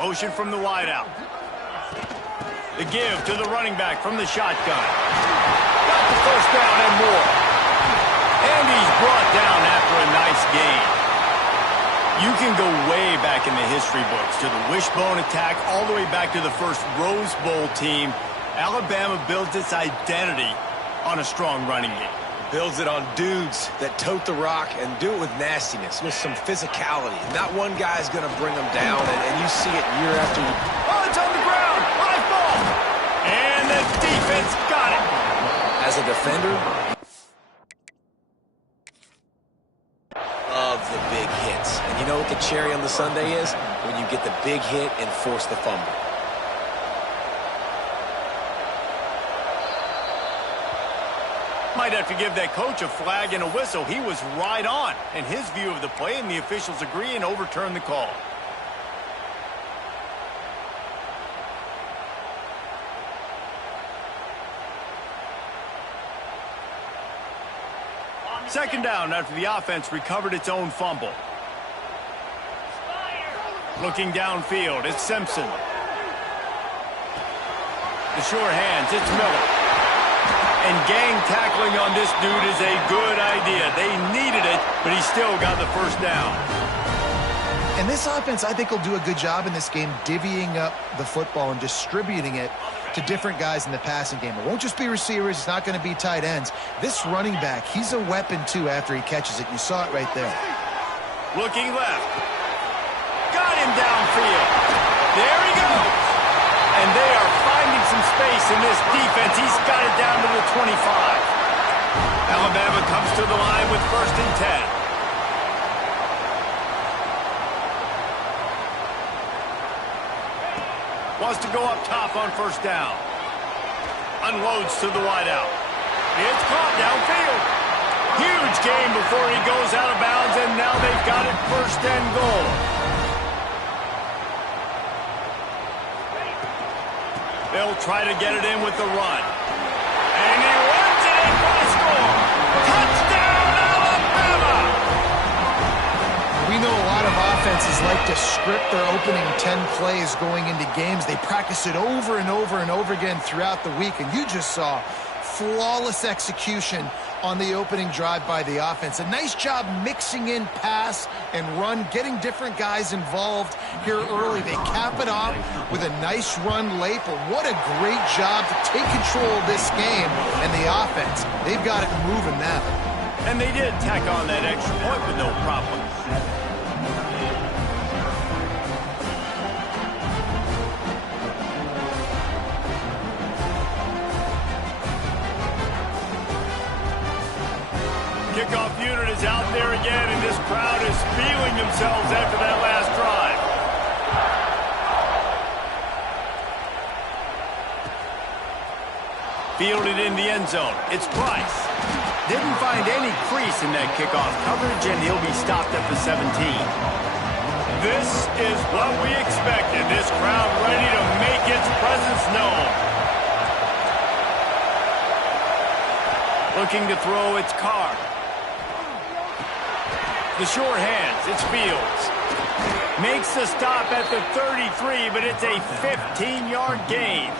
Motion from the wideout. The give to the running back from the shotgun. Got the first down and more. And he's brought down after a nice gain. You can go way back in the history books to the wishbone attack all the way back to the first Rose Bowl team. Alabama builds its identity on a strong running game. Builds it on dudes that tote the rock and do it with nastiness, with some physicality. Not one guy's going to bring them down, and you see it year after year. Oh, it's on the ground! High ball! And the defense got it! As a defender, of the big hits. And you know what the cherry on the sundae is? When you get the big hit and force the fumble. Might have to give that coach a flag and a whistle. He was right on in his view of the play, and the officials agree and overturn the call. Second down after the offense recovered its own fumble. Looking downfield, it's Simpson. The sure hands, it's Miller. And gang tackling on this dude is a good idea. They needed it, but he still got the first down. And this offense, I think, will do a good job in this game divvying up the football and distributing it to different guys in the passing game. It won't just be receivers. It's not going to be tight ends. This running back, he's a weapon, too, after he catches it. You saw it right there. Looking left. Got him downfield. There he goes. And they are finding some space in this defense. He's got it down to the 25. Alabama comes to the line with 1st and 10. Wants to go up top on 1st down. Unloads to the wideout. It's caught downfield. Huge gain before he goes out of bounds, and now they've got it 1st and goal. They'll try to get it in with the run. And he runs it in for the score. Touchdown, Alabama! We know a lot of offenses like to script their opening 10 plays going into games. They practice it over and over and over again throughout the week, and you just saw flawless execution on the opening drive by the offense. A nice job mixing in pass and run, getting different guys involved here early. They cap it off with a nice run late, but what a great job to take control of this game. And the offense, they've got it moving now. And they did tack on that extra point with no problem. Kickoff unit is out there again, and this crowd is feeling themselves after that last drive. Fielded in the end zone. It's Price. Didn't find any crease in that kickoff coverage, and he'll be stopped at the 17. This is what we expected. This crowd ready to make its presence known. Looking to throw, it's Carr. The sure hands, it's Fields. Makes the stop at the 33, but it's a 15-yard gain.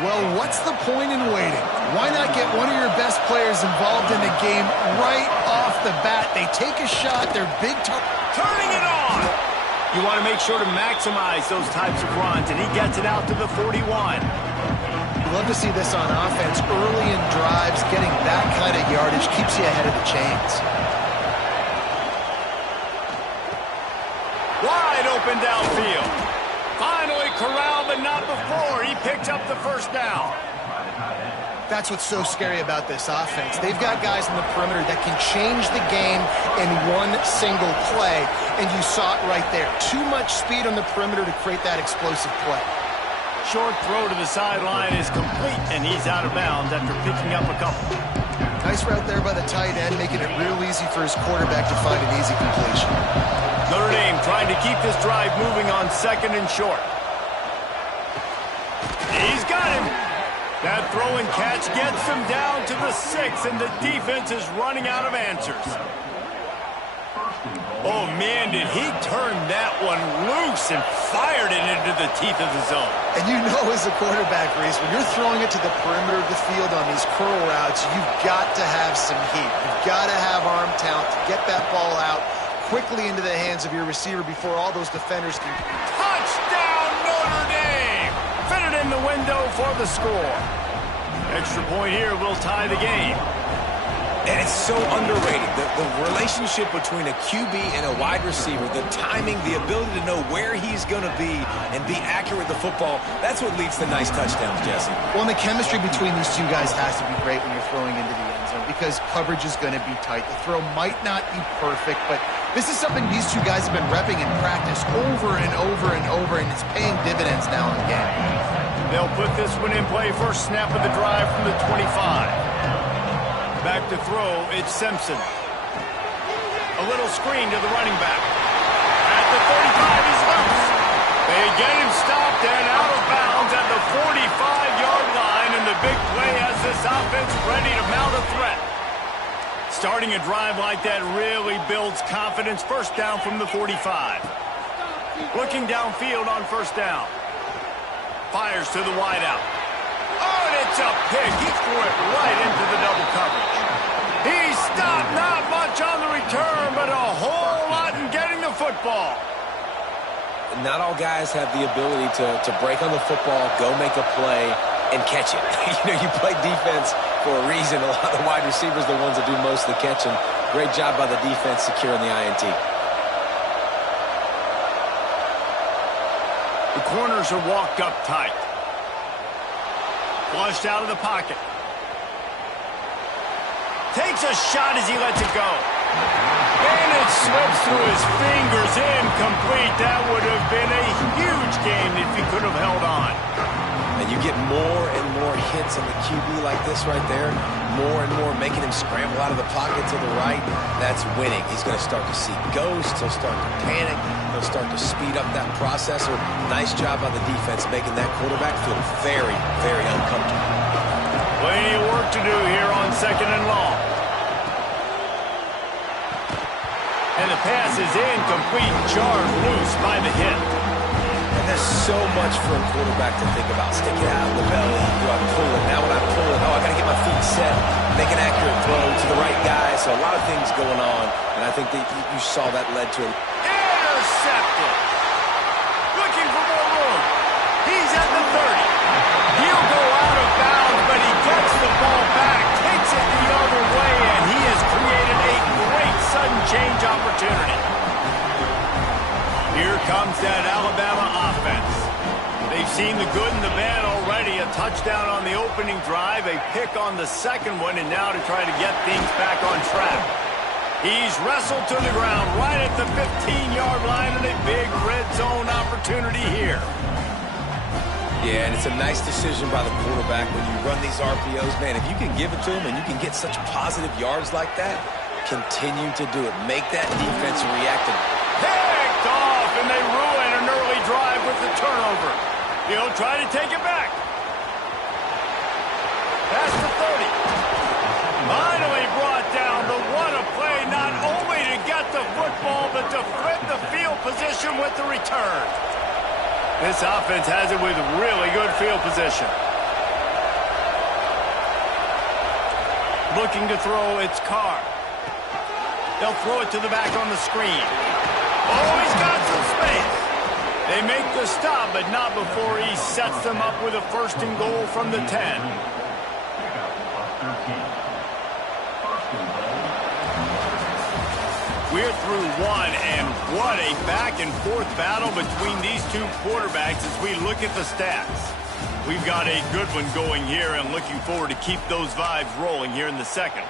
Well, what's the point in waiting? Why not get one of your best players involved in the game right off the bat? They take a shot, they're big turning it on. You want to make sure to maximize those types of runs, and he gets it out to the 41. Love to see this on offense early in drives. Getting that kind of yardage keeps you ahead of the chains. Wide open downfield. Finally corralled, but not before. He picked up the 1st down. That's what's so scary about this offense. They've got guys in the perimeter that can change the game in one single play, and you saw it right there. Too much speed on the perimeter to create that explosive play. Short throw to the sideline is complete, and he's out of bounds after picking up a couple. Nice route there by the tight end, making it real easy for his quarterback to find an easy completion. Notre Dame trying to keep this drive moving on 2nd and short. He's got him. That throw and catch gets them down to the 6, and the defense is running out of answers. Oh, man, did he turn that one loose and fired it into the teeth of the zone. And you know as a quarterback, Reese, when you're throwing it to the perimeter of the field on these curl routes, you've got to have some heat. You've got to have arm talent to get that ball out quickly into the hands of your receiver before all those defenders can... Touchdown, Notre Dame! Fitted in the window for the score. Extra point here will tie the game. And it's so underrated. The relationship between a QB and a wide receiver, the timing, the ability to know where he's going to be and be accurate with the football, that's what leads to nice touchdowns, Jesse. Well, and the chemistry between these two guys has to be great when you're throwing into the end zone because coverage is going to be tight. The throw might not be perfect, but this is something these two guys have been repping in practice over and over and over, and it's paying dividends now in the game. They'll put this one in play. First snap of the drive from the 25. Back to throw, it's Simpson. A little screen to the running back. At the 35, he's loose. They get him stopped and out of bounds at the 45-yard line, and the big play has this offense ready to mount a threat. Starting a drive like that really builds confidence. First down from the 45. Looking downfield on first down. Fires to the wideout. Oh, and it's a pick. He threw it right into the double coverage. He stopped, not much on the return, but a whole lot in getting the football. Not all guys have the ability to break on the football, go make a play, and catch it. You play defense for a reason. A lot of the wide receivers are the ones that do most of the catching. Great job by the defense securing the INT. The corners are walked up tight. Flushed out of the pocket. Takes a shot as he lets it go. And it slips through his fingers. Incomplete. That would have been a huge gain if he could have held on. And you get more and more hits on the QB like this right there. More and more making him scramble out of the pocket to the right. That's winning. He's going to start to see ghosts. He'll start to panic. He'll start to speed up that processor. Nice job by the defense making that quarterback feel very, very uncomfortable. Plenty of work to do here on second and long. And the pass is incomplete. Jarred loose by the hit. And there's so much for a quarterback to think about. Stick it out of the belly. Do I pull it? Now when I pull it, I got to get my feet set. Make an accurate throw to the right guy. So a lot of things going on. And I think that you saw that led to him. Intercepted. Looking for more room. He's at the 30. He'll go out of bounds, but he gets the ball back, takes it the other way, and he has created a great sudden change opportunity. Here comes that Alabama offense. They've seen the good and the bad already. A touchdown on the opening drive, a pick on the second one, and now to try to get things back on track. He's wrestled to the ground right at the 15-yard line, and a big red zone opportunity here. Yeah, and it's a nice decision by the quarterback when you run these RPOs. Man, if you can give it to him and you can get such positive yards like that, continue to do it. Make that defense react. Picked off, and they ruin an early drive with the turnover. He'll try to take it back. Past the 30. Finally brought down. The what a play, not only to get the football, but to flip the field position with the return. This offense has it with really good field position. Looking to throw, it's Carr. They'll throw it to the back on the screen. Oh, he's got some space. They make the stop, but not before he sets them up with a first and goal from the 10. We're through one, and what a back-and-forth battle between these two quarterbacks as we look at the stats. We've got a good one going here, and looking forward to keep those vibes rolling here in the second.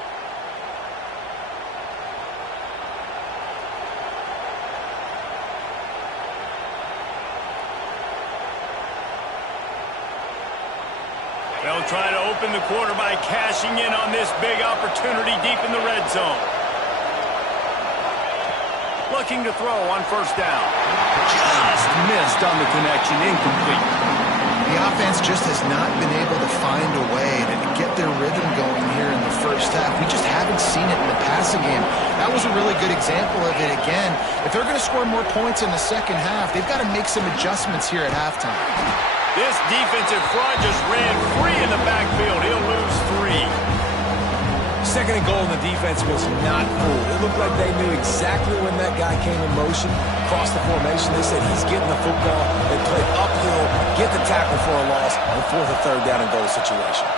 They'll try to open the quarter by cashing in on this big opportunity deep in the red zone. Looking to throw on first down. Just missed on the connection, incomplete. The offense just has not been able to find a way to get their rhythm going here in the first half. We just haven't seen it in the passing game. That was a really good example of it again. If they're going to score more points in the second half, they've got to make some adjustments here at halftime. This defensive front just ran free in the backfield. He'll lose 3. Second and goal, and the defense was not fooled. It looked like they knew exactly when that guy came in motion, crossed the formation. They said he's getting the football. They played uphill, get the tackle for a loss, and force a third down and goal situation.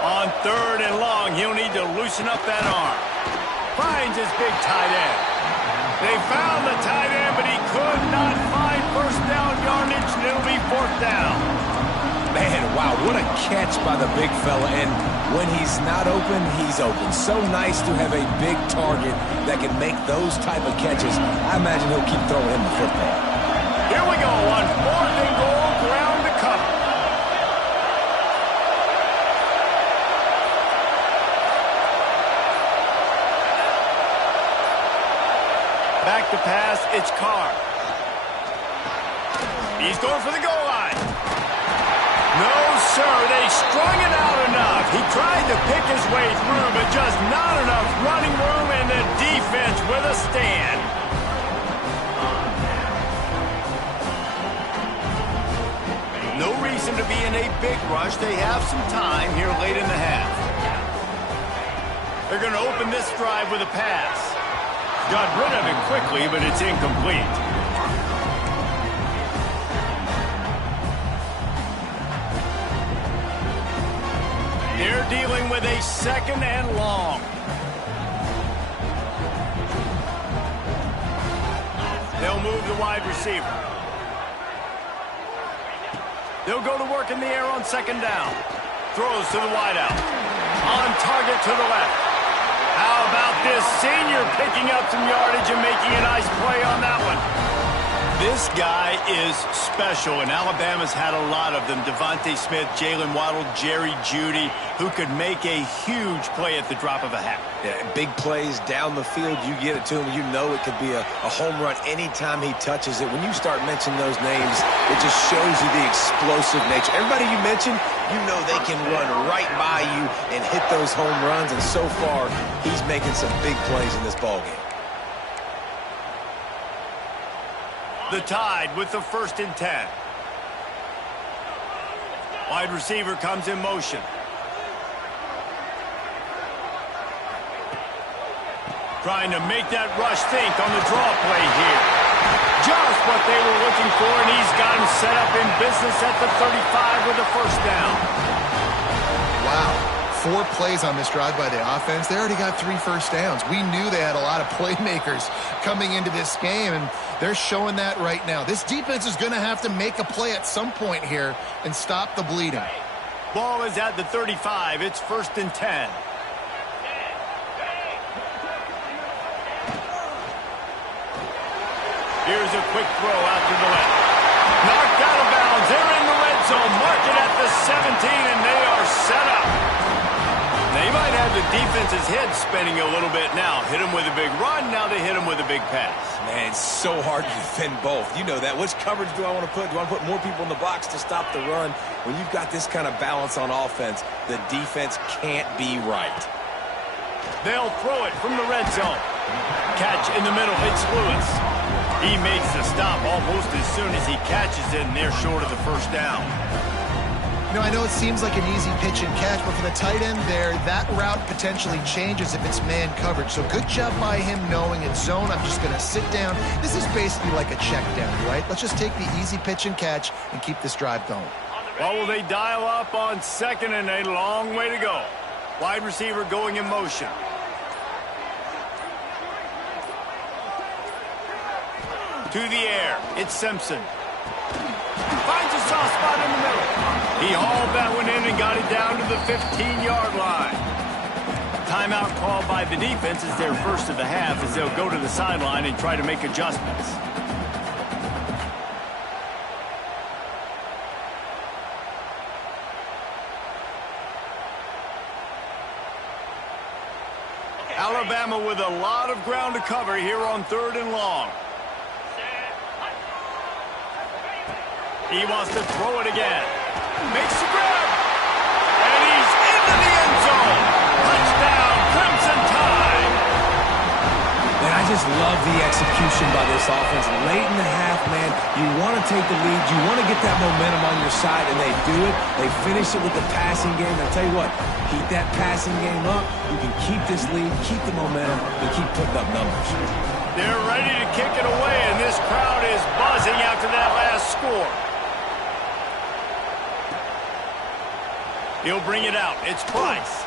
On 3rd and long, he'll need to loosen up that arm. Finds his big tight end. They found the tight end, but he could not find first down yardage, and it'll be 4th down. Man, wow, what a catch by the big fella. And when he's not open, he's open. So nice to have a big target that can make those type of catches. I imagine he'll keep throwing him the football. Here we go on 4th and goal, ground to cover. Back to pass, it's Carr. He's going for the goal line. No, sir, they strung it out enough. He tried to pick his way through, but just not enough running room, and the defense with a stand. No reason to be in a big rush. They have some time here late in the half. They're going to open this drive with a pass. Got rid of it quickly, but it's incomplete. They're dealing with a 2nd and long. They'll move the wide receiver. They'll go to work in the air on 2nd down. Throws to the wideout. On target to the left. How about this senior picking up some yardage and making a nice play on that one? This guy is special, and Alabama's had a lot of them. Devontae Smith, Jalen Waddle, Jerry Jeudy, who could make a huge play at the drop of a hat. Yeah, big plays down the field, you get it to him. You know it could be a home run anytime he touches it. When you start mentioning those names, it just shows you the explosive nature. Everybody you mentioned, you know they can run right by you and hit those home runs, and so far, he's making some big plays in this ballgame. The Tide with the 1st and 10. Wide receiver comes in motion. Trying to make that rush think on the draw play here. Just what they were looking for, and he's got him set up in business at the 35 with a 1st down. Wow. 4 plays on this drive by the offense. They already got 3 first downs. We knew they had a lot of playmakers coming into this game, and they're showing that right now. This defense is going to have to make a play at some point here and stop the bleeding. Ball is at the 35. It's 1st and 10. Here's a quick throw out to the left. Knocked out of bounds. They're in the red zone. Mark it at the 17, and they are set up. They might have the defense's head spinning a little bit now. Hit him with a big run. Now they hit him with a big pass. Man, it's so hard to defend both. You know that. Which coverage do I want to put? Do I want to put more people in the box to stop the run? When you've got this kind of balance on offense, the defense can't be right. They'll throw it from the red zone. Catch in the middle. It's Lewis. He makes the stop almost as soon as he catches it, and they're short of the 1st down. You know, I know it seems like an easy pitch and catch, but for the tight end there, that route potentially changes if it's man coverage. So good job by him knowing it's zone. I'm just going to sit down. This is basically like a check down, right? Let's just take the easy pitch and catch and keep this drive going. Well, will they dial up on 2nd and a long way to go? Wide receiver going in motion. To the air. It's Simpson. Finds a soft spot in the middle. He hauled that one in and got it down to the 15-yard line. Timeout called by the defense is their first of the half as they'll go to the sideline and try to make adjustments. Alabama with a lot of ground to cover here on 3rd and long. He wants to throw it again. Makes the grab. And he's into the end zone. Touchdown, Crimson Tide. Man, I just love the execution by this offense. Late in the half, man, you want to take the lead. You want to get that momentum on your side, and they do it. They finish it with the passing game. I'll tell you what, keep that passing game up. You can keep this lead, keep the momentum, and keep putting up numbers. They're ready to kick it away, and this crowd is buzzing after that last score. He'll bring it out. It's Price.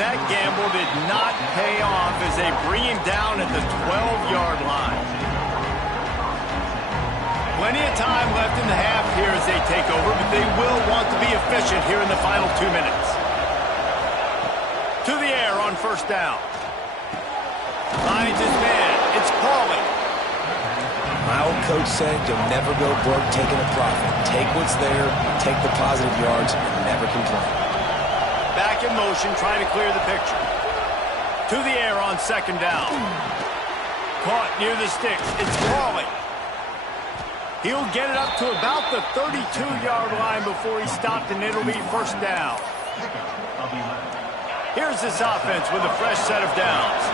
That gamble did not pay off as they bring him down at the 12-yard line. Plenty of time left in the half here as they take over, but they will want to be efficient here in the final 2 minutes. To the air on 1st down. Finds his man. It's Pauly. My old coach said you'll never go broke taking a profit. Take what's there, take the positive yards, and never complain. Back in motion, trying to clear the picture. To the air on 2nd down. Caught near the sticks. It's Pauly. He'll get it up to about the 32-yard line before he stopped, and it'll be 1st down. Here's this offense with a fresh set of downs.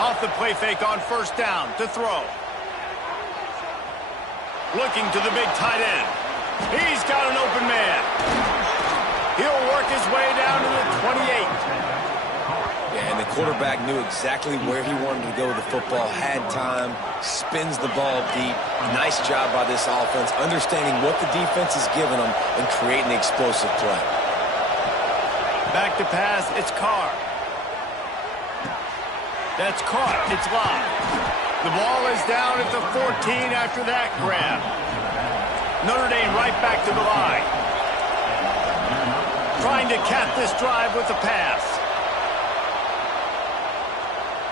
Off the play fake on 1st down to throw. Looking to the big tight end. He's got an open man. He'll work his way down to the 28. Yeah, and the quarterback knew exactly where he wanted to go with the football, had time, spins the ball deep. Nice job by this offense, understanding what the defense is giving them and creating the explosive play. Back to pass, it's Carr. That's caught. It's locked. The ball is down at the 14 after that grab. Notre Dame right back to the line. Trying to cap this drive with the pass.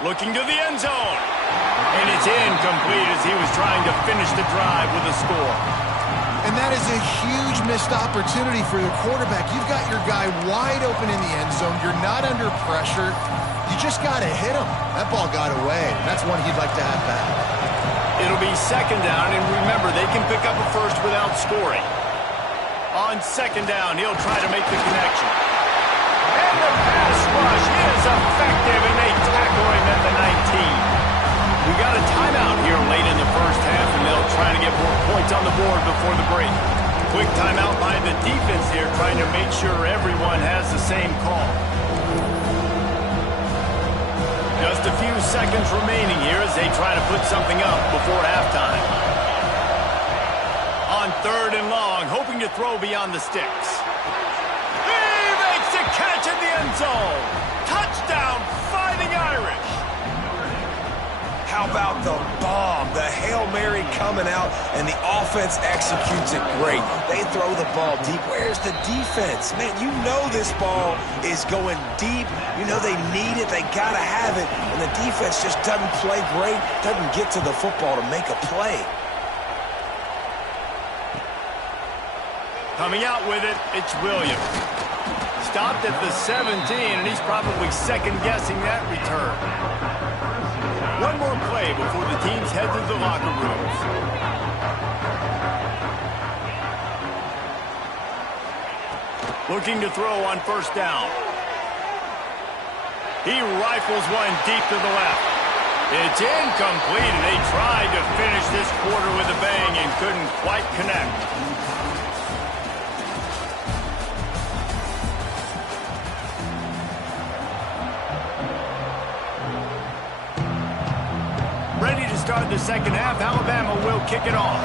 Looking to the end zone. And it's incomplete as he was trying to finish the drive with a score. And that is a huge missed opportunity for the quarterback. You've got your guy wide open in the end zone. You're not under pressure. You just got to hit him. That ball got away. That's one he'd like to have back. It'll be 2nd down, and remember, they can pick up a first without scoring. On 2nd down, he'll try to make the connection. And the pass rush is effective, and they tackle him at the 19. We got a timeout here late in the 1st half, and they'll try to get more points on the board before the break. Quick timeout by the defense here, trying to make sure everyone has the same call. Just a few seconds remaining here as they try to put something up before halftime. On 3rd and long, hoping to throw beyond the sticks. He makes the catch in the end zone. Touchdown, Fighting Irish. How about the bomb? The Hail Mary coming out, and the offense executes it great. They throw the ball deep. Where's the defense? Man, you know this ball is going deep. You know they need it. They got to have it. And the defense just doesn't play great, doesn't get to the football to make a play. Coming out with it, it's Williams. Stopped at the 17, and he's probably second-guessing that return. One more play before the teams head to the locker rooms. Looking to throw on 1st down. He rifles one deep to the left. It's incomplete, and they tried to finish this quarter with a bang and couldn't quite connect. Ready to start the 2nd half. Alabama will kick it off.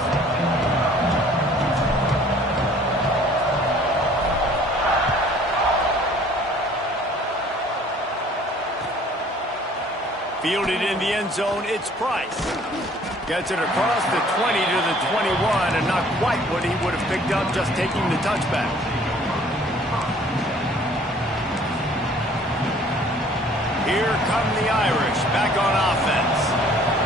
Fielded in the end zone, it's Price. Gets it across the 20 to the 21, and not quite what he would have picked up just taking the touchback. Here come the Irish, back on offense.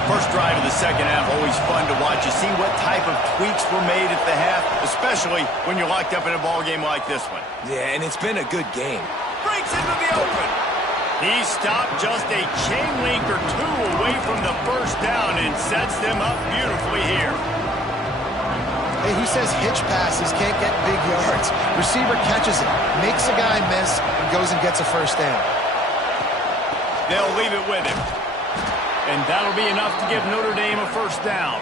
First drive of the 2nd half, always fun to watch. You see what type of tweaks were made at the half, especially when you're locked up in a ball game like this one. Yeah, and it's been a good game. gets into the open. He stopped just a chain link or two away from the first down and sets them up beautifully here. Hey, who says hitch passes can't get big yards? Receiver catches it, makes a guy miss, and goes and gets a first down. They'll leave it with him. And that'll be enough to give Notre Dame a first down.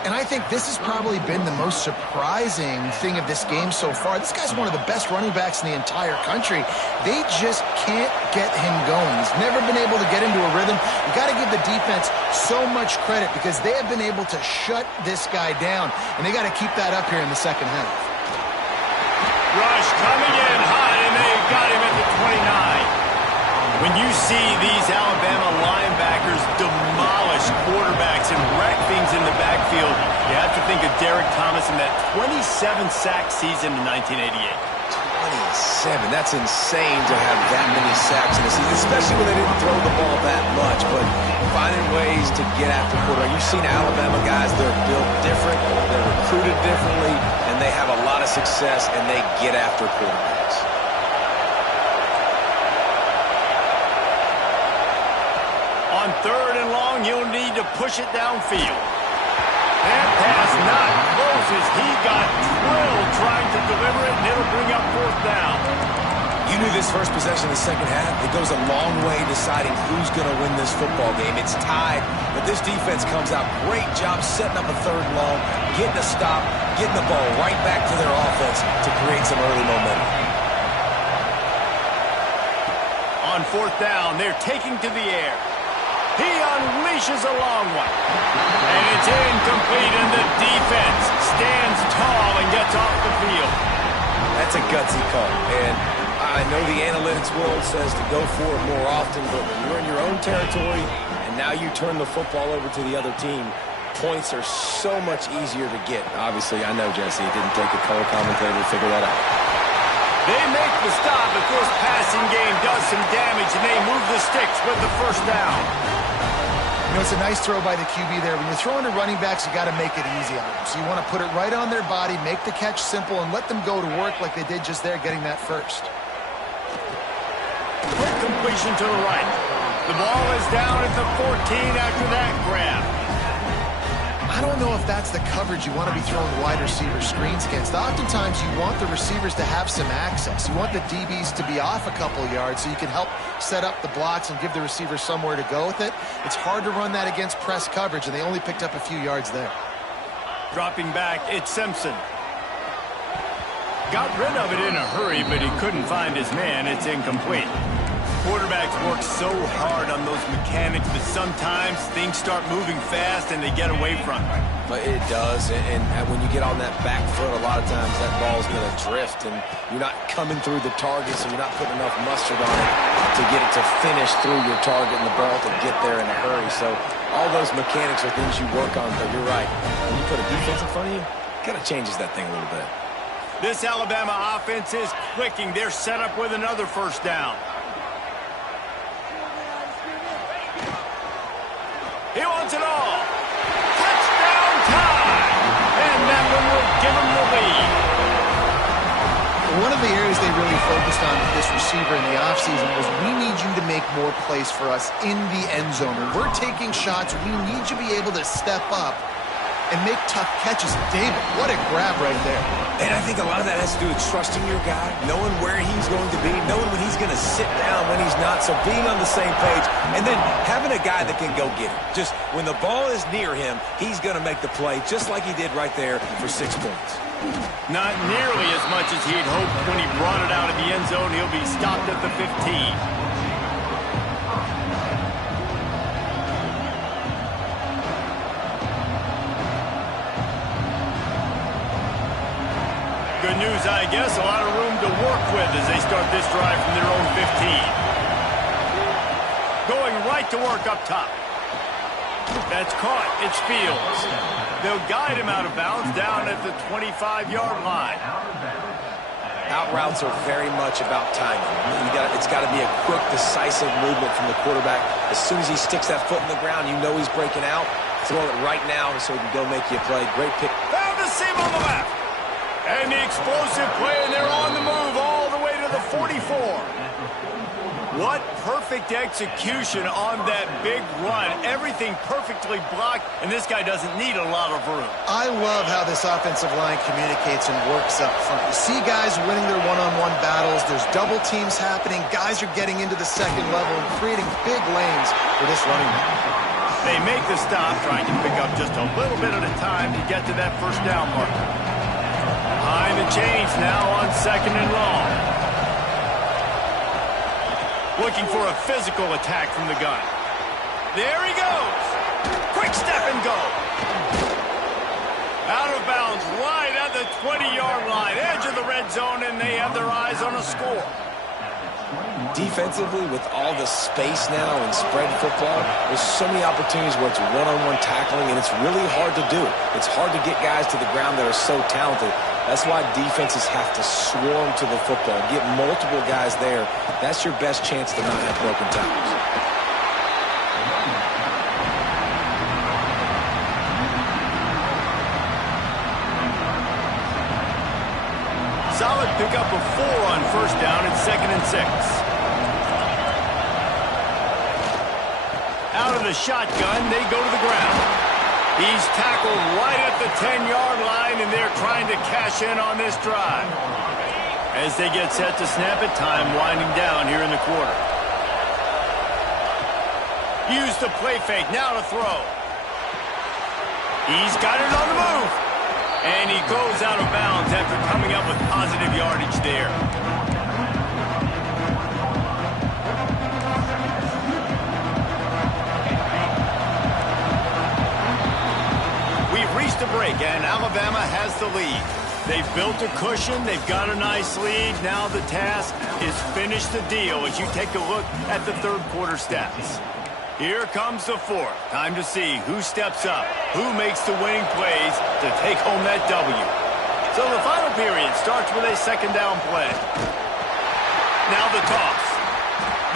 And I think this has probably been the most surprising thing of this game so far. This guy's one of the best running backs in the entire country. They just can't get him going. He's never been able to get into a rhythm. You got to give the defense so much credit because they have been able to shut this guy down, and they got to keep that up here in the second half. Rush coming in hot, and they've got him at the 29. When you see these Alabama linebackers demolish quarterbacks and wreck things in the backfield, you have to think of Derek Thomas in that 27-sack season in 1988. 27. That's insane to have that many sacks in a season, especially when they didn't throw the ball that much. But finding ways to get after quarterback. You've seen Alabama guys, they're built different, they're recruited differently, and they have a lot of success, and they get after quarterbacks. On third and long, you'll need to push it downfield. That pass not close as he got drilled trying to deliver it, and it'll bring up fourth down. You knew this first possession of the second half. It goes a long way deciding who's going to win this football game. It's tied, but this defense comes out. Great job setting up a third and long, getting a stop, getting the ball right back to their offense to create some early momentum. On fourth down, they're taking to the air. He unleashes a long one. And it's incomplete, and the defense stands tall and gets off the field. That's a gutsy call. And I know the analytics world says to go for it more often, but when you're in your own territory and now you turn the football over to the other team, points are so much easier to get. Obviously, I know, Jesse, it didn't take a color commentator to figure that out. They make the stop, but this passing game does some damage, and they move the sticks with the first down. You know, it's a nice throw by the QB there. When you're throwing to running backs, you got to make it easy on them. So you want to put it right on their body, make the catch simple, and let them go to work like they did just there, getting that first. Quick completion to the right. The ball is down at the 14 after that grab. I don't know if that's the coverage you want to be throwing wide receiver screens against. Oftentimes, you want the receivers to have some access. You want the DBs to be off a couple yards so you can help set up the blocks and give the receiver somewhere to go with it. It's hard to run that against press coverage, and they only picked up a few yards there. Dropping back, it's Simpson. Got rid of it in a hurry, but he couldn't find his man. It's incomplete. Quarterbacks work so hard on those mechanics, but sometimes things start moving fast and they get away from it. But it does, and when you get on that back foot, a lot of times that ball's going to drift, and you're not coming through the target, so you're not putting enough mustard on it to get it to finish through your target and the ball to get there in a hurry. So all those mechanics are things you work on, but you're right. When you put a defense in front of you, it kind of changes that thing a little bit. This Alabama offense is clicking. They're set up with another first down. He wants it all. Touchdown time! And that one will give him the lead. One of the areas they really focused on with this receiver in the offseason was we need you to make more plays for us in the end zone. When we're taking shots, we need you to be able to step up and make tough catches. David, what a grab right there. And I think a lot of that has to do with trusting your guy, knowing where he's going to be, knowing when he's going to sit down, when he's not, so being on the same page, and then having a guy that can go get it. Just when the ball is near him, he's going to make the play, just like he did right there for 6 points. Not nearly as much as he'd hoped when he brought it out of the end zone. He'll be stopped at the 15. Good news, I guess. A lot of room to work with as they start this drive from their own 15. Going right to work up top. That's caught. It's Fields. They'll guide him out of bounds down at the 25-yard line. Out routes are very much about timing. It's got to be a quick, decisive movement from the quarterback. As soon as he sticks that foot in the ground, you know he's breaking out. Throw it right now so he can go make you a play. Great pick. Found the seam on the left. And the explosive play, and they're on the move all the way to the 44. What perfect execution on that big run. Everything perfectly blocked, and this guy doesn't need a lot of room. I love how this offensive line communicates and works up front. You see guys winning their one-on-one battles. There's double teams happening. Guys are getting into the second level and creating big lanes for this running back. They make the stop, trying to pick up just a little bit at a time to get to that first down marker. Behind the chains now on 2nd and long. Looking for a physical attack from the gun. There he goes. Quick step and go. Out of bounds right at the 20-yard line. Edge of the red zone, and they have their eyes on a score. Defensively, with all the space now in spread football, there's so many opportunities where it's one-on-one tackling, and it's really hard to do. It's hard to get guys to the ground that are so talented. That's why defenses have to swarm to the football. Get multiple guys there. That's your best chance to not have broken tackles. Solid pickup of 4 on first down and 2nd and 6. Out of the shotgun, they go to the ground. He's tackled right at the 10-yard line, and they're trying to cash in on this drive. As they get set to snap it, time winding down here in the quarter. Use the play fake, now to throw. He's got it on the move. And he goes out of bounds after coming up with positive yardage there. Reached a break, and Alabama has the lead. They've built a cushion. They've got a nice lead. Now the task is finish the deal as you take a look at the third quarter stats. Here comes the fourth. Time to see who steps up, who makes the winning plays to take home that W. So the final period starts with a 2nd down play. Now the toss.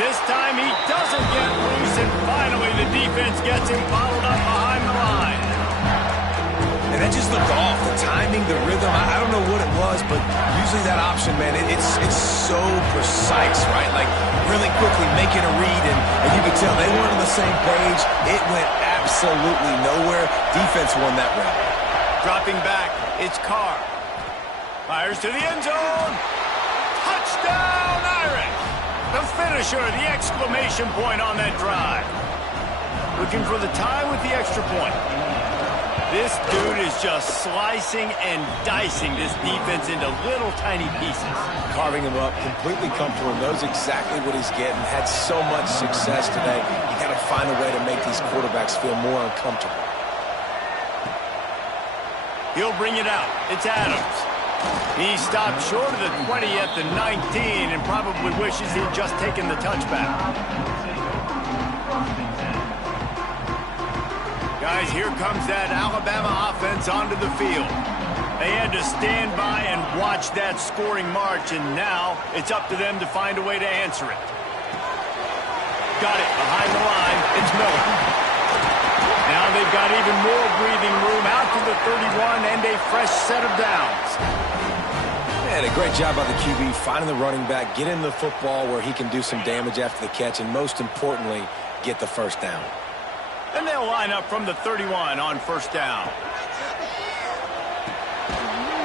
This time he doesn't get loose, and finally the defense gets him bottled up behind the line. And that just looked off. The timing, the rhythm, I don't know what it was, but usually that option, man, it's so precise, right? Like, really quickly making a read, and you could tell they weren't on the same page. It went absolutely nowhere. Defense won that round. Dropping back, it's Carr. Fires to the end zone. Touchdown, Irish! The finisher, the exclamation point on that drive. Looking for the tie with the extra point. This dude is just slicing and dicing this defense into little tiny pieces. Carving him up, completely comfortable, knows exactly what he's getting, had so much success today. You got to find a way to make these quarterbacks feel more uncomfortable. He'll bring it out. It's Adams. He stopped short of the 20 at the 19 and probably wishes he'd just taken the touchback. Guys, here comes that Alabama offense onto the field. They had to stand by and watch that scoring march, and now it's up to them to find a way to answer it. Got it behind the line. It's Miller. Now they've got even more breathing room out to the 31 and a fresh set of downs. And a great job by the QB finding the running back, getting the football where he can do some damage after the catch, and most importantly, get the first down. And they'll line up from the 31 on first down.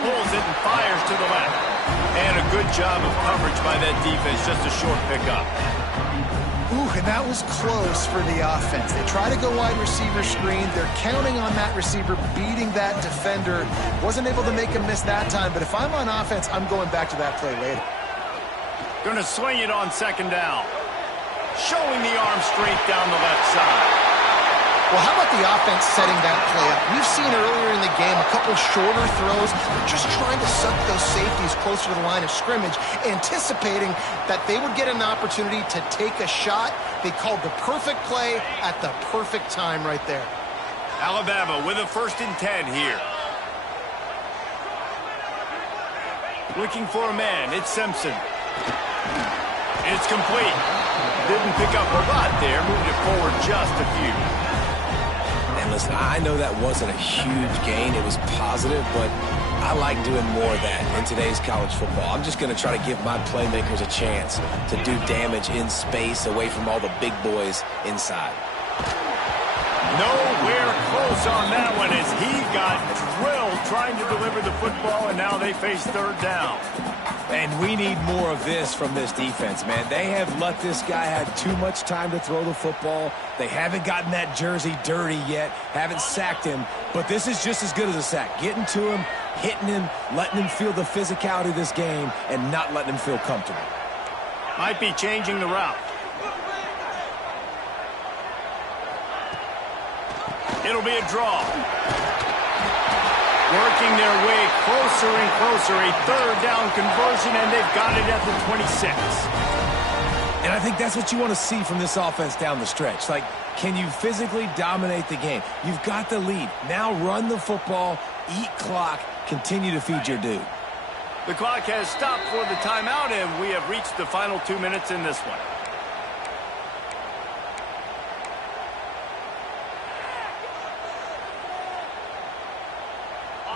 Pulls it and fires to the left. And a good job of coverage by that defense, just a short pickup. Ooh, and that was close for the offense. They try to go wide receiver screen. They're counting on that receiver beating that defender. Wasn't able to make him miss that time, but if I'm on offense, I'm going back to that play later. Gonna swing it on 2nd down. Showing the arm strength down the left side. Well, how about the offense setting that play up? We've seen earlier in the game a couple shorter throws. They're just trying to suck those safeties closer to the line of scrimmage, anticipating that they would get an opportunity to take a shot. They called the perfect play at the perfect time right there. Alabama with a 1st and 10 here. Looking for a man. It's Simpson. It's complete. Didn't pick up a lot there. Moved it forward just a few. And listen, I know that wasn't a huge gain. It was positive, but I like doing more of that in today's college football. I'm just going to try to give my playmakers a chance to do damage in space away from all the big boys inside. Nowhere close on that one as he got drilled trying to deliver the football, and now they face third down. And we need more of this from this defense, man. They have let this guy have too much time to throw the football. They haven't gotten that jersey dirty yet, haven't sacked him, but this is just as good as a sack. Getting to him, hitting him, letting him feel the physicality of this game, and not letting him feel comfortable. Might be changing the route. It'll be a draw. Working their way closer and closer. A third down conversion, and they've got it at the 26. And I think that's what you want to see from this offense down the stretch. Like, can you physically dominate the game? You've got the lead. Now run the football, eat clock, continue to feed your dude. The clock has stopped for the timeout, and we have reached the final 2 minutes in this one.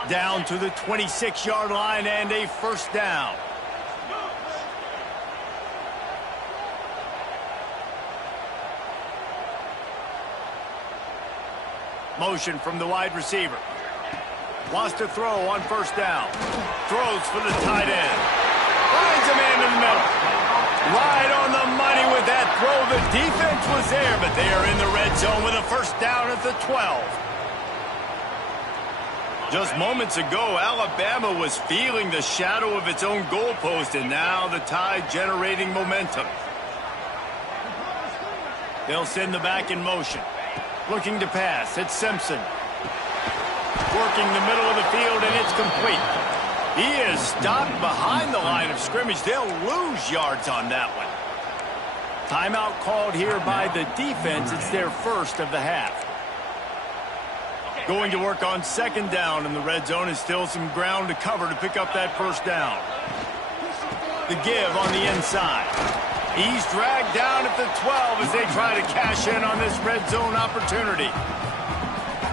Down to the 26-yard line and a first down. Motion from the wide receiver. Wants to throw on first down. Throws for the tight end. Finds a man in the middle. Right on the money with that throw. The defense was there, but they are in the red zone with a first down at the 12. Just moments ago, Alabama was feeling the shadow of its own goalpost, and now the Tide generating momentum. They'll send the back in motion. Looking to pass. It's Simpson. Working the middle of the field, and it's complete. He is stopped behind the line of scrimmage. They'll lose yards on that one. Timeout called here by the defense. It's their first of the half. Going to work on second down in the red zone, is still some ground to cover to pick up that first down. The give on the inside. He's dragged down at the 12 as they try to cash in on this red zone opportunity.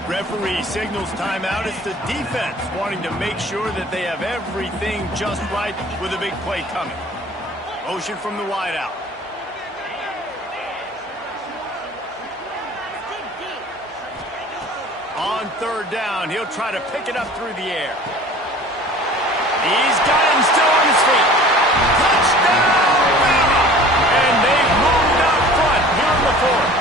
Referee signals timeout. It's the defense wanting to make sure that they have everything just right with a big play coming. Motion from the wideout. On third down, he'll try to pick it up through the air. He's got him still on his feet. Touchdown, Bama! And they've moved out front here in the fourth.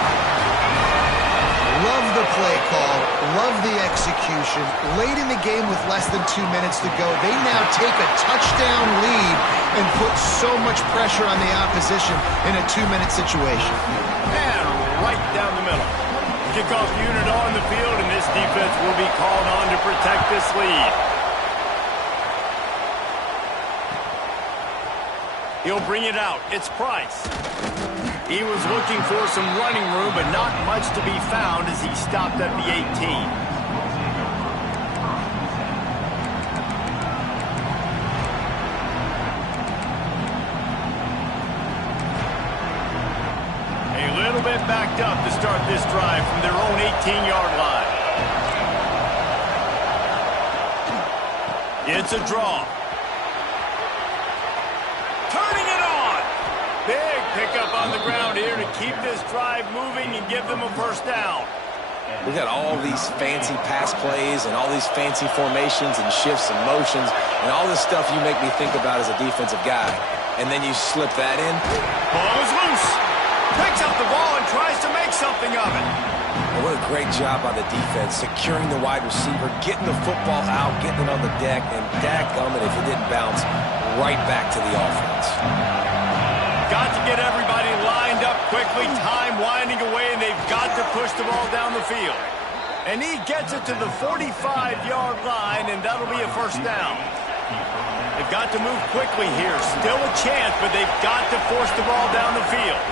Love the play call. Love the execution. Late in the game with less than 2 minutes to go, they now take a touchdown lead and put so much pressure on the opposition in a 2-minute situation. And right down the middle. Kickoff unit on the field, and this defense will be called on to protect this lead. He'll bring it out. It's Price. He was looking for some running room, but not much to be found as he stopped at the 18. Bit backed up to start this drive from their own 18-yard line. It's a draw. Turning it on. Big pickup on the ground here to keep this drive moving and give them a first down. We got all these fancy pass plays and all these fancy formations and shifts and motions and all this stuff you make me think about as a defensive guy. And then you slip that in. Ball is loose. Picks up the ball and tries to make something of it. And what a great job by the defense, securing the wide receiver, getting the football out, getting it on the deck, and dadgummit if it didn't bounce, right back to the offense. Got to get everybody lined up quickly, time winding away, and they've got to push the ball down the field. And he gets it to the 45-yard line, and that'll be a first down. They've got to move quickly here. Still a chance, but they've got to force the ball down the field.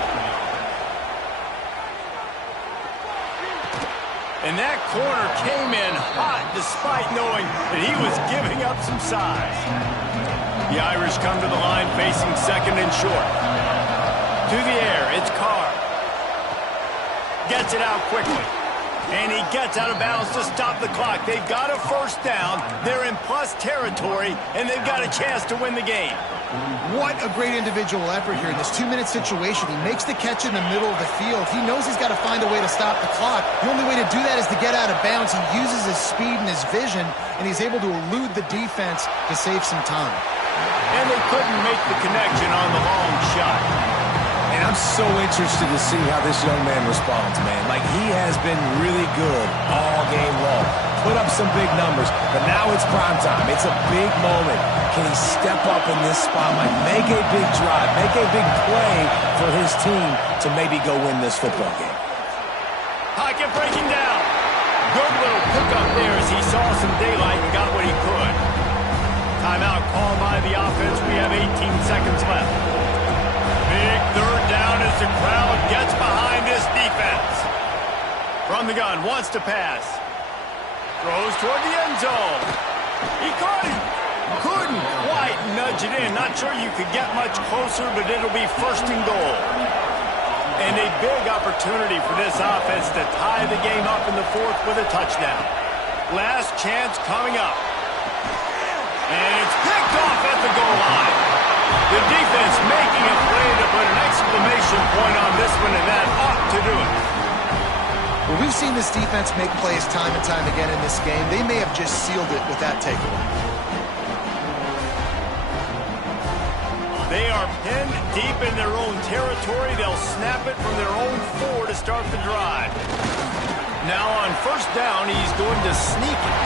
And that corner came in hot despite knowing that he was giving up some size. The Irish come to the line facing second and short. To the air, it's Carr. Gets it out quickly. And he gets out of bounds to stop the clock. They've got a first down. They're in plus territory, and they've got a chance to win the game. What a great individual effort here in this 2-minute situation. He makes the catch in the middle of the field. He knows he's got to find a way to stop the clock. The only way to do that is to get out of bounds. He uses his speed and his vision, and he's able to elude the defense to save some time. And they couldn't make the connection on the long shot. And I'm so interested to see how this young man responds, man. Like, he has been really good all game long. Put up some big numbers, but now it's prime time. It's a big moment. Can he step up in this spotlight, make a big drive, make a big play for his team to maybe go win this football game? Pocket breaking down. Good little pickup there as he saw some daylight and got what he could. Timeout called by the offense. We have 18 seconds left. Big third down as the crowd gets behind this defense. From the gun, wants to pass. Throws toward the end zone. He caught it. Couldn't quite nudge it in. Not sure you could get much closer, but it'll be first and goal. And a big opportunity for this offense to tie the game up in the fourth with a touchdown. Last chance coming up. And it's picked off at the goal line. The defense making a play to put an exclamation point on this one, and that ought to do it. Well, we've seen this defense make plays time and time again in this game. They may have just sealed it with that takeaway. They are pinned deep in their own territory. They'll snap it from their own 4 to start the drive. Now on first down, he's going to sneak it.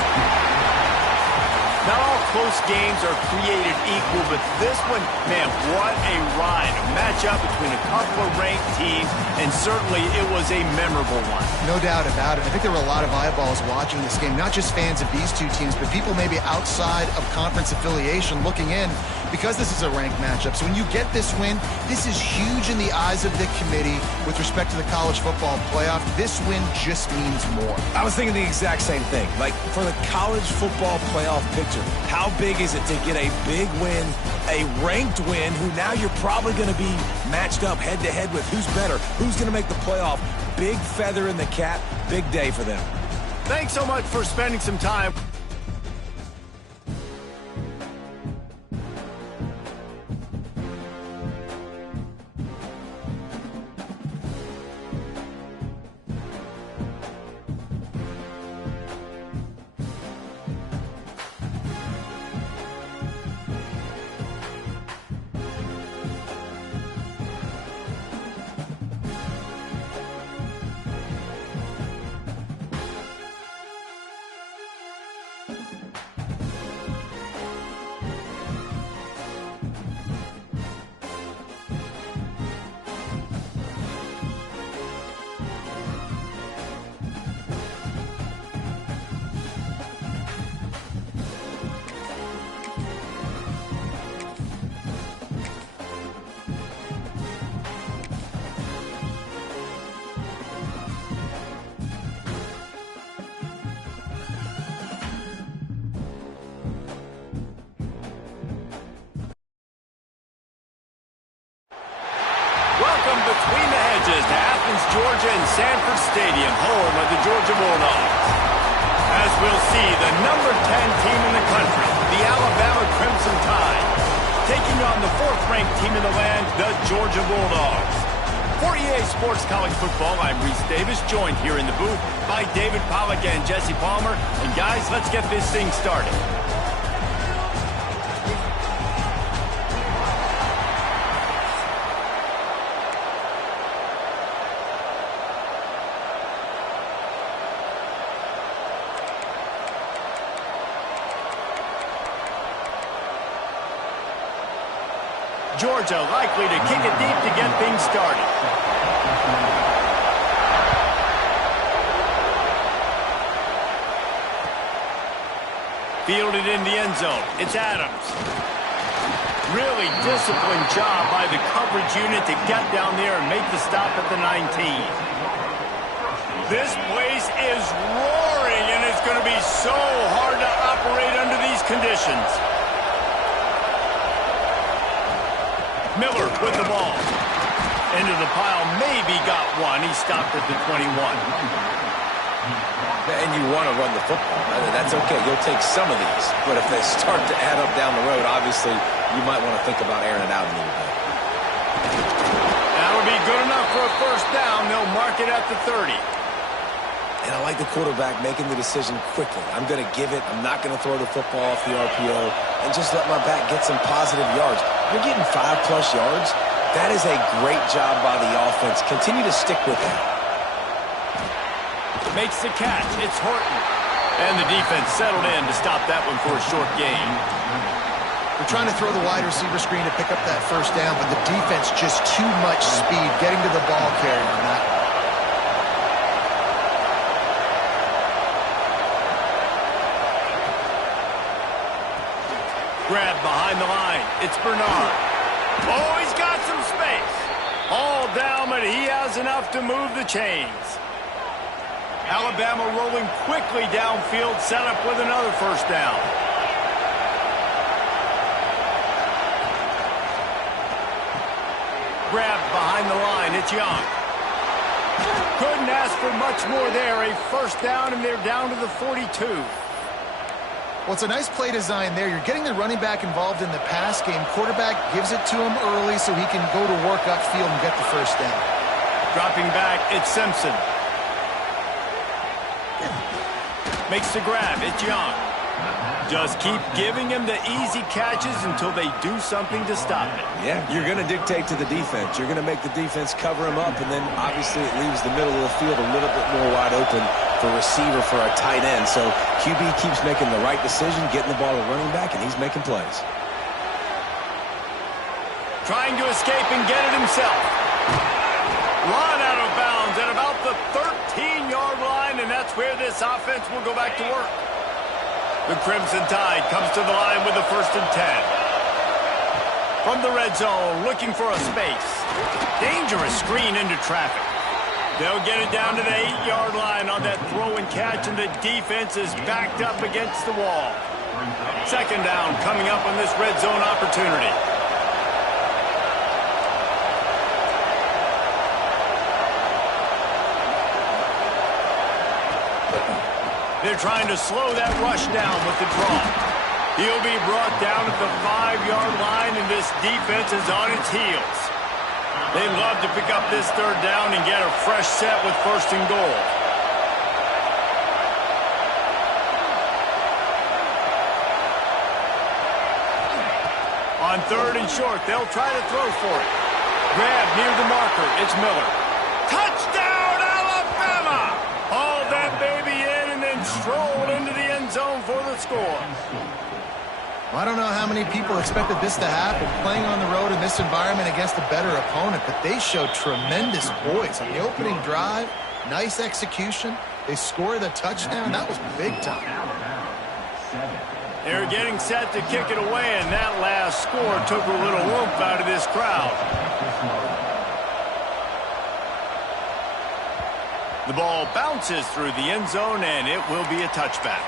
Not all close games are created equal, but this one, man, what a ride. A matchup between a couple of ranked teams, and certainly it was a memorable one. No doubt about it. I think there were a lot of eyeballs watching this game, not just fans of these two teams, but people maybe outside of conference affiliation looking in, because this is a ranked matchup. So when you get this win, this is huge in the eyes of the committee with respect to the college football playoff. This win just means more. I was thinking the exact same thing. Like, for the college football playoff picture, how big is it to get a big win, a ranked win, who now you're probably going to be matched up head-to-head with who's better, who's going to make the playoff. Big feather in the cap, big day for them. Thanks so much for spending some time. Welcome between the hedges to Athens, Georgia and Sanford Stadium, home of the Georgia Bulldogs. As we'll see, the number 10 team in the country, the Alabama Crimson Tide, taking on the 4th-ranked team in the land, the Georgia Bulldogs. For EA Sports College Football, I'm Reese Davis, joined here in the booth by David Pollack and Jesse Palmer. And guys, let's get this thing started. Georgia likely to kick it deep to get things started. Fielded in the end zone. It's Adams. Really disciplined job by the coverage unit to get down there and make the stop at the 19. This place is roaring, and it's going to be so hard to operate under these conditions. Miller with the ball. Into the pile, maybe got one. He stopped at the 21. And you want to run the football. That's okay. You'll take some of these. But if they start to add up down the road, obviously, you might want to think about airing it out a little bit. That'll be good enough for a first down. They'll mark it at the 30. And I like the quarterback making the decision quickly. I'm going to give it. I'm not going to throw the football off the RPO and just let my back get some positive yards. You're getting 5+ yards. That is a great job by the offense. Continue to stick with that. Makes the catch. It's Horton. And the defense settled in to stop that one for a short gain. They're trying to throw the wide receiver screen to pick up that first down, but the defense just too much speed getting to the ball carrier on that. Grab behind the line. It's Bernard. Oh, he's got some space. All down, but he has enough to move the chains. Alabama rolling quickly downfield, set up with another first down. Grab behind the line. It's Young. Couldn't ask for much more there. A first down, and they're down to the 42. Well, it's a nice play design there. You're getting the running back involved in the pass game. Quarterback gives it to him early so he can go to work upfield and get the first down. Dropping back, it's Simpson. Makes the grab, it's Young. Just keep giving him the easy catches until they do something to stop it. Yeah, you're going to dictate to the defense. You're going to make the defense cover him up, and then obviously it leaves the middle of the field a little bit more wide open for receiver for a tight end. So QB keeps making the right decision, getting the ball to running back, and he's making plays. Trying to escape and get it himself. Run out of bounds at about the 13-yard line, and that's where this offense will go back to work. The Crimson Tide comes to the line with the 1st and 10. From the red zone, looking for a space. Dangerous screen into traffic. They'll get it down to the 8-yard line on that throw and catch, and the defense is backed up against the wall. Second down coming up on this red zone opportunity. They're trying to slow that rush down with the draw. He'll be brought down at the 5-yard line, and this defense is on its heels. They'd love to pick up this third down and get a fresh set with 1st and goal. On 3rd and short, they'll try to throw for it. Grab near the marker. It's Miller. Touchdown, Alabama! Hauled that baby in and then strolled into the end zone for the score. Well, I don't know how many people expected this to happen, playing on the road in this environment against a better opponent, but they showed tremendous poise on the opening drive. Nice execution. They score the touchdown. That was big time. They're getting set to kick it away, and that last score took a little oomph out of this crowd. The ball bounces through the end zone, and it will be a touchback.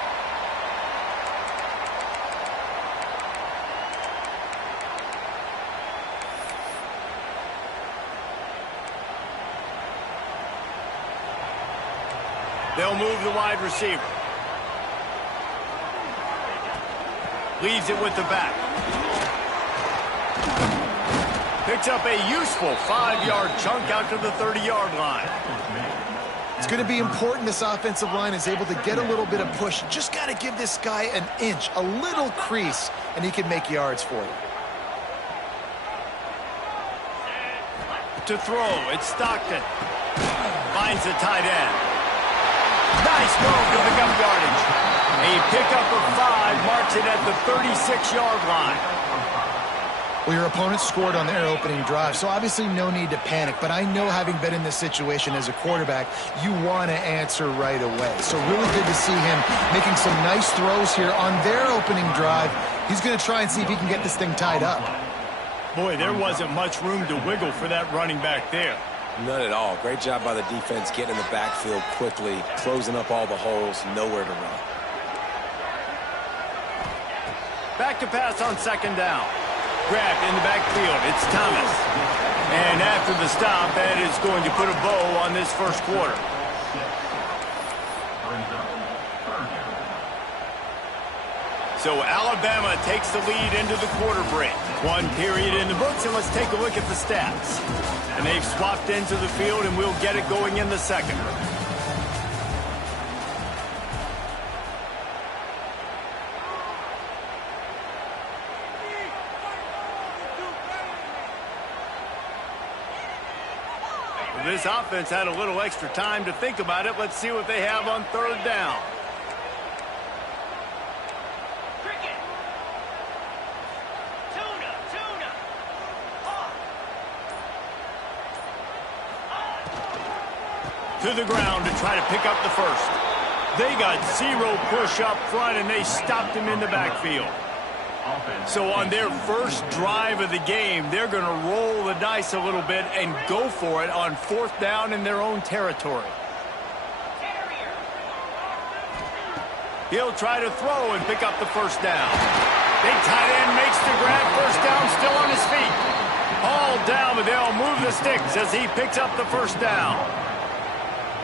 They'll move the wide receiver. Leaves it with the back. Picks up a useful 5-yard chunk out to the 30-yard line. It's going to be important this offensive line is able to get a little bit of push. Just got to give this guy an inch, a little crease, and he can make yards for you. To throw, it's Stockton. Finds the tight end. Nice move to pick up yardage. A pickup of 5 marks it at the 36-yard line. Well, your opponent scored on their opening drive, so obviously no need to panic. But I know, having been in this situation as a quarterback, you want to answer right away. So really good to see him making some nice throws here on their opening drive. He's going to try and see if he can get this thing tied up. Boy, there wasn't much room to wiggle for that running back there. None at all. Great job by the defense getting in the backfield quickly, closing up all the holes, nowhere to run. Back to pass on 2nd down. Grabbed in the backfield. It's Thomas. And after the stop, that is going to put a bow on this first quarter. So Alabama takes the lead into the quarter break. One period in the books, and let's take a look at the stats. And they've swapped into the field, and we'll get it going in the second. This offense had a little extra time to think about it. Let's see what they have on third down. To the ground to try to pick up the first. They got zero push up front, and they stopped him in the backfield. So on their first drive of the game, they're going to roll the dice a little bit and go for it on fourth down in their own territory. He'll try to throw and pick up the first down. Big tight end makes the grab, first down, still on his feet. All down, but they'll move the sticks as he picks up the first down.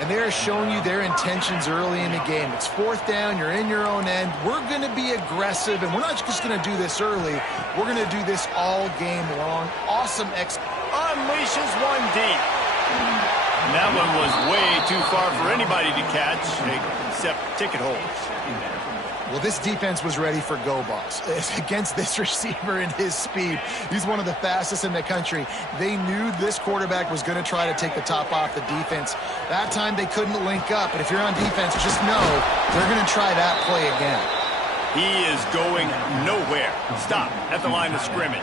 And they're showing you their intentions early in the game. It's fourth down. You're in your own end. We're going to be aggressive, and we're not just going to do this early. We're going to do this all game long. Awesome unleashes one deep. And that one was way too far for anybody to catch, except ticket holders. Well, this defense was ready for go balls. Against this receiver and his speed, he's one of the fastest in the country. They knew this quarterback was going to try to take the top off the defense. That time they couldn't link up, but if you're on defense, just know they're going to try that play again. He is going nowhere. Stop at the line of scrimmage.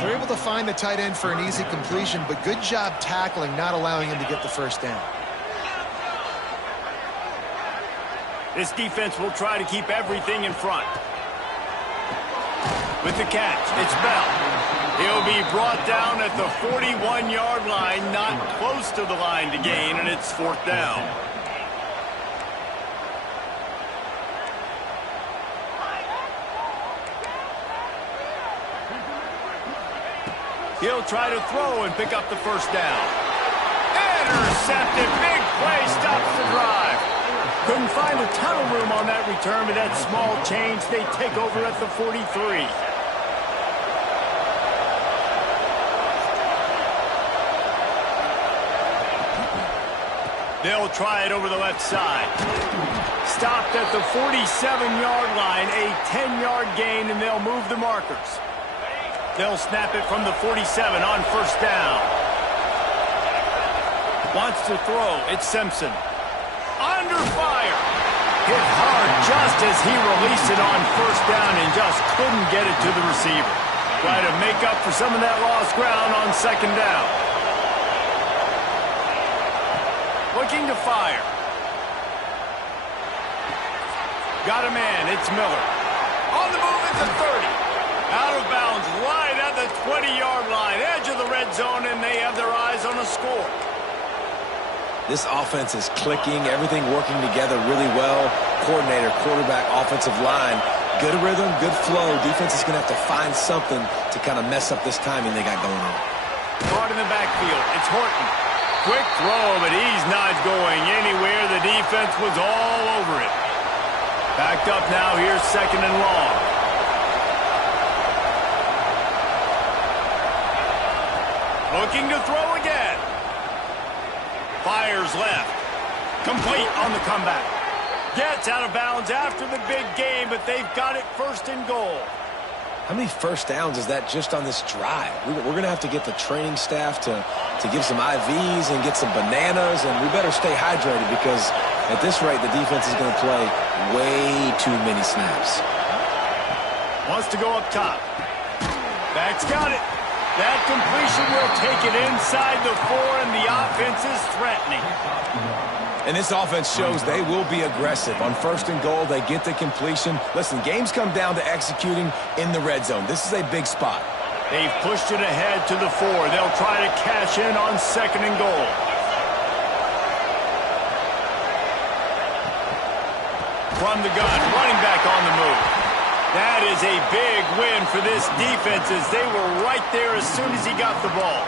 They're able to find the tight end for an easy completion, but good job tackling, not allowing him to get the first down. This defense will try to keep everything in front. With the catch, it's Bell. He'll be brought down at the 41-yard line, not close to the line to gain, and it's fourth down. He'll try to throw and pick up the first down. Intercepted. Big play stops the drive. Couldn't find a ton of room on that return, but that small change, they take over at the 43. They'll try it over the left side. Stopped at the 47-yard line, a 10-yard gain, and they'll move the markers. They'll snap it from the 47 on first down. Wants to throw. It's Simpson. Under fire. Hit hard just as he released it on first down and just couldn't get it to the receiver. Try to make up for some of that lost ground on second down. Looking to fire. Got a man. It's Miller. On the move at the 30. Out of bounds right at the 20-yard line. Edge of the red zone, and they have their eyes on a score. This offense is clicking, everything working together really well. Coordinator, quarterback, offensive line, good rhythm, good flow. Defense is going to have to find something to kind of mess up this timing they got going on. Guard in the backfield, it's Horton. Quick throw, but he's not going anywhere. The defense was all over it. Backed up now, here's second and long. Looking to throw again. Fires left. Complete on the comeback. Gets out of bounds after the big game, but they've got it first and goal. How many first downs is that just on this drive? We're going to have to get the training staff to give some IVs and get some bananas, and we better stay hydrated because at this rate, the defense is going to play way too many snaps. Wants to go up top. Back's got it. That completion will take it inside the 4, and the offense is threatening. And this offense shows they will be aggressive. On first and goal, they get the completion. Listen, games come down to executing in the red zone. This is a big spot. They've pushed it ahead to the 4. They'll try to cash in on second and goal. From the gun, running back on the move. That is a big win for this defense as they were right there as soon as he got the ball.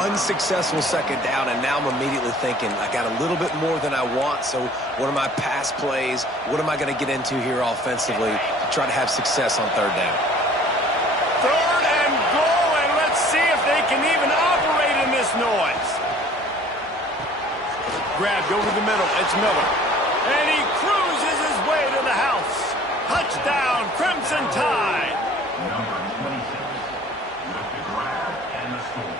unsuccessful second down, and now I'm immediately thinking, I got a little bit more than I want, so what are my pass plays? What am I going to get into here offensively to try to have success on third down? Third and goal, and let's see if they can even operate in this noise. Grabbed over the middle. It's Miller. And he cruises his way to the house. Touchdown, Crimson Tide. Number 26 with the grab and the score.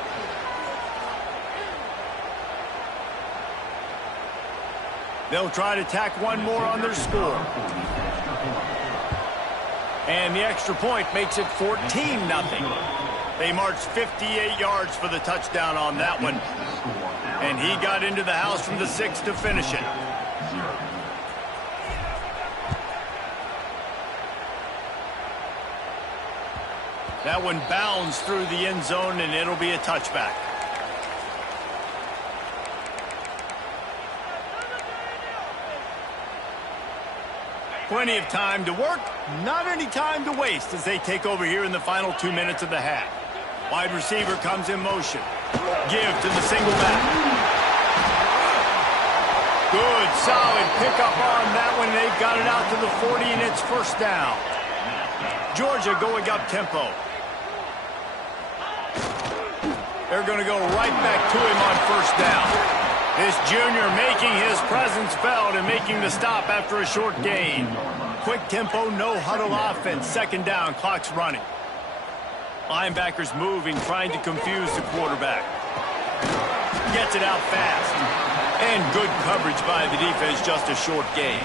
They'll try to tack one more on their score. And the extra point makes it 14-0. They marched 58 yards for the touchdown on that one. And he got into the house from the 6 to finish it. That one bounds through the end zone, and it'll be a touchback. Plenty of time to work, not any time to waste as they take over here in the final 2 minutes of the half. Wide receiver comes in motion. Give to the single back. Good, solid pickup on that one. They've got it out to the 40, and it's first down. Georgia going up tempo. They're going to go right back to him on first down. This junior making his presence felt and making the stop after a short gain. Quick tempo, no huddle offense. Second down, clock's running. Linebackers moving, trying to confuse the quarterback. Gets it out fast. And good coverage by the defense, just a short gain.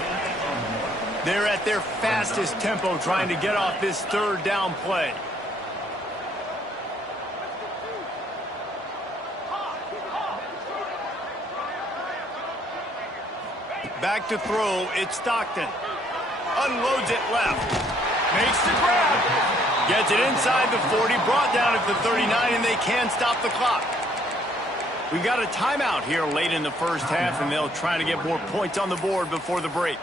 They're at their fastest tempo trying to get off this third down play. Back to throw, it's Stockton. Unloads it left. Makes the grab. Gets it inside the 40, brought down at the 39, and they can't stop the clock. We got a timeout here late in the first half, and they'll try to get more points on the board before the break.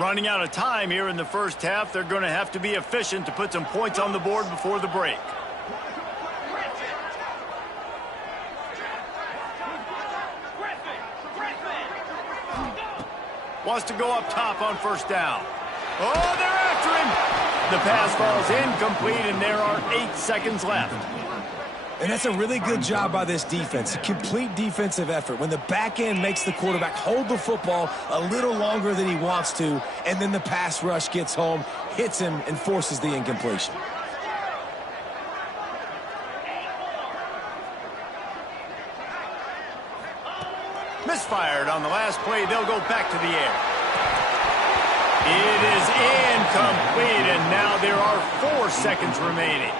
Running out of time here in the first half. They're going to have to be efficient to put some points on the board before the break. Wants to go up top on first down. Oh, they're after him. The pass falls incomplete, and there are 8 seconds left. And that's a really good job by this defense. A complete defensive effort. When the back end makes the quarterback hold the football a little longer than he wants to, and then the pass rush gets home, hits him, and forces the incompletion. Misfired on the last play. They'll go back to the air. It is incomplete, and now there are 4 seconds remaining.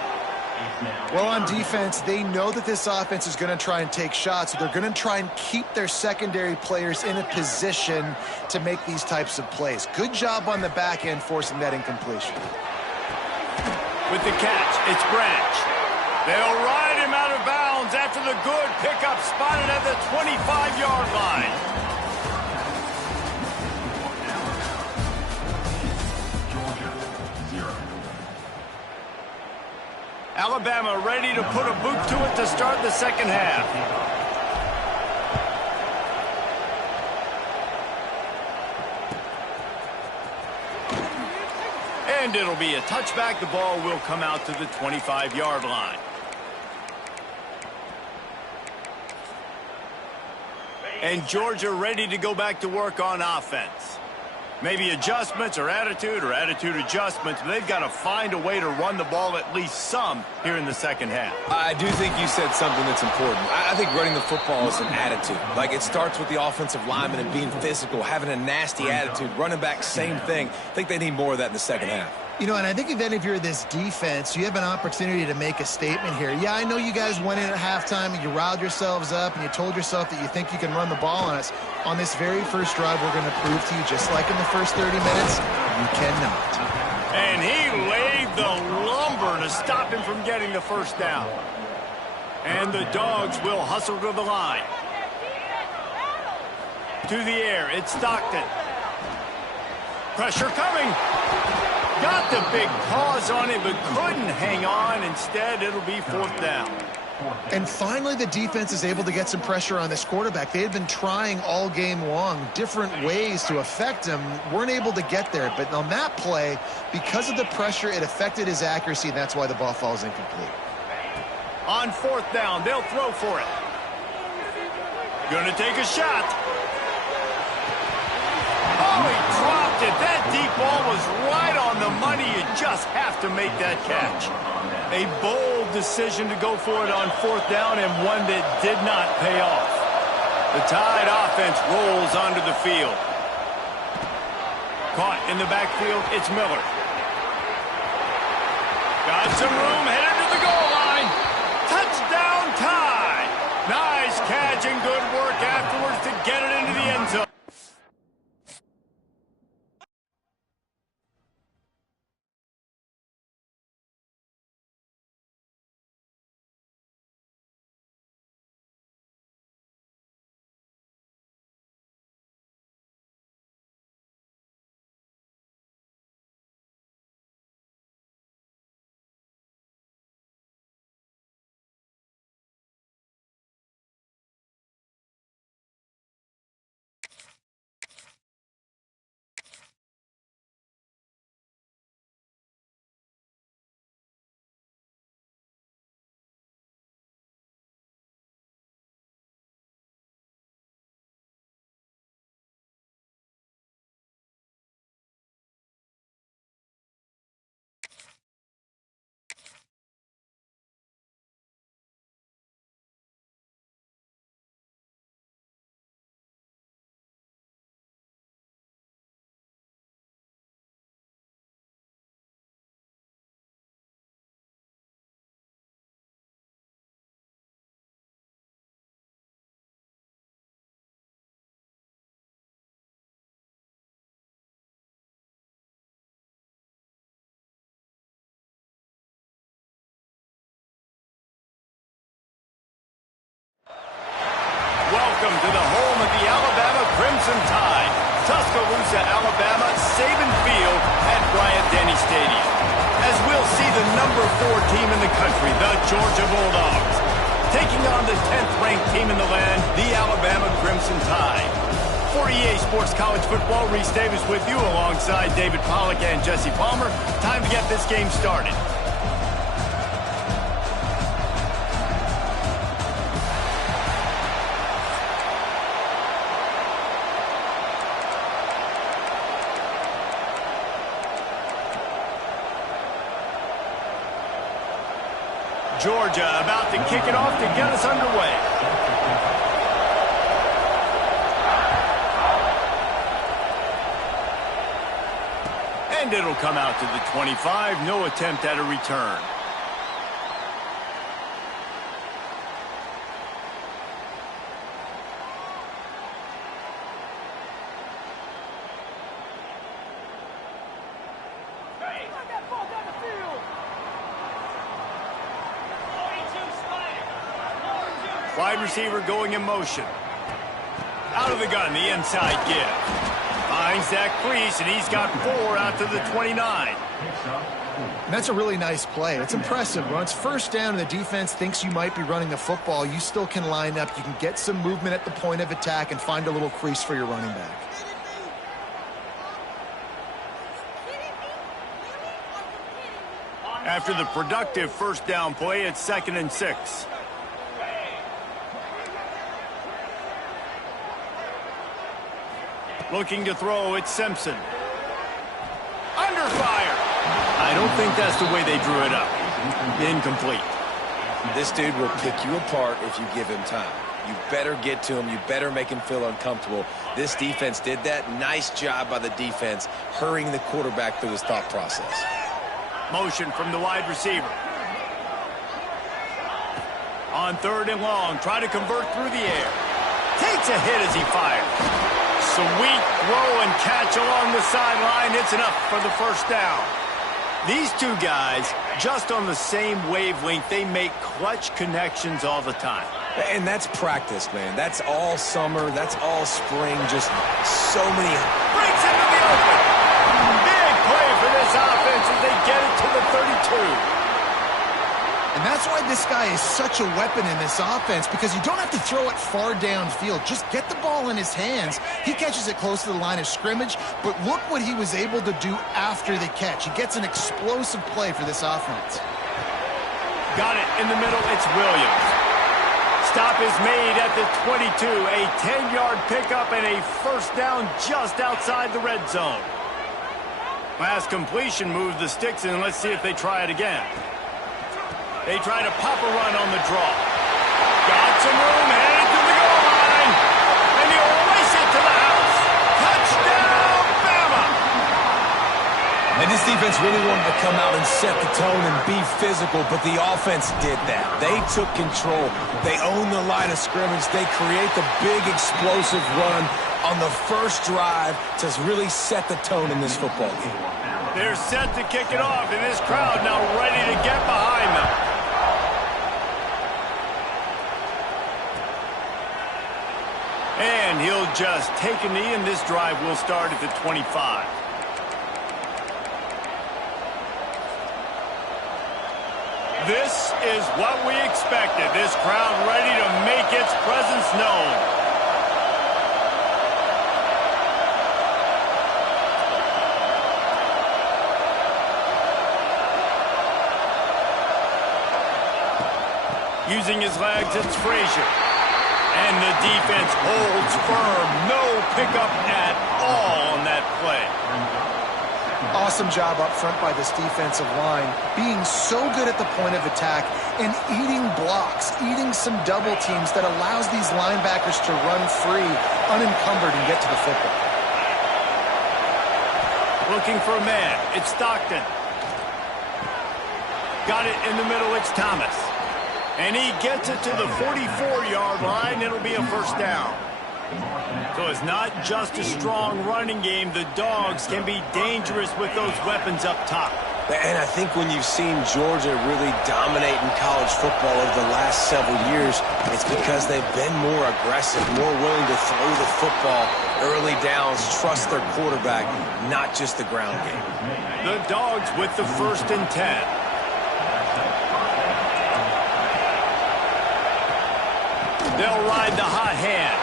Well, on defense, they know that this offense is going to try and take shots, so they're going to try and keep their secondary players in a position to make these types of plays. Good job on the back end forcing that incompletion. With the catch, it's Branch. They'll ride him out of bounds after the good pickup spotted at the 25-yard line. Alabama ready to put a boot to it to start the second half. And it'll be a touchback. The ball will come out to the 25-yard line. And Georgia ready to go back to work on offense. Maybe adjustments or attitude adjustments, but they've got to find a way to run the ball at least some here in the second half. I do think you said something that's important. I think running the football is an attitude. Like, it starts with the offensive lineman and being physical, having a nasty attitude. Running back, same thing. I think they need more of that in the second half. You know, and I think if you're this defense, you have an opportunity to make a statement here. Yeah, I know you guys went in at halftime and you riled yourselves up and you told yourself that you think you can run the ball on us. On this very first drive, we're going to prove to you, just like in the first 30 minutes, you cannot. And he laid the lumber to stop him from getting the first down. And the Dogs will hustle to the line. To the air, it's Stockton. Pressure coming. Got the big pause on it, but couldn't hang on. Instead, it'll be 4th down. And finally, the defense is able to get some pressure on this quarterback. They had been trying all game long, different ways to affect him, weren't able to get there. But on that play, because of the pressure, it affected his accuracy, and that's why the ball falls incomplete. On 4th down, they'll throw for it. Gonna take a shot. Oh, he dropped it. That deep ball was right on the money. You just have to make that catch. A bold decision to go for it on 4th down, and one that did not pay off. The Tide offense rolls onto the field. Caught in the backfield, it's Miller. Got some room, headed to the goal line. Touchdown Tide. Nice catch and good work afterwards to get it into the end zone. Welcome to the home of the Alabama Crimson Tide. Tuscaloosa, Alabama, Saban Field at Bryant-Denny Stadium. As we'll see the number 4 team in the country, the Georgia Bulldogs, taking on the 10th-ranked team in the land, the Alabama Crimson Tide. For EA Sports College Football, Reese Davis with you alongside David Pollack and Jesse Palmer. Time to get this game started. Georgia about to kick it off to get us underway. And it'll come out to the 25. No attempt at a return. Wide receiver going in motion. Out of the gun, the inside give. Finds that crease, and he's got 4 out to the 29. And that's a really nice play. It's impressive. When it's 1st down and the defense thinks you might be running the football, you still can line up. You can get some movement at the point of attack and find a little crease for your running back. After the productive 1st down play, it's 2nd and 6. Looking to throw, it's Simpson. Under fire. I don't think that's the way they drew it up. Incomplete. This dude will pick you apart if you give him time. You better get to him. You better make him feel uncomfortable. This defense did that. Nice job by the defense, hurrying the quarterback through his thought process. Motion from the wide receiver. On 3rd and long, try to convert through the air. Takes a hit as he fires. Sweet throw and catch along the sideline. It's enough for the 1st down. These two guys, just on the same wavelength, they make clutch connections all the time. And that's practice, man. That's all summer. That's all spring. Just so many. Breaks into the open. Big play for this offense as they get it to the 32. And that's why this guy is such a weapon in this offense, because you don't have to throw it far downfield. Just get the ball in his hands. He catches it close to the line of scrimmage, but look what he was able to do after the catch. He gets an explosive play for this offense. Got it in the middle. It's Williams. Stop is made at the 22. A 10-yard pickup and a first down just outside the red zone. Last completion moved the sticks in. Let's see if they try it again. They try to pop a run on the draw. Got some room, headed to the goal line. And he'll race it to the house. Touchdown, Bama! And this defense really wanted to come out and set the tone and be physical, but the offense did that. They took control. They owned the line of scrimmage. They create the big explosive run on the first drive to really set the tone in this football game. They're set to kick it off, and this crowd now ready to get behind them. And he'll just take a knee, and this drive will start at the 25. This is what we expected. This crowd ready to make its presence known. Using his legs, it's Frazier. And the defense holds firm. No pickup at all on that play. Awesome job up front by this defensive line, being so good at the point of attack and eating blocks, eating some double teams that allows these linebackers to run free, unencumbered, and get to the football. Looking for a man. It's Stockton. Got it in the middle. It's Thomas. And he gets it to the 44-yard line. It'll be a first down. So it's not just a strong running game. The Dogs can be dangerous with those weapons up top. And I think when you've seen Georgia really dominate in college football over the last several years, it's because they've been more aggressive, more willing to throw the football early downs, trust their quarterback, not just the ground game. The Dogs with the 1st and 10. They'll ride the hot hand.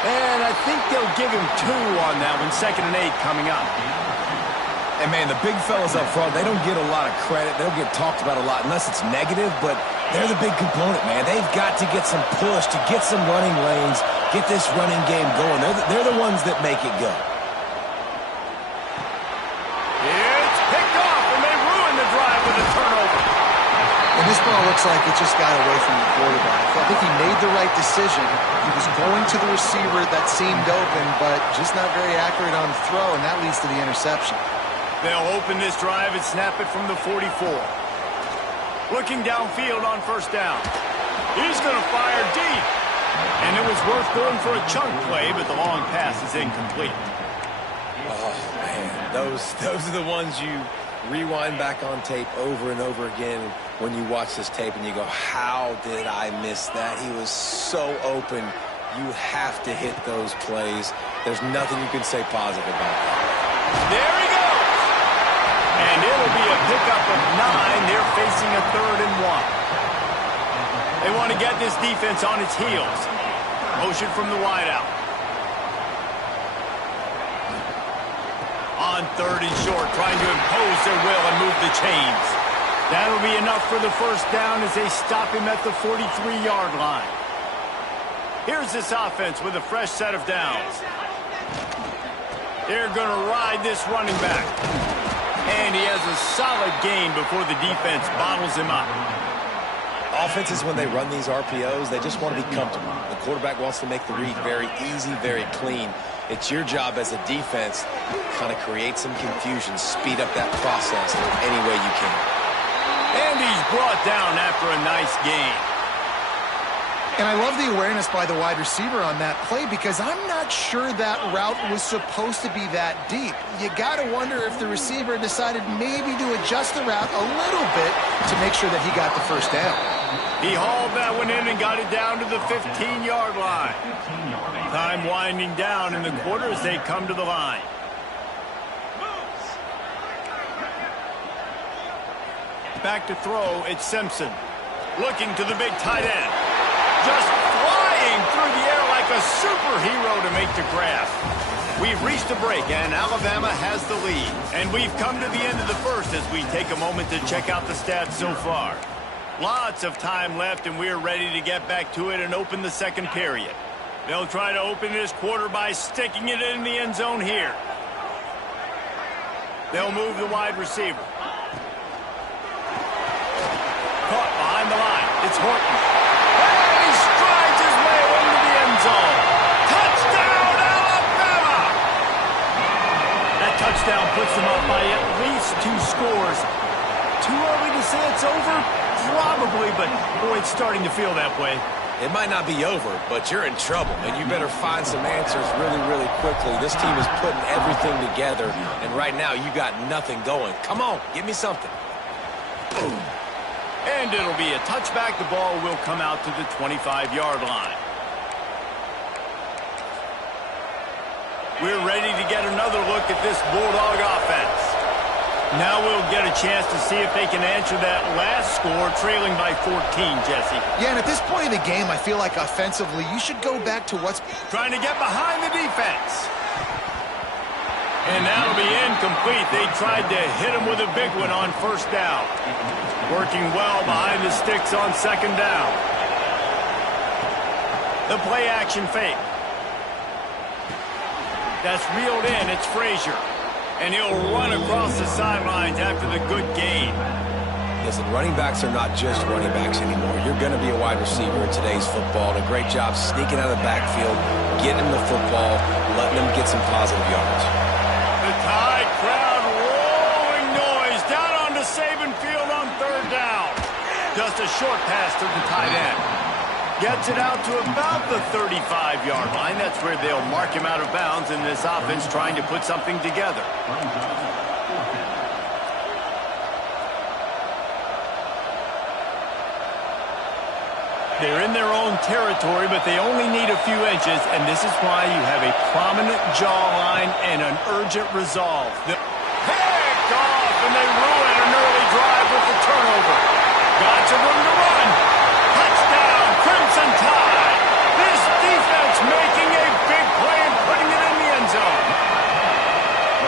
And I think they'll give him 2 on that one. 2nd and 8 coming up. And, man, the big fellas up front, they don't get a lot of credit. They don't get talked about a lot unless it's negative, but they're the big component, man. They've got to get some push, to get some running lanes, get this running game going. They're the ones that make it go. It's picked off, and they ruin the drive with a turnover. And this ball looks like it just got away from the quarterback. I think he made the right decision. He was going to the receiver that seemed open, but just not very accurate on the throw, and that leads to the interception. They'll open this drive and snap it from the 44. Looking downfield on 1st down. He's going to fire deep. And it was worth going for a chunk play, but the long pass is incomplete. Oh, man. Those are the ones you rewind back on tape over and over again when you watch this tape and you go, how did I miss that? He was so open. You have to hit those plays. There's nothing you can say positive about that. There he goes. And it'll be a pickup of 9. They're facing a 3rd and 1. They want to get this defense on its heels. Motion from the wideout. On 3rd and short, trying to impose their will and move the chains. That'll be enough for the first down as they stop him at the 43-yard line. Here's this offense with a fresh set of downs. They're going to ride this running back. And he has a solid gain before the defense bottles him up. Offenses, when they run these RPOs, they just want to be comfortable. The quarterback wants to make the read very easy, very clean. It's your job as a defense to kind of create some confusion, speed up that process any way you can. And he's brought down after a nice gain. And I love the awareness by the wide receiver on that play, because I'm not sure that route was supposed to be that deep. You got to wonder if the receiver decided maybe to adjust the route a little bit to make sure that he got the first down. He hauled that one in and got it down to the 15-yard line. Time winding down in the quarter as they come to the line. Back to throw, it's Simpson. Looking to the big tight end. Just flying through the air like a superhero to make the grab. We've reached a break, and Alabama has the lead. And we've come to the end of the first as we take a moment to check out the stats so far. Lots of time left, and we're ready to get back to it and open the second period. They'll try to open this quarter by sticking it in the end zone here. They'll move the wide receiver. Caught behind the line. It's Horton. And he strides his way into the end zone. Touchdown, Alabama! That touchdown puts them up by at least 2 scores. Too early to say it's over? Probably, but boy, it's starting to feel that way. It might not be over, but you're in trouble, and you better find some answers really, really quickly. This team is putting everything together, and right now you got nothing going. Come on, give me something. Boom. And it'll be a touchback. The ball will come out to the 25-yard line. We're ready to get another look at this Bulldog offense. Now we'll get a chance to see if they can answer that last score, trailing by 14, Jesse. Yeah, and at this point in the game, I feel like offensively, you should go back to what's... Trying to get behind the defense. And that'll be incomplete. They tried to hit him with a big one on first down. Working well behind the sticks on second down. The play action fake. That's reeled in. It's Frazier. And he'll run across the sidelines after the good gain. Listen, running backs are not just running backs anymore. You're going to be a wide receiver in today's football. And a great job sneaking out of the backfield, getting him the football, letting him get some positive yards. The Tide crowd rolling noise down onto Saban Field on third down. Just a short pass to the tight end. Gets it out to about the 35-yard line. That's where they'll mark him out of bounds in this offense trying to put something together. They're in their own territory, but they only need a few inches, and this is why you have a prominent jawline and an urgent resolve. Picked off, and they ruin an early drive with the turnover. Got some room to run. Touchdown, Crimson Tide. This defense making a big play and putting it in the end zone.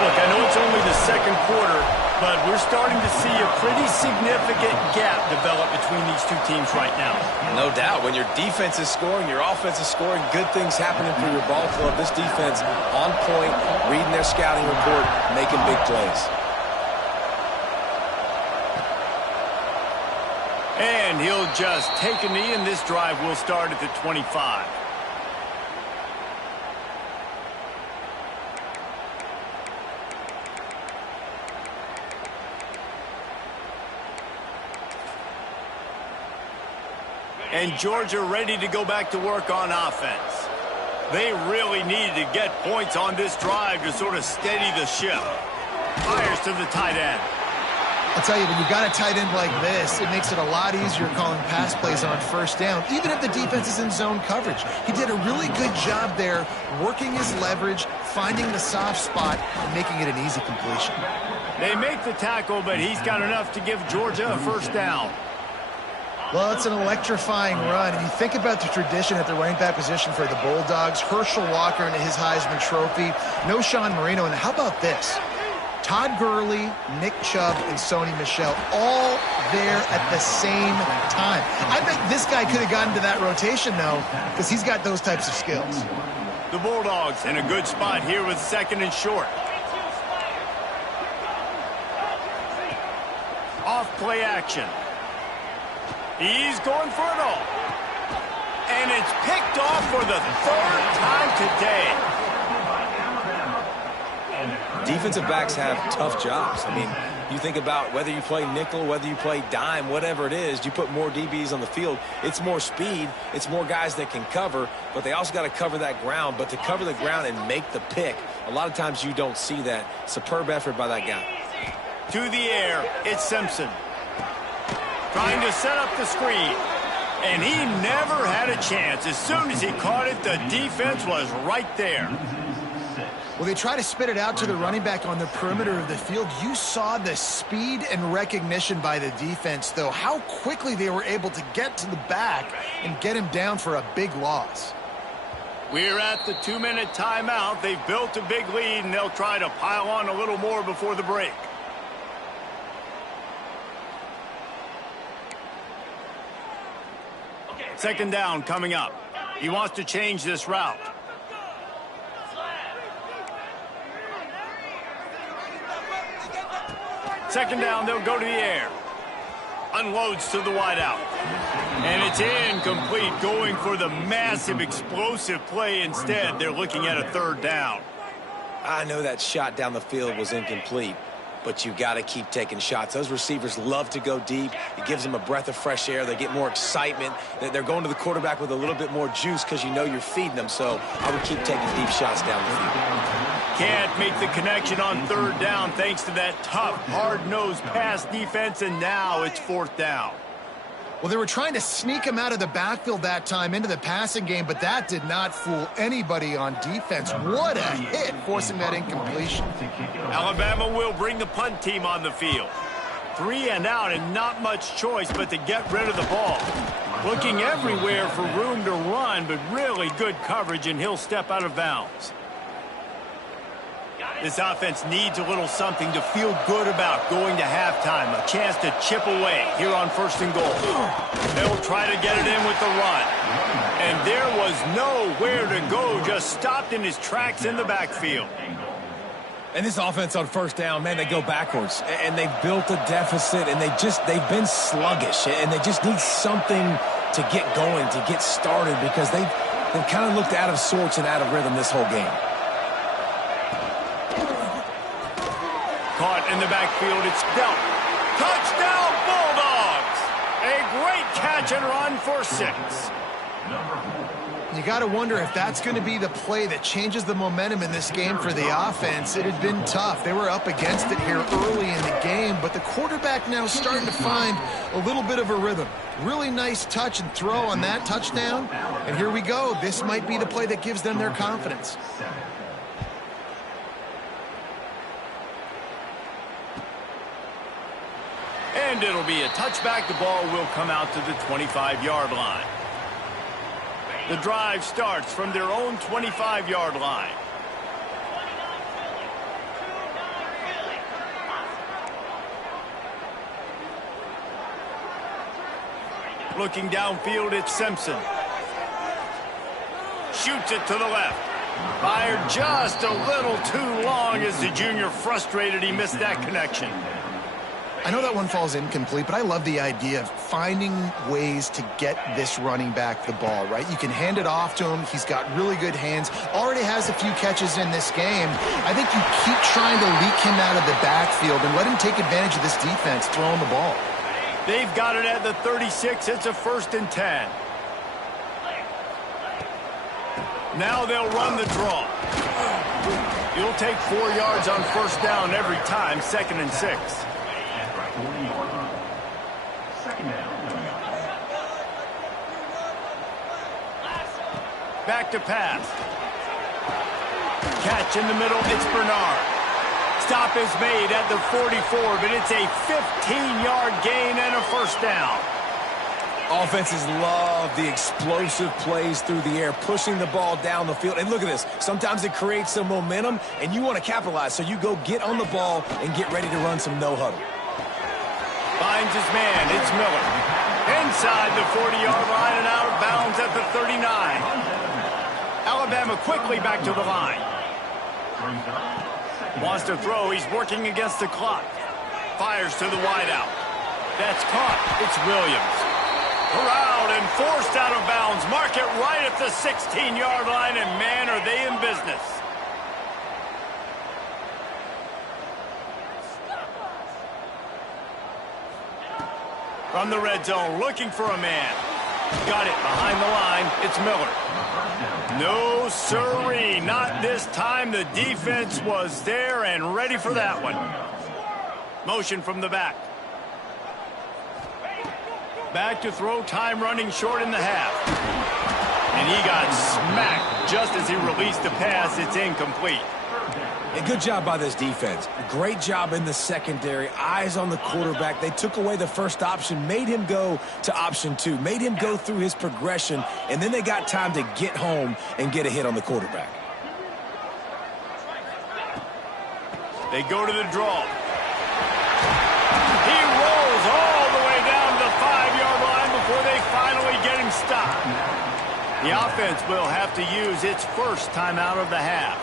Look, I know it's only the second quarter, but we're starting to see a pretty significant gap develop between these two teams right now. No doubt. When your defense is scoring, your offense is scoring, good things happening for your ball club. This defense on point, reading their scouting report, making big plays. And he'll just take a knee, and this drive will start at the 25. And Georgia ready to go back to work on offense. They really needed to get points on this drive to sort of steady the ship. Fires to the tight end. I'll tell you, when you've got a tight end like this, it makes it a lot easier calling pass plays on first down, even if the defense is in zone coverage. He did a really good job there, working his leverage, finding the soft spot, and making it an easy completion. They make the tackle, but he's got enough to give Georgia a first down. Well, it's an electrifying run. And you think about the tradition at the running back position for the Bulldogs. Herschel Walker and his Heisman Trophy. No Sean Marino. And how about this? Todd Gurley, Nick Chubb, and Sony Michel all there at the same time. I bet this guy could have gotten to that rotation, though, because he's got those types of skills. The Bulldogs in a good spot here with second and short. Off play action. He's going for it all. And it's picked off for the third time today. Defensive backs have tough jobs. I mean, you think about whether you play nickel, whether you play dime, whatever it is, you put more DBs on the field. It's more speed. It's more guys that can cover, but they also got to cover that ground. But to cover the ground and make the pick, a lot of times you don't see that. Superb effort by that guy. To the air, it's Simpson. Trying to set up the screen. And he never had a chance. As soon as he caught it, the defense was right there. Well, they try to spit it out to the running back on the perimeter of the field. You saw the speed and recognition by the defense, though, how quickly they were able to get to the back and get him down for a big loss. We're at the 2-minute timeout. They've built a big lead, and they'll try to pile on a little more before the break. Second down coming up. He wants to change this route. Second down, they'll go to the air. Unloads to the wideout. And it's incomplete, going for the massive explosive play instead. They're looking at a third down. I know that shot down the field was incomplete, but you got to keep taking shots. Those receivers love to go deep. It gives them a breath of fresh air. They get more excitement. They're going to the quarterback with a little bit more juice because you know you're feeding them. So I would keep taking deep shots down the field. Can't make the connection on third down thanks to that tough, hard-nosed pass defense, and now it's fourth down. Well, they were trying to sneak him out of the backfield that time into the passing game, but that did not fool anybody on defense. What a hit, forcing that incompletion. Alabama will bring the punt team on the field. 3 and out, and not much choice but to get rid of the ball. Looking everywhere for room to run, but really good coverage, and he'll step out of bounds. This offense needs a little something to feel good about going to halftime. A chance to chip away here on 1st and goal. They'll try to get it in with the run. And there was nowhere to go, just stopped in his tracks in the backfield. And this offense on 1st down, man, they go backwards. And they've built a deficit, and they've been sluggish. And they just need something to get going, to get started, because they've kind of looked out of sorts and out of rhythm this whole game. Caught in the backfield, it's dealt. Touchdown, Bulldogs! A great catch and run for 6. You got to wonder if that's going to be the play that changes the momentum in this game for the offense. It had been tough. They were up against it here early in the game, but the quarterback now starting to find a little bit of a rhythm. Really nice touch and throw on that touchdown. And here we go. This might be the play that gives them their confidence. And it'll be a touchback. The ball will come out to the 25-yard line. The drive starts from their own 25-yard line. Looking downfield, it's Simpson. Shoots it to the left. Fired just a little too long as the junior frustrated. He missed that connection. I know that one falls incomplete, but I love the idea of finding ways to get this running back the ball, right? You can hand it off to him. He's got really good hands. Already has a few catches in this game. I think you keep trying to leak him out of the backfield and let him take advantage of this defense throwing the ball. They've got it at the 36. It's a 1st and 10. Now they'll run the draw. You'll take 4 yards on 1st down every time, 2nd and 6. Back to pass. Catch in the middle, it's Bernard. Stop is made at the 44, but it's a 15-yard gain and a 1st down. Offenses love the explosive plays through the air, pushing the ball down the field. And look at this. Sometimes it creates some momentum, and you want to capitalize. So you go get on the ball and get ready to run some no-huddle. Finds his man. It's Miller. Inside the 40-yard line and out of bounds at the 39. Alabama quickly back to the line. Wants to throw. He's working against the clock. Fires to the wideout. That's caught. It's Williams. Corralled and forced out of bounds. Mark it right at the 16-yard line, and man, are they in business. From the red zone, looking for a man. Got it behind the line. It's Miller. No siree, not this time. The defense was there and ready for that one. Motion from the back. Back to throw, time running short in the half. And he got smacked just as he released the pass. It's incomplete. A good job by this defense. Great job in the secondary. Eyes on the quarterback. They took away the first option, made him go to option 2, made him go through his progression, and then they got time to get home and get a hit on the quarterback. They go to the draw. He rolls all the way down to the 5-yard line before they finally get him stopped. The offense will have to use its first timeout of the half.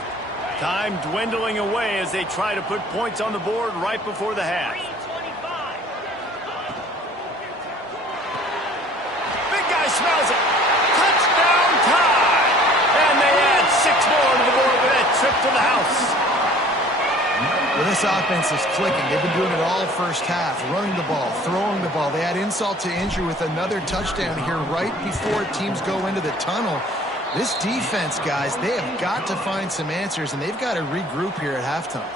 Time dwindling away as they try to put points on the board right before the half. Big guy smells it. Touchdown tie. And they add 6 more to the board with that trip to the house. Well, this offense is clicking. They've been doing it all first half, running the ball, throwing the ball. They add insult to injury with another touchdown here right before teams go into the tunnel. This defense, guys, they have got to find some answers, and they've got to regroup here at halftime.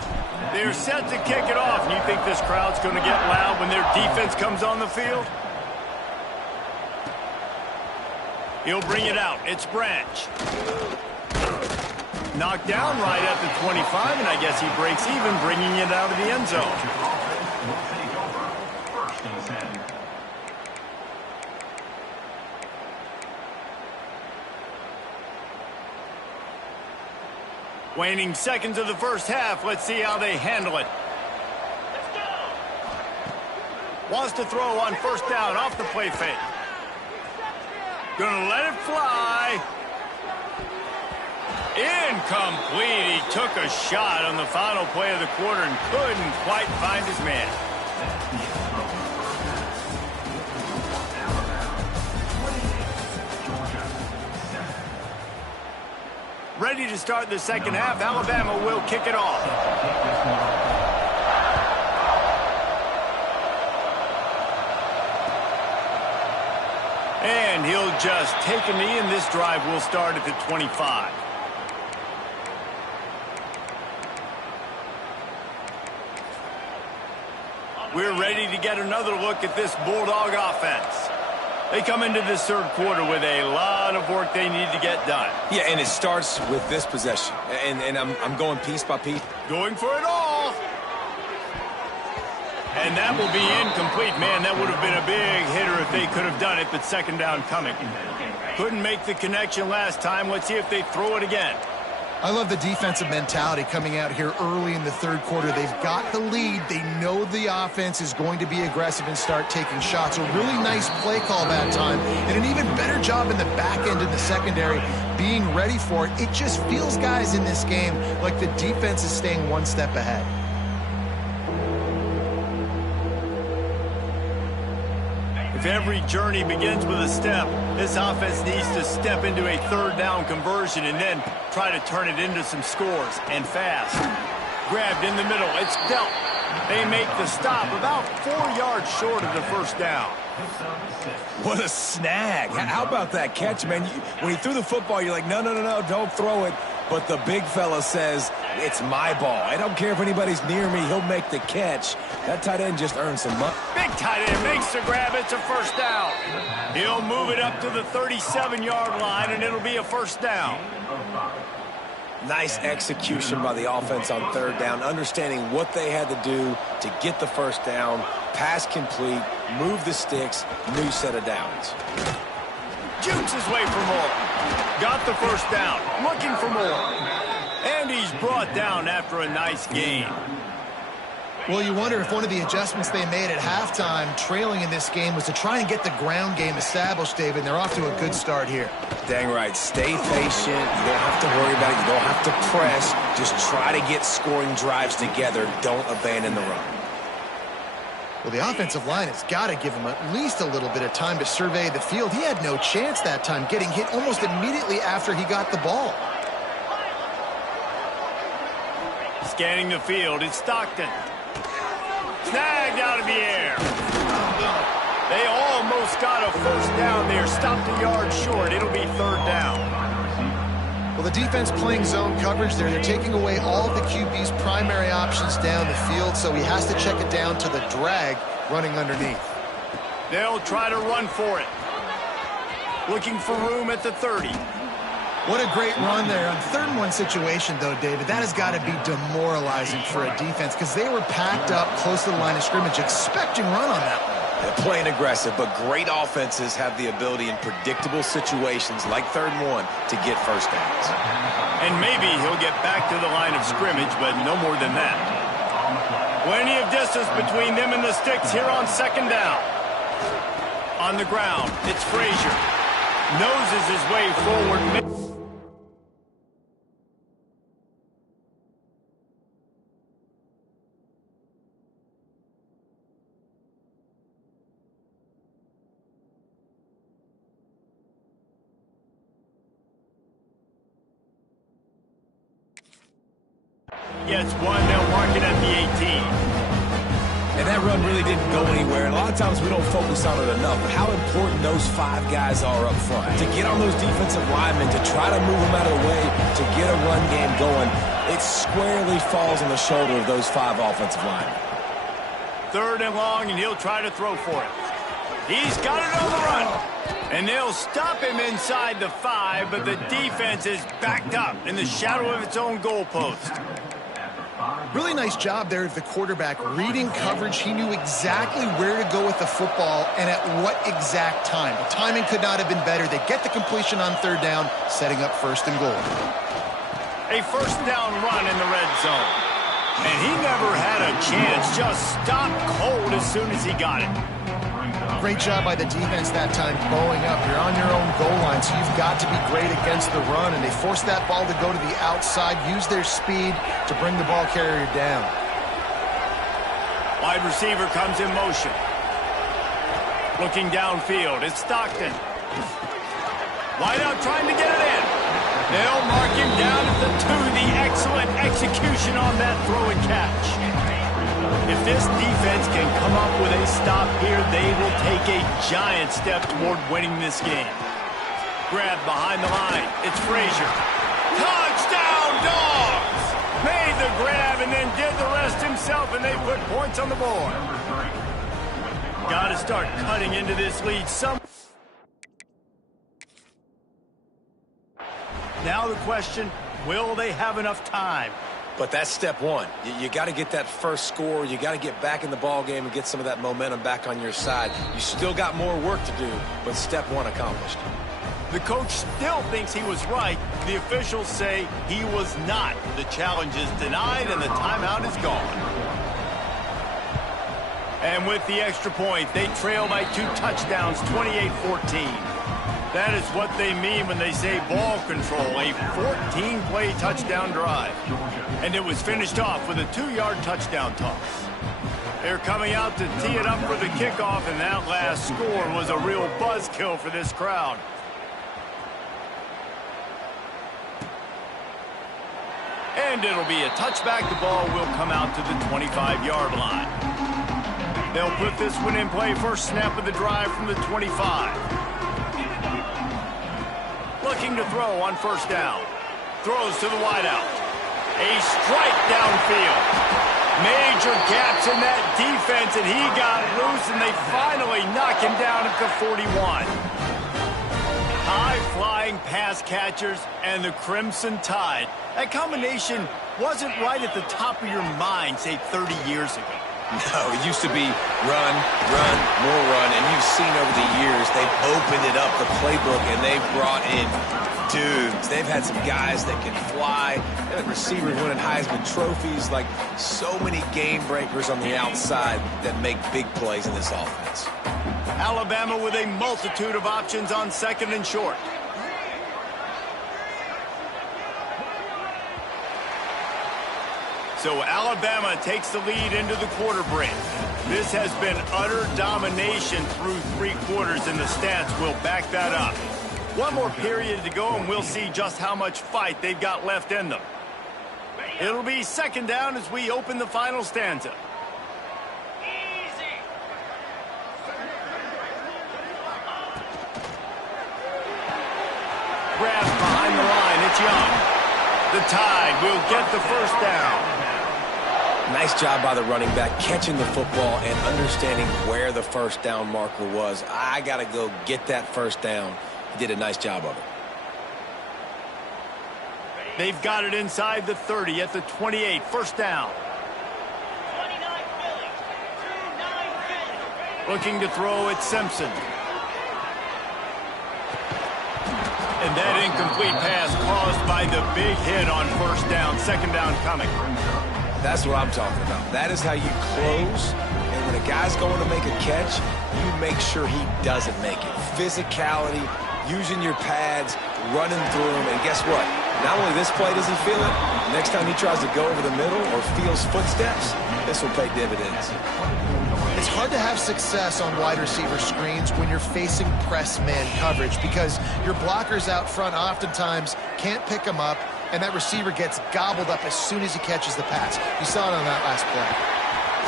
They're set to kick it off. And you think this crowd's going to get loud when their defense comes on the field? He'll bring it out. It's Branch. Knocked down right at the 25, and I guess he breaks even, bringing it out of the end zone. Waning seconds of the first half. Let's see how they handle it. Wants to throw on first down off the play fake. Gonna let it fly. Incomplete. He took a shot on the final play of the quarter and couldn't quite find his man. Ready to start the second half. Alabama will kick it off. And he'll just take a knee, and this drive will start at the 25. We're ready to get another look at this Bulldog offense. They come into this third quarter with a lot of work they need to get done. Yeah, and it starts with this possession. And I'm going piece by piece. Going for it all. And that will be incomplete. Man, that would have been a big hitter if they could have done it, but second down coming. Couldn't make the connection last time. Let's see if they throw it again. I love the defensive mentality coming out here early in the third quarter. They've got the lead. They know the offense is going to be aggressive and start taking shots. A really nice play call that time, and an even better job in the back end in the secondary being ready for it. It just feels, guys, in this game like the defense is staying one step ahead. If every journey begins with a step, this offense needs to step into a third down conversion and then try to turn it into some scores, and fast. Grabbed in the middle. It's dealt. They make the stop about 4 yards short of the first down. What a snag. How about that catch, man? When he threw the football, you're like, no, don't throw it. But the big fella says, it's my ball. I don't care if anybody's near me. He'll make the catch. That tight end just earned some money. Big tight end makes the grab. It's a first down. He'll move it up to the 37-yard line, and it'll be a first down. Nice execution by the offense on third down, understanding what they had to do to get the first down, pass complete, move the sticks, new set of downs. Jukes his way for more. Got the first down. Looking for more. And he's brought down after a nice gain. Well, you wonder if one of the adjustments they made at halftime, trailing in this game, was to try and get the ground game established, David, and they're off to a good start here. Dang right. Stay patient. You don't have to worry about it. You don't have to press. Just try to get scoring drives together. Don't abandon the run. Well, the offensive line has got to give him at least a little bit of time to survey the field. He had no chance that time, getting hit almost immediately after he got the ball. Scanning the field, it's Stockton. Snagged out of the air. They almost got a first down there. Stopped a yard short. It'll be third down. Well, the defense playing zone coverage there. They're taking away all of the QB's primary options down the field, so he has to check it down to the drag running underneath. They'll try to run for it. Looking for room at the 30. What a great run there. On 3rd and 1 situation, though, David, that has got to be demoralizing for a defense because they were packed up close to the line of scrimmage, expecting run on that one. They're playing aggressive, but great offenses have the ability in predictable situations like 3rd and 1 to get first downs. And maybe he'll get back to the line of scrimmage, but no more than that. Plenty of distance between them and the sticks here on 2nd down. On the ground, it's Frazier. Noses his way forward. Gets one, they'll mark it at the 18. And that run really didn't go anywhere. And a lot of times we don't focus on it enough, but how important those 5 guys are up front. To get on those defensive linemen, to try to move them out of the way, to get a run game going, it squarely falls on the shoulder of those 5 offensive linemen. 3rd and long, and he'll try to throw for it. He's got it on the run. And they'll stop him inside the 5, but the defense is backed up in the shadow of its own goalpost. Really nice job there of the quarterback reading coverage. He knew exactly where to go with the football and at what exact time. The timing could not have been better. They get the completion on 3rd down, setting up 1st and goal. A 1st down run in the red zone. And he never had a chance, just stopped cold as soon as he got it. Great job by the defense that time, bowing up. You're on your own goal line, so you've got to be great against the run, and they forced that ball to go to the outside, use their speed to bring the ball carrier down. Wide receiver comes in motion. Looking downfield, it's Stockton. Wide out trying to get it in. They'll mark him down at the 2. The excellent execution on that throw and catch. If this defense can come up with a stop here, they will take a giant step toward winning this game. Grab behind the line. It's Frazier. Touchdown, Dogs! Made the grab and then did the rest himself, and they put points on the board. Got to start cutting into this lead some. Now the question, will they have enough time? But that's step 1. You got to get that first score. You got to get back in the ball game and get some of that momentum back on your side. You still got more work to do, but step 1 accomplished. The coach still thinks he was right. The officials say he was not. The challenge is denied and the timeout is gone. And with the extra point, they trail by 2 touchdowns, 28-14. That is what they mean when they say ball control, a 14-play touchdown drive. And it was finished off with a 2-yard touchdown toss. They're coming out to tee it up for the kickoff, and that last score was a real buzzkill for this crowd. And it'll be a touchback. The ball will come out to the 25-yard line. They'll put this one in play. First snap of the drive from the 25. Looking to throw on 1st down. Throws to the wideout. A strike downfield. Major gaps in that defense, and he got loose, and they finally knock him down at the 41. High-flying pass catchers and the Crimson Tide. That combination wasn't right at the top of your mind, say, 30 years ago. No, it used to be run, run, more run, and you've seen over the years they've opened it up, the playbook, and they've brought in dudes. They've had some guys that can fly. They've had receivers winning Heisman trophies, like so many game breakers on the outside that make big plays in this offense. Alabama with a multitude of options on 2nd and short. So Alabama takes the lead into the quarter break. This has been utter domination through 3 quarters, and the stats will back that up. One more period to go, and we'll see just how much fight they've got left in them. It'll be 2nd down as we open the final stanza. Grab behind the line. It's Young. The Tide will get the 1st down. Nice job by the running back, catching the football and understanding where the first down marker was. I got to go get that first down. He did a nice job of it. They've got it inside the 30 at the 28. First down. Looking to throw at Simpson. And that incomplete pass caused by the big hit on first down. Second down coming. That's what I'm talking about. That is how you close. And when a guy's going to make a catch, you make sure he doesn't make it. Physicality, using your pads, running through them. And guess what? Not only this play does he feel it, next time he tries to go over the middle or feels footsteps, this will pay dividends. It's hard to have success on wide receiver screens when you're facing press man coverage because your blockers out front oftentimes can't pick them up, and that receiver gets gobbled up as soon as he catches the pass. You saw it on that last play.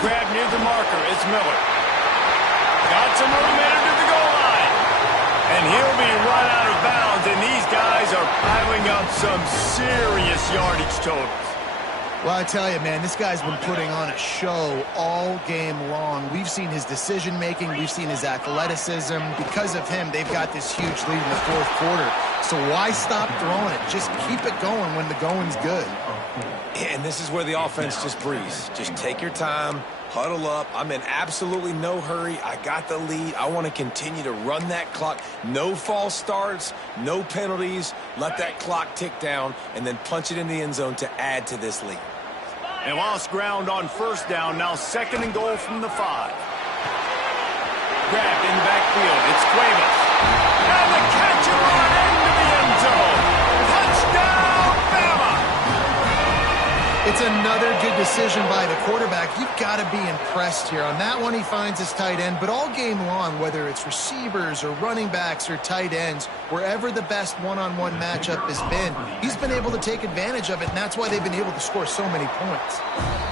Grab near the marker. It's Miller. Got some room headed to the goal line. And he'll be run out of bounds, and these guys are piling up some serious yardage totals. Well, I tell you, man, this guy's been putting on a show all game long. We've seen his decision-making. We've seen his athleticism. Because of him, they've got this huge lead in the fourth quarter. So why stop throwing it? Just keep it going when the going's good. And this is where the offense just breathes. Just take your time, huddle up. I'm in absolutely no hurry. I got the lead. I want to continue to run that clock. No false starts, no penalties. Let that clock tick down and then punch it in the end zone to add to this lead. They lost ground on first down. Now second and goal from the 5. Grabbed in the backfield. It's Cuevas. And the catch and run into the end zone. Touchdown, Bama! It's another good decision by the quarterback. You've got to be impressed here. On that one, he finds his tight end. But all game long, whether it's receivers or running backs or tight ends, wherever the best one-on-one matchup has been, he's been able to take advantage of it, and that's why they've been able to score so many points.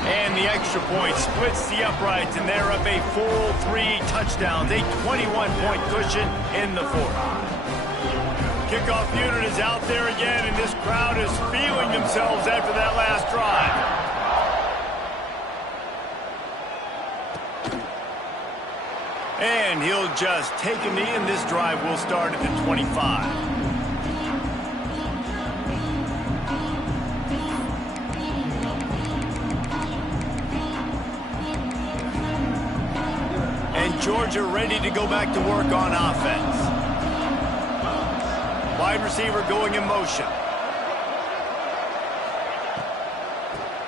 And the extra point splits the uprights, and they're up a full 3 touchdowns, a 21-point cushion in the fourth. Kickoff unit is out there again, and this crowd is feeling themselves after that last drive. And he'll just take a knee, and this drive will start at the 25. And Georgia ready to go back to work on offense. Wide receiver going in motion.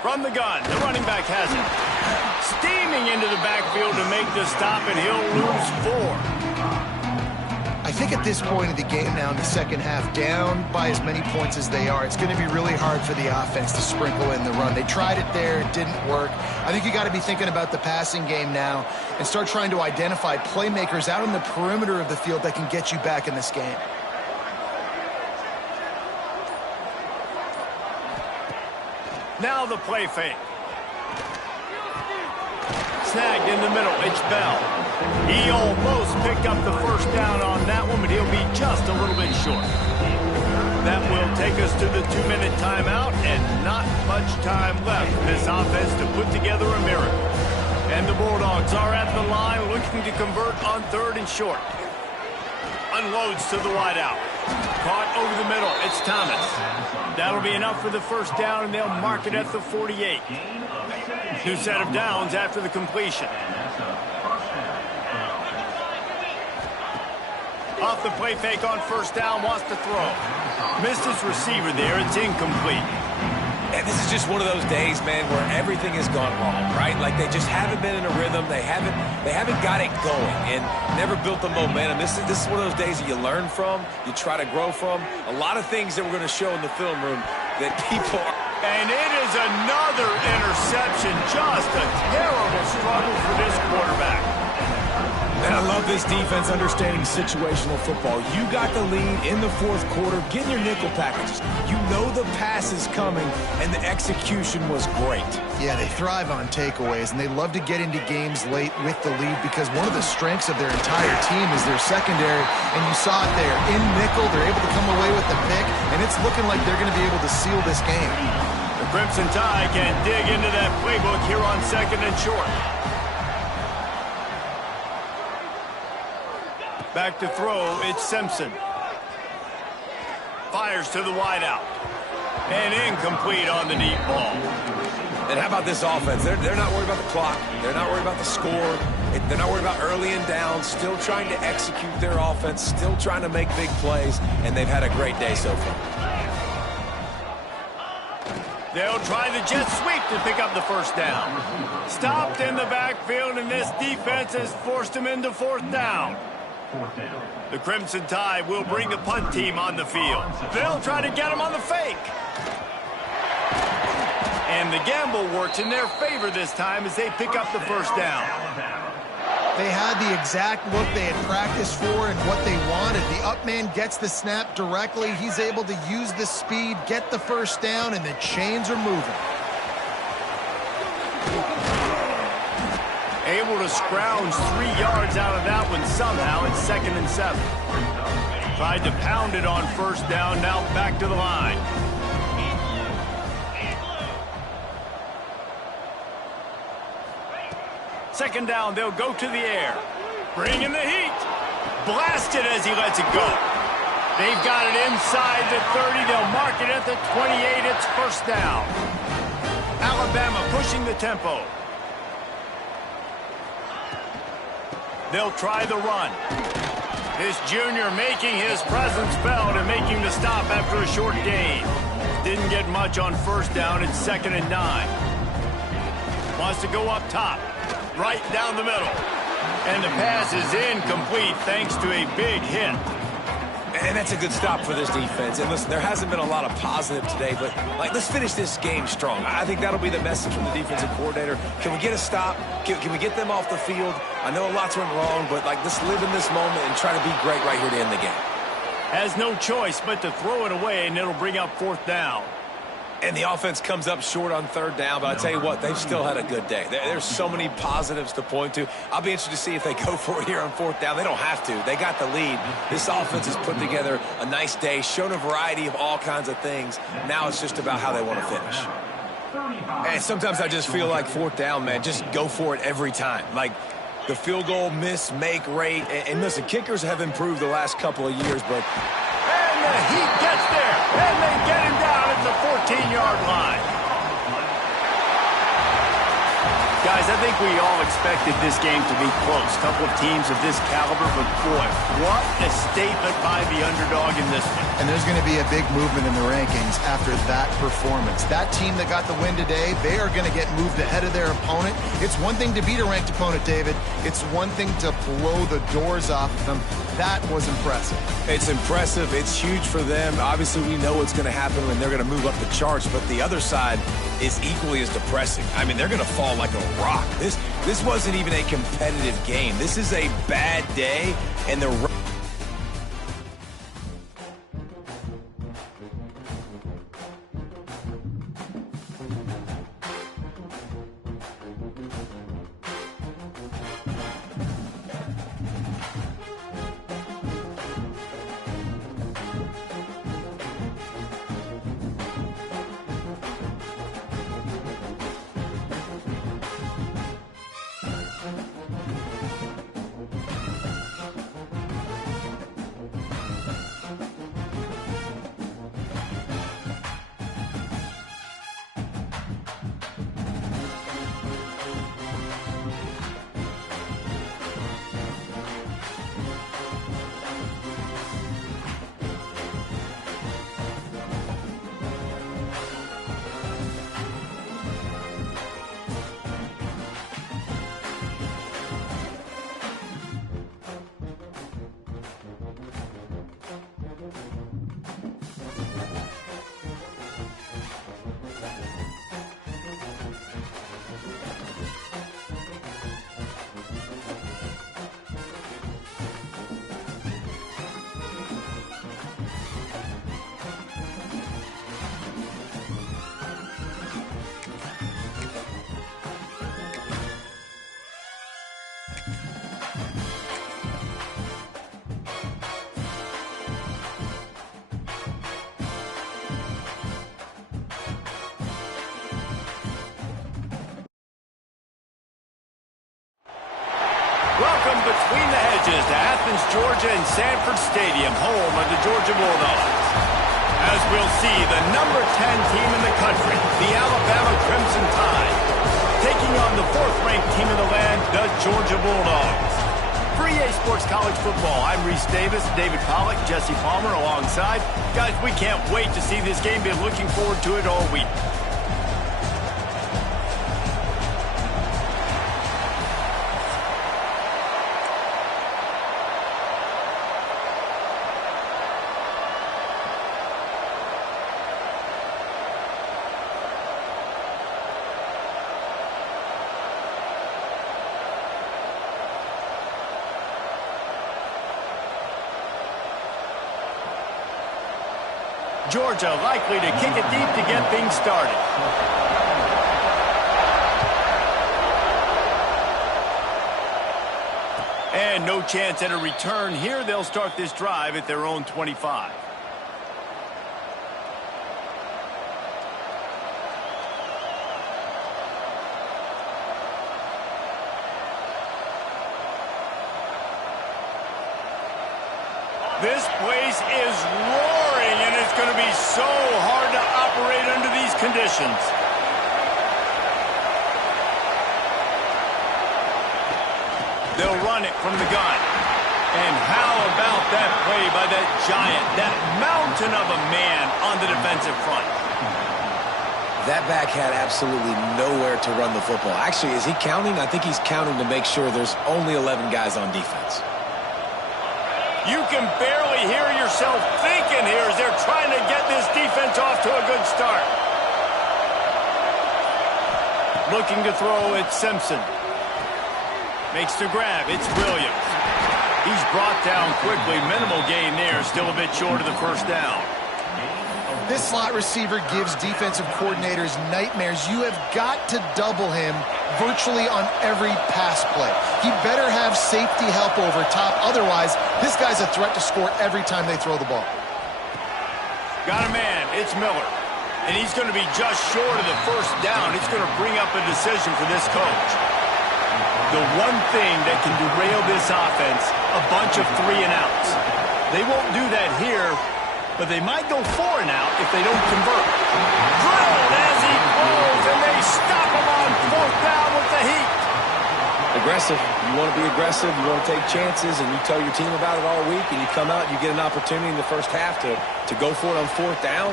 From the gun, the running back has it. Steaming into the backfield to make the stop, and he'll lose 4. I think at this point of the game now in the second half, down by as many points as they are, it's going to be really hard for the offense to sprinkle in the run. They tried it there. It didn't work. I think you got to be thinking about the passing game now and start trying to identify playmakers out on the perimeter of the field that can get you back in this game. Now the play fake. Snagged in the middle. It's Bell. He almost picked up the first down on that one, but he'll be just a little bit short. That will take us to the 2-minute timeout, and not much time left for this offense to put together a miracle. And the Bulldogs are at the line looking to convert on 3rd and short. Unloads to the wideout. Caught over the middle. It's Thomas. That'll be enough for the first down, and they'll mark it at the 48. New set of downs after the completion. Off the play fake on first down, wants to throw. Missed his receiver there. It's incomplete. And this is just one of those days, man, where everything has gone wrong, right? Like they just haven't been in a rhythm. They haven't got it going and never built the momentum. This is one of those days that you learn from, you try to grow from. A lot of things that we're going to show in the film room that people are. And it is another interception. Just a terrible struggle for this quarterback. And I love this defense understanding situational football. You got the lead in the fourth quarter. Get in your nickel packages. You know the pass is coming, and the execution was great. Yeah, they thrive on takeaways, and they love to get into games late with the lead because one of the strengths of their entire team is their secondary, and you saw it there. In nickel, they're able to come away with the pick, and it's looking like they're going to be able to seal this game. The Crimson Tide can dig into that playbook here on 2nd and short. Back to throw, it's Simpson. Fires to the wideout. And incomplete on the deep ball. And how about this offense? They're not worried about the clock. They're not worried about the score. They're not worried about early and down. Still trying to execute their offense. Still trying to make big plays. And they've had a great day so far. They'll try the jet sweep to pick up the first down. Stopped in the backfield, and this defense has forced them into 4th down. The Crimson Tide will bring the punt team on the field. They'll try to get them on the fake. And the gamble works in their favor this time as they pick up the first down. They had the exact look they had practiced for and what they wanted. The up man gets the snap directly. He's able to use the speed, get the first down, and the chains are moving. Able to scrounge 3 yards out of that one somehow. It's 2nd and 7. Tried to pound it on first down. Now back to the line. Second down, they'll go to the air. Bring in the heat. Blasted as he lets it go. They've got it inside the 30. They'll mark it at the 28. It's first down. Alabama pushing the tempo. They'll try the run. This junior making his presence felt and making the stop after a short gain. Didn't get much on first down. It's 2nd and 9. Wants to go up top. Right down the middle. And the pass is incomplete thanks to a big hit. And that's a good stop for this defense. And listen, there hasn't been a lot of positive today, but let's finish this game strong. I think that'll be the message from the defensive coordinator. Can we get a stop? Can we get them off the field? I know lots went wrong, but let's live in this moment and try to be great right here to end the game. Has no choice but to throw it away, and it'll bring up 4th down. And the offense comes up short on 3rd down, but I tell you what, they've still had a good day. There's so many positives to point to. I'll be interested to see if they go for it here on 4th down. They don't have to. They got the lead. This offense has put together a nice day, shown a variety of all kinds of things. Now it's just about how they want to finish. And sometimes I just feel like 4th down, man, just go for it every time. Like the field goal miss-make rate. And listen, kickers have improved the last couple of years, but... And the Heat gets there, and they get him down at the 14-yard line. Guys, I think we all expected this game to be close. A couple of teams of this caliber, but boy, what a statement by the underdog in this one. And there's going to be a big movement in the rankings after that performance. That team that got the win today, they are going to get moved ahead of their opponent. It's one thing to beat a ranked opponent, David. It's one thing to blow the doors off of them. That was impressive. It's impressive. It's huge for them. Obviously, we know what's going to happen when they're going to move up the charts, but the other side is equally as depressing. I mean, they're going to fall like a rock. This wasn't even a competitive game. This is a bad day, and the between the hedges to Athens, Georgia and Sanford Stadium, home of the Georgia Bulldogs. As we'll see, the number 10 team in the country, the Alabama Crimson Tide, taking on the 4th-ranked team in the land, the Georgia Bulldogs. For EA Sports College Football, I'm Reese Davis, David Pollack, Jesse Palmer alongside. Guys, we can't wait to see this game. Been looking forward to it all week. Georgia likely to kick it deep to get things started. And no chance at a return here. They'll start this drive at their own 25. This place is roaring, and it's going to be so hard to operate under these conditions. They'll run it from the gun. And how about that play by that giant, that mountain of a man on the defensive front? That back had absolutely nowhere to run the football. Actually, is he counting? I think he's counting to make sure there's only 11 guys on defense. You can barely hear yourself thinking here as they're trying to get this defense off to a good start. Looking to throw, it's Simpson. Makes the grab, it's Williams. He's brought down quickly. Minimal gain there, still a bit short of the first down. This slot receiver gives defensive coordinators nightmares. You have got to double him virtually on every pass play. He better have safety help over top. Otherwise, this guy's a threat to score every time they throw the ball. Got a man. It's Miller. And he's going to be just short of the first down. It's going to bring up a decision for this coach. The one thing that can derail this offense, a bunch of 3-and-outs. They won't do that here, but they might go 4-and-out if they don't convert. Drilled as he throws, and they stop him on 4th down with the heat. Aggressive. You want to be aggressive. You want to take chances, and you tell your team about it all week, and you come out and you get an opportunity in the first half to go for it on 4th down.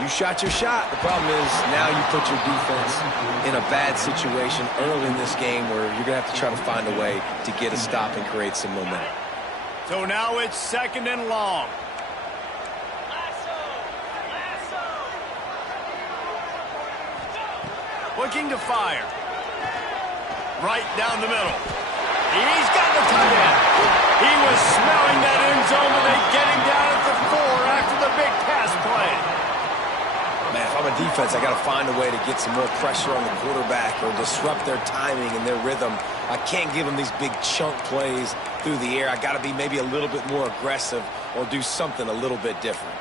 You shot your shot. The problem is now you put your defense in a bad situation early in this game where you're going to have to try to find a way to get a stop and create some momentum. So now it's 2nd and long. Looking to fire. Right down the middle. He's got the tight end. He was smelling that end zone, but they get him down at the 4 after the big pass play. Man, if I'm a defense, I got to find a way to get some more pressure on the quarterback or disrupt their timing and their rhythm. I can't give them these big chunk plays through the air. I got to be maybe a little bit more aggressive or do something a little bit different.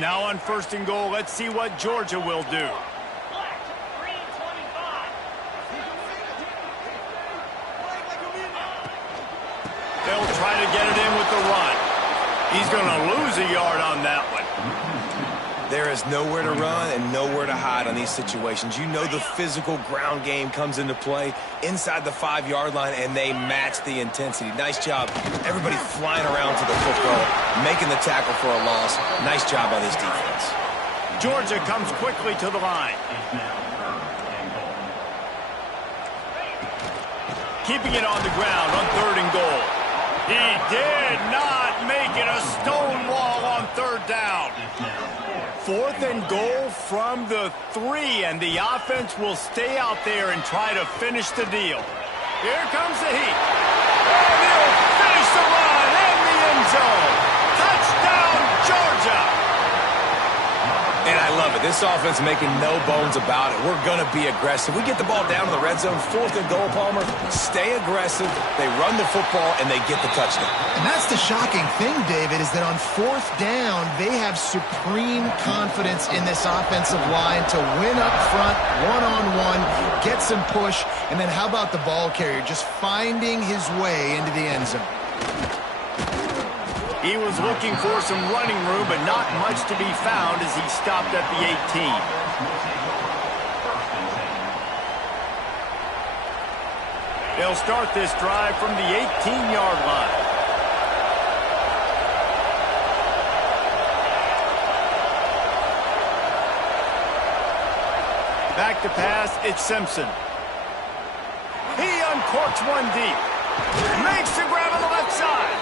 Now on 1st and goal, let's see what Georgia will do. They'll try to get it in with the run. He's going to lose a yard on that one. There is nowhere to run and nowhere to hide on these situations. You know the physical ground game comes into play inside the 5-yard line, and they match the intensity. Nice job. Everybody flying around to the football, making the tackle for a loss. Nice job by this defense. Georgia comes quickly to the line. Keeping it on the ground on 3rd and goal. He did not make it a stone wall on 3rd down. 4th and goal from the 3, and the offense will stay out there and try to finish the deal. Here comes the heat. And they'll finish the run in the end zone. Touchdown, Georgia. And I love it. This offense making no bones about it. We're going to be aggressive. We get the ball down in the red zone, 4th and goal, Palmer. Stay aggressive. They run the football, and they get the touchdown. And that's the shocking thing, David, is that on 4th down, they have supreme confidence in this offensive line to win up front, one-on-one, get some push, and then how about the ball carrier just finding his way into the end zone? He was looking for some running room, but not much to be found as he stopped at the 18. They'll start this drive from the 18-yard line. Back to pass, it's Simpson. He uncorks one deep. Makes the grab on the left side.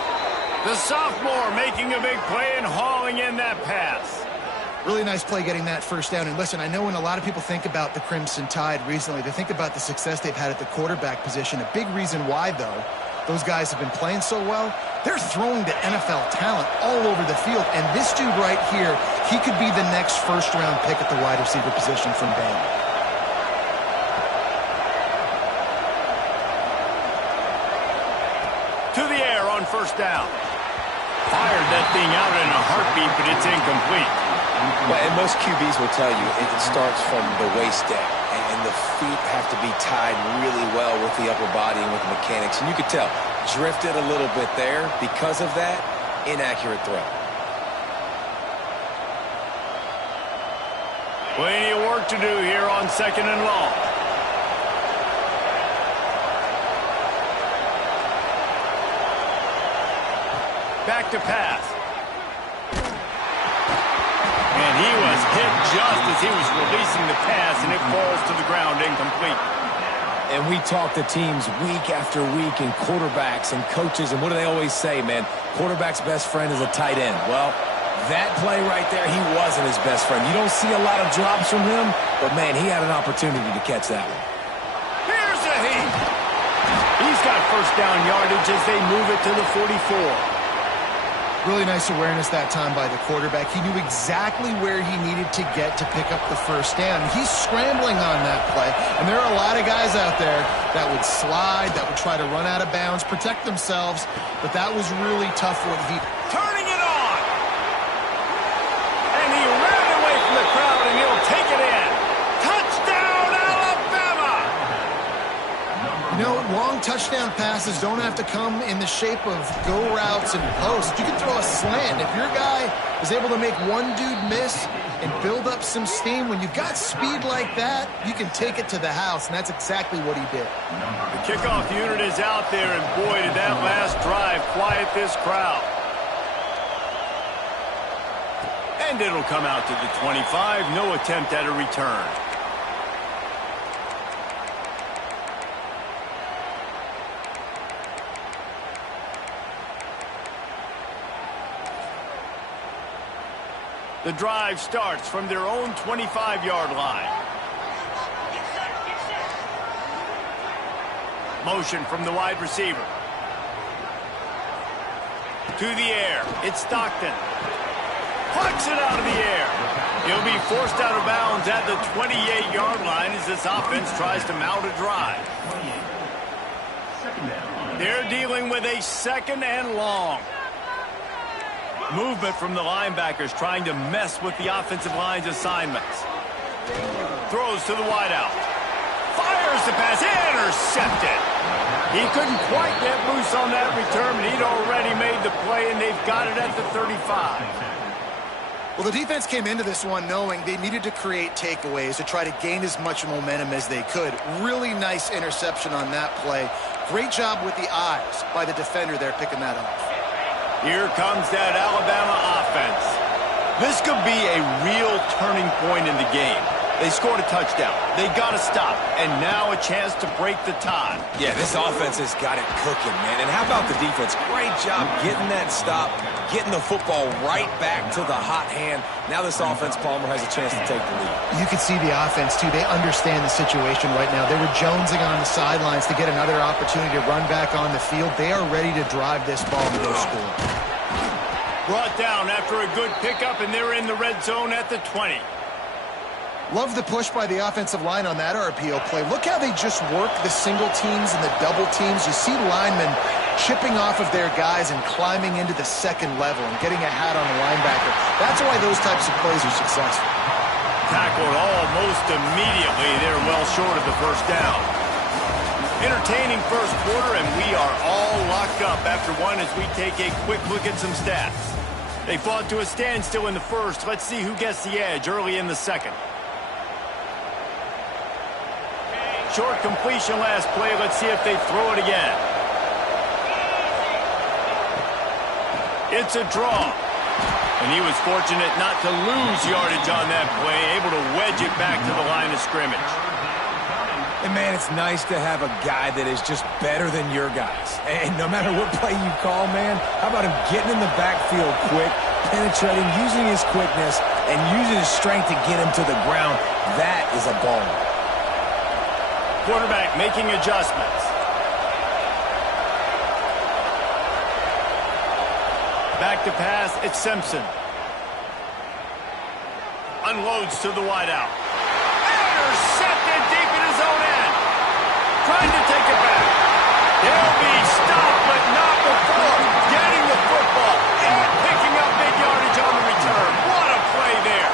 The sophomore making a big play and hauling in that pass. Really nice play getting that first down. And listen, I know when a lot of people think about the Crimson Tide recently, they think about the success they've had at the quarterback position. A big reason why, though, those guys have been playing so well, they're throwing to NFL talent all over the field. And this dude right here, he could be the next first-round pick at the wide receiver position from Bama. To the air on first down. Fired that thing out in a heartbeat, but it's incomplete. Well, and most QBs will tell you it starts from the waist down, and the feet have to be tied really well with the upper body and with the mechanics. And you could tell, drifted a little bit there. Because of that, inaccurate throw. Plenty of work to do here on 2nd and long. Back to pass. And he was hit just as he was releasing the pass, and it falls to the ground incomplete. And we talk to teams week after week and quarterbacks and coaches, and what do they always say, man? Quarterback's best friend is a tight end. Well, that play right there, he wasn't his best friend. You don't see a lot of drops from him, but, man, he had an opportunity to catch that one. Here's a heat. He's got first down yardage as they move it to the 44. Really nice awareness that time by the quarterback. He knew exactly where he needed to get to pick up the first down. He's scrambling on that play, and there are a lot of guys out there that would slide, that would try to run out of bounds, protect themselves, but that was really tough what he... Turning it on! And he ran away from the crowd, and he'll take it in. Touchdown, Alabama! You know, long touchdown passes don't have to come in the shape of go routes and posts. You can throw a slant. If your guy is able to make one dude miss and build up some steam, when you've got speed like that, you can take it to the house, and that's exactly what he did. The kickoff unit is out there, and boy, did that last drive quiet this crowd. And it'll come out to the 25. No attempt at a return. The drive starts from their own 25-yard line. Motion from the wide receiver. To the air. It's Stockton. Plucks it out of the air. He'll be forced out of bounds at the 28-yard line as this offense tries to mount a drive. They're dealing with a 2nd and long. Movement from the linebackers trying to mess with the offensive line's assignments. Throws to the wideout. Fires the pass. Intercepted. He couldn't quite get loose on that return, but he'd already made the play, and they've got it at the 35. Well, the defense came into this one knowing they needed to create takeaways to try to gain as much momentum as they could. Really nice interception on that play. Great job with the eyes by the defender there picking that off. Here comes that Alabama offense. This could be a real turning point in the game. They scored a touchdown. They got to stop. And now a chance to break the tie. Yeah, this offense has got it cooking, man. And how about the defense? Great job getting that stop, getting the football right back to the hot hand. Now this offense, Palmer, has a chance to take the lead. You can see the offense, too. They understand the situation right now. They were jonesing on the sidelines to get another opportunity to run back on the field. They are ready to drive this ball and go score. Brought down after a good pickup, and they're in the red zone at the 20. Love the push by the offensive line on that RPO play. Look how they just work the single teams and the double teams. You see linemen chipping off of their guys and climbing into the second level and getting a hat on the linebacker. That's why those types of plays are successful. Tackled almost immediately. They're well short of the first down. Entertaining first quarter, and we are all locked up after one as we take a quick look at some stats. They fought to a standstill in the first. Let's see who gets the edge early in the second. Short completion last play. Let's see if they throw it again. It's a draw. And he was fortunate not to lose yardage on that play, able to wedge it back to the line of scrimmage. And, man, it's nice to have a guy that is just better than your guys. And no matter what play you call, man, how about him getting in the backfield quick, penetrating, using his quickness, and using his strength to get him to the ground? That is a baller. Quarterback making adjustments. Back to pass, it's Simpson. Unloads to the wideout. Intercepted deep in his own end. Trying to take it back. He'll be stopped, but not before getting the football and picking up big yardage on the return. What a play there.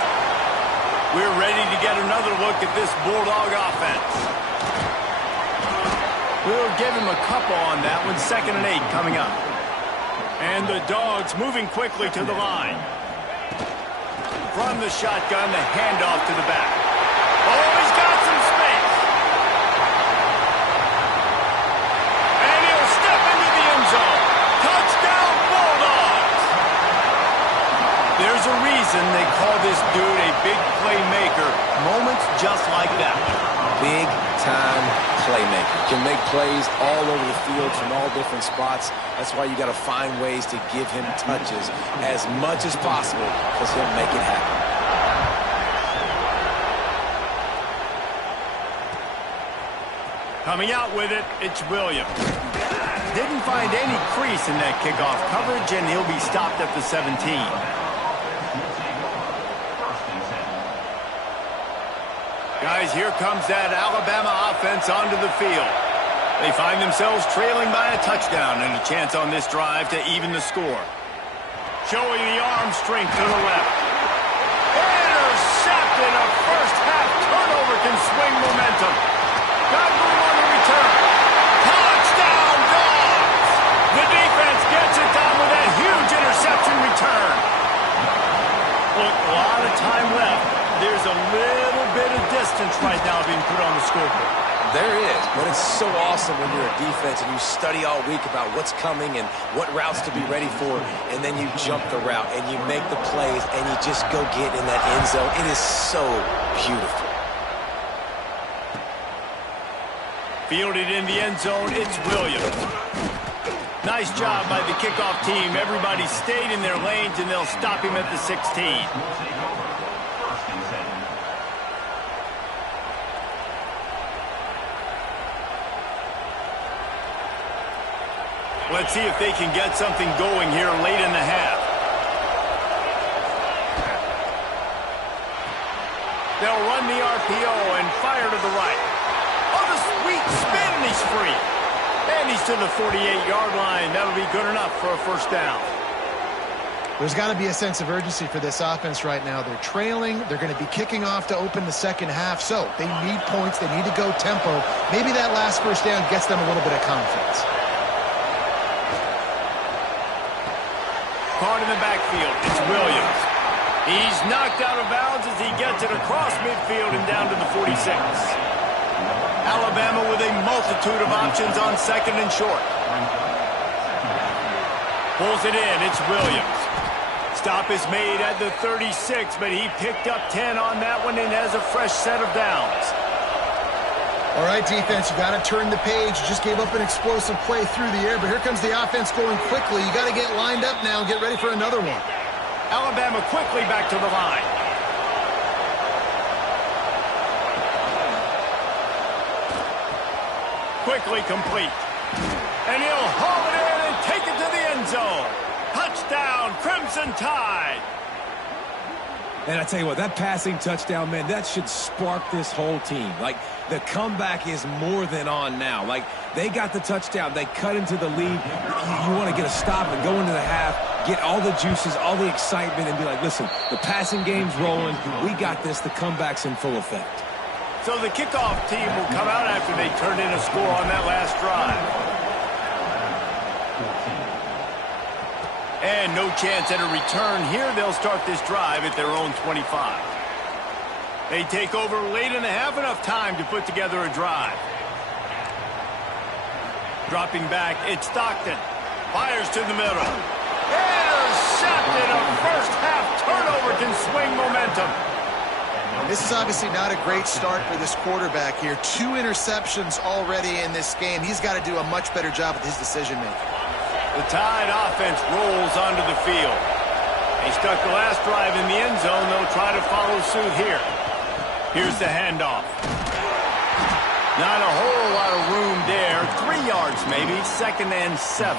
We're ready to get another look at this Bulldog offense. We'll give him a couple on that one. 2nd and 8 coming up. And the Dogs moving quickly to the line. From the shotgun, the handoff to the back. Oh, he's got some space. And he'll step into the end zone. Touchdown, Bulldogs. There's a reason they call this dude a big playmaker. Moments just like that. Big-time playmaker. Can make plays all over the field from all different spots. That's why you got to find ways to give him touches as much as possible because he'll make it happen. Coming out with it, it's Williams. Didn't find any crease in that kickoff coverage, and he'll be stopped at the 17. Guys, here comes that Alabama offense onto the field. They find themselves trailing by a touchdown and a chance on this drive to even the score. Showing the arm strength to the left. Intercepted. A first-half turnover can swing momentum. Got room on the return. Touchdown, Dogs! The defense gets it done with that huge interception return. Look, a lot of time left. There's a little bit of distance right now being put on the scoreboard. There is, but it's so awesome when you're a defense and you study all week about what's coming and what routes to be ready for, and then you jump the route and you make the plays and you just go get in that end zone. It is so beautiful. Fielded in the end zone, it's Williams. Nice job by the kickoff team. Everybody stayed in their lanes, and they'll stop him at the 16. Let's see if they can get something going here late in the half. They'll run the RPO and fire to the right. Oh, the sweet spin, and he's free. And he's to the 48-yard line. That'll be good enough for a first down. There's got to be a sense of urgency for this offense right now. They're trailing. They're going to be kicking off to open the second half. So they need points. They need to go tempo. Maybe that last first down gets them a little bit of confidence. Caught in the backfield, it's Williams. He's knocked out of bounds as he gets it across midfield and down to the 46. Alabama with a multitude of options on 2nd and short. Pulls it in, it's Williams. Stop is made at the 36, but he picked up 10 on that one and has a fresh set of downs. All right, defense, you got to turn the page. You just gave up an explosive play through the air, but here comes the offense going quickly. You got to get lined up now and get ready for another one. Alabama quickly back to the line. Quickly complete. And he'll haul it in and take it to the end zone. Touchdown, Crimson Tide. And I tell you what, that passing touchdown, man, that should spark this whole team. Like, the comeback is more than on now. Like, they got the touchdown. They cut into the lead. You want to get a stop and go into the half, get all the juices, all the excitement, and be like, listen, the passing game's rolling. We got this. The comeback's in full effect. So the kickoff team will come out after they turned in a score on that last drive. And no chance at a return here. They'll start this drive at their own 25. They take over late in the half, enough time to put together a drive. Dropping back, it's Stockton. Fires to the middle. Intercepted. A first half turnover can swing momentum. This is obviously not a great start for this quarterback here. 2 interceptions already in this game. He's got to do a much better job with his decision-making. The Tide offense rolls onto the field. They stuck the last drive in the end zone. They'll try to follow suit here. Here's the handoff. Not a whole lot of room there. 3 yards maybe. 2nd and 7.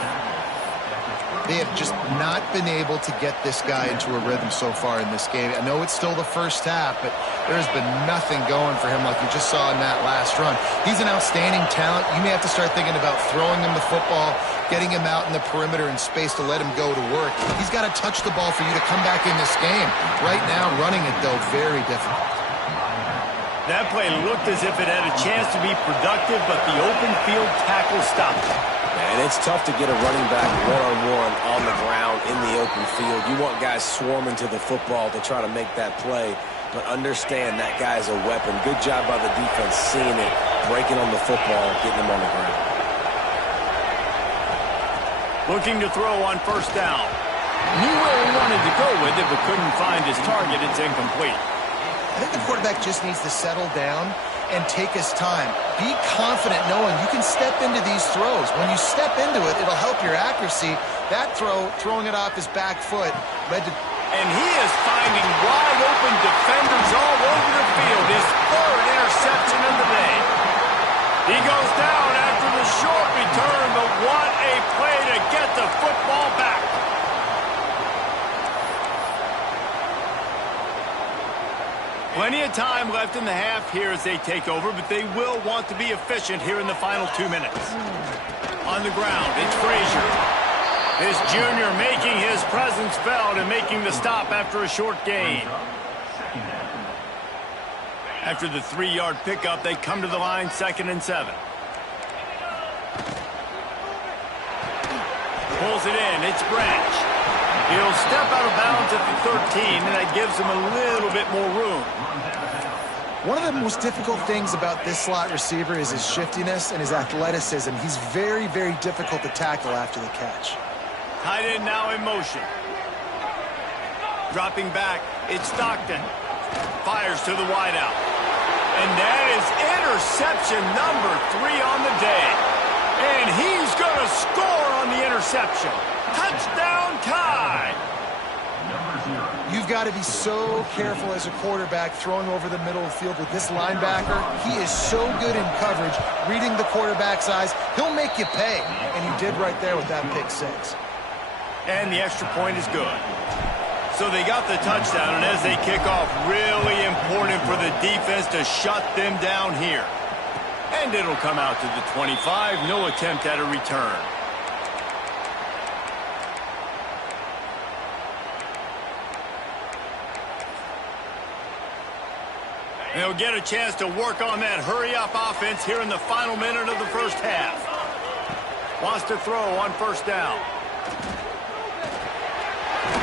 They have just not been able to get this guy into a rhythm so far in this game. I know it's still the first half, but there's been nothing going for him like you just saw in that last run. He's an outstanding talent. You may have to start thinking about throwing him the football, getting him out in the perimeter in space to let him go to work. He's got to touch the ball for you to come back in this game. Right now, running it, though, very difficult. That play looked as if it had a chance to be productive, but the open field tackle stopped it. And it's tough to get a running back one-on-one on the ground in the open field. You want guys swarming to the football to try to make that play, but understand that guy's a weapon. Good job by the defense seeing it, breaking on the football, getting him on the ground. Looking to throw on first down. Knew where he wanted to go with it, but couldn't find his target. It's incomplete. I think the quarterback just needs to settle down and take his time. Be confident knowing you can step into these throws. When you step into it, it'll help your accuracy. That throw, throwing it off his back foot, led to... And he is finding wide open defenders all over the field. His 3rd interception of the day. He goes down after the short return, but what a play to get the football back. Plenty of time left in the half here as they take over, but they will want to be efficient here in the final 2 minutes. On the ground, it's Frazier. This junior making his presence felt and making the stop after a short gain. After the 3-yard pickup, they come to the line, 2nd and 7. Pulls it in, it's Branch. He'll step out of bounds at the 13, and that gives him a little bit more room. One of the most difficult things about this slot receiver is his shiftiness and his athleticism. He's very, very difficult to tackle after the catch. Tight end now in motion. Dropping back, it's Stockton. Fires to the wideout. And that is interception number 3 on the day. And he's going to score on the interception. Touchdown Tide! You've got to be so careful as a quarterback throwing over the middle of the field with this linebacker. He is so good in coverage, reading the quarterback's eyes. He'll make you pay, and you did right there with that pick 6. And the extra point is good. So they got the touchdown, and as they kick off, really important for the defense to shut them down here. And it'll come out to the 25, no attempt at a return. They'll get a chance to work on that hurry-up offense here in the final minute of the first half. Wants to throw on first down.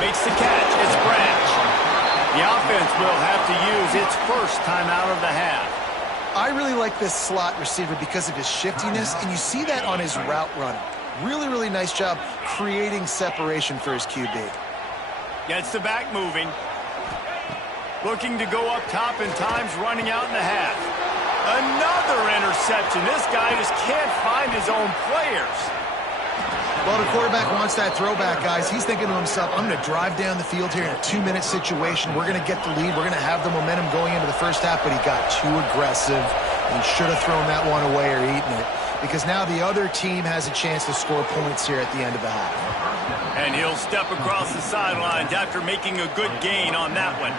Makes the catch. It's Branch. The offense will have to use its first timeout of the half. I really like this slot receiver because of his shiftiness, and you see that on his route running. Really, really nice job creating separation for his QB. Gets the back moving. Looking to go up top, and time's running out in the half. Another interception. This guy just can't find his own players. Well, the quarterback wants that throwback, guys. He's thinking to himself, I'm going to drive down the field here in a 2-minute situation. We're going to get the lead. We're going to have the momentum going into the first half, but he got too aggressive. He should have thrown that one away or eaten it, because now the other team has a chance to score points here at the end of the half. And he'll step across the sidelines after making a good gain on that one.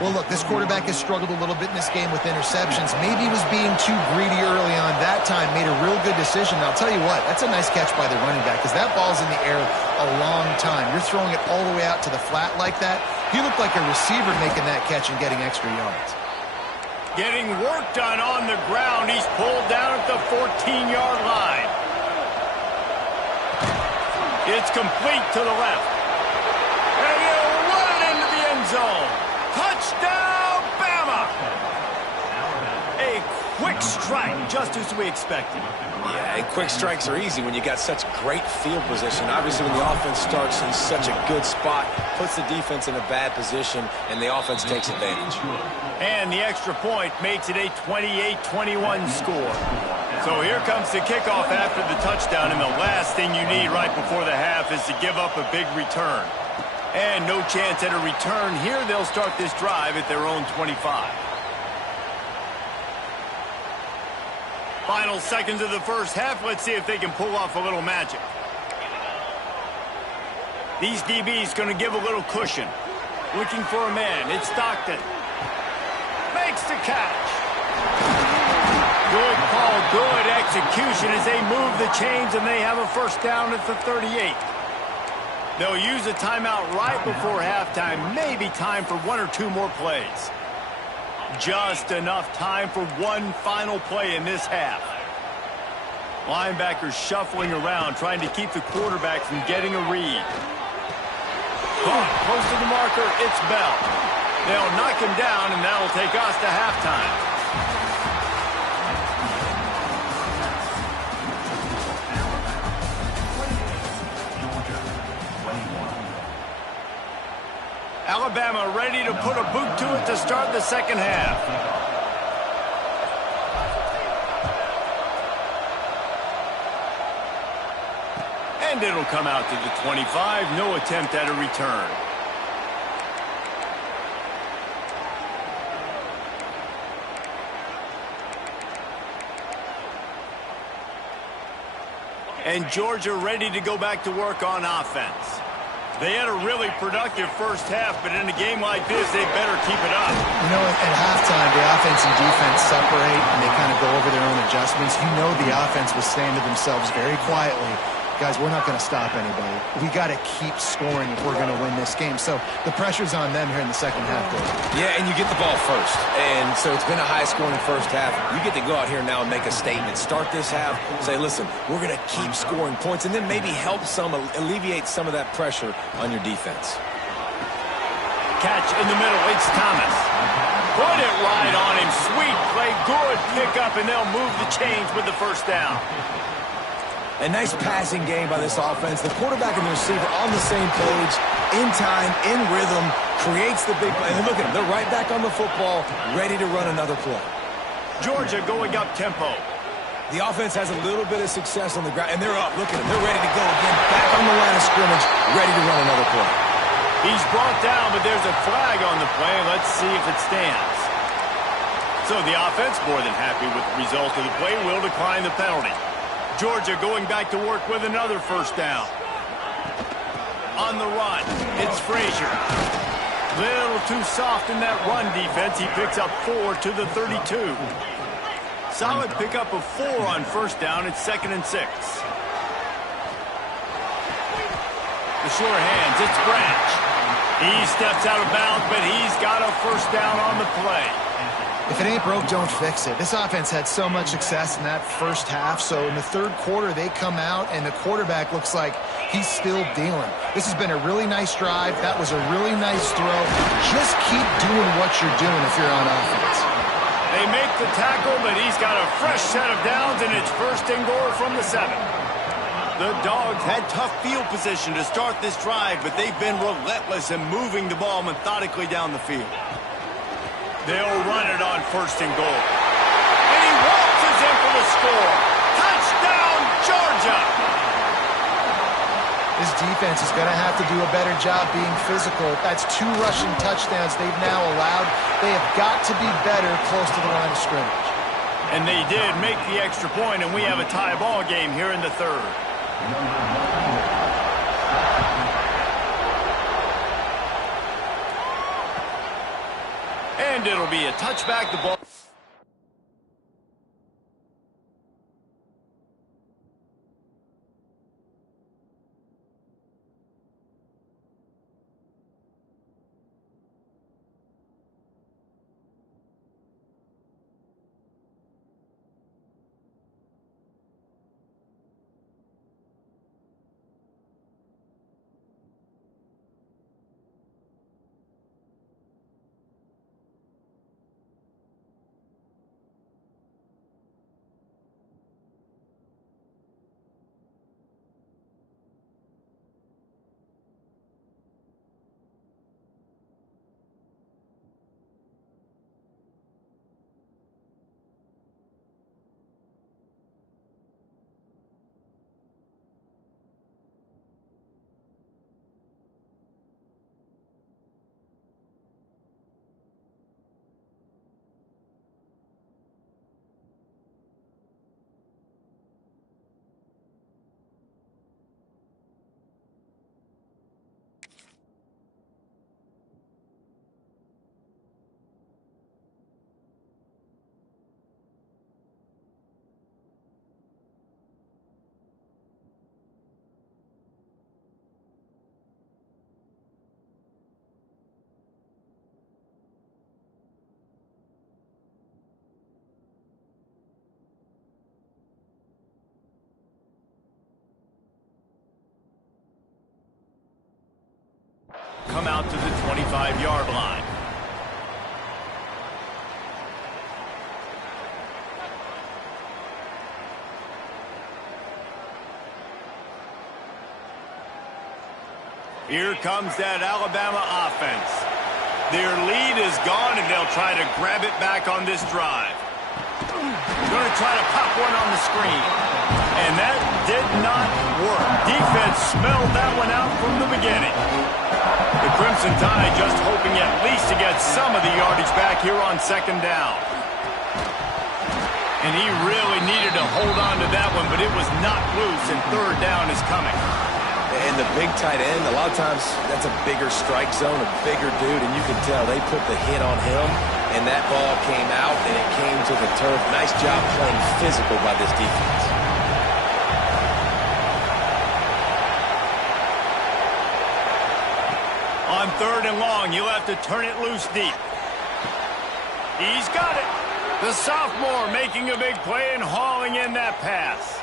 Well, look, this quarterback has struggled a little bit in this game with interceptions. Maybe he was being too greedy early on. That time made a real good decision. And I'll tell you what, that's a nice catch by the running back because that ball's in the air a long time. You're throwing it all the way out to the flat like that. He looked like a receiver making that catch and getting extra yards. Getting work done on the ground. He's pulled down at the 14-yard line. It's complete to the left. And he'll run it into the end zone. Touchdown, Bama! A quick strike, just as we expected. Yeah, and quick strikes are easy when you got such great field position. Obviously, when the offense starts in such a good spot, puts the defense in a bad position, and the offense takes advantage. And the extra point makes it a 28-21 score. So here comes the kickoff after the touchdown, and the last thing you need right before the half is to give up a big return. And no chance at a return here. They'll start this drive at their own 25. Final seconds of the first half. Let's see if they can pull off a little magic. These DBs going to give a little cushion. Looking for a man. It's Stockton. Makes the catch. Good call, good execution as they move the chains and they have a first down at the 38. They'll use a timeout right before halftime. Maybe time for one or two more plays. Just enough time for one final play in this half. Linebackers shuffling around, trying to keep the quarterback from getting a read. Close to the marker, it's Bell. They'll knock him down, and that'll take us to halftime. Alabama ready to put a boot to it to start the second half. And it'll come out to the 25. No attempt at a return. And Georgia ready to go back to work on offense. They had a really productive first half, but in a game like this, they better keep it up. You know, at halftime, the offense and defense separate, and they kind of go over their own adjustments. You know the offense was saying to themselves very quietly, guys, we're not going to stop anybody. We got to keep scoring if we're going to win this game. So the pressure's on them here in the second half. Yeah, and you get the ball first. And so it's been a high-scoring first half. You get to go out here now and make a statement. Start this half, say, listen, we're going to keep scoring points, and then maybe help some, alleviate some of that pressure on your defense. Catch in the middle. It's Thomas. Put it right on him. Sweet play. Good pickup, and they'll move the chains with the first down. A nice passing game by this offense. The quarterback and the receiver on the same page, in time, in rhythm, creates the big play. And look at them. They're right back on the football, ready to run another play. Georgia going up tempo. The offense has a little bit of success on the ground, and they're up. Look at them. They're ready to go again. Back on the line of scrimmage, ready to run another play. He's brought down, but there's a flag on the play. Let's see if it stands. So the offense, more than happy with the result of the play, will decline the penalty. Georgia going back to work with another first down. On the run, it's Frazier. Little too soft in that run defense. He picks up 4 to the 32. Solid pickup of 4 on first down. It's 2nd and 6. The short hands, it's Branch. He steps out of bounds, but he's got a first down on the play. If it ain't broke, don't fix it. This offense had so much success in that first half, so in the third quarter, they come out, and the quarterback looks like he's still dealing. This has been a really nice drive. That was a really nice throw. Just keep doing what you're doing if you're on offense. They make the tackle, but he's got a fresh set of downs, and it's 1st and goal from the 7. The Dogs had tough field position to start this drive, but they've been relentless in moving the ball methodically down the field. They'll run it on 1st and goal. And he waltzes in for the score. Touchdown, Georgia! This defense is going to have to do a better job being physical. That's 2 rushing touchdowns they've now allowed. They have got to be better close to the line of scrimmage. And they did make the extra point, and we have a tie ball game here in the 3rd. And it'll be a touchback. The ball. Come out to the 25-yard line. Here comes that Alabama offense. Their lead is gone, and they'll try to grab it back on this drive. Going to try to pop one on the screen. And that did not work. Defense smelled that one out from the beginning. The Crimson Tide just hoping at least to get some of the yardage back here on second down. And he really needed to hold on to that one, but it was not loose, and third down is coming. And the big tight end, a lot of times that's a bigger strike zone, a bigger dude, and you can tell they put the hit on him, and that ball came out, and it came to the turf. Nice job playing physical by this defense. On third and long, you'll have to turn it loose deep. He's got it. The sophomore making a big play and hauling in that pass.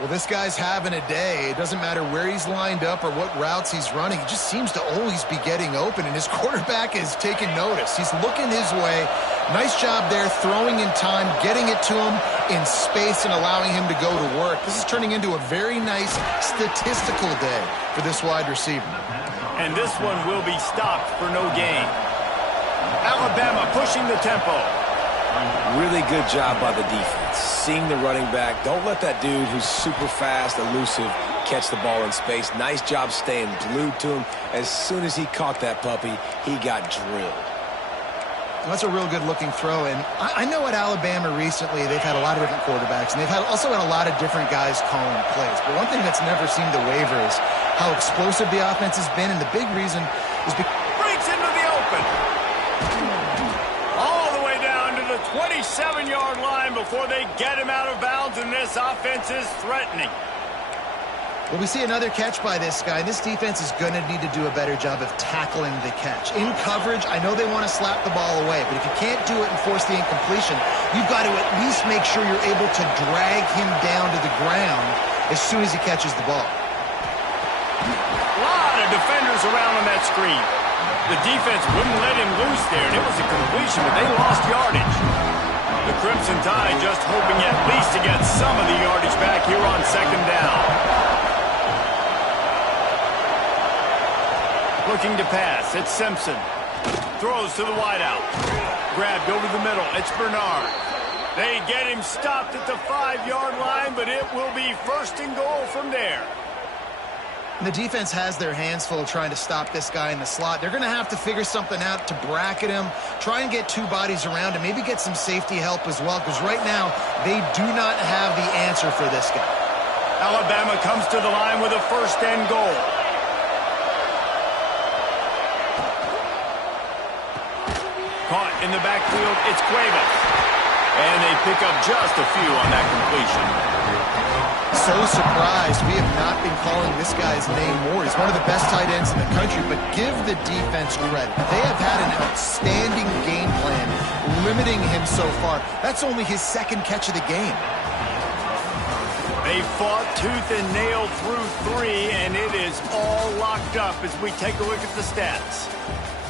Well, this guy's having a day. It doesn't matter where he's lined up or what routes he's running. He just seems to always be getting open, and his quarterback is taking notice. He's looking his way. Nice job there, throwing in time, getting it to him in space and allowing him to go to work. This is turning into a very nice statistical day for this wide receiver. And this one will be stopped for no gain. Alabama pushing the tempo. Really good job by the defense. Seeing the running back. Don't let that dude who's super fast, elusive, catch the ball in space. Nice job staying glued to him. As soon as he caught that puppy, he got drilled. That's a real good-looking throw, and I know at Alabama recently they've had a lot of different quarterbacks, and they've also had a lot of different guys calling plays. But one thing that's never seemed to waver is how explosive the offense has been, and the big reason is because Breaks into the open. All the way down to the 27-yard line before they get him out of bounds, and this offense is threatening. well, we see another catch by this guy. This defense is going to need to do a better job of tackling the catch. In coverage, I know they want to slap the ball away, but if you can't do it and force the incompletion, you've got to at least make sure you're able to drag him down to the ground as soon as he catches the ball. A lot of defenders around on that screen. The defense wouldn't let him loose there, and it was a completion, but they lost yardage. The Crimson Tide just hoping at least to get some of the yardage back here on second down. Looking to pass, it's Simpson. Throws to the wideout. Grabbed over the middle, it's Bernard. They get him stopped at the 5-yard line, but it will be first and goal from there. And the defense has their hands full trying to stop this guy in the slot. They're going to have to figure something out to bracket him, try and get two bodies around him, maybe get some safety help as well, because right now they do not have the answer for this guy. Alabama comes to the line with a first and goal. Caught in the backfield, it's Cuevas. And they pick up just a few on that completion. So surprised we have not been calling this guy's name more. He's one of the best tight ends in the country, but give the defense credit. They have had an outstanding game plan limiting him so far. That's only his second catch of the game. They fought tooth and nail through 3, and it is all locked up as we take a look at the stats.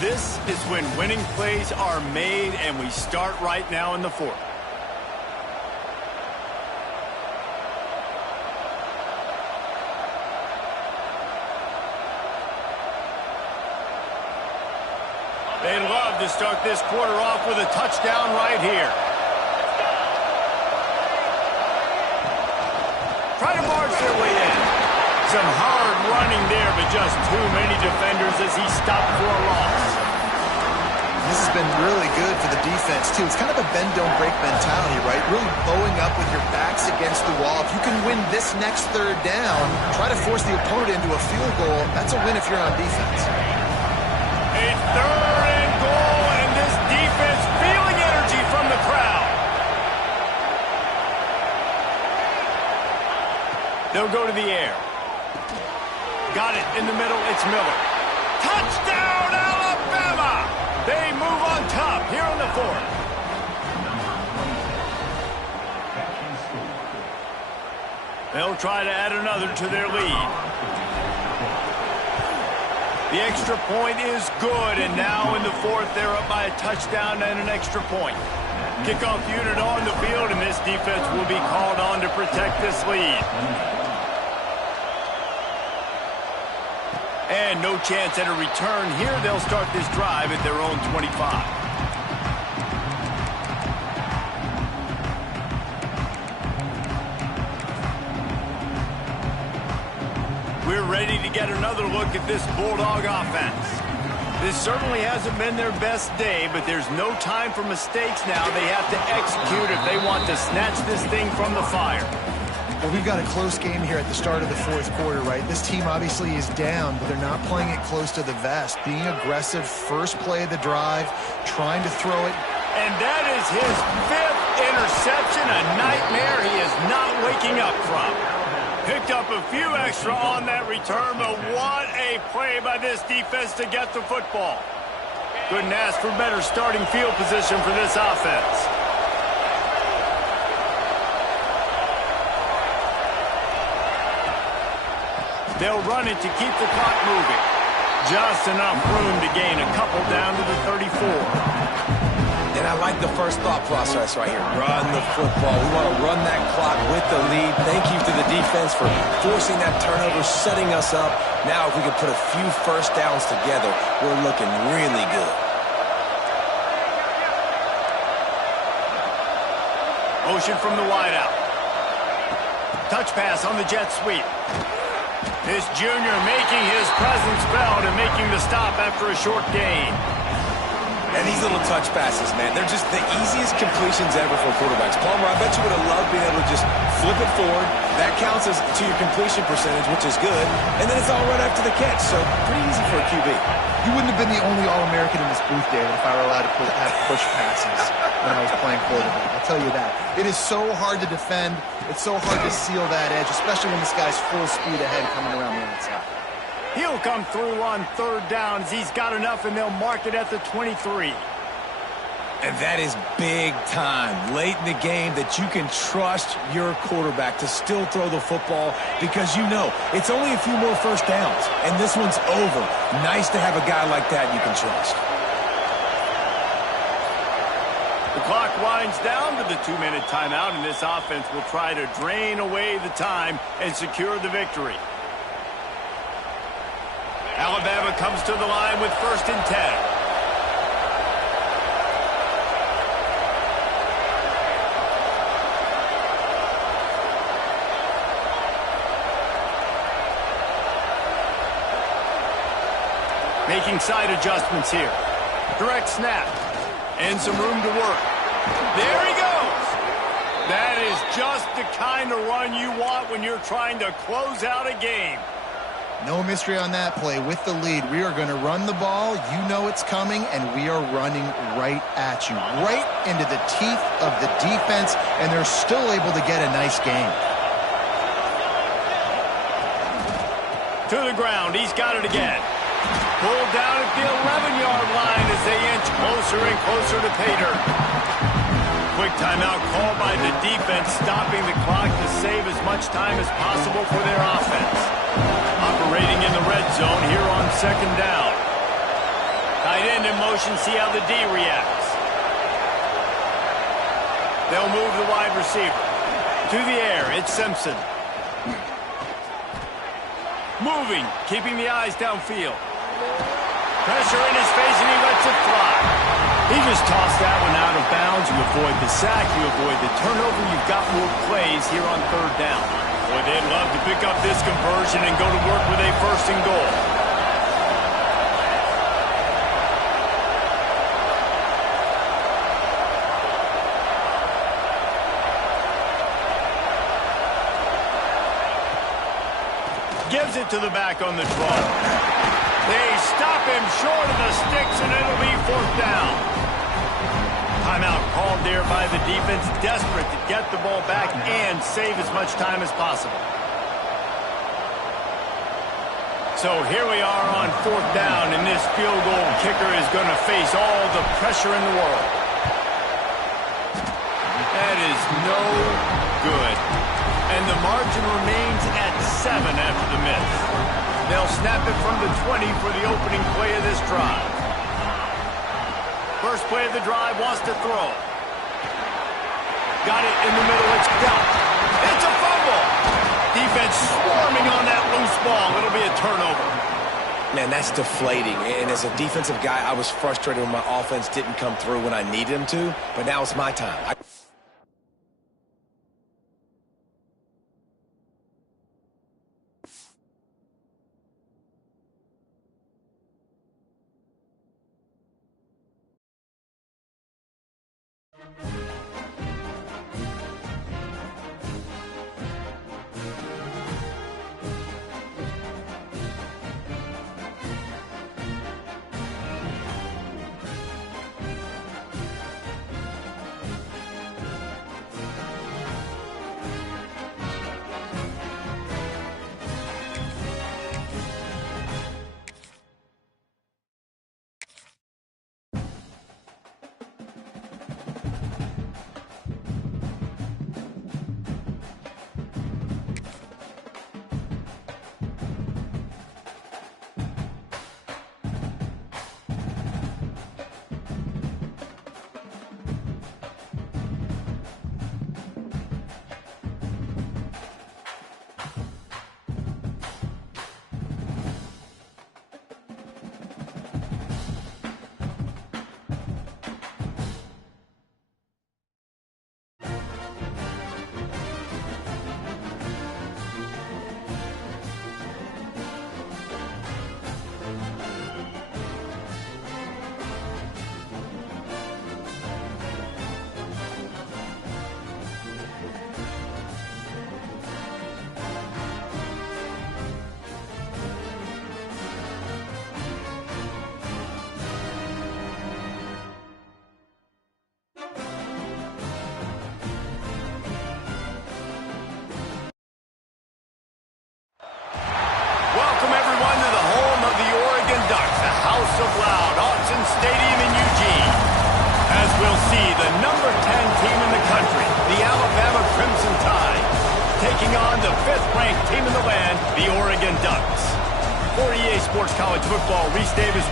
This is when winning plays are made, and we start right now in the 4th. They'd love to start this quarter off with a touchdown right here. Try to march their way in. Some hard running there, but just too many defenders as he stopped for a loss. This has been really good for the defense, too. It's kind of a bend-don't-break mentality, right? Really bowing up with your backs against the wall. If you can win this next 3rd down, try to force the opponent into a field goal. That's a win if you're on defense. A 3rd and goal, and this defense feeling energy from the crowd. They'll go to the air. Got it in the middle. It's Miller. Touchdown, Alabama! They move on top here in the 4th. They'll try to add another to their lead. The extra point is good, and now in the 4th, they're up by a touchdown and an extra point. Kickoff unit on the field, and this defense will be called on to protect this lead. And no chance at a return here. They'll start this drive at their own 25. We're ready to get another look at this Bulldog offense. This certainly hasn't been their best day, but there's no time for mistakes now. They have to execute if they want to snatch this thing from the fire. Well, we've got a close game here at the start of the 4th quarter, right? This team obviously is down, but they're not playing it close to the vest. Being aggressive, first play of the drive, trying to throw it. And that is his 5th interception, a nightmare he is not waking up from. Picked up a few extra on that return, but what a play by this defense to get the football. Couldn't ask for better starting field position for this offense. They'll run it to keep the clock moving. Just enough room to gain a couple down to the 34. And I like the first thought process right here. Run the football. We want to run that clock with the lead. Thank you to the defense for forcing that turnover, setting us up. Now if we can put a few first downs together, we're looking really good. Motion from the wideout. Touch pass on the jet sweep. This junior making his presence felt and making the stop after a short gain. And these little touch passes, man, they're just the easiest completions ever for quarterbacks. Palmer, I bet you would have loved being able to just flip it forward. That counts as to your completion percentage, which is good. And then it's all right after the catch, so pretty easy for a QB. You wouldn't have been the only All-American in this booth, David, if I were allowed to have push passes when I was playing quarterback. I'll tell you that. It is so hard to defend. It's so hard to seal that edge, especially when this guy's full speed ahead coming around the outside. He'll come through on 3rd down as he's got enough, and they'll mark it at the 23. And that is big time late in the game that you can trust your quarterback to still throw the football because you know it's only a few more first downs, and this one's over. Nice to have a guy like that you can trust. The clock winds down to the 2-minute timeout, and this offense will try to drain away the time and secure the victory. Alabama comes to the line with 1st and 10. Making side adjustments here. Direct snap. And some room to work. There he goes. That is just the kind of run you want when you're trying to close out a game. No mystery on that play. With the lead, we are going to run the ball. You know it's coming, and we are running right at you, right into the teeth of the defense, and they're still able to get a nice gain. To the ground. He's got it again. Pulled down at the 11-yard line as they inch closer and closer to pay dirt. Quick timeout called by the defense, stopping the clock to save as much time as possible for their offense. Operating in the red zone here on second down. Tight end in motion, see how the D reacts. They'll move the wide receiver. To the air, it's Simpson. Moving, keeping the eyes downfield. Pressure in his face, and he lets it fly. He just tossed that one out of bounds. You avoid the sack, you avoid the turnover. You've got more plays here on third down. Boy, they'd love to pick up this conversion and go to work with a first and goal. Gives it to the back on the draw. They stop him short of the sticks, and it'll be fourth down. Timeout called there by the defense, desperate to get the ball back and save as much time as possible. So here we are on fourth down, and this field goal kicker is going to face all the pressure in the world. That is no good. And the margin remains at 7 after the miss. They'll snap it from the 20 for the opening play of this drive. First play of the drive, wants to throw. Got it in the middle, it's dealt. It's a fumble. Defense swarming on that loose ball. It'll be a turnover. Man, that's deflating. And as a defensive guy, I was frustrated when my offense didn't come through when I needed him to. But now it's my time.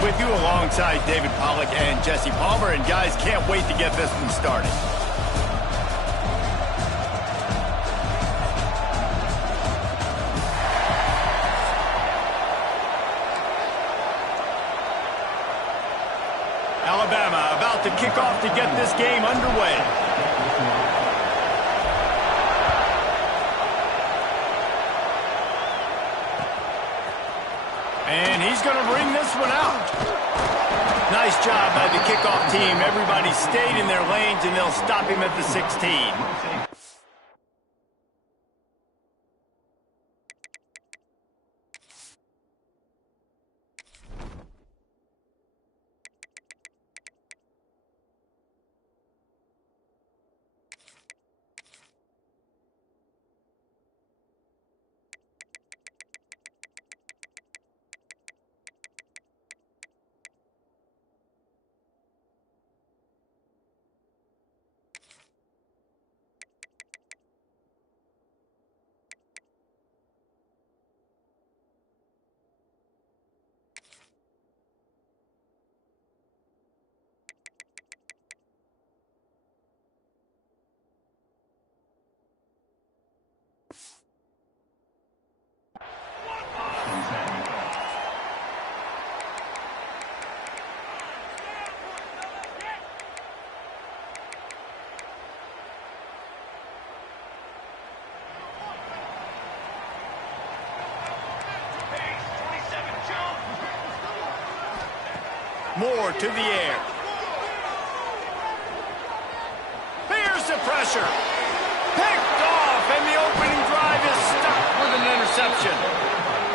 With you alongside David Pollack and Jesse Palmer, and guys, can't wait to get this one started. Alabama about to kick off to get this game underway. And he's going to bring this one out. Nice job by the kickoff team. Everybody stayed in their lanes, and they'll stop him at the 16. Moore to the air. Here's the pressure. Picked off, and the opening drive is stuck with an interception.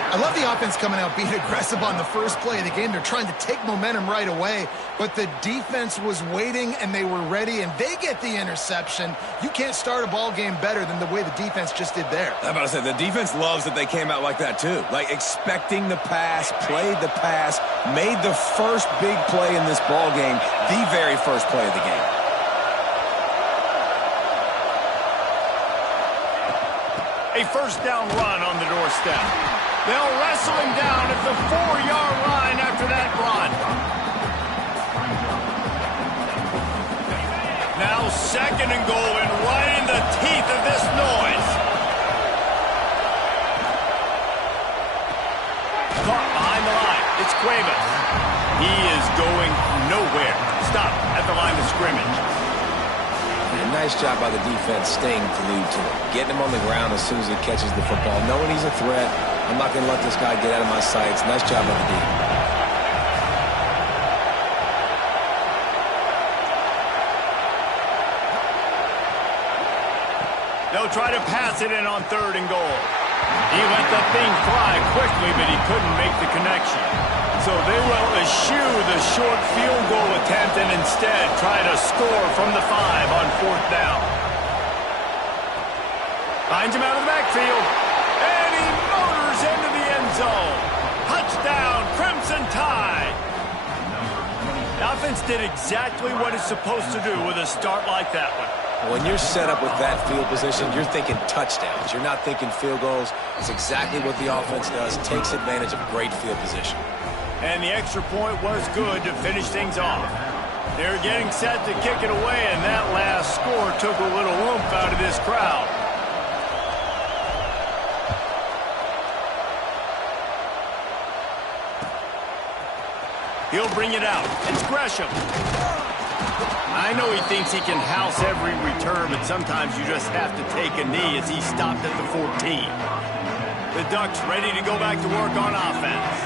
I love the offense coming out being aggressive on the first play of the game. They're trying to take momentum right away, but the defense was waiting, and they were ready, and they get the interception. You can't start a ball game better than the way the defense just did there. I'm about to say, the defense loves that they came out like that, too. Like, expecting the pass, played the pass, made the first big play in this ball game, the very first play of the game. A first down run on the doorstep. They'll wrestle him down at the 4-yard line after that run. Now 2nd and goal, and right in the teeth of this noise. Caught behind the line. It's Cuevas. He is going nowhere. Stop at the line of scrimmage. And nice job by the defense staying glued to him. Getting him on the ground as soon as he catches the football. Knowing he's a threat. I'm not going to let this guy get out of my sights. Nice job by the D. They'll try to pass it in on 3rd and goal. He let the thing fly quickly, but he couldn't make the connection. So they will eschew the short field goal attempt and instead try to score from the 5 on 4th down. Finds him out of the backfield. And he motors into the end zone. Touchdown, Crimson Tide. The offense did exactly what it's supposed to do with a start like that one. When you're set up with that field position, you're thinking touchdowns. You're not thinking field goals. It's exactly what the offense does. Takes advantage of great field position. And the extra point was good to finish things off. They're getting set to kick it away, and that last score took a little oomph out of this crowd. He'll bring it out. It's Gresham. I know he thinks he can house every return, but sometimes you just have to take a knee as he stopped at the 14. The Ducks ready to go back to work on offense.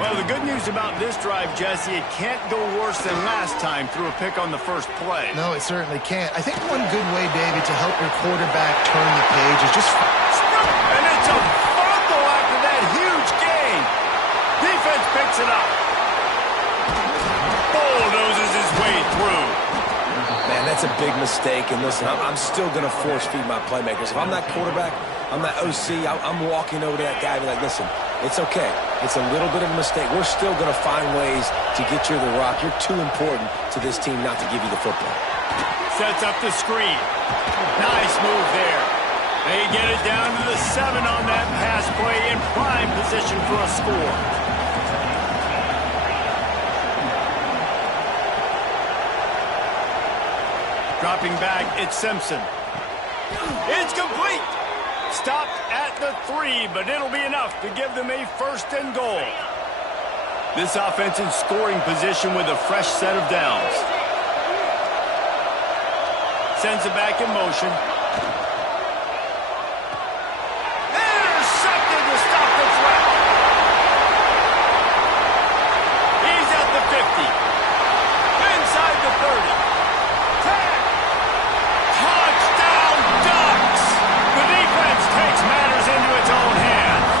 Well, the good news about this drive, Jesse, it can't go worse than last time through a pick on the first play. No, it certainly can't. I think one good way, David, to help your quarterback turn the page is just... And it's a fumble after that huge gain. Defense picks it up. Bulldozes his way through. Man, that's a big mistake. And listen, I'm still going to force feed my playmakers. If I'm that quarterback, I'm that OC, I'm walking over to that guy and be like, listen, it's okay. It's a little bit of a mistake. We're still going to find ways to get you the rock. You're too important to this team not to give you the football. Sets up the screen. Nice move there. They get it down to the 7 on that pass play in prime position for a score. Dropping back, it's Simpson. It's complete. Stopped at the 3, but it'll be enough to give them a 1st and goal. This offense in scoring position with a fresh set of downs. Sends it back in motion. Intercepted to stop the threat. He's at the 50. Inside the 30. Touchdown, Ducks! The defense takes matters into its own hands.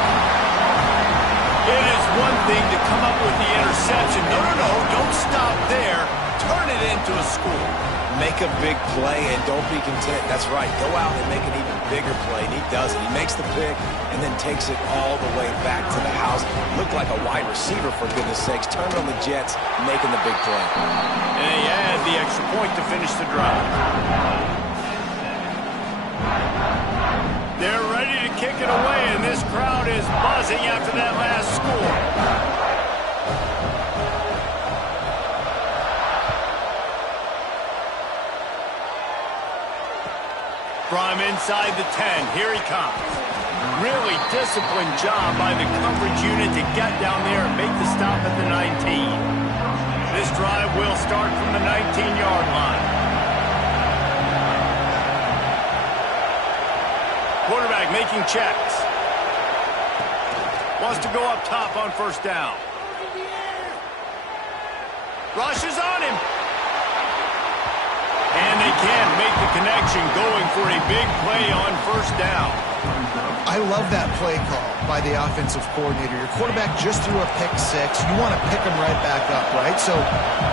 It is one thing to come up with the interception. No, don't stop there. Turn it into a score. Make a big play and don't be content. That's right. Go out and make an even bigger play. And he does it. He makes the pick and then takes it all the way back to the house. Looked like a wide receiver, for goodness sakes. Turned on the Jets, making the big play. And he had the extra point to finish the drive. They're ready to kick it away, and this crowd is buzzing after that last score. From inside the 10, here he comes. Really disciplined job by the coverage unit to get down there and make the stop at the 19. This drive will start from the 19-yard line. Quarterback making checks. Wants to go up top on first down. Rushes on him. And they can't make the connection, going for a big play on first down. I love that play call by the offensive coordinator. Your quarterback just threw a pick six. You want to pick him right back up, right? So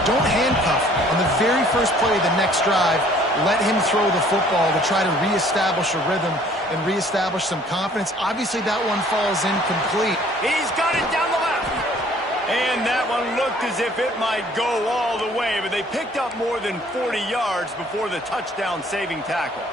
don't handcuff him. On the very first play of the next drive, let him throw the football to try to reestablish a rhythm and reestablish some confidence. Obviously, that one falls incomplete. He's got it down the left. And that one looked as if it might go all the way, but they picked up more than 40 yards before the touchdown-saving tackle.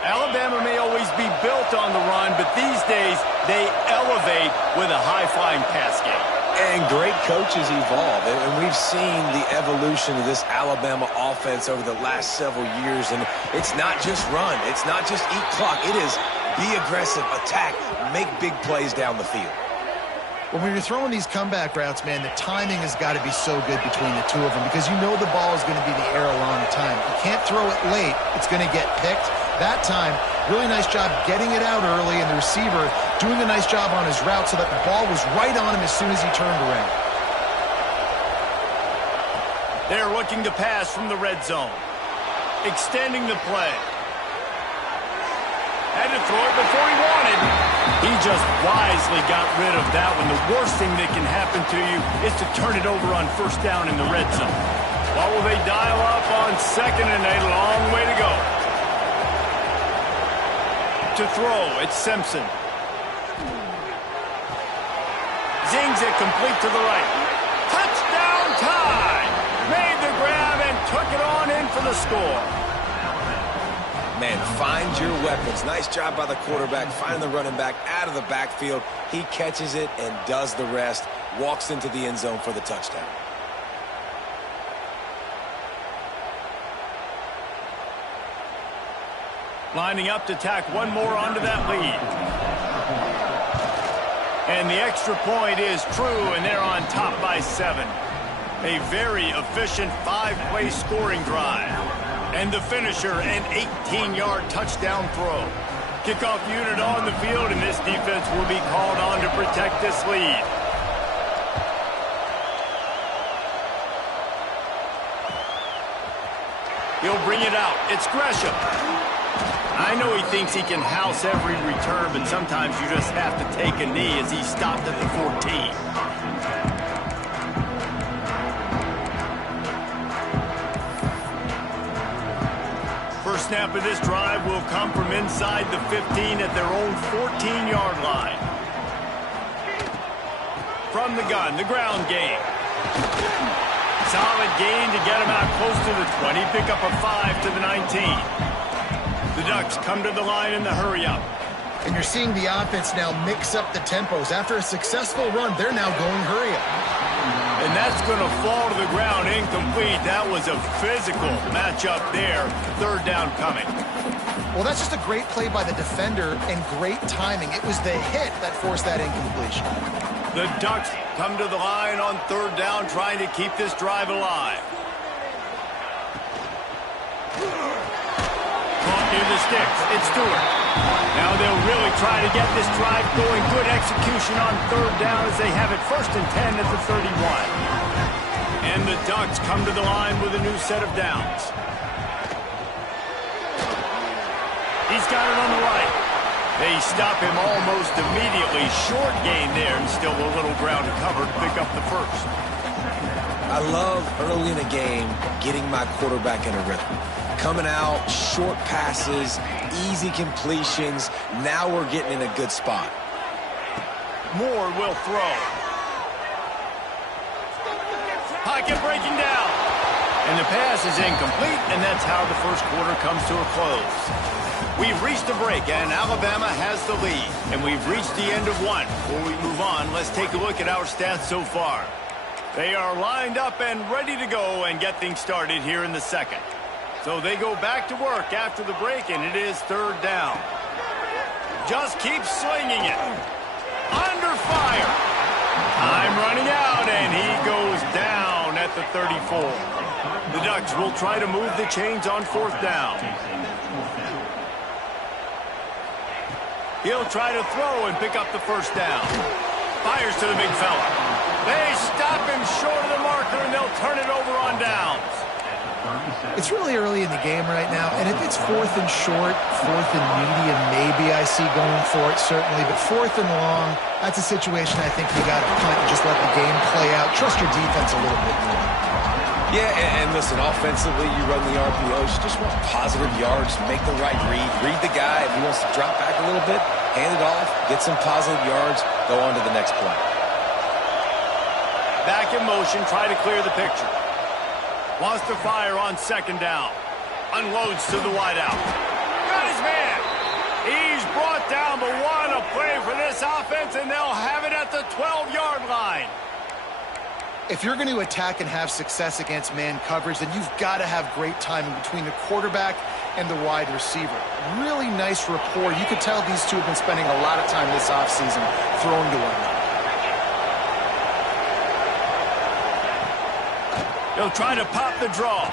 Alabama may always be built on the run, but these days they elevate with a high-flying pass game. And great coaches evolve, and we've seen the evolution of this Alabama offense over the last several years, and it's not just run, it's not just eat clock, it is be aggressive, attack, make big plays down the field. When you're throwing these comeback routes, man, the timing has got to be so good between the two of them because you know the ball is going to be the air a long time. You can't throw it late. It's going to get picked. That time, really nice job getting it out early, and the receiver doing a nice job on his route so that the ball was right on him as soon as he turned around. They're looking to pass from the red zone. Extending the play. Had to throw it before he wanted. He just wisely got rid of that one. The worst thing that can happen to you is to turn it over on first down in the red zone. What will they dial up on second and a long way to go? To throw, it's Simpson. Zings it complete to the right. Touchdown time! Made the grab and took it on in for the score. Man, find your weapons. Nice job by the quarterback, finding the running back out of the backfield. He catches it and does the rest, walks into the end zone for the touchdown. Lining up to tack one more onto that lead. And the extra point is true, and they're on top by 7. A very efficient 5-play scoring drive. And the finisher, an 18-yard touchdown throw. Kickoff unit on the field, and this defense will be called on to protect this lead. He'll bring it out. It's Gresham. I know he thinks he can house every return, but sometimes you just have to take a knee as he stopped at the 14. First snap of this drive will come from inside the 15 at their own 14-yard line. From the gun, the ground game. Solid gain to get him out close to the 20. Pick up a 5 to the 19. The Ducks come to the line in the hurry-up. And you're seeing the offense now mix up the tempos. After a successful run, they're now going hurry-up. And that's going to fall to the ground incomplete. That was a physical matchup there. Third down coming. Well, that's just a great play by the defender and great timing. It was the hit that forced that incompletion. The Ducks come to the line on third down, trying to keep this drive alive. Caught near the sticks. It's Stewart. Now they'll really try to get this drive going. Good execution on third down as they have it first and 10 at the 31. And the Ducks come to the line with a new set of downs. He's got it on the right. They stop him almost immediately. Short gain there, and still a little ground to cover to pick up the first. I love early in a game getting my quarterback in a rhythm. Coming out, short passes, easy completions. Now we're getting in a good spot. Moore will throw. Pocket breaking down. And the pass is incomplete, and that's how the first quarter comes to a close. We've reached the break, and Alabama has the lead. And we've reached the end of one. Before we move on, let's take a look at our stats so far. They are lined up and ready to go and get things started here in the second. So they go back to work after the break, and it is third down. Just keep slinging it. Under fire. Time running out, and he goes down at the 34. The Ducks will try to move the chains on fourth down. He'll try to throw and pick up the first down. Fires to the big fella. They stop him short of the marker, and they'll turn it over on downs. It's really early in the game right now, and if it's fourth and short, fourth and medium, maybe I see going for it, certainly. But fourth and long, that's a situation I think you got to punt and just let the game play out. Trust your defense a little bit more. Yeah, and listen, offensively, you run the RPOs. You just want positive yards, make the right read. Read the guy. If he wants to drop back a little bit, hand it off, get some positive yards, go on to the next play. Back in motion, try to clear the picture. Wants to fire on second down. Unloads to the wideout. Got his man. He's brought down, but what a play for this offense, and they'll have it at the 12-yard line. If you're going to attack and have success against man coverage, then you've got to have great timing between the quarterback and the wide receiver. Really nice rapport. You could tell these two have been spending a lot of time this offseason throwing to one another. He'll try to pop the draw.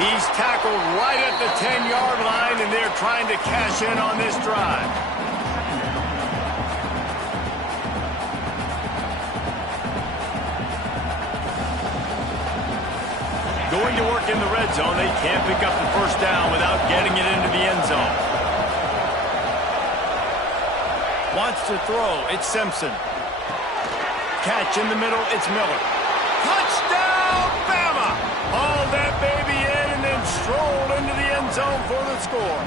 He's tackled right at the 10-yard line, and they're trying to cash in on this drive. Going to work in the red zone. They can't pick up the first down without getting it into the end zone. Wants to throw. It's Simpson. Catch in the middle. It's Miller. Touchdown, Bama! Hauled that baby in and then strolled into the end zone for the score.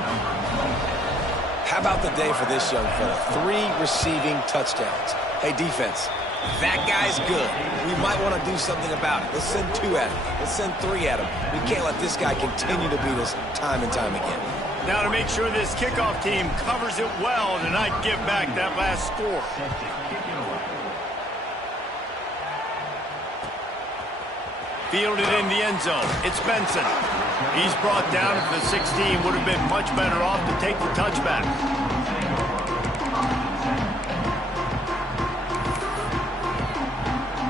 How about the day for this young fella? 3 receiving touchdowns. Hey, defense, that guy's good. We might want to do something about it. Let's send 2 at him. Let's send 3 at him. We can't let this guy continue to beat us time and time again. Now to make sure this kickoff team covers it well to not give back that last score. Fielded in the end zone. It's Benson. He's brought down at the 16. Would have been much better off to take the touchback.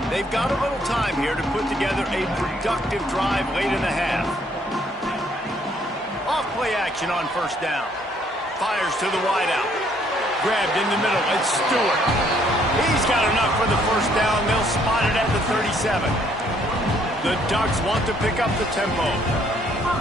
They've got a little time here to put together a productive drive late in the half. Off play action on first down. Fires to the wideout. Grabbed in the middle. It's Stewart. He's got enough for the first down. They'll spot it at the 37. The Ducks want to pick up the tempo.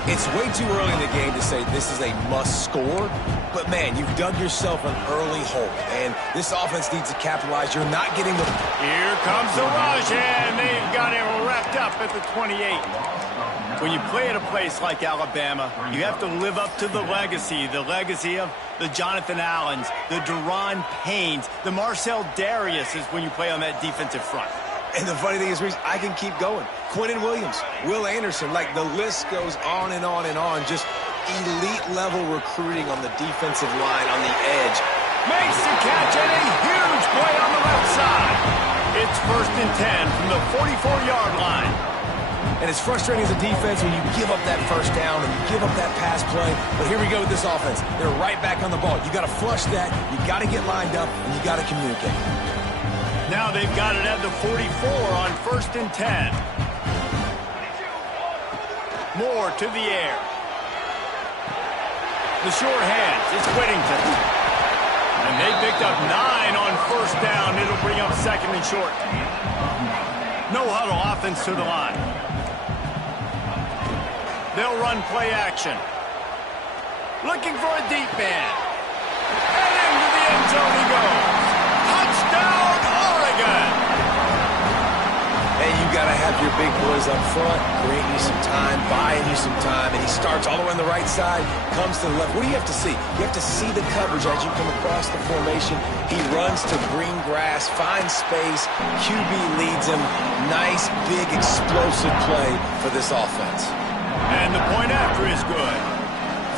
It's way too early in the game to say this is a must score, but man, you've dug yourself an early hole, and this offense needs to capitalize. You're not getting the... Here comes the rush, and they've got him wrapped up at the 28. When you play at a place like Alabama, you have to live up to the legacy of the Jonathan Allens, the Deron Paynes, the Marcel Dariuses when you play on that defensive front. And the funny thing is, Reese, I can keep going. Quentin Williams, Will Anderson, like the list goes on and on and on. Just elite-level recruiting on the defensive line, on the edge. Makes the catch and a huge play on the left side. It's 1st and 10 from the 44-yard line. And it's frustrating as a defense when you give up that first down and you give up that pass play. But here we go with this offense. They're right back on the ball. You got to flush that. You got to get lined up, and you got to communicate. Now they've got it at the 44 on 1st and 10. Moore to the air. The short hands. It's Whittington. And they picked up 9 on first down. It'll bring up 2nd and short. No huddle offense to the line. They'll run play action. Looking for a deep man. And into the end zone he goes. Touchdown, Oregon! Hey, you got to have your big boys up front, creating you some time, buying you some time, and he starts all the way on the right side, comes to the left. What do you have to see? You have to see the coverage as you come across the formation. He runs to green grass, finds space, QB leads him. Nice, big, explosive play for this offense. And the point after is good.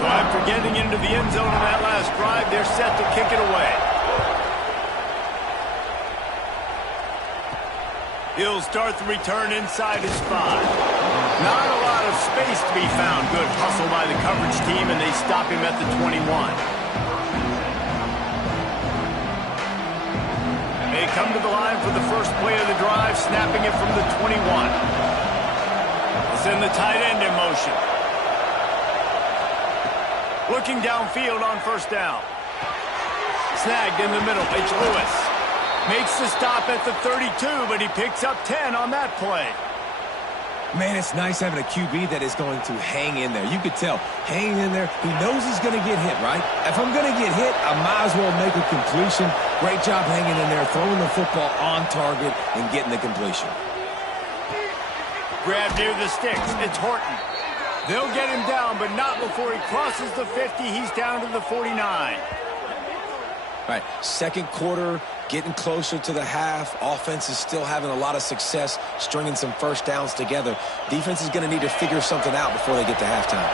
So after getting into the end zone in that last drive, they're set to kick it away. He'll start the return inside his 5. Not a lot of space to be found. Good hustle by the coverage team, and they stop him at the 21. They come to the line for the first play of the drive, snapping it from the 21. They'll send the tight end in motion. Looking downfield on first down. Snagged in the middle. It's Lewis. Makes the stop at the 32, but he picks up 10 on that play. Man, it's nice having a QB that is going to hang in there. You could tell, hanging in there, he knows he's going to get hit, right? If I'm going to get hit, I might as well make a completion. Great job hanging in there, throwing the football on target and getting the completion. Grab near the sticks. It's Horton. They'll get him down, but not before he crosses the 50. He's down to the 49. All right, second quarter, getting closer to the half. Offense is still having a lot of success stringing some first downs together. Defense is going to need to figure something out before they get to halftime.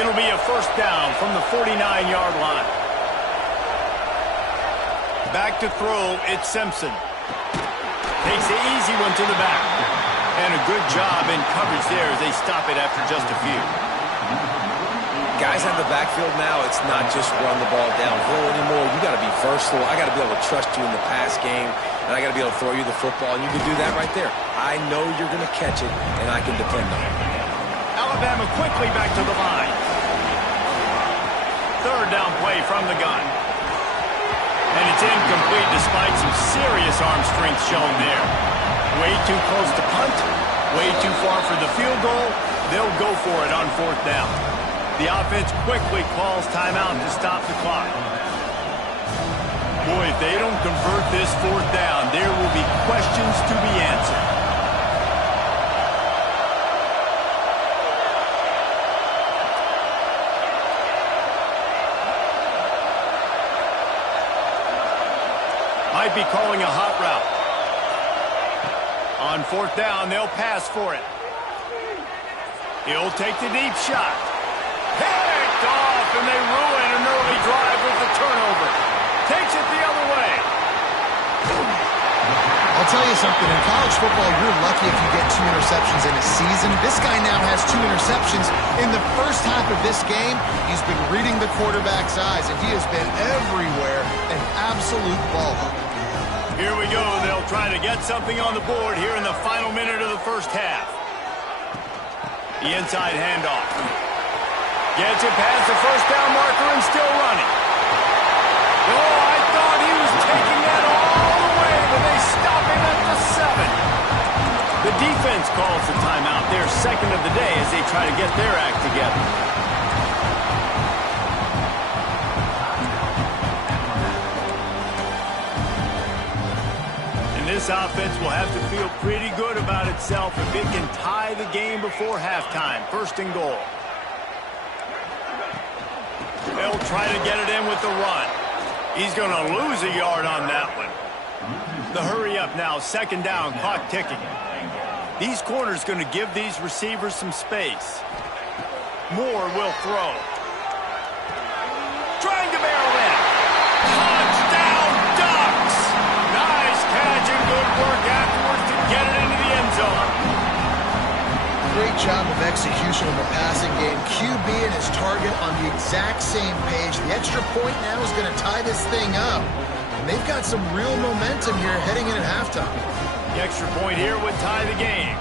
It'll be a first down from the 49-yard line. Back to throw, it's Simpson. Takes the easy one to the back. And a good job in coverage there as they stop it after just a few. Guys out of the backfield now, it's not just run the ball downhill anymore. You got to be versatile. I got to be able to trust you in the pass game, and I got to be able to throw you the football, and you can do that right there. I know you're going to catch it, and I can depend on it. Alabama quickly back to the line. Third down play from the gun. And it's incomplete despite some serious arm strength shown there. Way too close to punt, way too far for the field goal. They'll go for it on fourth down. The offense quickly calls timeout to stop the clock. Boy, if they don't convert this fourth down, there will be questions to be answered. Might be calling a hot route. On fourth down, they'll pass for it. He'll take the deep shot. Picked off, and they ruin an early drive with the turnover. Takes it the other way. I'll tell you something. In college football, you're lucky if you get 2 interceptions in a season. This guy now has 2 interceptions. In the first half of this game, he's been reading the quarterback's eyes, and he has been everywhere, an absolute ball hawk. Here we go. They'll try to get something on the board here in the final minute of the first half. The inside handoff. Gets it past the first down marker and still running. Oh, I thought he was taking that all the way, but they stop him at the 7. The defense calls the timeout, their second of the day, as they try to get their act together. And this offense will have to feel pretty good about itself if it can tie the game before halftime. First and goal. They'll try to get it in with the run. He's going to lose a yard on that one. The hurry up now, second down, clock ticking. These corners going to give these receivers some space. Moore will throw. Trying to barrel in. Touchdown, Ducks! Nice catch and good work afterwards to get it into the end zone. Great job of execution in the passing game. QB and his target on the exact same page. The extra point now is going to tie this thing up. And they've got some real momentum here heading in at halftime. The extra point here would tie the game.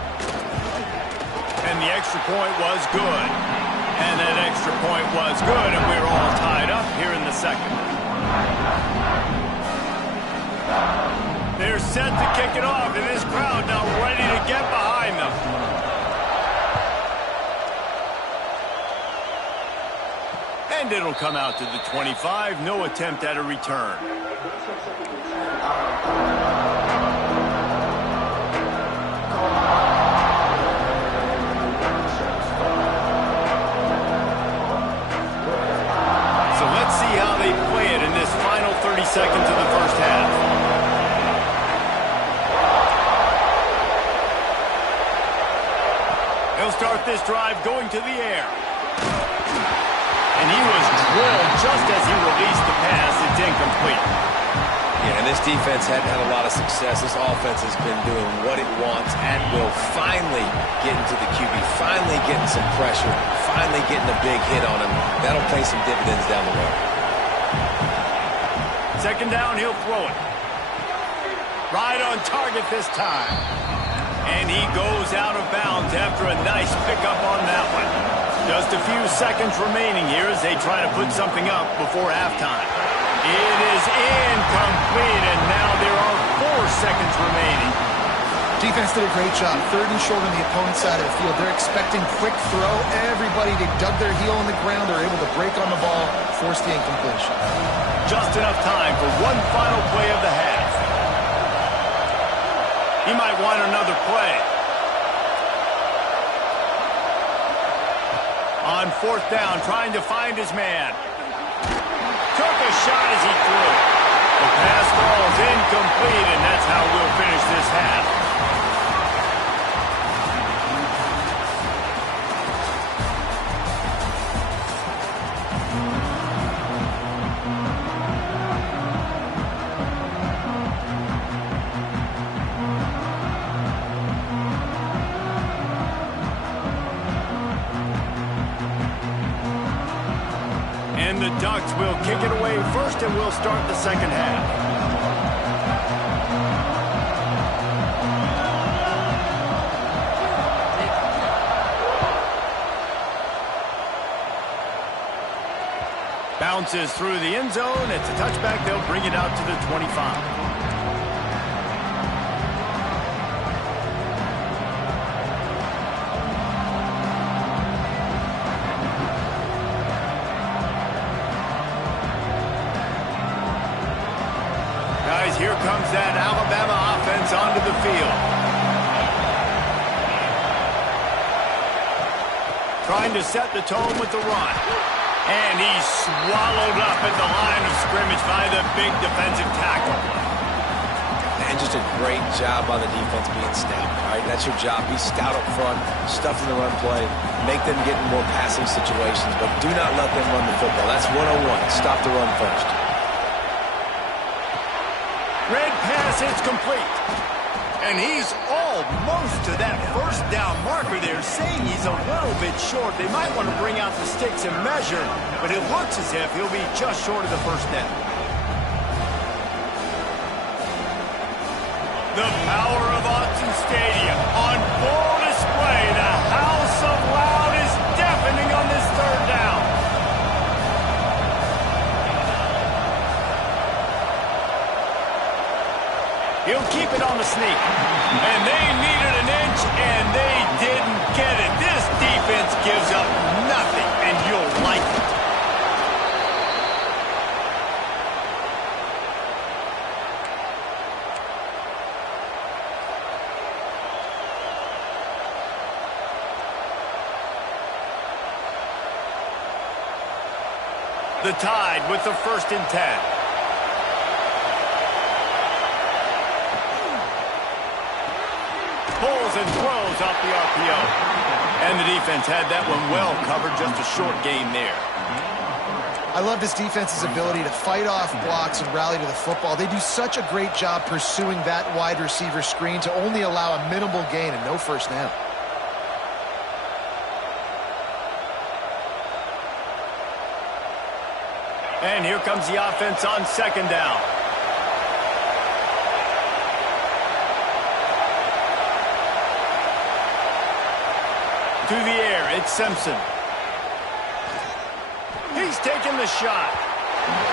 And the extra point was good. And that extra point was good, and we're all tied up here in the second. They're set to kick it off, and this crowd now ready to get behind them. And it'll come out to the 25. No attempt at a return. So let's see how they play it in this final 30 seconds of the first half. They'll start this drive going to the air. And he was drilled just as he released the pass. It's incomplete. Yeah, and this defense hadn't had a lot of success. This offense has been doing what it wants at will. Finally getting to the QB, finally getting some pressure, finally getting a big hit on him. That'll pay some dividends down the road. Second down, he'll throw it. Right on target this time. And he goes out of bounds after a nice pickup on that one. Just a few seconds remaining here as they try to put something up before halftime. It is incomplete, and now there are 4 seconds remaining. Defense did a great job. Third and short on the opponent's side of the field. They're expecting quick throw. Everybody, they dug their heel on the ground. They're able to break on the ball, force the incompletion. Just enough time for one final play of the half. He might want another play. On fourth down, trying to find his man. Took a shot as he threw. The pass falls incomplete, and that's how we'll finish this half. And the Ducks will kick it away first, and we'll start the second half. Bounces through the end zone. It's a touchback. They'll bring it out to the 25. Here comes that Alabama offense onto the field. Trying to set the tone with the run. And he's swallowed up at the line of scrimmage by the big defensive tackle. And just a great job by the defense being stout. All right, that's your job. Be stout up front, stuff in the run play, make them get in more passing situations, but do not let them run the football. That's 101. Stop the run first. Red pass is complete. And he's almost to that first down marker there, saying he's a little bit short. They might want to bring out the sticks and measure, but it looks as if he'll be just short of the first down. The power of Autzen Stadium on full display. The house of loud is deafening on this third down. He'll keep it on the sneak. And they needed an inch, and they didn't get it. This defense gives up nothing, and you'll like it. The Tide with the 1st and 10. Pulls and throws off the RPO. And the defense had that one well covered. Just a short game there. I love this defense's ability to fight off blocks and rally to the football. They do such a great job pursuing that wide receiver screen to only allow a minimal gain and no first down. And here comes the offense on 2nd down. To the air, it's Simpson. He's taking the shot.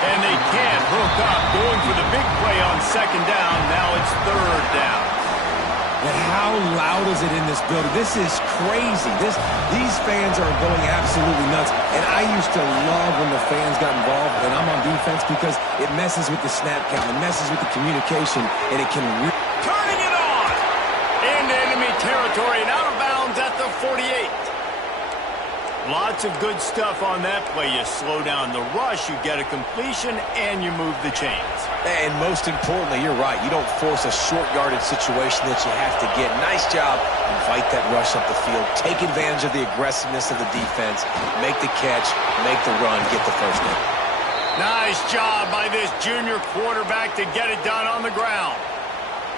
And they can't hook up. Going for the big play on 2nd down. Now it's 3rd down. And how loud is it in this building? This is crazy. These fans are going absolutely nuts. And I used to love when the fans got involved, and I'm on defense, because it messes with the snap count. It messes with the communication, and it can really... Turning it on! Into enemy territory and out of bounds at the 48. Lots of good stuff on that play. You slow down the rush, you get a completion, and you move the chains. And most importantly, you're right. You don't force a short yardage situation that you have to get. Nice job. Invite that rush up the field. Take advantage of the aggressiveness of the defense. Make the catch. Make the run. Get the first down. Nice job by this junior quarterback to get it done on the ground.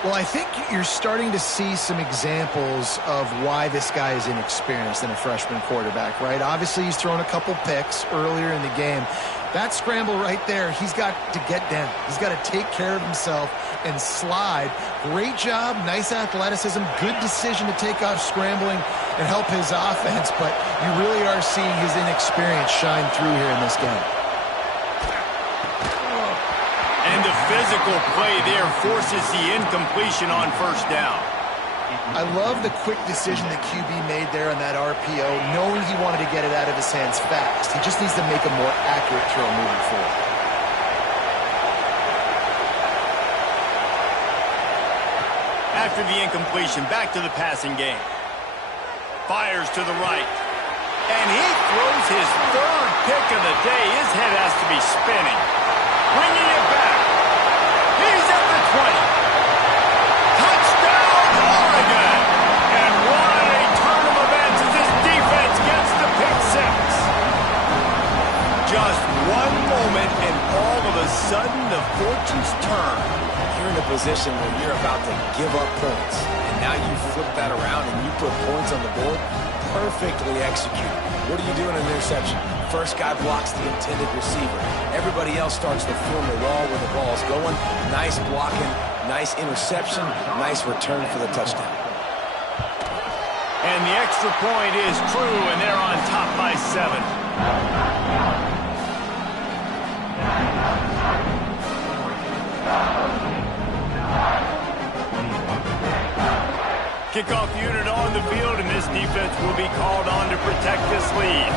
Well, I think you're starting to see some examples of why this guy is inexperienced in a freshman quarterback, right? Obviously, he's thrown a couple picks earlier in the game. That scramble right there, he's got to get down. He's got to take care of himself and slide. Great job, nice athleticism, good decision to take off scrambling and help his offense, but you really are seeing his inexperience shine through here in this game. And the physical play there forces the incompletion on first down. I love the quick decision that QB made there on that RPO, knowing he wanted to get it out of his hands fast. He just needs to make a more accurate throw moving forward. After the incompletion, back to the passing game. Fires to the right. And he throws his third pick of the day. His head has to be spinning. Bringing it back. He's at the 20. Touchdown, Oregon! And what a turn of events as this defense gets the pick six. Just one moment and all of a sudden the fortunes turn. You're in a position where you're about to give up points. And now you flip that around and you put points on the board. Perfectly executed. What do you do in an interception? First guy blocks the intended receiver. Everybody else starts to form a wall where the ball's going. Nice blocking, nice interception, nice return for the touchdown. And the extra point is true, and they're on top by 7. Kickoff unit on the field, and this defense will be called on to protect this lead.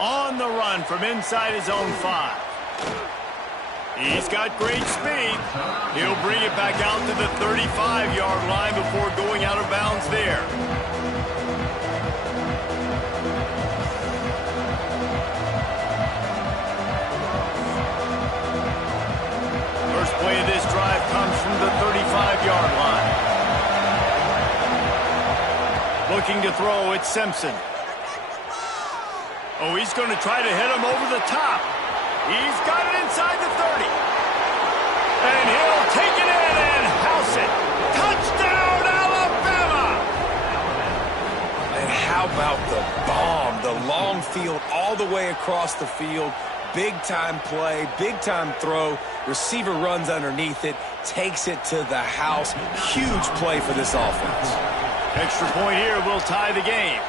On the run from inside his own 5. He's got great speed. He'll bring it back out to the 35-yard line before going out of bounds there. First play of this drive comes from the 35-yard line. Looking to throw, it's Simpson. Oh, he's going to try to hit him over the top. He's got it inside the 30. And he'll take it in and house it. Touchdown, Alabama! And how about the bomb? The long field all the way across the field. Big-time play, big-time throw. Receiver runs underneath it, takes it to the house. Huge play for this offense. Extra point here will tie the game.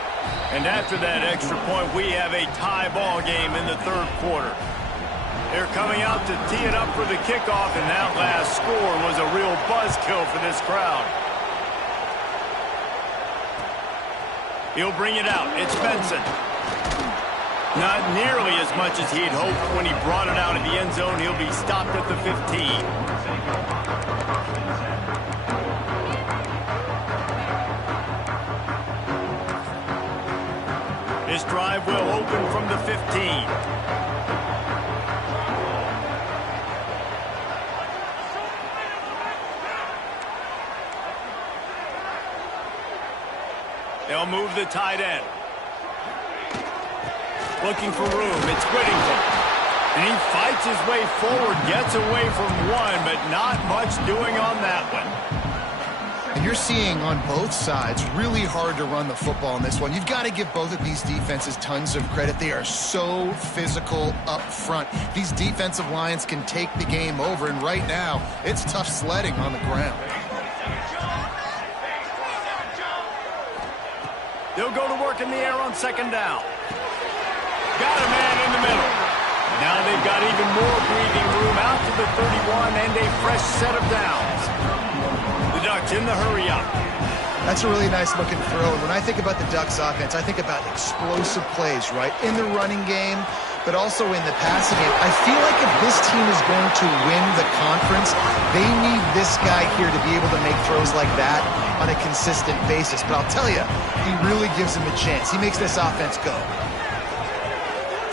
And after that extra point, we have a tie ball game in the third quarter. They're coming out to tee it up for the kickoff, and that last score was a real buzzkill for this crowd. He'll bring it out. It's Benson. Not nearly as much as he'd hoped when he brought it out of the end zone. He'll be stopped at the 15. This drive will open from the 15. They'll move the tight end. Looking for room. It's Whittington. And he fights his way forward, gets away from one, but not much doing on that one. And you're seeing on both sides really hard to run the football in this one. You've got to give both of these defenses tons of credit. They are so physical up front. These defensive lines can take the game over, and right now, it's tough sledding on the ground. They'll go to work in the air on second down. Got a man in the middle. Now they've got even more breathing room out to the 31 and a fresh set of downs. The Ducks in the hurry up. That's a really nice looking throw. And when I think about the Ducks offense, I think about explosive plays, right? In the running game, but also in the passing game. I feel like if this team is going to win the conference, they need this guy here to be able to make throws like that on a consistent basis. But I'll tell you, he really gives him a chance. He makes this offense go.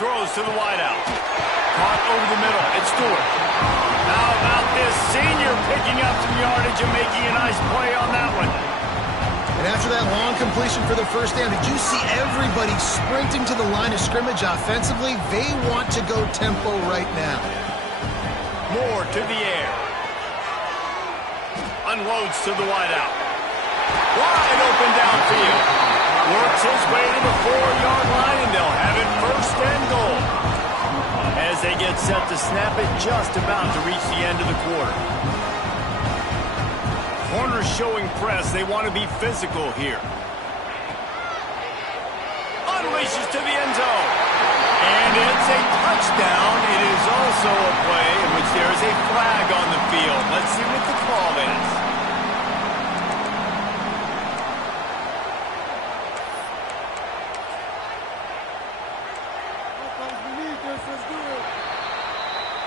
throws to the wideout. Caught over the middle. It's Stewart. How about this senior picking up some yardage and making a nice play on that one? And after that long completion for the first down, did you see everybody sprinting to the line of scrimmage offensively? They want to go tempo right now. Moore to the air. Unloads to the wideout. Wide open downfield. Works his way to the 4-yard line, and they'll have it first and goal. As they get set to snap it, just about to reach the end of the quarter. Corners showing press. They want to be physical here. Unleashes to the end zone. And it's a touchdown. It is also a play in which there is a flag on the field. Let's see what the call is.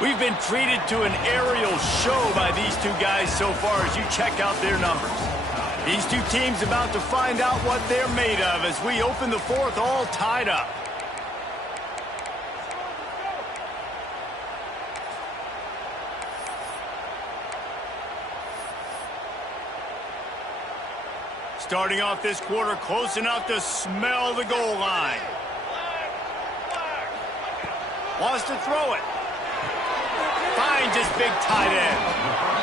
We've been treated to an aerial show by these two guys so far as you check out their numbers. These two teams about to find out what they're made of as we open the fourth all tied up. Starting off this quarter close enough to smell the goal line. Wants to throw it. Finds his big tight end.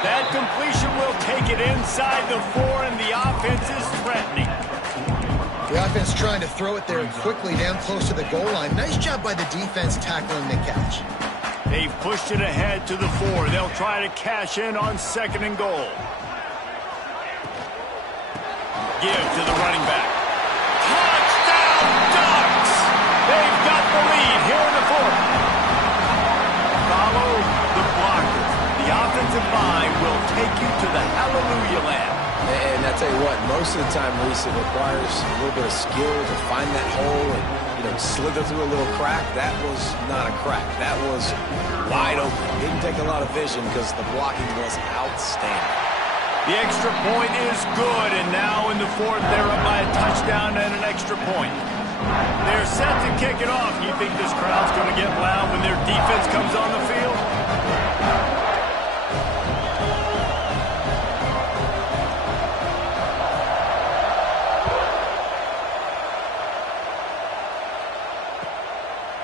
That completion will take it inside the 4, and the offense is threatening. The offense trying to throw it there quickly down close to the goal line. Nice job by the defense tackling the catch. They've pushed it ahead to the 4. They'll try to cash in on 2nd and goal. Give to the running back. Touchdown Ducks! They've got the lead here in the 4th. Follow the blocker. The offensive line will take you to the hallelujah land. And I tell you what, most of the time, Reese, it requires a little bit of skill to find that hole and, slither through a little crack. That was not a crack. That was wide open. Didn't take a lot of vision because the blocking was outstanding. The extra point is good, and now in the 4th, they're up by a touchdown and an extra point. They're set to kick it off. You think this crowd's going to get loud when their defense comes on the field?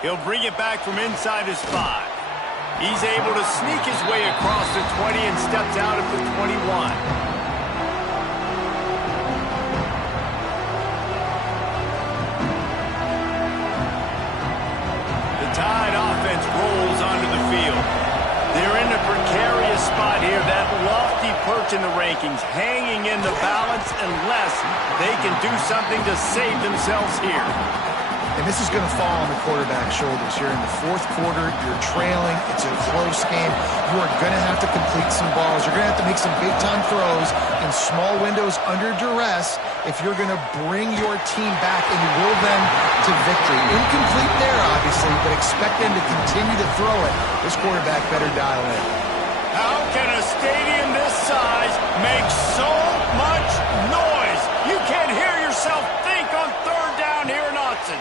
He'll bring it back from inside his 5. He's able to sneak his way across the 20 and steps out at the 21. The Tide offense rolls onto the field. They're in a precarious spot here, that lofty perch in the rankings, hanging in the balance unless they can do something to save themselves here. And this is going to fall on the quarterback's shoulders here in the 4th quarter. You're trailing. It's a close game. You are going to have to complete some balls. You're going to have to make some big-time throws in small windows under duress if you're going to bring your team back and will them to victory. Incomplete there, obviously, but expect them to continue to throw it. This quarterback better dial in. How can a stadium this size make so much noise? You can't hear yourself think on 3rd down here in Austin.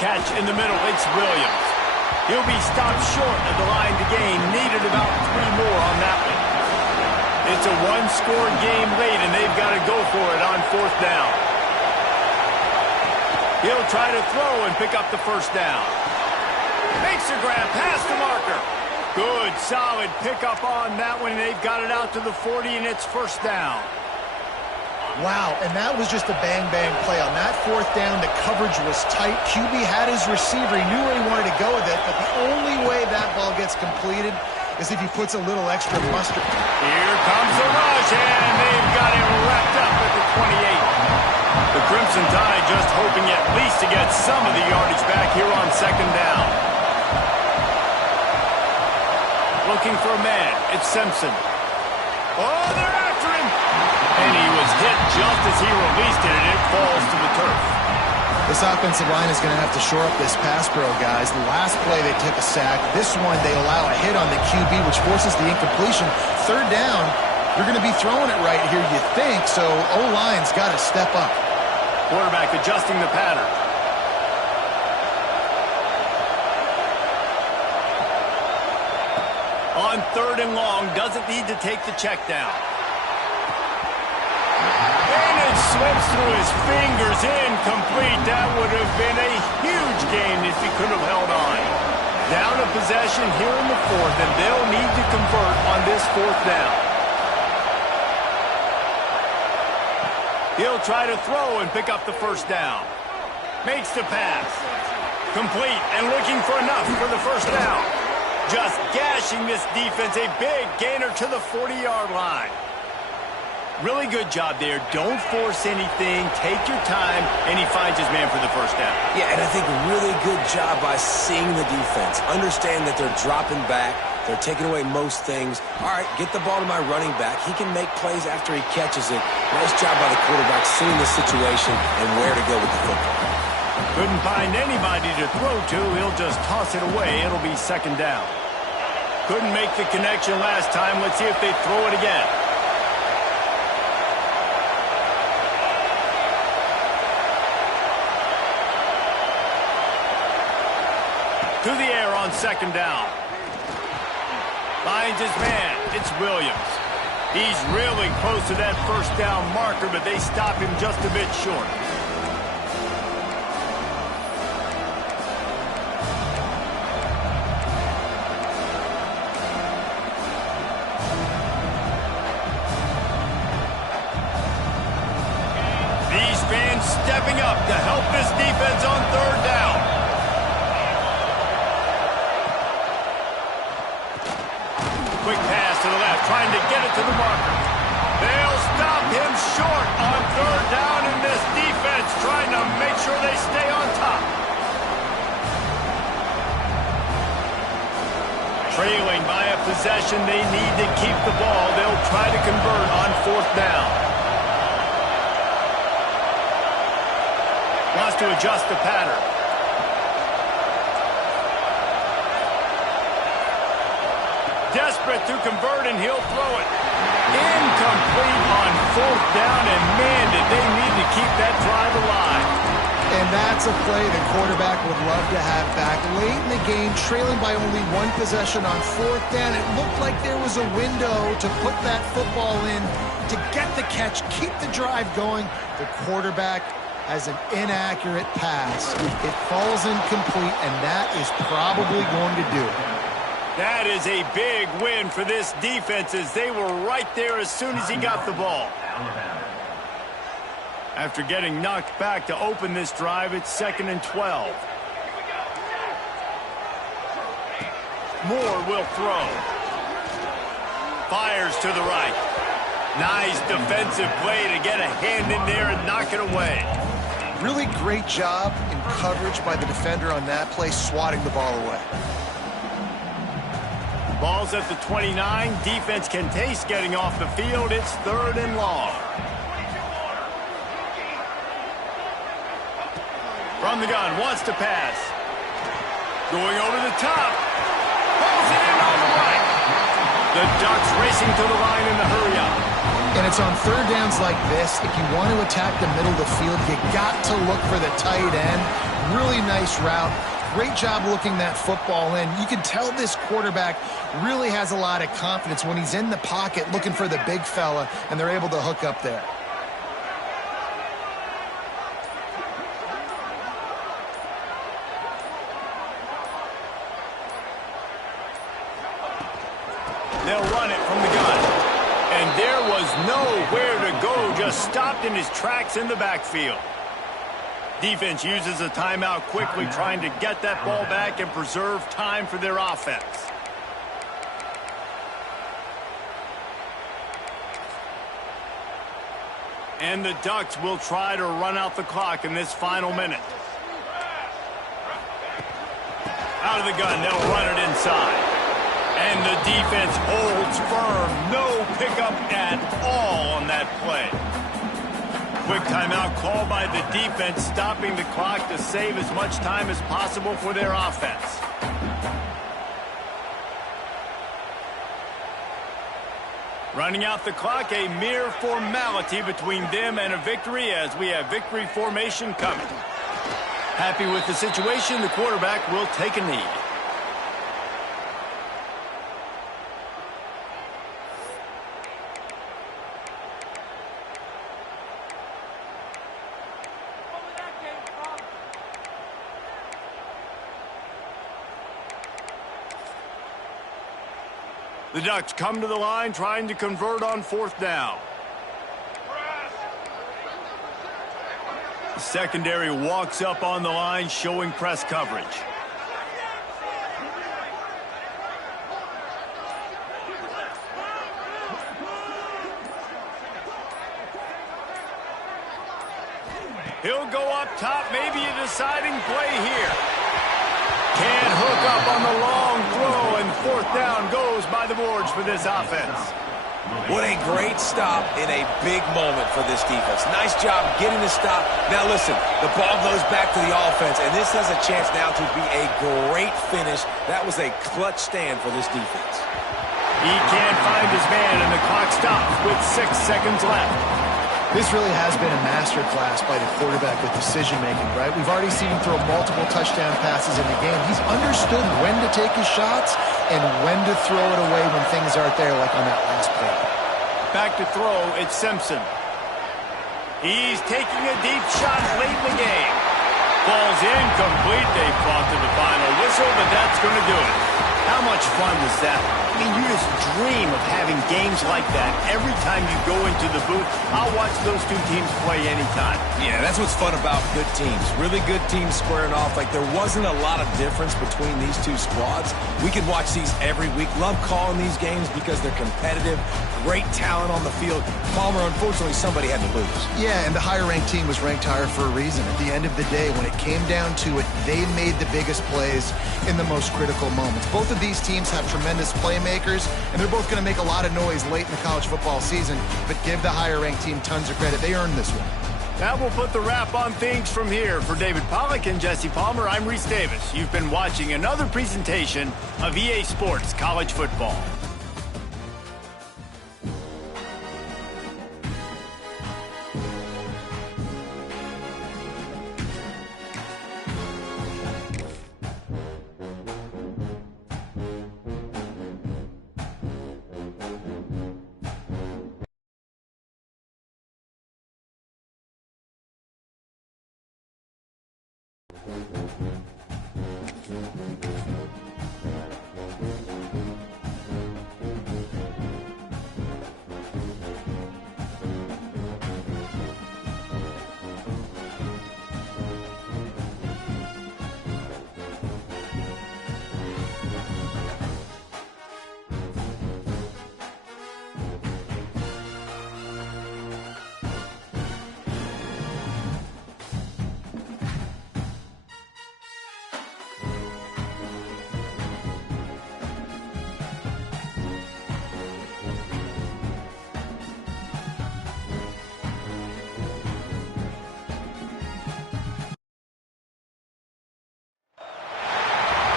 Catch in the middle, it's Williams. He'll be stopped short of the line to gain. Needed about 3 more on that one. It's a 1-score game late, and they've got to go for it on 4th down. He'll try to throw and pick up the 1st down. Makes a grab past the marker. Good, solid pickup on that one. They've got it out to the 40, and it's 1st down. Wow, and that was just a bang-bang play. On that 4th down, the coverage was tight. QB had his receiver. He knew where he wanted to go with it, but the only way that ball gets completed is if he puts a little extra mustard. Here comes the rush, and they've got him wrapped up at the 28. The Crimson Tide just hoping at least to get some of the yardage back here on 2nd down. Looking for a man. It's Simpson. Oh, they're after him. And he was hit just as he released it, and it falls to the turf. This offensive line is going to have to shore up this pass pro, guys. The last play they took a sack. This one they allow a hit on the QB, which forces the incompletion. 3rd down, you're going to be throwing it right here, you think, so O-line's got to step up. Quarterback adjusting the pattern. On 3rd and long, doesn't need to take the check down. And it slips through his fingers, incomplete. That would have been a huge gain if he could have held on. Down a possession here in the 4th, and they'll need to convert on this 4th down. He'll try to throw and pick up the 1st down. Makes the pass. Complete and looking for enough for the 1st down. Just gashing this defense, a big gainer to the 40-yard line. Really good job there. Don't force anything. Take your time, and he finds his man for the 1st down. Yeah, and I think really good job by seeing the defense. Understand that they're dropping back. They're taking away most things. All right, get the ball to my running back. He can make plays after he catches it. Nice job by the quarterback seeing the situation and where to go with the football. Couldn't find anybody to throw to. He'll just toss it away. It'll be 2nd down. Couldn't make the connection last time. Let's see if they throw it again. To the air on 2nd down. Finds his man. It's Williams. He's really close to that 1st down marker, but they stop him just a bit short. These fans stepping up to help this defense on 3rd down. Quick pass to the left, trying to get it to the marker. They'll stop him short on 3rd down, and this defense trying to make sure they stay on top. Trailing by a possession, they need to keep the ball. They'll try to convert on 4th down. Wants to adjust the pattern. Desperate to convert, and he'll throw it. Incomplete on 4th down, and man, did they need to keep that drive alive. And that's a play the quarterback would love to have back. Late in the game, trailing by only 1 possession on 4th down, it looked like there was a window to put that football in, to get the catch, keep the drive going. The quarterback has an inaccurate pass. It falls incomplete, and that is probably going to do it. That is a big win for this defense, as they were right there as soon as he got the ball. After getting knocked back to open this drive, it's 2nd and 12. Moore will throw. Fires to the right. Nice defensive play to get a hand in there and knock it away. Really great job in coverage by the defender on that play, swatting the ball away. Ball's at the 29. Defense can taste getting off the field. It's 3rd and long. From the gun, wants to pass. Going over the top. Pulls it in on the right. The Ducks racing to the line in the hurry-up. And it's on 3rd downs like this. If you want to attack the middle of the field, you got to look for the tight end. Really nice route. Great job looking that football in. You can tell this quarterback really has a lot of confidence when he's in the pocket looking for the big fella, and they're able to hook up there. They'll run it from the gun. And there was nowhere to go, just stopped in his tracks in the backfield. Defense uses a timeout quickly, trying to get that ball back and preserve time for their offense. And the Ducks will try to run out the clock in this final minute. Out of the gun, they'll run it inside. And the defense holds firm. No pickup at all on that play. Quick timeout call by the defense, stopping the clock to save as much time as possible for their offense. Running out the clock, a mere formality between them and a victory, as we have victory formation coming. Happy with the situation, the quarterback will take a knee. The Ducks come to the line trying to convert on 4th down. The secondary walks up on the line showing press coverage. He'll go up top, maybe a deciding play here. Can't hook up on the long throw, and 4th down goes by the boards for this offense. What a great stop in a big moment for this defense. Nice job getting the stop. Now listen, the ball goes back to the offense, and this has a chance now to be a great finish. That was a clutch stand for this defense. He can't find his man, and the clock stops with 6 seconds left. This really has been a masterclass by the quarterback with decision-making, right? We've already seen him throw multiple touchdown passes in the game. He's understood when to take his shots and when to throw it away when things aren't there, like on that last play. Back to throw, it's Simpson. He's taking a deep shot late in the game. Falls incomplete. They fought to the final whistle, but that's going to do it. How much fun was that? I mean, you just dream of having games like that every time you go into the booth. I'll watch those two teams play anytime. Yeah, that's what's fun about good teams. Really good teams squaring off. Like, there wasn't a lot of difference between these two squads. We could watch these every week. Love calling these games because they're competitive. Great talent on the field. Palmer, unfortunately, somebody had to lose. Yeah, and the higher-ranked team was ranked higher for a reason. At the end of the day, when it came down to it, they made the biggest plays in the most critical moments. Both of these teams have tremendous playmakers, and they're both going to make a lot of noise late in the college football season, but give the higher-ranked team tons of credit. They earned this one. That will put the wrap on things from here. For David Pollack and Jesse Palmer, I'm Reese Davis. You've been watching another presentation of EA Sports College Football.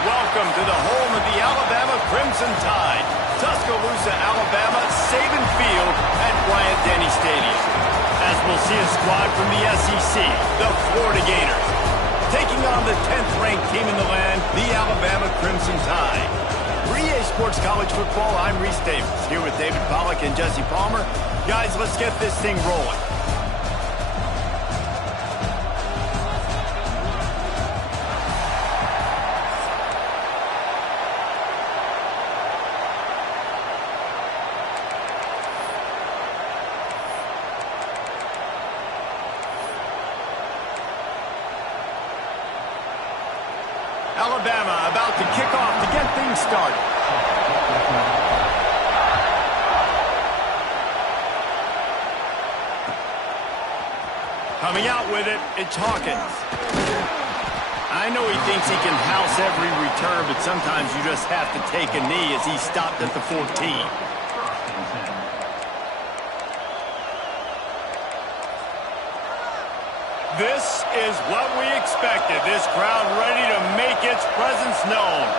Welcome to the home of the Alabama Crimson Tide. Tuscaloosa, Alabama, Saban Field at Bryant-Denny Stadium. As we'll see a squad from the SEC, the Florida Gators, taking on the 10th-ranked team in the land, the Alabama Crimson Tide. For EA Sports College Football, I'm Reese Davis, here with David Pollack and Jesse Palmer. Guys, let's get this thing rolling. Alabama about to kick off to get things started. Coming out with it, it's Hawkins. I know he thinks he can house every return, but sometimes you just have to take a knee as he stopped at the 14. This is what we expected. This crowd ready to make its presence known.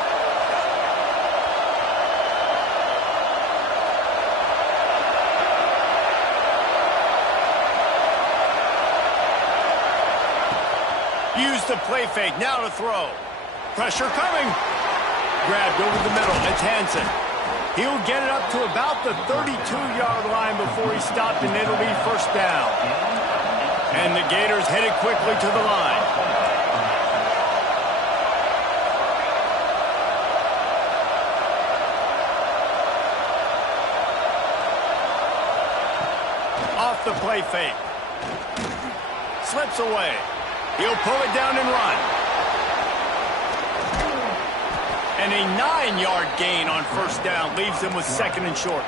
Use the play fake. Now to throw. Pressure coming. Grabbed over the middle. It's Hansen. He'll get it up to about the 32-yard line before he stopped, and it'll be first down. And the Gators headed quickly to the line. the play fake. Slips away. He'll pull it down and run. And a 9-yard gain on first down leaves them with second and short.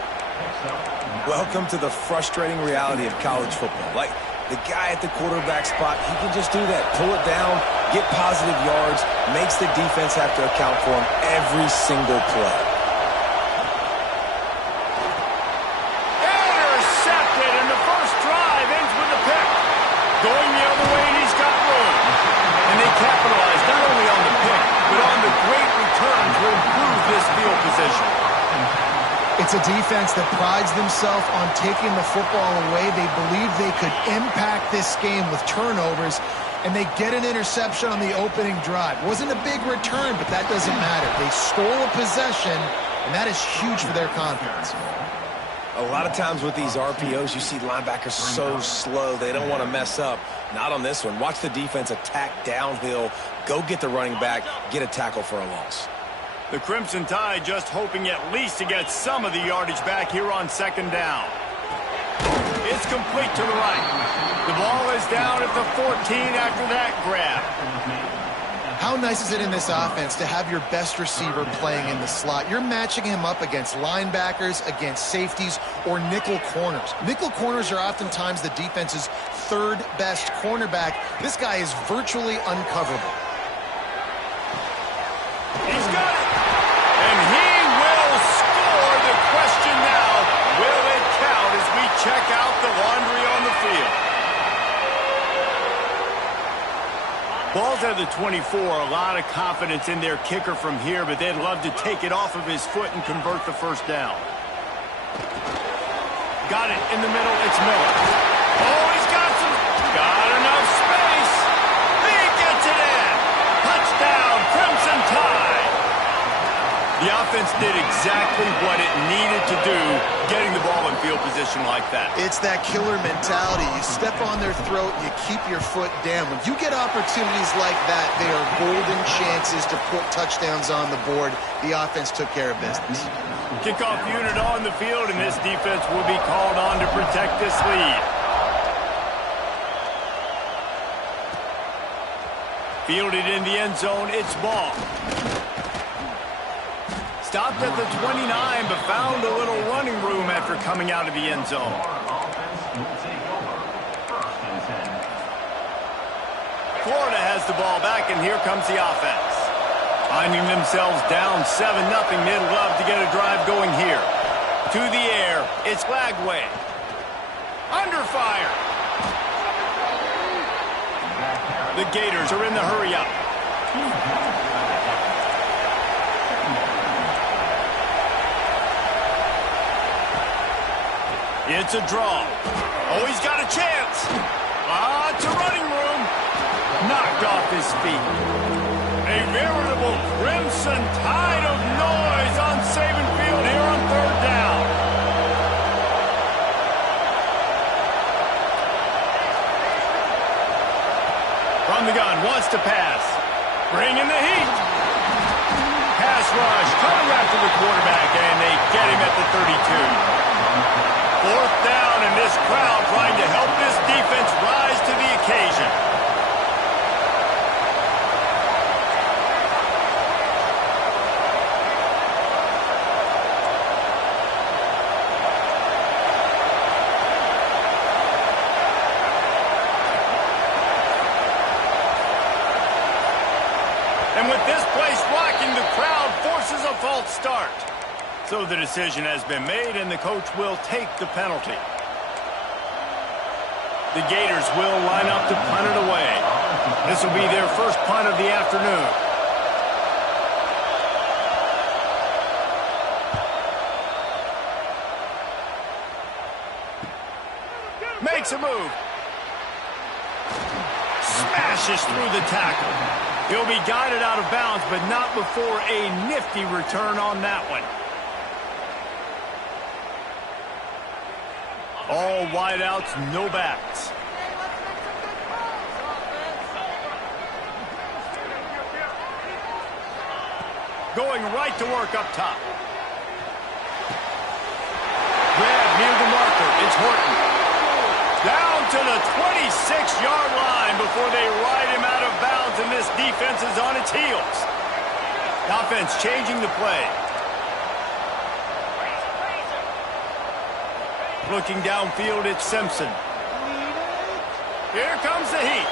Welcome to the frustrating reality of college football. Like, the guy at the quarterback spot, he can just do that. Pull it down, get positive yards, makes the defense have to account for him every single play. Intercepted, and the first drive ends with a pick. Going the other way, and he's got room. And they capitalize not only on the pick, but on the great return to improve this field position. It's a defense that prides themselves on taking the football away. They believe they could impact this game with turnovers, and they get an interception on the opening drive. Wasn't a big return, but that doesn't matter. They stole a possession, and that is huge for their confidence. A lot of times with these RPOs, you see linebackers so slow, they don't want to mess up. Not on this one. Watch the defense attack downhill, go get the running back, get a tackle for a loss. The Crimson Tide just hoping at least to get some of the yardage back here on second down. It's complete to the right. The ball is down at the 14 after that grab. How nice is it in this offense to have your best receiver playing in the slot? You're matching him up against linebackers, against safeties, or nickel corners. Nickel corners are oftentimes the defense's third best cornerback. This guy is virtually uncoverable. He's got it. And he will score. The question now, will it count as we check out the laundry on the field? Ball's at the 24. A lot of confidence in their kicker from here, but they'd love to take it off of his foot and convert the first down. Got it in the middle. It's Miller. Oh, he's got enough space. He gets it in. Touchdown, Crimson Tide. The offense did exactly what it needed to do, getting the ball in field position like that. It's that killer mentality. You step on their throat, you keep your foot down. When you get opportunities like that, they are golden chances to put touchdowns on the board. The offense took care of business. Kickoff unit on the field, and this defense will be called on to protect this lead. Fielded in the end zone, it's ball. Stopped at the 29, but found a little running room after coming out of the end zone. Florida has the ball back, and here comes the offense. Finding themselves down 7-0, they'd love to get a drive going here. To the air, it's Lagway. Under fire. The Gators are in the hurry-up. It's a draw. Oh, he's got a chance. It's a running room. Knocked off his feet. A veritable Crimson Tide of noise on Saban Field here on third down. From the gun, wants to pass. Bring in the heat. Pass rush, coming after the quarterback, and they get him at the 32. Fourth down, and this crowd trying to help this defense rise to the occasion. And with this place rocking, the crowd forces a false start. So the decision has been made, and the coach will take the penalty. The Gators will line up to punt it away. This will be their first punt of the afternoon. Makes a move. Smashes through the tackle. He'll be guided out of bounds, but not before a nifty return on that one. All wideouts, no backs. Going right to work up top. Grab near the marker. It's Horton. to the 26-yard line before they ride him out of bounds, and this defense is on its heels. The offense changing the play. Looking downfield, it's Simpson. Here comes the heat.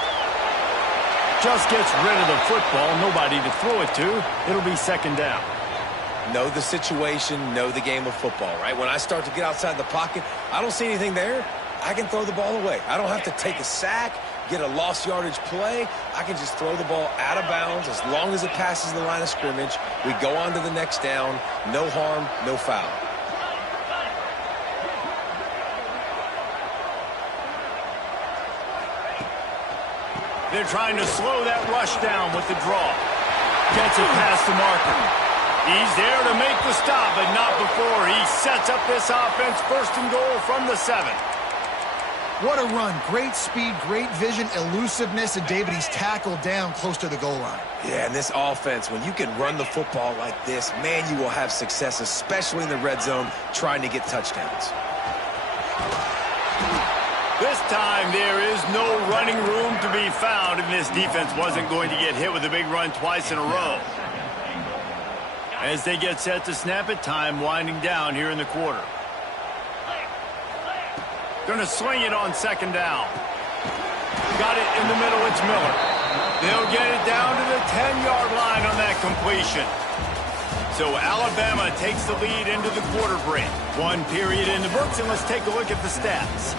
Just gets rid of the football. Nobody to throw it to. It'll be second down. Know the situation, know the game of football, right? When I start to get outside the pocket, I don't see anything there. I can throw the ball away. I don't have to take a sack, get a lost yardage play. I can just throw the ball out of bounds as long as it passes the line of scrimmage. We go on to the next down. No harm, no foul. They're trying to slow that rush down with the draw. Gets it past the marker. He's there to make the stop, but not before he sets up this offense. First and goal from the 7. What a run. Great speed, great vision, elusiveness, and David, he's tackled down close to the goal line. Yeah, and this offense, when you can run the football like this, man, you will have success, especially in the red zone, trying to get touchdowns. This time there is no running room to be found, and this defense wasn't going to get hit with a big run twice in a row. As they get set to snap it, time winding down here in the quarter. Going to swing it on second down. Got it in the middle, it's Miller. They'll get it down to the 10-yard line on that completion. So Alabama takes the lead into the quarter break. 1 period in the books, and let's take a look at the stats.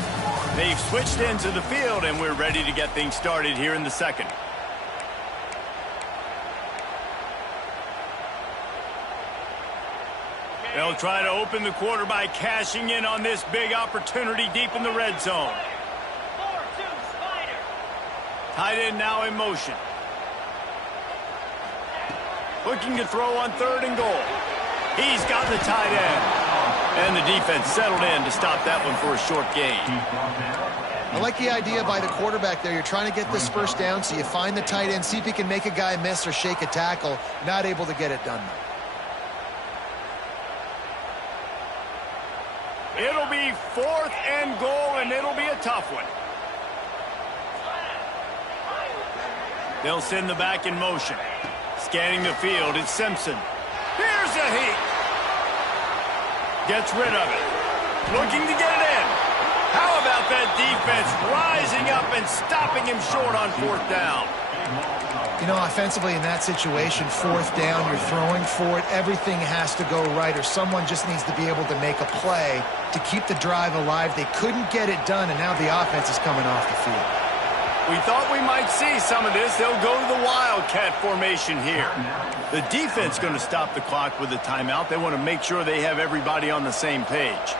They've switched into the field, and we're ready to get things started here in the second. They'll try to open the quarter by cashing in on this big opportunity deep in the red zone. 4-2 Spider. Tight end now in motion. Looking to throw on 3rd and goal. He's got the tight end. And the defense settled in to stop that one for a short gain. I like the idea by the quarterback there. You're trying to get this first down, so you find the tight end, see if he can make a guy miss or shake a tackle. Not able to get it done, though. It'll be 4th and goal, and it'll be a tough one. They'll send the back in motion. Scanning the field, it's Simpson. Here's the heat. Gets rid of it. Looking to get it in. How about that defense rising up and stopping him short on 4th down? You know, offensively in that situation, 4th down, you're throwing for it. Everything has to go right, or someone just needs to be able to make a play to keep the drive alive. They couldn't get it done, and now the offense is coming off the field. We thought we might see some of this. They'll go to the Wildcat formation here. The defense going to stop the clock with a timeout. They want to make sure they have everybody on the same page.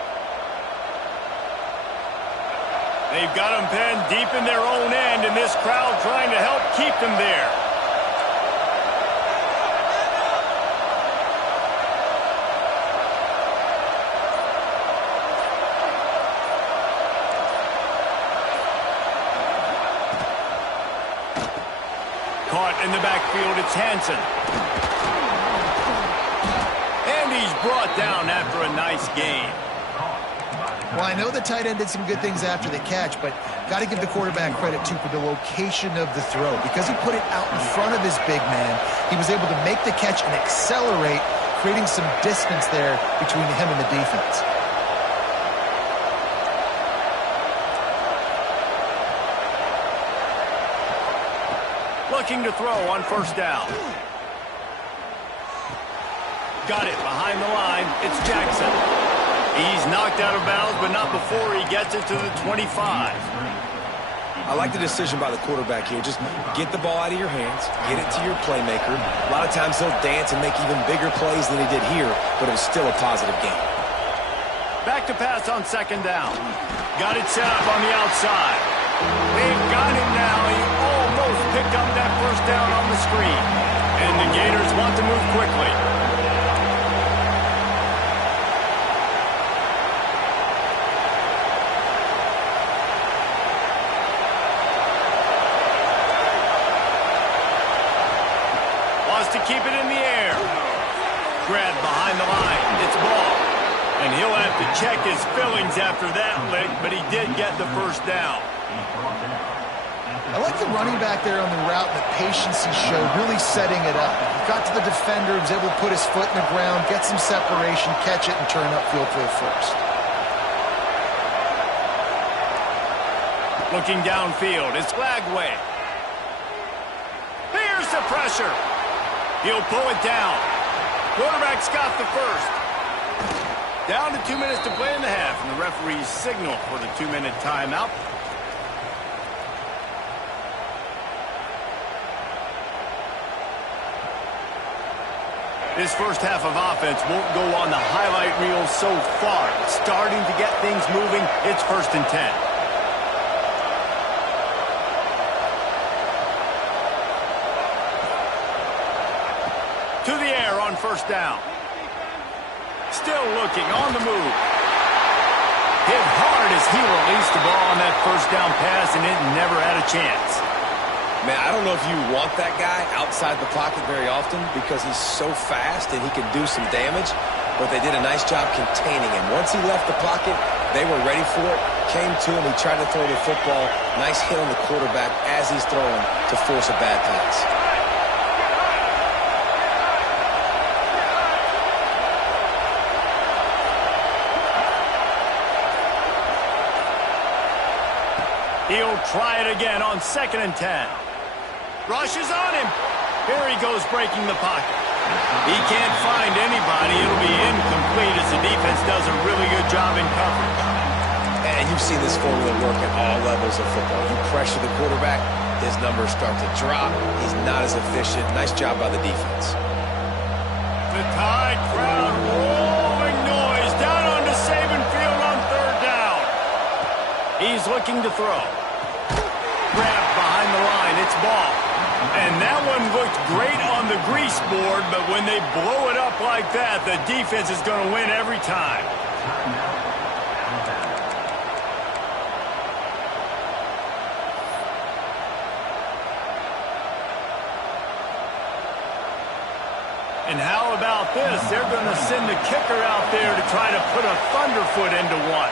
They've got them penned deep in their own end, and this crowd trying to help keep them there. Caught in the backfield, it's Hansen. And he's brought down after a nice gain. Well, I know the tight end did some good things after the catch, but got to give the quarterback credit, too, for the location of the throw. Because he put it out in front of his big man, he was able to make the catch and accelerate, creating some distance there between him and the defense. Looking to throw on 1st down. Got it behind the line. It's Jackson. He's knocked out of bounds, but not before he gets it to the 25. I like the decision by the quarterback here. Just get the ball out of your hands, get it to your playmaker. A lot of times he'll dance and make even bigger plays than he did here, but it was still a positive game. Back to pass on 2nd down. Got it set up on the outside. They've got him now. He almost picked up that 1st down on the screen. And the Gators want to move quickly. To keep it in the air. Grabbed behind the line. It's ball. And he'll have to check his fillings after that lick, but he did get the 1st down. I like the running back there on the route and the patience he showed, really setting it up. He got to the defender, was able to put his foot in the ground, get some separation, catch it, and turn upfield for the first. Looking downfield, it's Lagway. Here's the pressure. He'll pull it down. Quarterback's got the first. Down to 2 minutes to play in the half, and the referee's signal for the 2-minute timeout. This first half of offense won't go on the highlight reel so far. It's starting to get things moving. It's 1st and 10. To the air on 1st down. Still looking on the move. Hit hard as he released the ball on that 1st down pass, and it never had a chance. Man, I don't know if you want that guy outside the pocket very often because he's so fast and he can do some damage, but they did a nice job containing him. Once he left the pocket, they were ready for it, came to him, he tried to throw the football. Nice hit on the quarterback as he's throwing to force a bad pass. He'll try it again on 2nd and 10. Rushes on him. Here he goes breaking the pocket. He can't find anybody. It'll be incomplete as the defense does a really good job in coverage. And you've seen this formula work at all levels of football. You pressure the quarterback, his numbers start to drop. He's not as efficient. Nice job by the defense. The Tide crowd rolling noise down onto Saban Field on 3rd down. He's looking to throw. Grabbed behind the line. It's ball. And that one looked great on the grease board, but when they blow it up like that, the defense is going to win every time. And how about this? They're going to send the kicker out there to try to put a thunderfoot into one.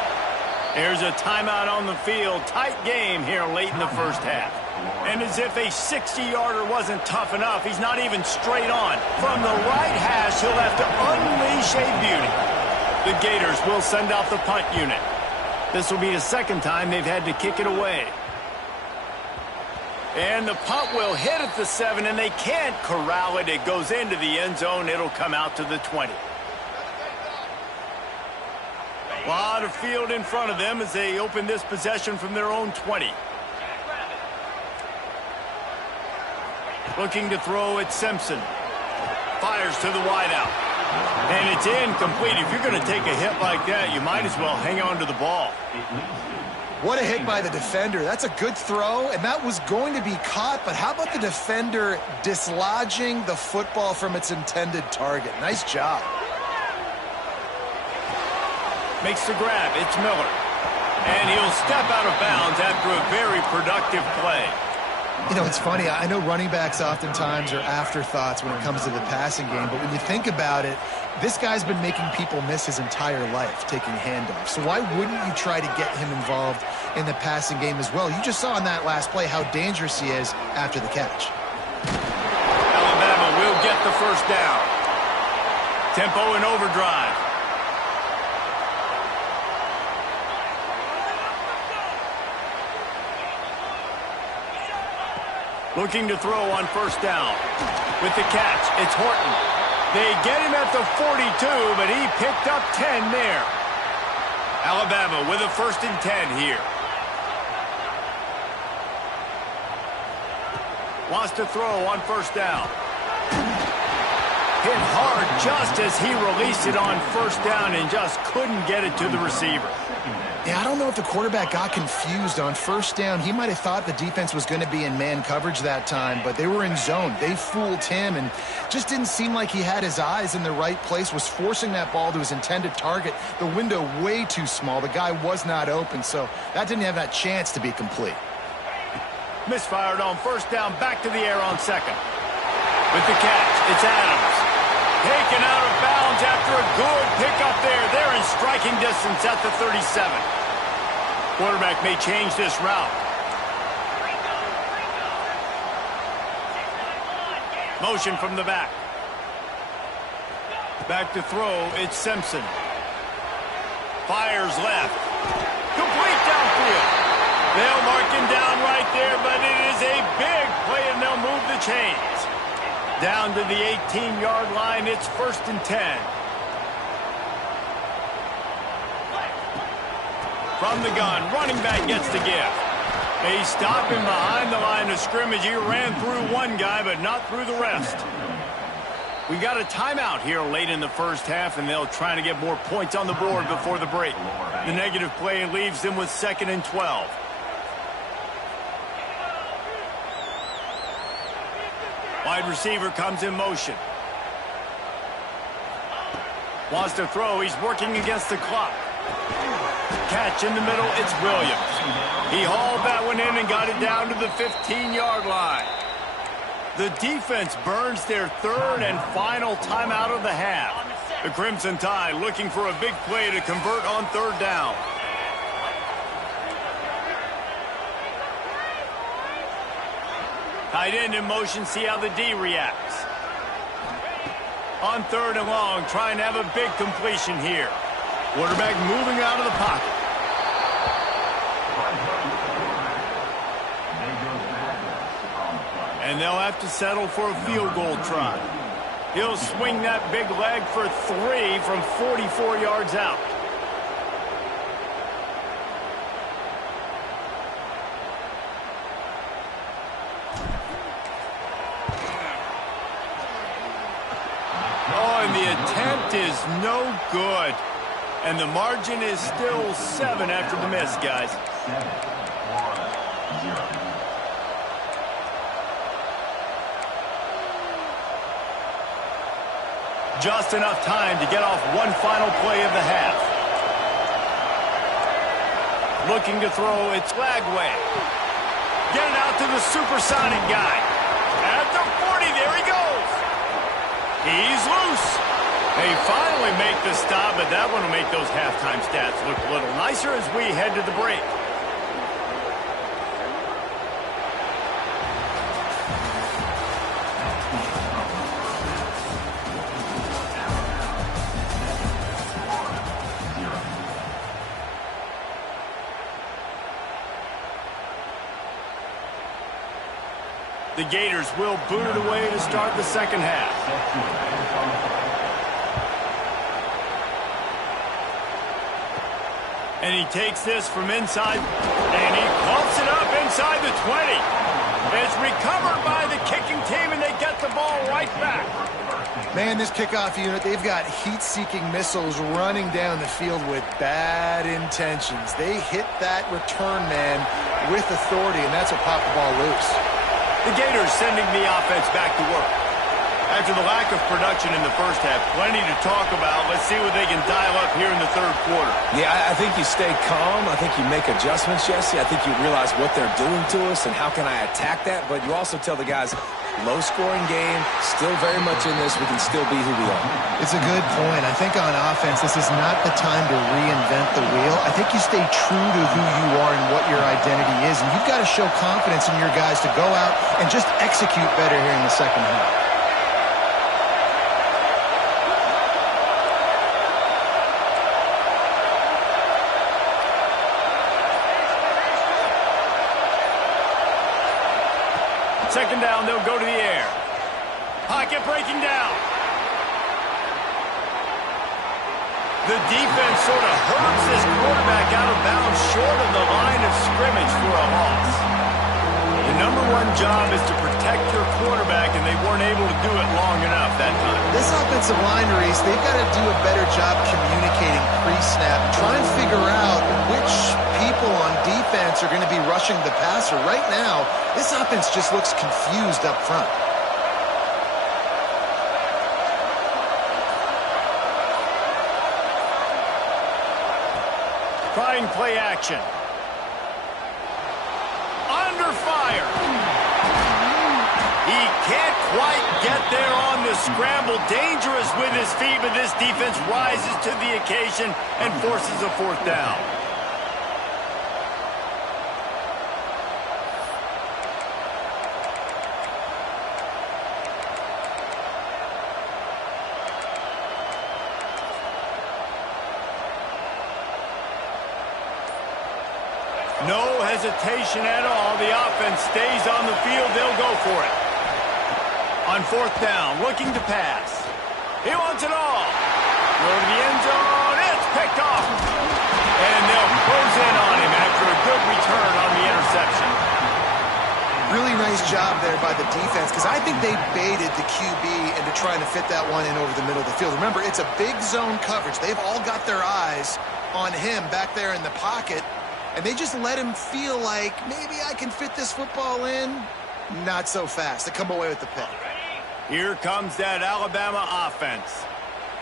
There's a timeout on the field. Tight game here late in the 1st half. And as if a 60-yarder wasn't tough enough, he's not even straight on. From the right hash, he'll have to unleash a beauty. The Gators will send out the punt unit. This will be the 2nd time they've had to kick it away. And the punt will hit at the 7, and they can't corral it. It goes into the end zone. It'll come out to the 20. A lot of field in front of them as they open this possession from their own 20. Looking to throw at Simpson. Fires to the wideout. And it's incomplete. If you're going to take a hit like that, you might as well hang on to the ball. What a hit by the defender. That's a good throw, and that was going to be caught, but how about the defender dislodging the football from its intended target? Nice job. Makes the grab. It's Miller. And he'll step out of bounds after a very productive play. You know, it's funny. I know running backs oftentimes are afterthoughts when it comes to the passing game, but when you think about it, this guy's been making people miss his entire life taking handoffs. So why wouldn't you try to get him involved in the passing game as well? You just saw in that last play how dangerous he is after the catch. Alabama will get the 1st down. Tempo in overdrive. Looking to throw on 1st down. With the catch, it's Horton. They get him at the 42, but he picked up 10 there. Alabama with a 1st and 10 here. Wants to throw on 1st down. Hit hard just as he released it on 1st down and just couldn't get it to the receiver. Yeah, I don't know if the quarterback got confused on 1st down. He might have thought the defense was going to be in man coverage that time, but they were in zone. They fooled him and just didn't seem like he had his eyes in the right place, was forcing that ball to his intended target. The window way too small. The guy was not open, so that didn't have that chance to be complete. Misfired on 1st down, back to the air on 2nd. With the catch, it's Adams. Taken out of bounds after a good pickup there. They're in striking distance at the 37. Quarterback may change this route. Motion from the back. Back to throw, it's Simpson. Fires left. Complete downfield. They'll mark him down right there, but it is a big play, and they'll move the chains. Down to the 18-yard line, it's 1st and 10. From the gun, running back gets the gift. They stop him behind the line of scrimmage. He ran through one guy, but not through the rest. We got a timeout here late in the first half, and they'll try to get more points on the board before the break. The negative play leaves them with 2nd and 12. Wide receiver comes in motion. Wants to throw. He's working against the clock. Catch in the middle. It's Williams. He hauled that one in and got it down to the 15-yard line. The defense burns their 3rd and final timeout of the half. The Crimson Tide looking for a big play to convert on 3rd down. Tight end in motion, see how the D reacts. On 3rd and long, trying to have a big completion here. Quarterback moving out of the pocket. And they'll have to settle for a field goal try. He'll swing that big leg for 3 from 44 yards out. Oh, and the attempt is no good. And the margin is still 7 after the miss, guys. Just enough time to get off one final play of the half. Looking to throw, it's Lagway. Get it out to the supersonic guy. At the 40, there he goes. He's loose. They finally make the stop, but that one will make those halftime stats look a little nicer as we head to the break. The Gators will boot it away to start the second half. And he takes this from inside, and he pumps it up inside the 20. It's recovered by the kicking team, and they get the ball right back. Man, this kickoff unit, they've got heat-seeking missiles running down the field with bad intentions. They hit that return man with authority, and that's what popped the ball loose. The Gators sending the offense back to work. After the lack of production in the first half, plenty to talk about. Let's see what they can dial up here in the 3rd quarter. Yeah, I think you stay calm. I think you make adjustments, Jesse. I think you realize what they're doing to us and how can I attack that. But you also tell the guys, low-scoring game, still very much in this. We can still be who we are. It's a good point. I think on offense, this is not the time to reinvent the wheel. I think you stay true to who you are and what your identity is. And you've got to show confidence in your guys to go out and just execute better here in the second half. Second down, they'll go to the air. Pocket breaking down. The defense sort of hurts this quarterback out of bounds short of the line of scrimmage for a loss. The #1 job is to protect your quarterback, and they weren't able to do it long enough that time. This offensive line, Reese, they've got to do a better job communicating pre-snap. Try and figure out which people on defense are going to be rushing the passer. Right now, this offense just looks confused up front. Trying play action. Under fire. He can't quite get there on the scramble. Dangerous with his feet, but this defense rises to the occasion and forces a 4th down. No hesitation at all. The offense stays on the field. They'll go for it. On fourth down, looking to pass. He wants it all. Go to the end zone. It's picked off. And they'll close in on him after a good return on the interception. Really nice job there by the defense because I think they baited the QB into trying to fit that one in over the middle of the field. Remember, it's a big zone coverage. They've all got their eyes on him back there in the pocket, and they just let him feel like maybe I can fit this football in. Not so fast. They come away with the pick. Here comes that Alabama offense.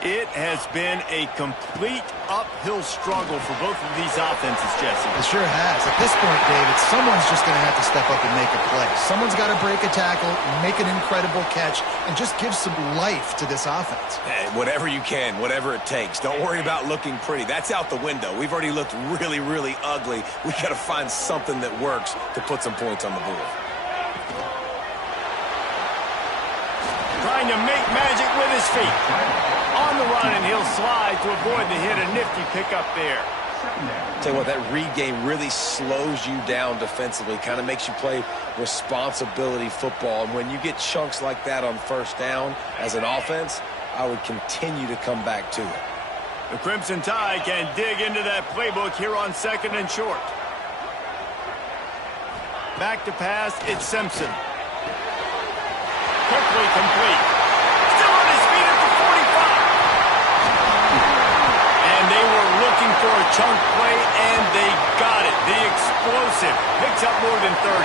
It has been a complete uphill struggle for both of these offenses, Jesse. It sure has. At this point, David, someone's just going to have to step up and make a play. Someone's got to break a tackle, make an incredible catch, and just give some life to this offense. Hey, whatever you can, whatever it takes. Don't worry about looking pretty. That's out the window. We've already looked really, really ugly. We got to find something that works to put some points on the board. Trying to make magic with his feet. On the run, and he'll slide to avoid the hit. A nifty pickup there. Tell you what, that read game really slows you down defensively, kind of makes you play responsibility football. And when you get chunks like that on first down as an offense, I would continue to come back to it. The Crimson Tide can dig into that playbook here on second and short. Back to pass, it's Simpson. Quickly complete. Still on his feet at the 45. And they were looking for a chunk play, and they got it. The explosive picks up more than 30.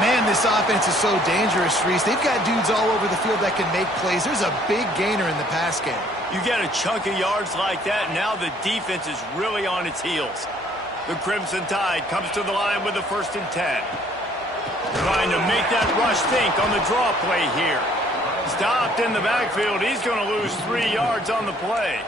Man, this offense is so dangerous, Reese. They've got dudes all over the field that can make plays. There's a big gainer in the pass game. You get a chunk of yards like that, now the defense is really on its heels. The Crimson Tide comes to the line with the 1st and 10. Trying to make that rush think on the draw play here. Stopped in the backfield. He's going to lose 3 yards on the play.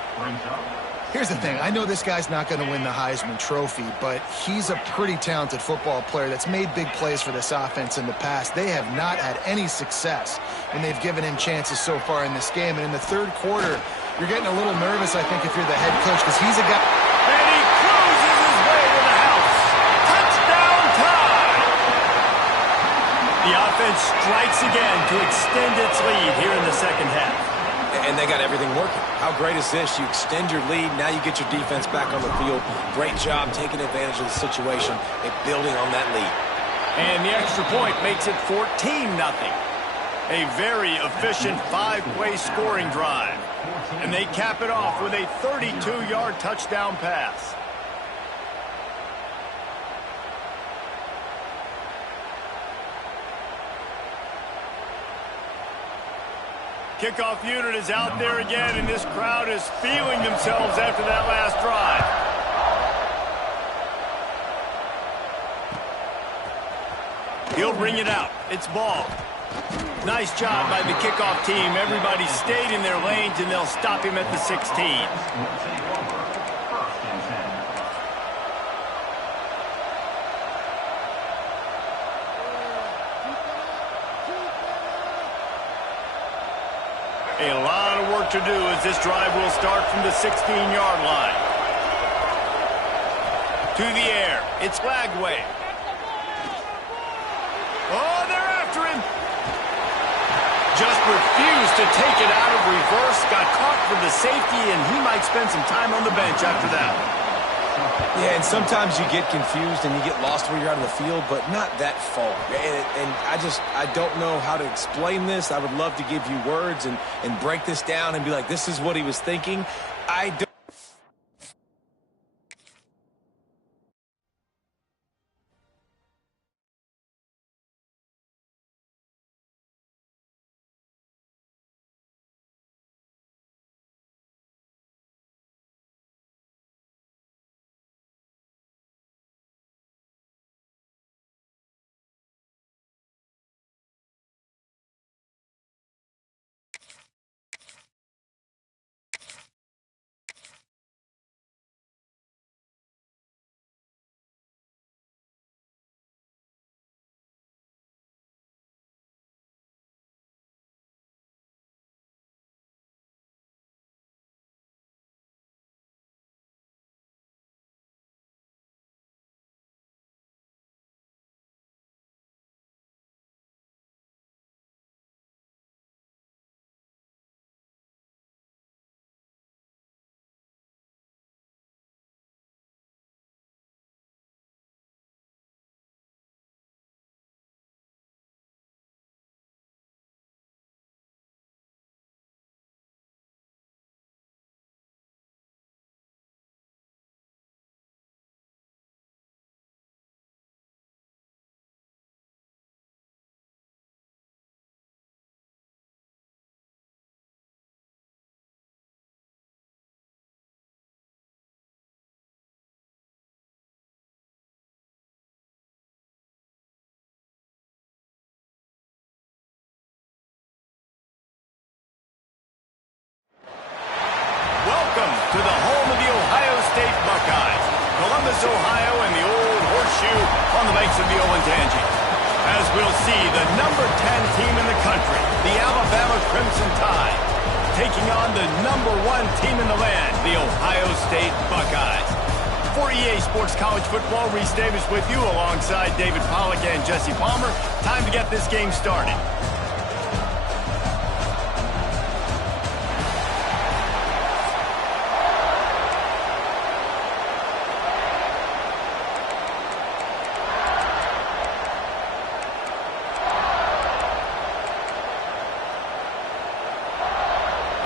Here's the thing. I know this guy's not going to win the Heisman Trophy, but he's a pretty talented football player that's made big plays for this offense in the past. They have not had any success when they've given him chances so far in this game. And in the third quarter, you're getting a little nervous, I think, if you're the head coach, because he's a guy. And he cruises his way to the house. Touchdown time! The offense strikes again to extend its lead here in the second half. And they got everything working. How great is this? You extend your lead. Now you get your defense back on the field. Great job taking advantage of the situation and building on that lead. And the extra point makes it 14-0. A very efficient 5-play scoring drive. And they cap it off with a 32-yard touchdown pass. Kickoff unit is out there again, and this crowd is feeling themselves after that last drive. He'll bring it out. It's ball. Nice job by the kickoff team. Everybody stayed in their lanes, and they'll stop him at the 16. A lot of work to do as this drive will start from the 16-yard line. To the air. It's Lagway. Oh, they're after him. Just refused to take it out of reverse. Got caught for the safety, and he might spend some time on the bench after that. Yeah, and sometimes you get confused and you get lost where you're out of the field, but not that far. And I don't know how to explain this. I would love to give you words and break this down and be like, this is what he was thinking. I don't. to the home of the Ohio State Buckeyes, Columbus, Ohio, and the old horseshoe on the banks of the Olentangy. As we'll see, the number 10 team in the country, the Alabama Crimson Tide, taking on the number 1 team in the land, the Ohio State Buckeyes. For EA Sports College Football, Reese Davis with you alongside David Pollack and Jesse Palmer. Time to get this game started.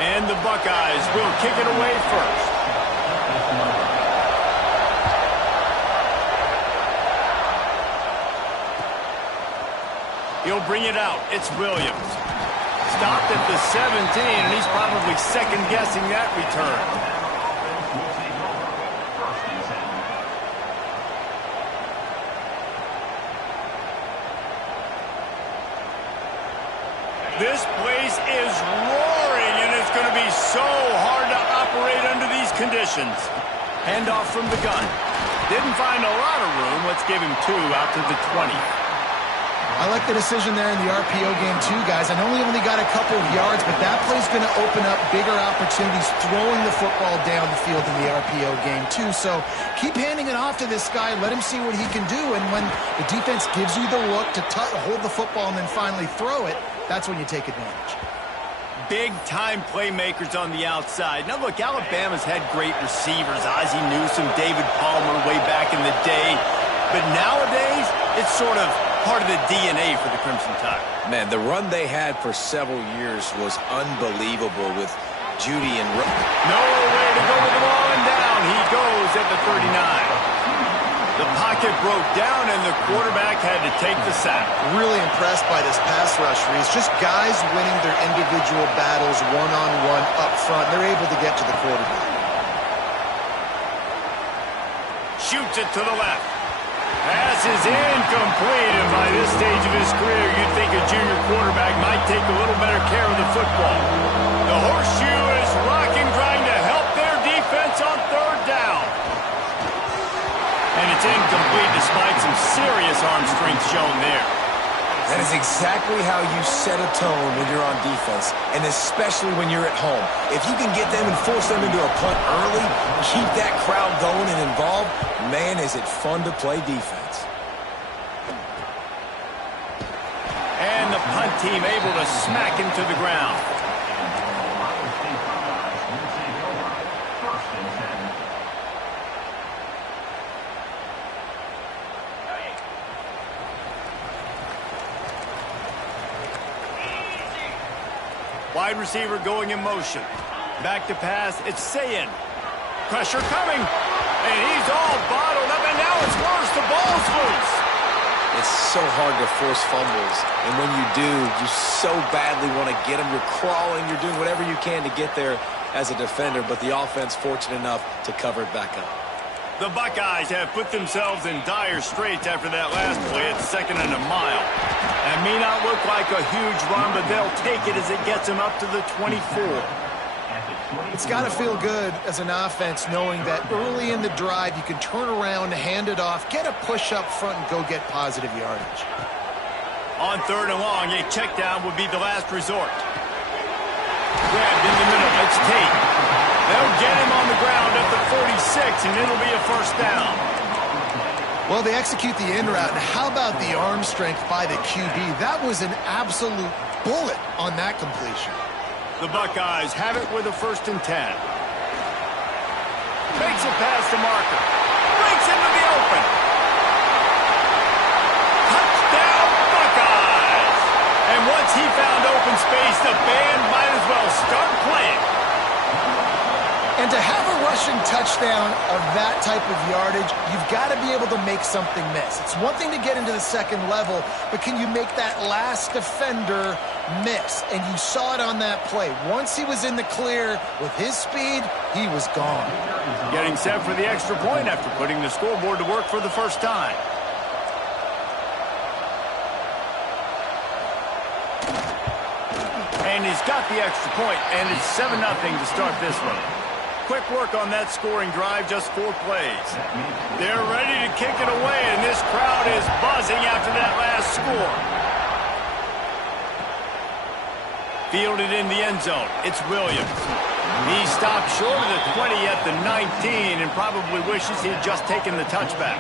And the Buckeyes will kick it away first. He'll bring it out. It's Williams. Stopped at the 17, and he's probably second-guessing that return. This place is roaring, and it's going to be so hard to operate under these conditions. Handoff from the gun. Didn't find a lot of room. Let's give him 2 out to the 20. I like the decision there in the RPO game too, guys. I know he only got a couple of yards, but that play's going to open up bigger opportunities throwing the football down the field in the RPO game too. So keep handing it off to this guy. Let him see what he can do. And when the defense gives you the look to hold the football and then finally throw it, that's when you take advantage. Big-time playmakers on the outside. Now, look, Alabama's had great receivers. Ozzie Newsome, David Palmer way back in the day. But nowadays, it's sort of part of the DNA for the Crimson Tide. Man, the run they had for several years was unbelievable with Judy and... Nowhere to go with the ball, and down he goes at the 39. The pocket broke down, and the quarterback had to take the sack. Really impressed by this pass rush, Reese. Just guys winning their individual battles one-on-one up front. They're able to get to the quarterback. Shoots it to the left. Pass is incomplete, and by this stage of his career, you'd think a junior quarterback might take a little better care of the football. The horseshoe is rocking, trying to help their defense on 3rd down. And it's incomplete despite some serious arm strength shown there. That is exactly how you set a tone when you're on defense, and especially when you're at home. If you can get them and force them into a punt early, keep that crowd going and involved, man, is it fun to play defense. And the punt team able to smack him to the ground. Wide receiver going in motion. Back to pass. It's Sayin. Pressure coming. And he's all bottled up. And now it's worse. The ball's loose. It's so hard to force fumbles. And when you do, you so badly want to get them. You're crawling. You're doing whatever you can to get there as a defender. But the offense fortunate enough to cover it back up. The Buckeyes have put themselves in dire straits after that last play at 2nd and a mile. That may not look like a huge run, but they'll take it as it gets them up to the 24. It's got to feel good as an offense knowing that early in the drive you can turn around, hand it off, get a push up front, and go get positive yardage. On 3rd and long, a check down would be the last resort. Grabbed in the middle. It's Tate. They'll get him on the ground at the 46, and it'll be a 1st down. Well, they execute the in route. And how about the arm strength by the QB? That was an absolute bullet on that completion. The Buckeyes have it with a 1st and 10. Makes it past the marker. Breaks into the open. Touchdown, Buckeyes! And once he found open space, the band might as well start playing. And to have a rushing touchdown of that type of yardage, you've got to be able to make something miss. It's one thing to get into the 2nd level, but can you make that last defender miss? And you saw it on that play. Once he was in the clear with his speed, he was gone. Getting set for the extra point after putting the scoreboard to work for the 1st time. And he's got the extra point, and it's 7-0 to start this one. quick work on that scoring drive, just 4 plays. They're ready to kick it away, and this crowd is buzzing after that last score. Fielded in the end zone. It's Williams. He stopped short of the 20 at the 19 and probably wishes he had just taken the touchback.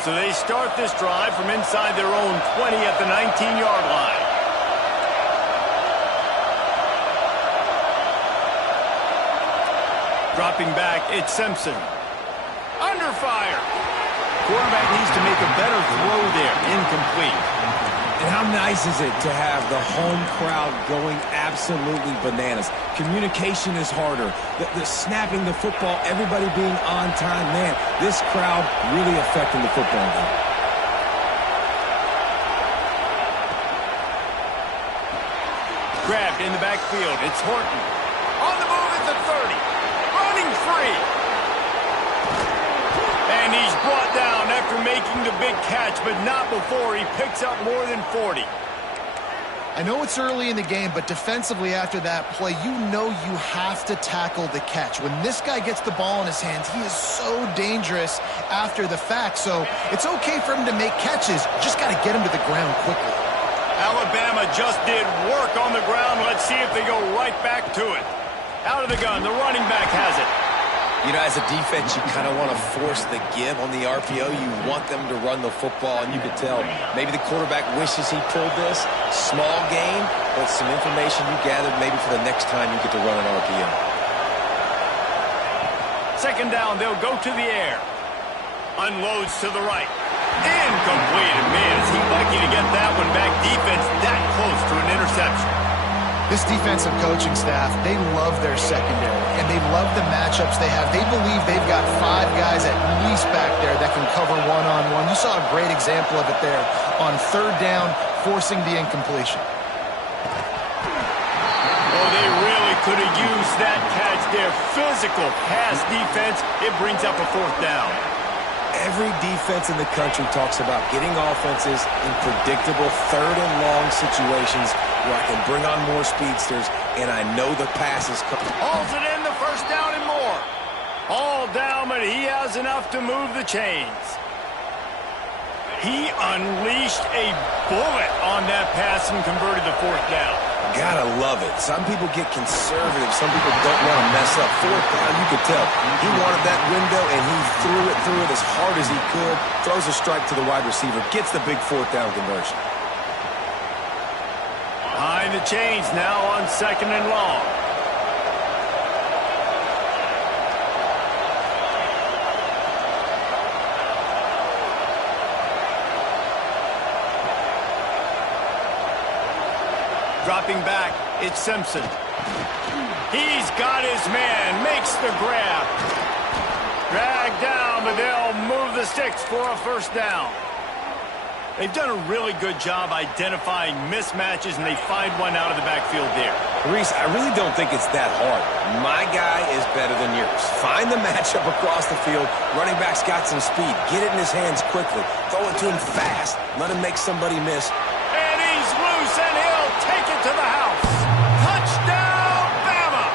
So they start this drive from inside their own 20 at the 19-yard line. Dropping back, it's Simpson. Under fire. Quarterback needs to make a better throw there. Incomplete. And how nice is it to have the home crowd going absolutely bananas? Communication is harder. The snapping the football, everybody being on time. Man, this crowd really affecting the football game. Grabbed in the backfield. It's Horton. On the move at the 30. Running free. And he's brought down after making the big catch, but not before he picks up more than 40. I know it's early in the game, but defensively after that play, you know you have to tackle the catch. When this guy gets the ball in his hands, he is so dangerous after the fact. So it's okay for him to make catches. You just got to get him to the ground quickly. Alabama just did work on the ground. Let's see if they go right back to it. Out of the gun, the running back has it. You know, as a defense, you kind of want to force the give on the RPO. You want them to run the football, and you could tell maybe the quarterback wishes he pulled this. Small game, but some information you gathered maybe for the next time you get to run an RPO. Second down, they'll go to the air. Unloads to the right. Incomplete. And man, is he lucky to get that one back. Defense that close to an interception. This defensive coaching staff, they love their secondary, and they love the matchups they have. They believe they've got 5 guys at least back there that can cover one-on-one. You saw a great example of it there on third down, forcing the incompletion. Oh, they really could have used that catch there. Physical pass defense. It brings up a 4th down. Every defense in the country talks about getting offenses in predictable third and long situations where I can bring on more speedsters, and I know the pass is coming. Hauls it in, the first down and more. All down, but he has enough to move the chains. He unleashed a bullet on that pass and converted the 4th down. Gotta love it. Some people get conservative. Some people don't want to mess up. 4th down, you could tell. He wanted that window, and he threw it as hard as he could. Throws a strike to the wide receiver. Gets the big 4th down conversion. Behind the chains now on 2nd and long. Dropping back, it's Simpson. He's got his man, makes the grab. Dragged down, but they'll move the sticks for a 1st down. They've done a really good job identifying mismatches, and they find one out of the backfield there. Reese, I really don't think it's that hard. My guy is better than yours. Find the matchup across the field. Running back's got some speed. Get it in his hands quickly. Throw it to him fast. Let him make somebody miss. And he's loose, and he'll take it to the house. Touchdown, Bama!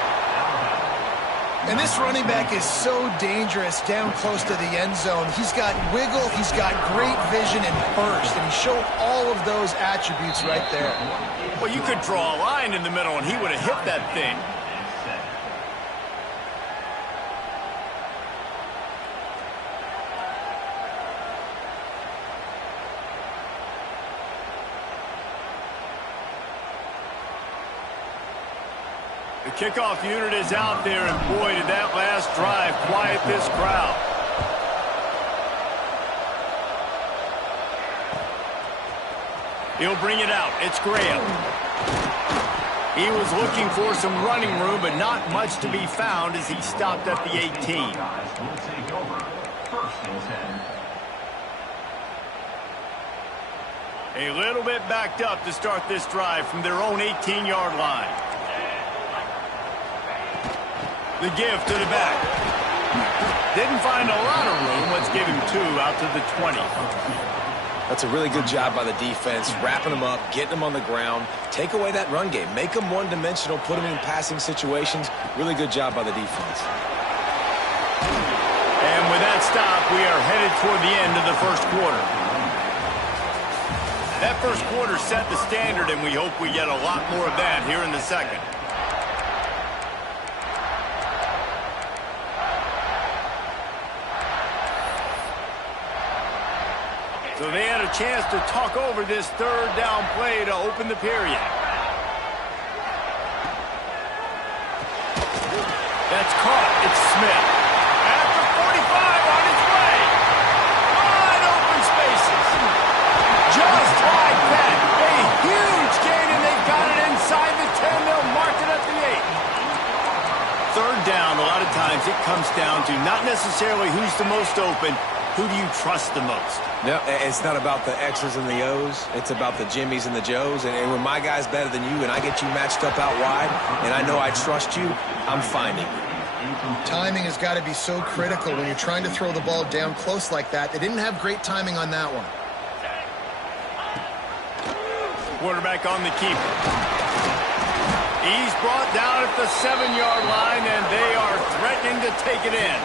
And this running back is so dangerous down close to the end zone. He's got wiggle, he's got great vision and burst, and he showed all of those attributes right there. Well, you could draw a line in the middle, and he would have hit that thing. The kickoff unit is out there, and boy, did that last drive quiet this crowd. He'll bring it out. It's Graham. He was looking for some running room, but not much to be found as he stopped at the 18. A little bit backed up to start this drive from their own 18-yard line. The give to the back. Didn't find a lot of room. Let's give him 2 out to the 20. That's a really good job by the defense, wrapping them up, getting them on the ground. Take away that run game. Make them one-dimensional, put them in passing situations. Really good job by the defense. And with that stop, we are headed toward the end of the first quarter. That first quarter set the standard, and we hope we get a lot more of that here in the second. So they had a chance to talk over this third down play to open the period. That's caught. It's Smith. At the 45 on its way. Wide open spaces. Just like that. A huge gain, and they've got it inside the 10. They'll mark it at the 8. Third down, a lot of times it comes down to not necessarily who's the most open, who do you trust the most? No, it's not about the X's and the O's. It's about the Jimmies and the Joes. And when my guy's better than you and I get you matched up out wide and I know I trust you, I'm finding you. Timing has got to be so critical when you're trying to throw the ball down close like that. They didn't have great timing on that one. Quarterback on the keeper. He's brought down at the 7-yard line, and they are threatening to take it in.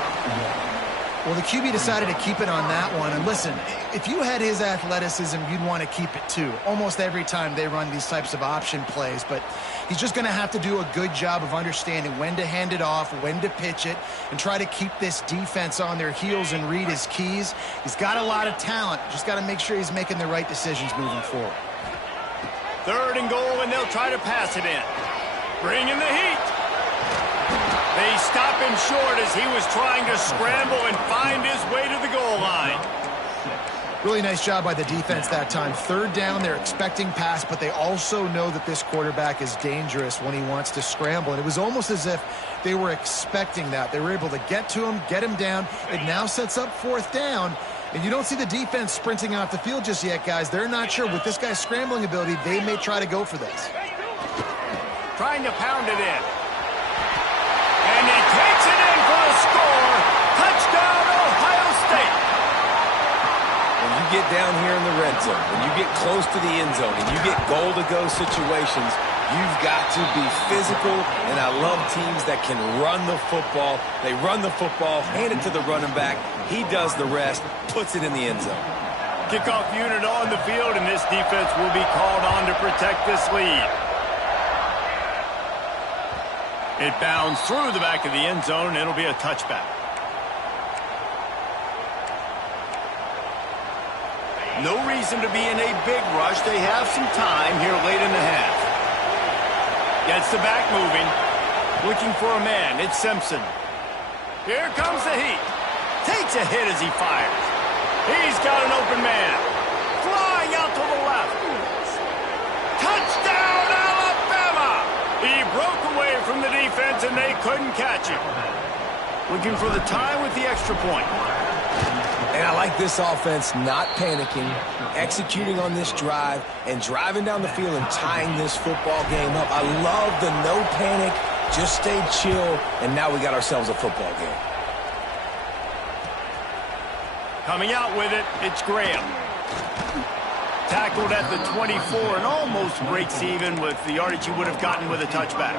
Well, the QB decided to keep it on that one. And listen, if you had his athleticism, you'd want to keep it too. Almost every time they run these types of option plays. But he's just going to have to do a good job of understanding when to hand it off, when to pitch it, and try to keep this defense on their heels and read his keys. He's got a lot of talent. Just got to make sure he's making the right decisions moving forward. Third and goal, and they'll try to pass it in. Bring in the heat. They stop him short as he was trying to scramble and find his way to the goal line. Really nice job by the defense that time. Third down, they're expecting pass, but they also know that this quarterback is dangerous when he wants to scramble. And it was almost as if they were expecting that. They were able to get to him, get him down. It now sets up fourth down. And you don't see the defense sprinting off the field just yet, guys. They're not sure. With this guy's scrambling ability, they may try to go for this. Trying to pound it in. And he takes it in for a score. Touchdown, Ohio State. When you get down here in the red zone, when you get close to the end zone, and you get goal-to-go situations, you've got to be physical, and I love teams that can run the football. They run the football, hand it to the running back. He does the rest, puts it in the end zone. Kickoff unit on the field, and this defense will be called on to protect this lead. It bounds through the back of the end zone, and it'll be a touchback. No reason to be in a big rush. They have some time here late in the half. Gets the back moving. Looking for a man. It's Simpson. Here comes the heat. Takes a hit as he fires. He's got an open man. Flying out to the left. Touchdown, Alabama! He broke away from the defense, and they couldn't catch him. Looking for the tie with the extra point. And I like this offense not panicking, executing on this drive, and driving down the field and tying this football game up. I love the no panic, just stay chill, and now we got ourselves a football game. Coming out with it, it's Graham. Tackled at the 24 and almost breaks even with the yardage he would have gotten with a touchback.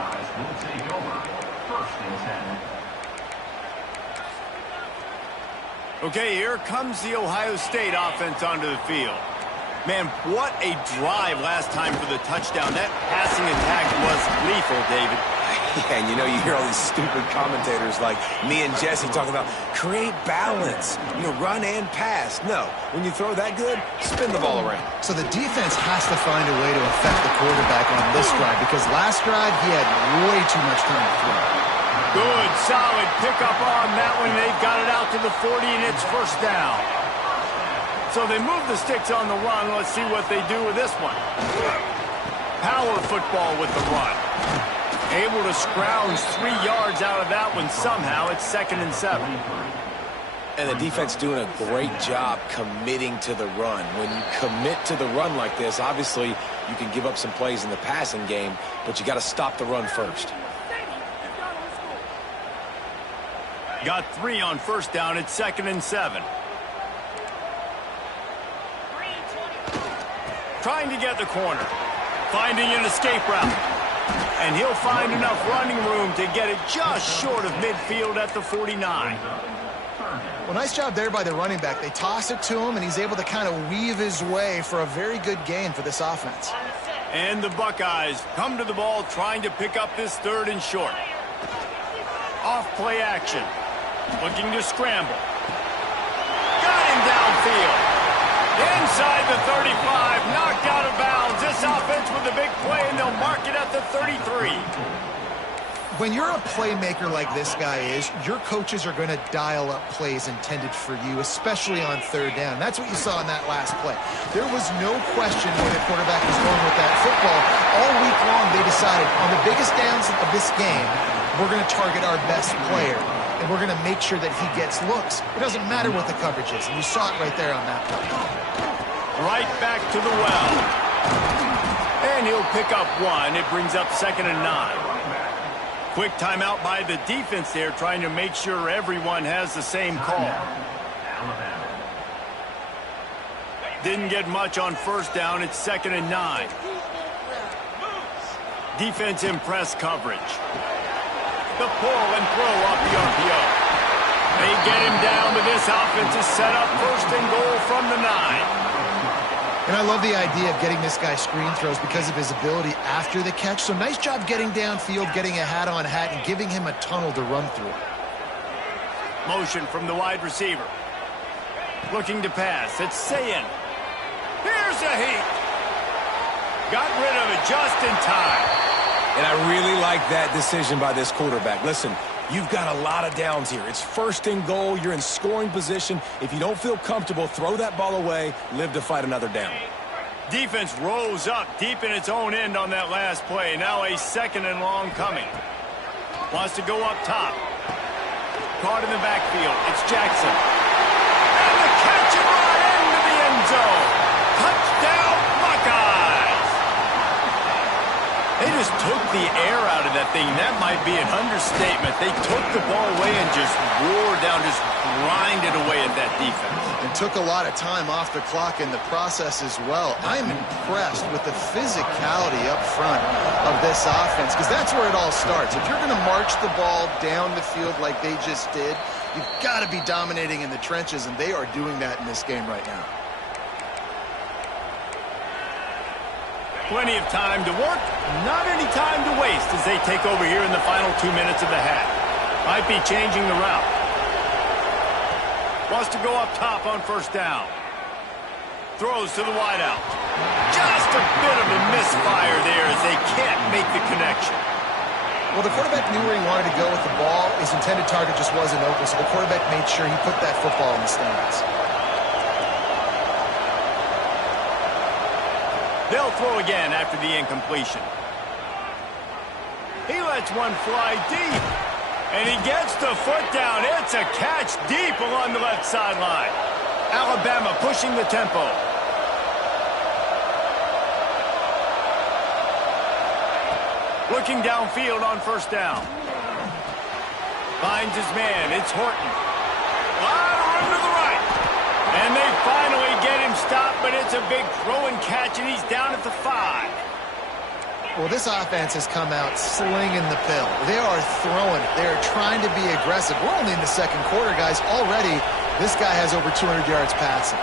Okay, here comes the Ohio State offense onto the field. Man, what a drive last time for the touchdown. That passing attack was lethal, David. Yeah, and you know, you hear all these stupid commentators like me and Jesse talking about create balance, run and pass. No, when you throw that good, spin the ball around. So the defense has to find a way to affect the quarterback on this drive, because last drive he had way too much time to throw. Good, solid pickup on that one. They've got it out to the 40, and it's first down. So they move the sticks on the run. Let's see what they do with this one. Power football with the run. Able to scrounge 3 yards out of that one somehow. It's 2nd and 7. And the defense doing a great job committing to the run. When you commit to the run like this, obviously you can give up some plays in the passing game, but you got to stop the run first. Got 3 on first down. It's 2nd and 7. trying to get the corner. Finding an escape route. And he'll find enough running room to get it just short of midfield at the 49. Well, nice job there by the running back. They toss it to him, and he's able to kind of weave his way for a very good gain for this offense. And the Buckeyes come to the ball trying to pick up this 3rd and short. Off play action. Looking to scramble. Got him downfield. Inside the 35, knocked out of bounds. This offense with a big play, and they'll mark it at the 33. When you're a playmaker like this guy is, your coaches are going to dial up plays intended for you, especially on 3rd down. That's what you saw in that last play. There was no question where the quarterback was going with that football. All week long, they decided on the biggest downs of this game, we're going to target our best player, and we're going to make sure that he gets looks. It doesn't matter what the coverage is, and you saw it right there on that play. Right back to the well. And he'll pick up 1. It brings up 2nd and 9. Quick timeout by the defense there, trying to make sure everyone has the same call. Didn't get much on 1st down. It's 2nd and 9. Defense in press coverage. The pull and throw off the RPO. They get him down, but this offense is set up 1st and goal from the 9. And I love the idea of getting this guy screen throws because of his ability after the catch. So nice job getting downfield, getting a hat-on-hat, and giving him a tunnel to run through. Motion from the wide receiver. Looking to pass. It's Sayin. Here's a heat. Got rid of it just in time. And I really like that decision by this quarterback. Listen, you've got a lot of downs here. It's 1st and goal. You're in scoring position. If you don't feel comfortable, throw that ball away. Live to fight another down. Defense rose up deep in its own end on that last play. Now a 2nd and long coming. Wants to go up top. Caught in the backfield. It's Jackson. And the catch and run into the end zone. Touchdown, Buckeyes! They just took the air out of that thing. That might be an understatement. They took the ball away and just wore down, just grinded away at that defense. And took a lot of time off the clock in the process as well. I'm impressed with the physicality up front of this offense because that's where it all starts. If you're going to march the ball down the field like they just did, you've got to be dominating in the trenches, and they are doing that in this game right now. Plenty of time to work, not any time to waste as they take over here in the final 2 minutes of the half. Might be changing the route. Wants to go up top on 1st down. Throws to the wideout. Just a bit of a misfire there as they can't make the connection. Well, the quarterback knew where he wanted to go with the ball. His intended target just wasn't open, so the quarterback made sure he put that football in the stands. They'll throw again after the incompletion. He lets one fly deep. And he gets the foot down. It's a catch deep along the left sideline. Alabama pushing the tempo. Looking downfield on 1st down. Finds his man. It's Horton. Lot of room to the right. And they finally get him stopped, but it's a big throw and catch, and he's down at the 5. Well, this offense has come out slinging the pill. They are throwing it. They are trying to be aggressive. We're only in the 2nd quarter, guys. Already, this guy has over 200 yards passing.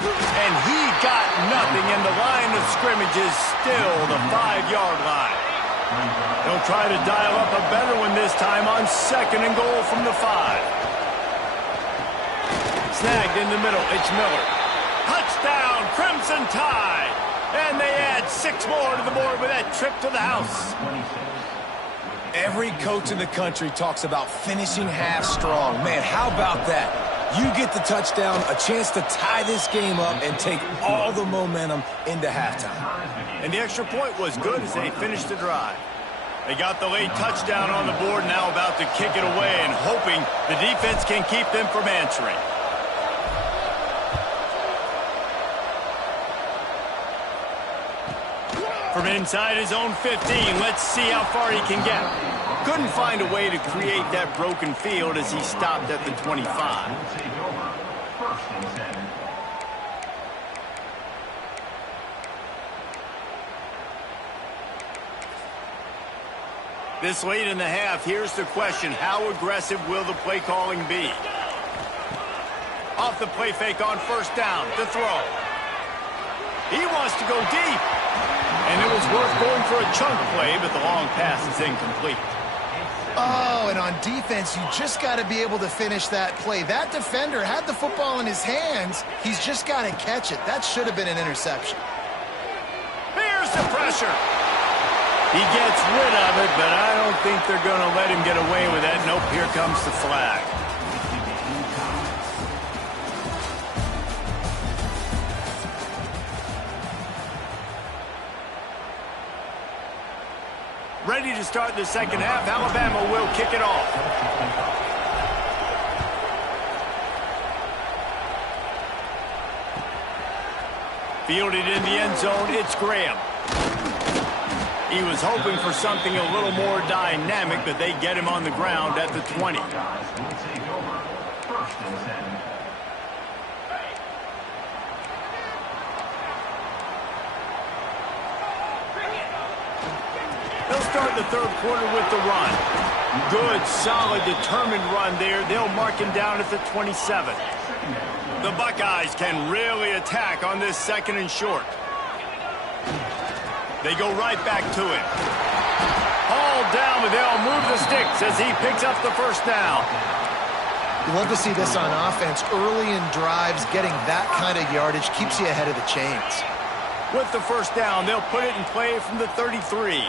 And he got nothing, and the line of scrimmage is still the 5-yard line. They'll try to dial up a better one this time on 2nd and goal from the 5. Snagged in the middle. It's Miller. Touchdown, Crimson Tide. And they add 6 more to the board with that trip to the house. Every coach in the country talks about finishing half strong. Man, how about that? You get the touchdown, a chance to tie this game up and take all the momentum into halftime. And the extra point was good as they finished the drive. They got the late touchdown on the board, now about to kick it away and hoping the defense can keep them from answering. From inside his own 15, let's see how far he can get. Couldn't find a way to create that broken field as he stopped at the 25. This late in the half, here's the question. How aggressive will the play calling be? Off the play fake on first down to throw. He wants to go deep. And it was worth going for a chunk play, but the long pass is incomplete. Oh, and on defense, you just got to be able to finish that play. That defender had the football in his hands. He's just got to catch it. That should have been an interception. Here's the pressure. He gets rid of it, but I don't think they're going to let him get away with that. Nope, here comes the flag. Ready to start the second half. Alabama will kick it off. Fielded in the end zone, it's Graham. He was hoping for something a little more dynamic, but they get him on the ground at the 20. They'll start the third quarter with the run. Good, solid, determined run there. They'll mark him down at the 27. The Buckeyes can really attack on this second and short. They go right back to him. Hauled down, but they'll move the sticks as he picks up the first down. You love to see this on offense. Early in drives, getting that kind of yardage keeps you ahead of the chains. With the first down, they'll put it in play from the 33.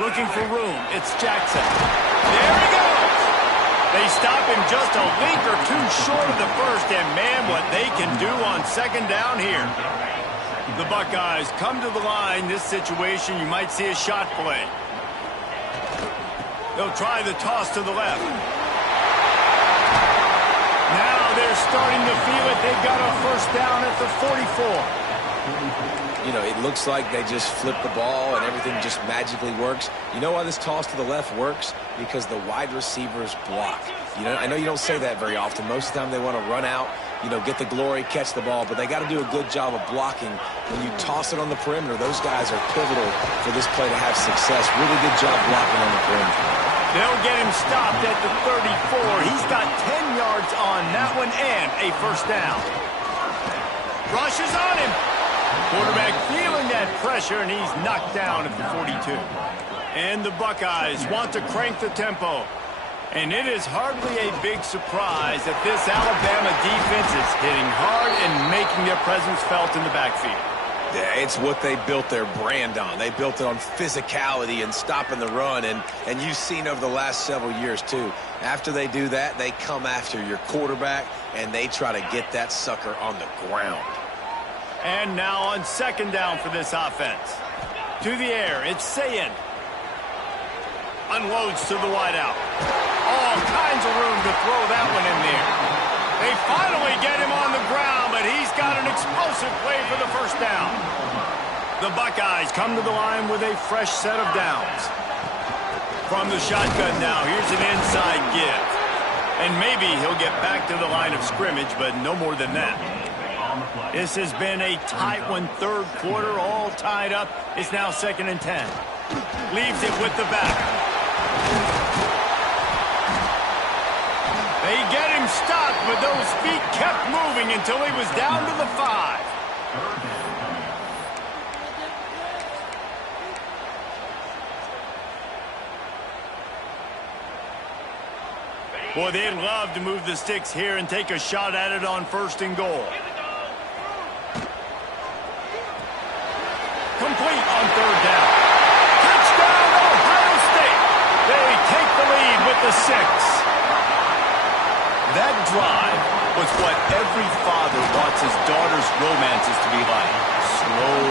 Looking for room, it's Jackson. There he goes! They stop him just a link or two short of the first, and man, what they can do on second down here. The Buckeyes come to the line. This situation, you might see a shot play. They'll try the toss to the left. Now they're starting to feel it. They've got a first down at the 44. You know, it looks like they just flip the ball and everything just magically works. You know why this toss to the left works? Because the wide receivers block. You know, I know you don't say that very often. Most of the time they want to run out, you know, get the glory, catch the ball, but they got to do a good job of blocking. When you toss it on the perimeter, those guys are pivotal for this play to have success. Really good job blocking on the perimeter. They'll get him stopped at the 34. He's got 10 yards on that one and a first down. Rushes on him. Quarterback feeling that pressure, and he's knocked down at the 42. And the Buckeyes want to crank the tempo. And it is hardly a big surprise that this Alabama defense is hitting hard and making their presence felt in the backfield. Yeah, it's what they built their brand on. They built it on physicality and stopping the run, and you've seen over the last several years, too. After they do that, they come after your quarterback, and they try to get that sucker on the ground. And now on second down for this offense. To the air, it's Sayin. Unloads to the wideout. All kinds of room to throw that one in there. They finally get him on the ground, but he's got an explosive play for the first down. The Buckeyes come to the line with a fresh set of downs. From the shotgun now, here's an inside give. And maybe he'll get back to the line of scrimmage, but no more than that. This has been a tight one, third quarter, all tied up. It's now 2nd and 10. Leaves it with the back. They get him stopped, but those feet kept moving until he was down to the 5. Boy, they'd love to move the sticks here and take a shot at it on 1st and goal. Complete on 3rd down. Touchdown, Ohio State. They take the lead with the 6. That drive was what every father wants his daughter's romances to be like. Slow,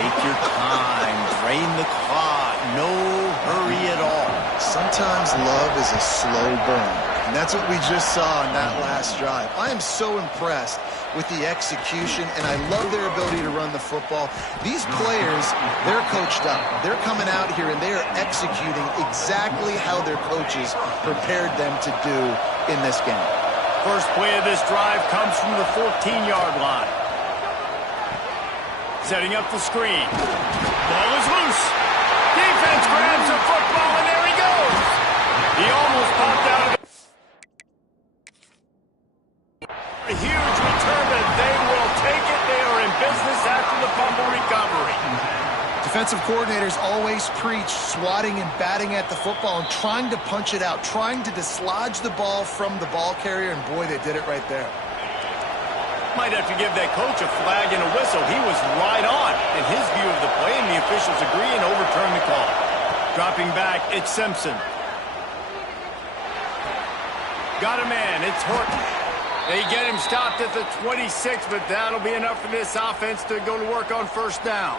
take your time, drain the clock, no hurry at all. Sometimes love is a slow burn, and that's what we just saw in that last drive. I am so impressed with the execution, and I love their ability to run the football. These players, they're coached up. They're coming out here, and they are executing exactly how their coaches prepared them to do in this game. First play of this drive comes from the 14-yard line. Setting up the screen. Ball is loose. Defense defense grabs the football, and there he goes. He almost popped out of it. A huge return, but they will take it. They are in business after the fumble recovery. Defensive coordinators always preach swatting and batting at the football and trying to punch it out, trying to dislodge the ball from the ball carrier, and boy, they did it right there. Might have to give that coach a flag and a whistle. He was right on in his view of the play, and the officials agree and overturn the call. Dropping back, it's Simpson. Got a man, it's Horton. They get him stopped at the 26, but that'll be enough for this offense to go to work on first down.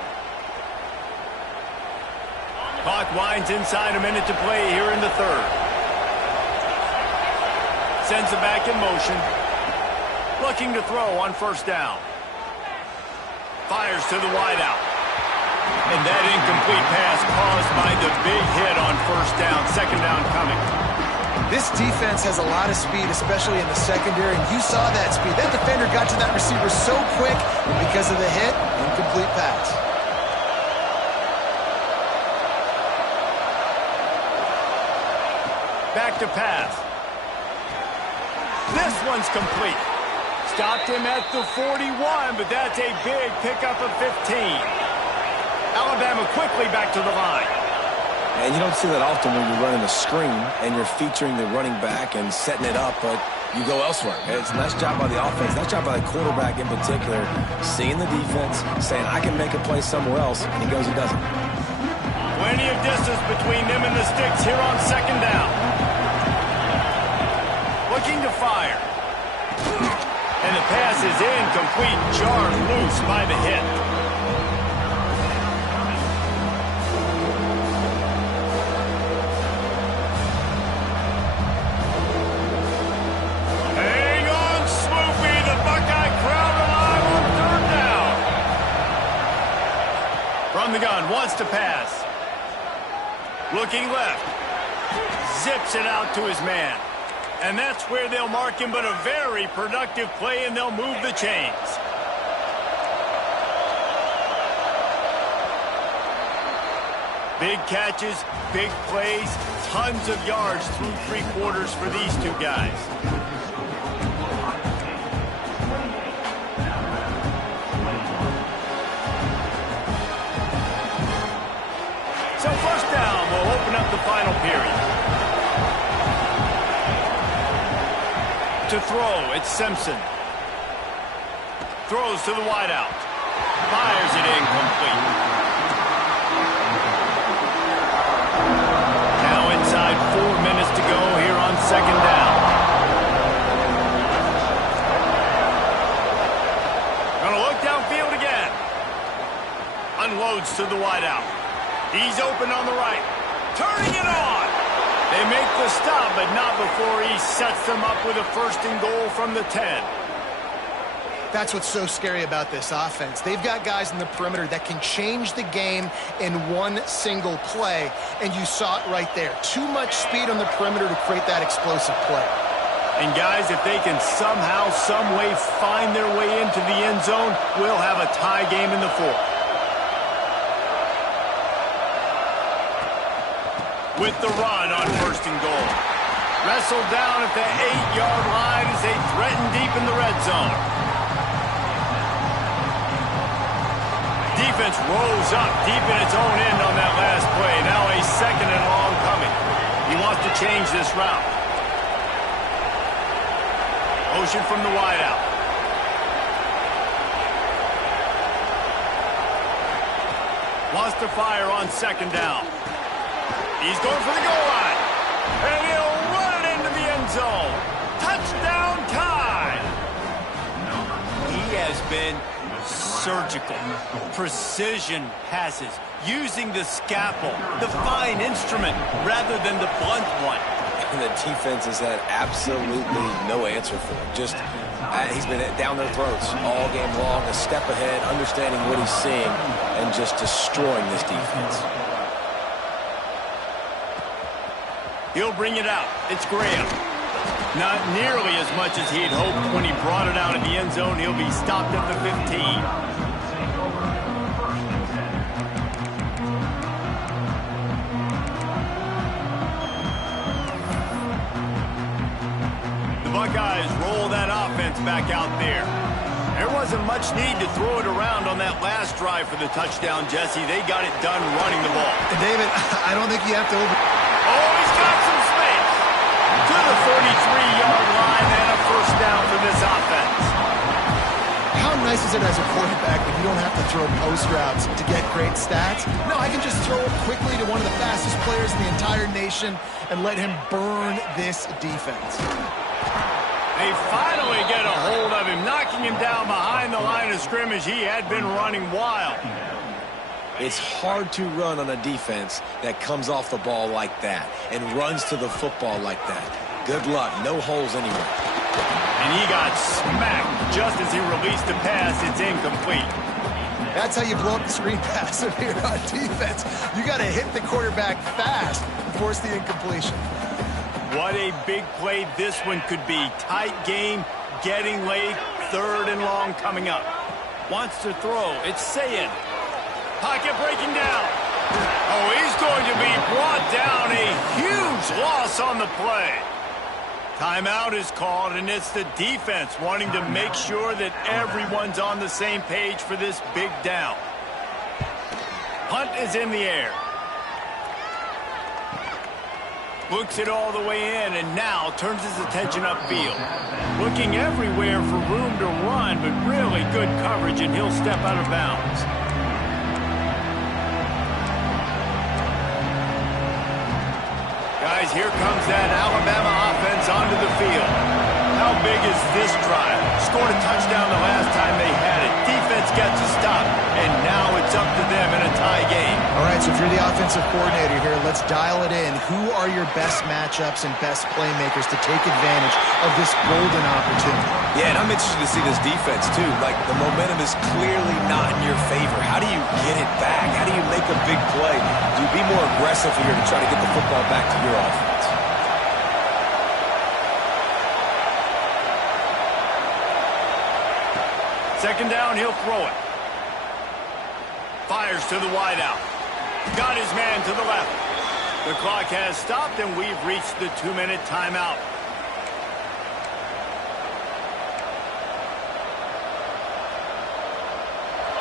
Clock winds inside, a minute to play here in the third. Sends it back in motion. Looking to throw on first down. Fires to the wideout. And that incomplete pass caused by the big hit on first down. Second down coming. This defense has a lot of speed, especially in the secondary, and you saw that speed. That defender got to that receiver so quick, and because of the hit, incomplete pass. Back to pass. This one's complete. Stopped him at the 41, but that's a big pickup of 15. Alabama quickly back to the line. And you don't see that often when you're running a screen and you're featuring the running back and setting it up, but you go elsewhere. It's a nice job by the offense, nice job by the quarterback in particular, seeing the defense, saying, I can make a play somewhere else, and he goes and does it. Plenty of distance between them and the sticks here on second down. Looking to fire. And the pass is incomplete, jarred loose by the hit. Hang on, Swoopy. The Buckeye crowd alive on third down. From the gun, wants to pass. Looking left. Zips it out to his man. And that's where they'll mark him, but a very productive play, and they'll move the chains. Big catches, big plays, tons of yards through three quarters for these two guys. So first down will open up the final period. To throw, it's Simpson. Throws to the wideout. Fires it incomplete. Now inside 4 minutes to go here on second down. Gonna look downfield again. Unloads to the wideout. He's open on the right. Turning it on. They make the stop, but not before he sets them up with a first and goal from the 10. That's what's so scary about this offense. They've got guys in the perimeter that can change the game in one single play, and you saw it right there. Too much speed on the perimeter to create that explosive play. And guys, if they can somehow, some way find their way into the end zone, we'll have a tie game in the fourth. With the run on first and goal. Wrestled down at the 8-yard line as they threaten deep in the red zone. Defense rolls up deep in its own end on that last play. Now a second and long coming. He wants to change this route. Motion from the wideout. Wants to fire on second down. He's going for the goal line. And he'll run it into the end zone. Touchdown tie. He has been surgical. Precision passes. Using the scalpel, the fine instrument, rather than the blunt one. And the defense has had absolutely no answer for him. Just, he's been down their throats all game long, a step ahead, understanding what he's seeing, and just destroying this defense. He'll bring it out. It's Graham. Not nearly as much as he'd hoped when he brought it out in the end zone. He'll be stopped at the 15. gets back out there. There wasn't much need to throw it around on that last drive for the touchdown, Jesse. They got it done running the ball. And David, I don't think you have to Oh, he's got some space. To the 43-yard line and a first down for this offense. How nice is it as a quarterback when you don't have to throw post routes to get great stats? No, I can just throw it quickly to one of the fastest players in the entire nation and let him burn this defense. They finally get a hold of him, knocking him down behind the line of scrimmage. He had been running wild. It's hard to run on a defense that comes off the ball like that and runs to the football like that. Good luck. No holes anywhere. And he got smacked just as he released the pass. It's incomplete. That's how you blow up the screen pass if you're on defense. You got to hit the quarterback fast and force the incompletion. What a big play this one could be. Tight game, getting late, 3rd and long coming up. Wants to throw. It's Sayin. Pocket breaking down. Oh, he's going to be brought down. A huge loss on the play. Timeout is called, and it's the defense wanting to make sure that everyone's on the same page for this big down. Punt is in the air. Looks it all the way in, and now turns his attention upfield. Looking everywhere for room to run, but really good coverage, and he'll step out of bounds. Guys, here comes that Alabama offense onto the field. How big is this drive? Scored a touchdown the last time they had it. Defense gets a stop, and now it's up to them in a tie game. All right, so if you're the offensive coordinator here, let's dial it in. Who are your best matchups and best playmakers to take advantage of this golden opportunity? Yeah, and I'm interested to see this defense, too. Like, the momentum is clearly not in your favor. How do you get it back? How do you make a big play? Do you be more aggressive here to try to get the football back to your offense? Second down, he'll throw it. Fires to the wideout. Got his man to the left. The clock has stopped, and we've reached the 2-minute timeout.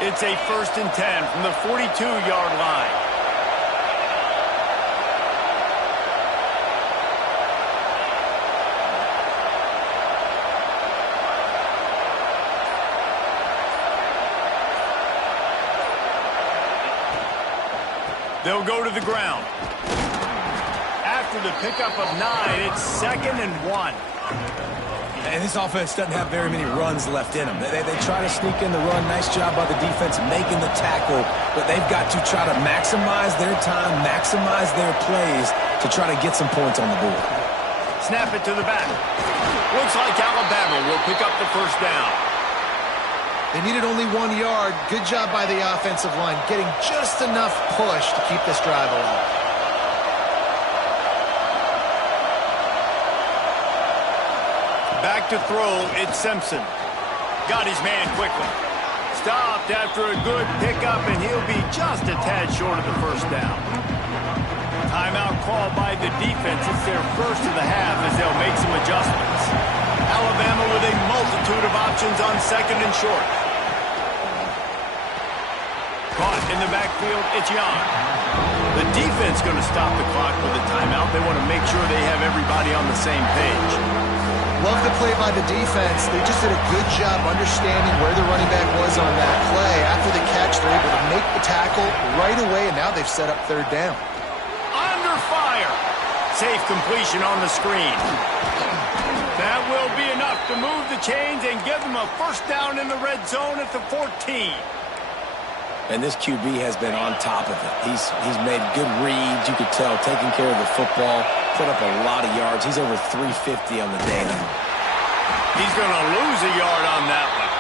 It's a 1st and 10 from the 42-yard line. They'll go to the ground. After the pickup of 9, it's 2nd and 1. And this offense doesn't have very many runs left in them. They try to sneak in the run. Nice job by the defense making the tackle. But they've got to try to maximize their time, maximize their plays to try to get some points on the board. Snap it to the back. Looks like Alabama will pick up the first down. They needed only 1 yard. Good job by the offensive line, getting just enough push to keep this drive alive. Back to throw, it's Simpson. Got his man quickly. Stopped after a good pickup, and he'll be just a tad short of the first down. Timeout called by the defense. It's their first of the half as they'll make some adjustments. Alabama with a multitude of options on 2nd and short. Caught in the backfield, it's Young. The defense going to stop the clock with a timeout. They want to make sure they have everybody on the same page. Love the play by the defense. They just did a good job understanding where the running back was on that play. After the catch, they're able to make the tackle right away, and now they've set up 3rd down. Under fire. Safe completion on the screen. That will be enough to move the chains and give them a first down in the red zone at the 14. And this QB has been on top of it. He's made good reads, you could tell, taking care of the football, put up a lot of yards. He's over 350 on the day now. He's going to lose a yard on that one.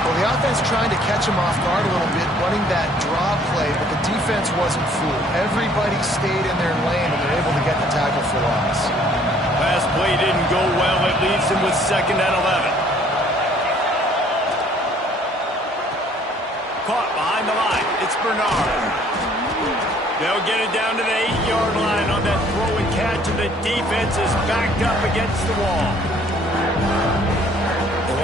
Well, the offense trying to catch him off guard a little bit, running that draw play, but the defense wasn't fooled. Everybody stayed in their lane, and they're able to get the tackle for loss. Last play didn't go well. It leaves him with 2nd and 11. Caught behind the line. It's Bernard. They'll get it down to the 8-yard line on that throw and catch, and the defense is backed up against the wall.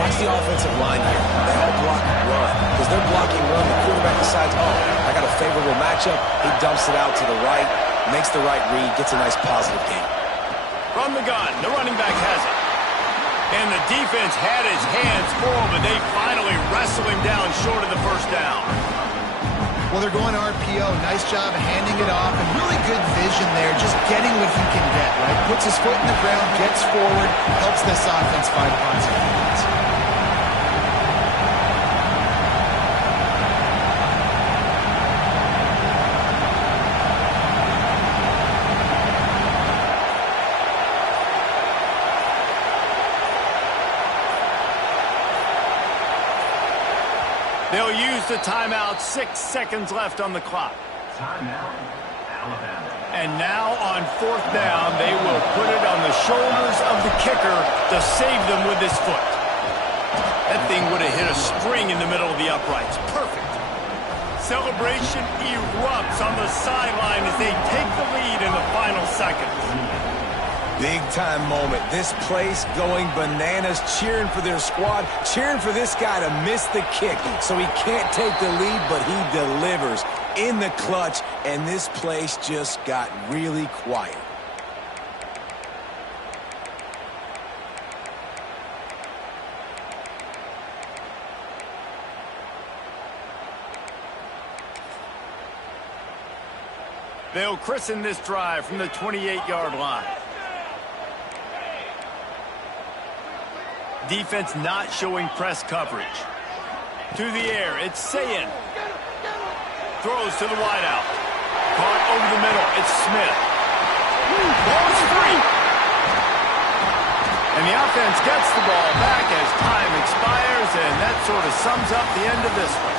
Watch the offensive line here. They all block run. Because they're blocking run, the quarterback decides, oh, I got a favorable matchup. He dumps it out to the right, makes the right read, gets a nice positive gain. From the gun, the running back has it. And the defense had his hands full, but they finally wrestle him down short of the first down. Well, they're going RPO. Nice job handing it off, and really good vision there, just getting what he can get, right? Puts his foot in the ground, gets forward, helps this offense find consequences. They'll use the timeout. 6 seconds left on the clock. Timeout, Alabama. And now on fourth down, they will put it on the shoulders of the kicker to save them with his foot. That thing would have hit a spring in the middle of the uprights. Perfect. Celebration erupts on the sideline as they take the lead in the final seconds. Big-time moment. This place going bananas, cheering for their squad, cheering for this guy to miss the kick. So he can't take the lead, but he delivers in the clutch, and this place just got really quiet. They'll christen this drive from the 28-yard line. Defense not showing press coverage. To the air, it's Sayin. Throws to the wideout. Caught over the middle, it's Smith. Ball's free. And the offense gets the ball back as time expires, and that sort of sums up the end of this one.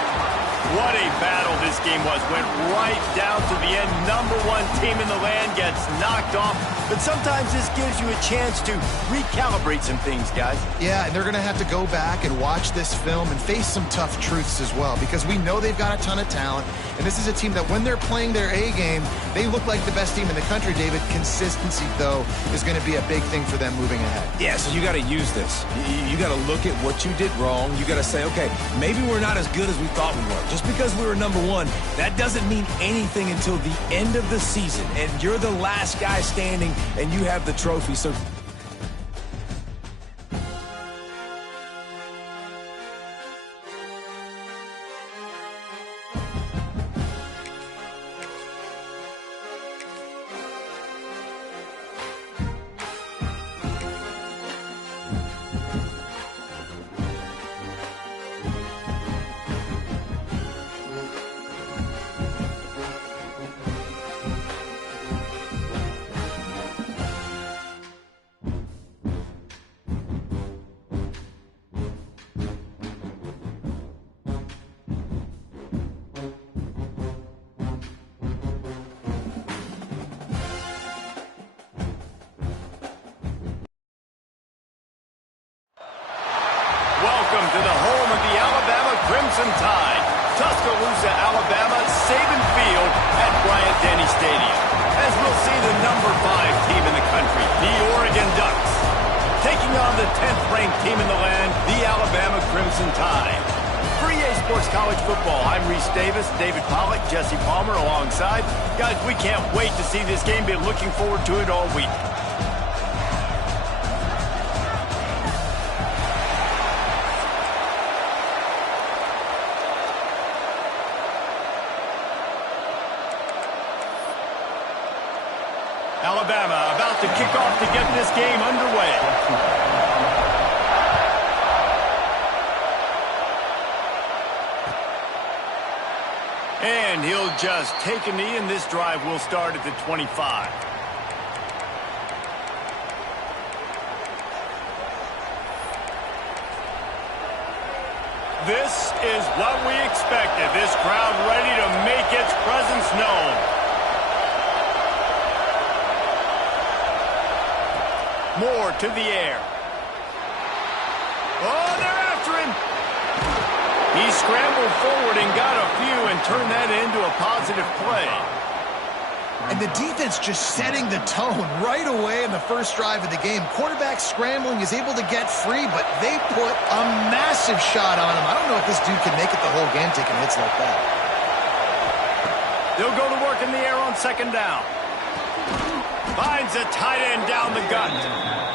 What a battle this game was. Went right down to the end. Number one team in the land gets knocked off. But sometimes this gives you a chance to recalibrate some things, guys. Yeah, and they're going to have to go back and watch this film and face some tough truths as well, because we know they've got a ton of talent. And this is a team that when they're playing their A game, they look like the best team in the country, David. Consistency, though, is going to be a big thing for them moving ahead. Yeah, so you got to use this. You got to look at what you did wrong. You got to say, okay, maybe we're not as good as we thought we were. Just because we were number one, that doesn't mean anything until the end of the season. And you're the last guy standing, and you have the trophy. So Welcome to the home of the Alabama Crimson Tide. Tuscaloosa, Alabama, Saban Field at Bryant-Denny Stadium. As we'll see the number 5 team in the country, the Oregon Ducks, taking on the 10th-ranked team in the land, the Alabama Crimson Tide. For EA Sports College Football, I'm Reese Davis, David Pollack, Jesse Palmer alongside. Guys, we can't wait to see this game. Been looking forward to it all week. Alabama about to kick off to get this game underway. And he'll just take a knee, and this drive will start at the 25. This is what we expected. This crowd ready to make its presence known. Moore to the air. Oh, they're after him. He scrambled forward and got a few and turned that into a positive play. And the defense just setting the tone right away in the first drive of the game. Quarterback scrambling, is able to get free, but they put a massive shot on him. I don't know if this dude can make it the whole game taking hits like that. They'll go to work in the air on second down. Finds a tight end down the gut.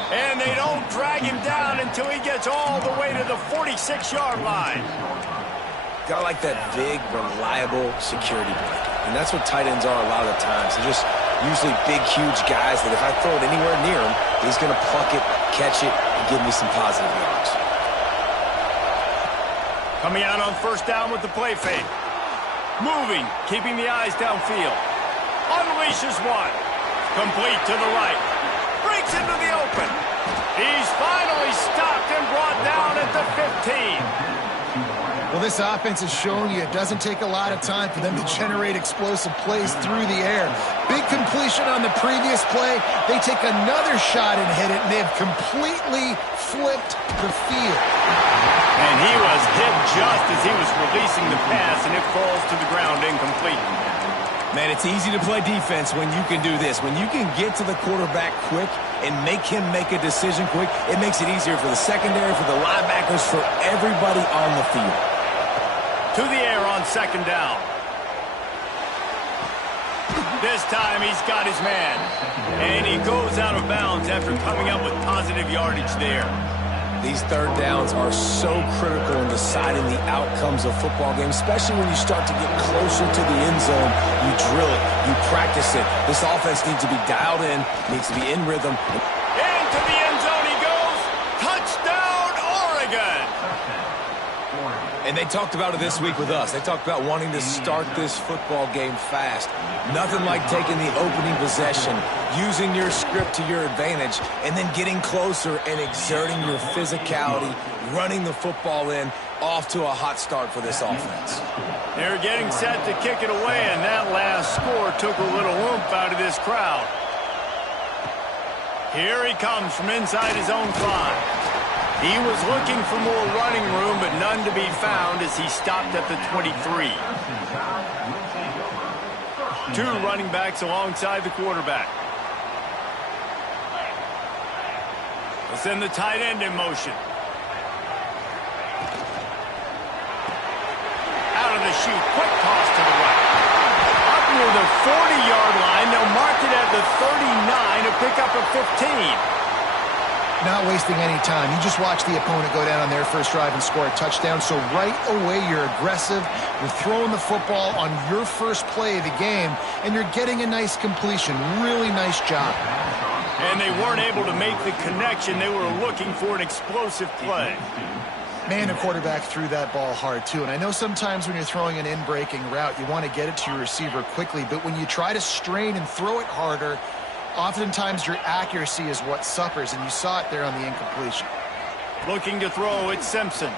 And they don't drag him down until he gets all the way to the 46-yard line. Got like that big, reliable security blanket. And that's what tight ends are a lot of the times. They're just usually big, huge guys that if I throw it anywhere near him, he's going to pluck it, catch it, and give me some positive yards. Coming out on first down with the play fake. Moving, keeping the eyes downfield. Unleashes one. Complete to the right. Breaks into the open. He's finally stopped and brought down at the 15. Well, this offense is showing you it doesn't take a lot of time for them to generate explosive plays through the air. Big completion on the previous play. They take another shot and hit it, and they have completely flipped the field. And he was hit just as he was releasing the pass, and it falls to the ground incomplete. Man, it's easy to play defense when you can do this. When you can get to the quarterback quick and make him make a decision quick, it makes it easier for the secondary, for the linebackers, for everybody on the field. To the air on second down. This time he's got his man. And he goes out of bounds after coming up with positive yardage there. These third downs are so critical in deciding the outcomes of football games, especially when you start to get closer to the end zone. You drill it, you practice it. This offense needs to be dialed in, needs to be in rhythm. Into the end zone he goes. Touchdown, Oregon. And they talked about it this week with us. They talked about wanting to start this football game fast. Nothing like taking the opening possession, using your script to your advantage, and then getting closer and exerting your physicality, running the football in, off to a hot start for this offense. They're getting set to kick it away, and that last score took a little oomph out of this crowd. Here he comes from inside his own 5. He was looking for more running room, but none to be found as he stopped at the 23. 2 running backs alongside the quarterback. We'll send the tight end in motion. Out of the chute, quick toss to the right. Up near the 40-yard line, they'll mark it at the 39 to pick up a 15. Not wasting any time. You just watch the opponent go down on their first drive and score a touchdown. So right away, you're aggressive. You're throwing the football on your first play of the game, and you're getting a nice completion. Really nice job. And they weren't able to make the connection. They were looking for an explosive play. Man, the quarterback threw that ball hard, too. And I know sometimes when you're throwing an in-breaking route, you want to get it to your receiver quickly. But when you try to strain and throw it harder, oftentimes your accuracy is what suffers, and you saw it there on the incompletion. Looking to throw, it's Simpson.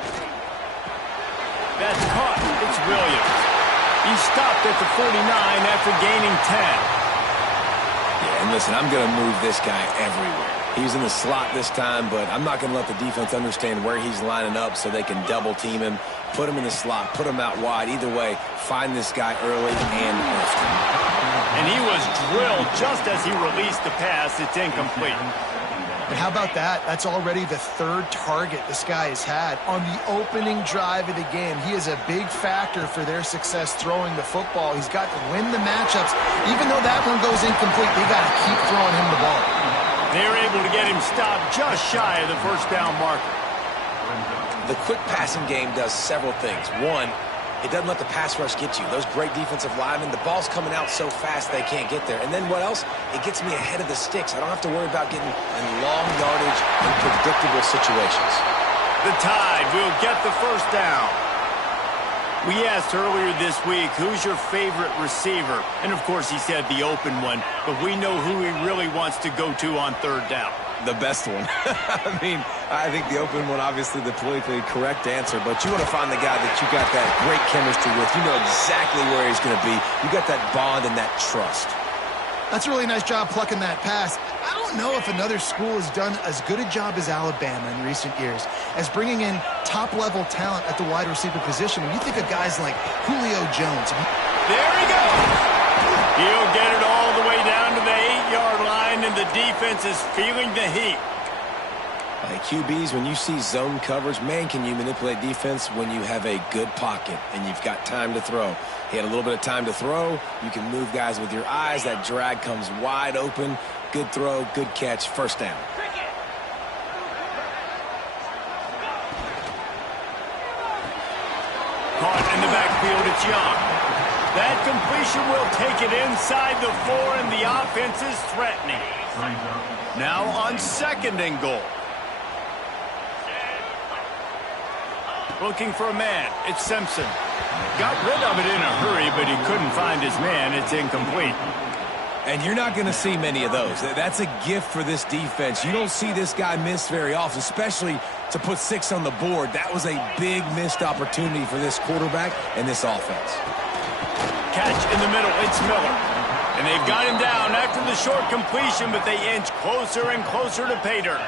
That's caught. It's Williams. He stopped at the 49 after gaining 10. Yeah, and listen, I'm going to move this guy everywhere. He's in the slot this time, but I'm not going to let the defense understand where he's lining up so they can double team him, put him in the slot, put him out wide. Either way, find this guy early and often. And he was drilled just as he released the pass. It's incomplete. And how about that? That's already the 3rd target this guy has had on the opening drive of the game. He is a big factor for their success throwing the football. He's got to win the matchups. Even though that one goes incomplete, they got to keep throwing him the ball. They're able to get him stopped just shy of the first down marker. The quick passing game does several things. One, it doesn't let the pass rush get you. Those great defensive linemen, the ball's coming out so fast they can't get there. And then what else? It gets me ahead of the sticks. I don't have to worry about getting in long yardage and predictable situations. The Tide will get the first down. We asked earlier this week, who's your favorite receiver? And, of course, he said the open one. But we know who he really wants to go to on third down. The best one. I mean, I think the open one, obviously the politically correct answer, but you want to find the guy that you got that great chemistry with. You know exactly where he's going to be. You got that bond and that trust. That's a really nice job plucking that pass. I don't know if another school has done as good a job as Alabama in recent years as bringing in top-level talent at the wide receiver position. When you think of guys like Julio Jones. There he goes. He'll get it all the way down to the 8-yard line, and the defense is feeling the heat. Like QBs, when you see zone coverage, man, can you manipulate defense when you have a good pocket and you've got time to throw. He had a little bit of time to throw. You can move guys with your eyes. That drag comes wide open. Good throw, good catch, first down. Caught in the backfield, it's Young. That completion will take it inside the 4, and the offense is threatening. Now on 2nd and goal. Looking for a man. It's Simpson. Got rid of it in a hurry, but he couldn't find his man. It's incomplete. And you're not going to see many of those. That's a gift for this defense. You don't see this guy miss very often, especially to put 6 on the board. That was a big missed opportunity for this quarterback and this offense. Catch in the middle. It's Miller. And they've got him down after the short completion, but they inch closer and closer to pay dirt.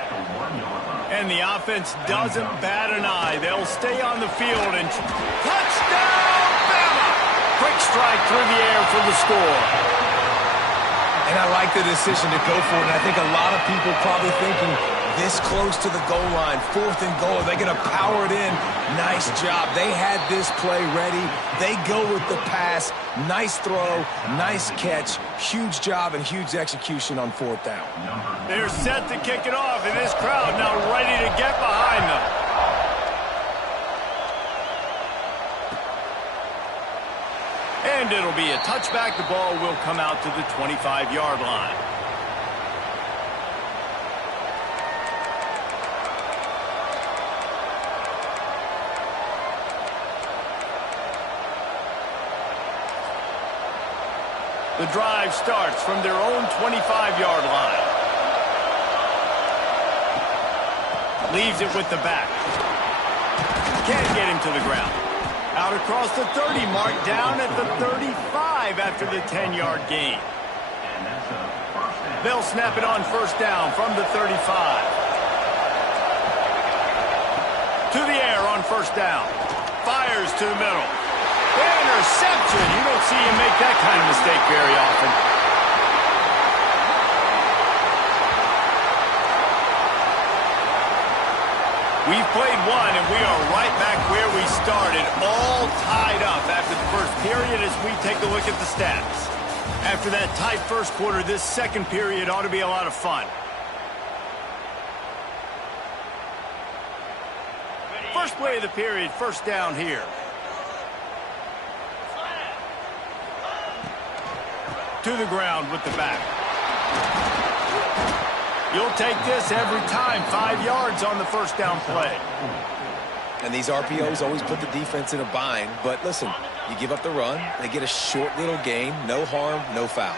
And the offense doesn't bat an eye. They'll stay on the field and touchdown, Bama! Quick strike through the air for the score. And I like the decision to go for it. And I think a lot of people probably thinking this close to the goal line, 4th and goal, are they going to power it in? Nice job. They had this play ready. They go with the pass. Nice throw, nice catch. Huge job and huge execution on 4th down. They're set to kick it off, and this crowd now ready to get behind them. And it'll be a touchback. The ball will come out to the 25-yard line. The drive starts from their own 25-yard line. Leaves it with the back. Can't get him to the ground. Out across the 30 mark, down at the 35 after the 10-yard gain. They'll snap it on 1st down from the 35. To the air on 1st down. Fires to the middle. Interception. You don't see him make that kind of mistake very often. We've played one, and we are right back where we started, all tied up after the first period as we take a look at the stats. After that tight first quarter, this second period ought to be a lot of fun. First play of the period, 1st down here. To the ground with the back. You'll take this every time. 5 yards on the 1st down play. And these RPOs always put the defense in a bind. But listen, you give up the run, they get a short little gain. No harm, no foul.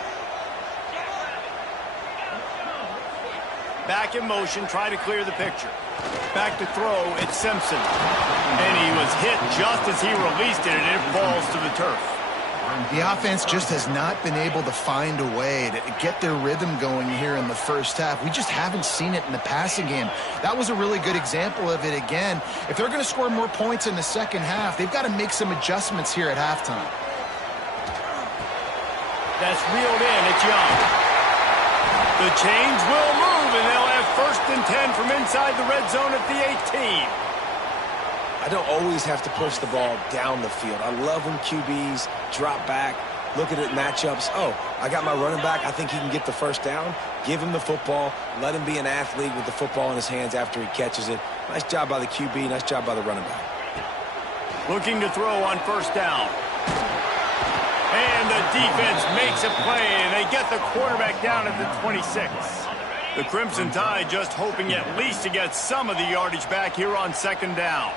Back in motion, try to clear the picture. Back to throw, it's Simpson. And he was hit just as he released it, and it falls to the turf. The offense just has not been able to find a way to get their rhythm going here in the first half. We just haven't seen it in the passing game. That was a really good example of it again. If they're going to score more points in the second half, they've got to make some adjustments here at halftime. That's reeled in. It's Young. The chains will move, and they'll have 1st and 10 from inside the red zone at the 18. I don't always have to push the ball down the field. I love when QBs drop back, look at it matchups. Oh, I got my running back. I think he can get the 1st down. Give him the football. Let him be an athlete with the football in his hands after he catches it. Nice job by the QB. Nice job by the running back. Looking to throw on 1st down. And the defense makes a play, and they get the quarterback down at the 26. The Crimson Tide just hoping at least to get some of the yardage back here on 2nd down.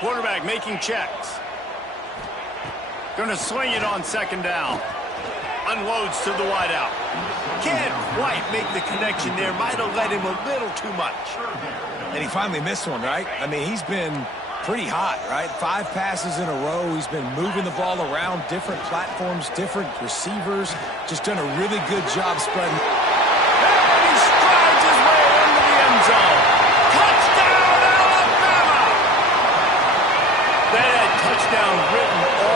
Quarterback making checks. Gonna sling it on 2nd down. Unloads to the wideout. Can't quite make the connection there. Might have let him a little too much. And he finally missed one, right? I mean, he's been pretty hot, right? 5 passes in a row. He's been moving the ball around different platforms, different receivers. Just done a really good job spreading. And he strides his way into the end zone. Touchdown, Alabama! That had touchdown written all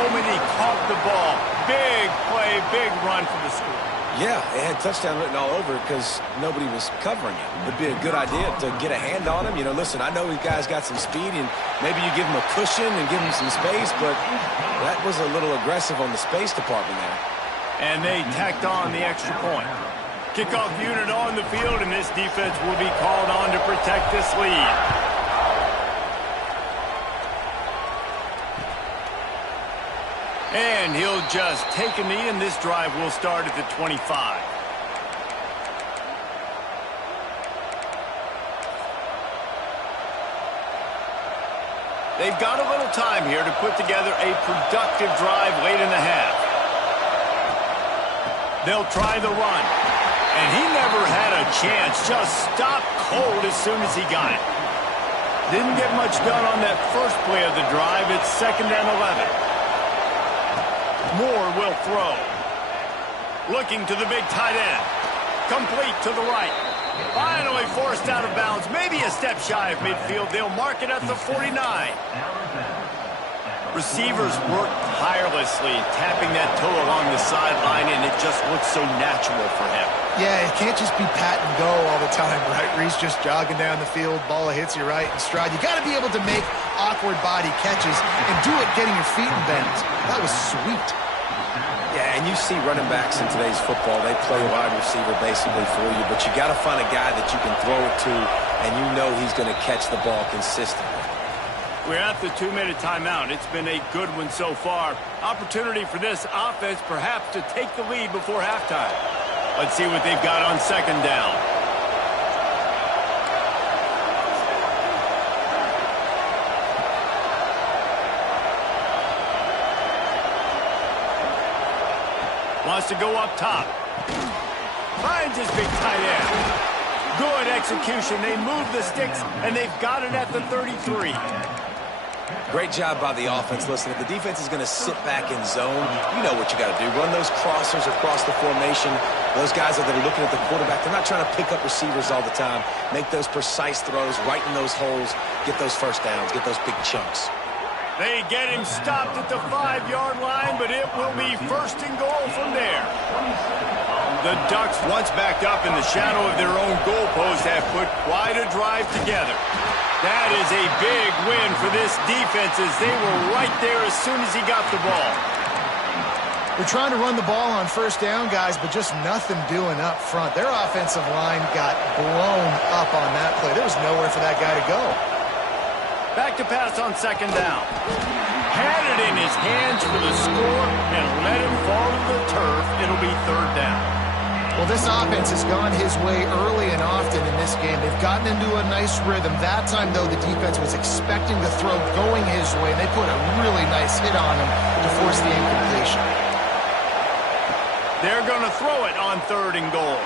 moment he caught the ball. Big play, big run for the score. Yeah, it had touchdown written all over it because nobody was covering him. It would be a good idea to get a hand on him. You know, listen, I know these guys got some speed, and maybe you give him a cushion and give him some space, but that was a little aggressive on the space department there. And they tacked on the extra point. Kickoff unit on the field, and this defense will be called on to protect this lead. And he'll just take a knee, and this drive will start at the 25. They've got a little time here to put together a productive drive late in the half. They'll try the run. And he never had a chance. Just stopped cold as soon as he got it. Didn't get much done on that first play of the drive. It's 2nd and 11. Moore will throw. Looking to the big tight end. Complete to the right. Finally forced out of bounds. Maybe a step shy of midfield. They'll mark it at the 49. Receivers work tirelessly, tapping that toe along the sideline, and it just looks so natural for him. Yeah, it can't just be pat and go all the time, right? Where he's just jogging down the field, ball hits you right in stride. You got to be able to make awkward body catches and do it getting your feet in bounds. That was sweet. Yeah, and you see running backs in today's football, they play wide receiver basically for you, but you got to find a guy that you can throw it to, and you know he's going to catch the ball consistently. We're at the 2-minute timeout. It's been a good one so far. Opportunity for this offense perhaps to take the lead before halftime. Let's see what they've got on 2nd down. Wants to go up top. Finds his big tight end. Good execution. They move the sticks, and they've got it at the 33. Great job by the offense. Listen, if the defense is going to sit back in zone, you know what you got to do. Run those crossers across the formation. Those guys that are looking at the quarterback, they're not trying to pick up receivers all the time. Make those precise throws, right in those holes, get those first downs, get those big chunks. They get him stopped at the 5-yard line, but it will be 1st and goal from there. The Ducks, once backed up in the shadow of their own goalpost, have put quite a drive together. That is a big win for this defense as they were right there as soon as he got the ball. They're trying to run the ball on 1st down, guys, but just nothing doing up front. Their offensive line got blown up on that play. There was nowhere for that guy to go. Back to pass on 2nd down. Had it in his hands for the score and let him fall to the turf. It'll be 3rd down. Well, this offense has gone his way early and often in this game. They've gotten into a nice rhythm. That time, though, the defense was expecting the throw going his way, and they put a really nice hit on him to force the incompletion. They're going to throw it on 3rd and goal.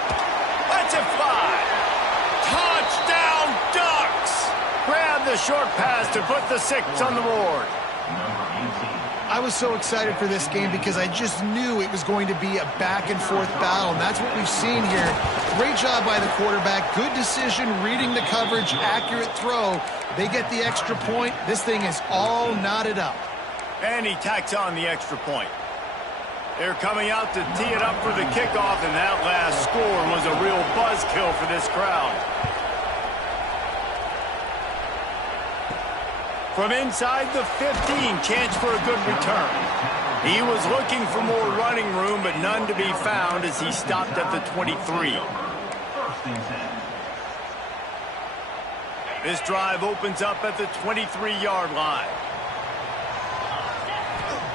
That's it, 5. Touchdown, Ducks! Grab the short pass to put the 6 on the board. I was so excited for this game because I just knew it was going to be a back-and-forth battle, and that's what we've seen here. Great job by the quarterback. Good decision, reading the coverage, accurate throw. They get the extra point. This thing is all knotted up. And he tacks on the extra point. They're coming out to tee it up for the kickoff, and that last score was a real buzzkill for this crowd. From inside the 15, chance for a good return. He was looking for more running room, but none to be found as he stopped at the 23. This drive opens up at the 23-yard line.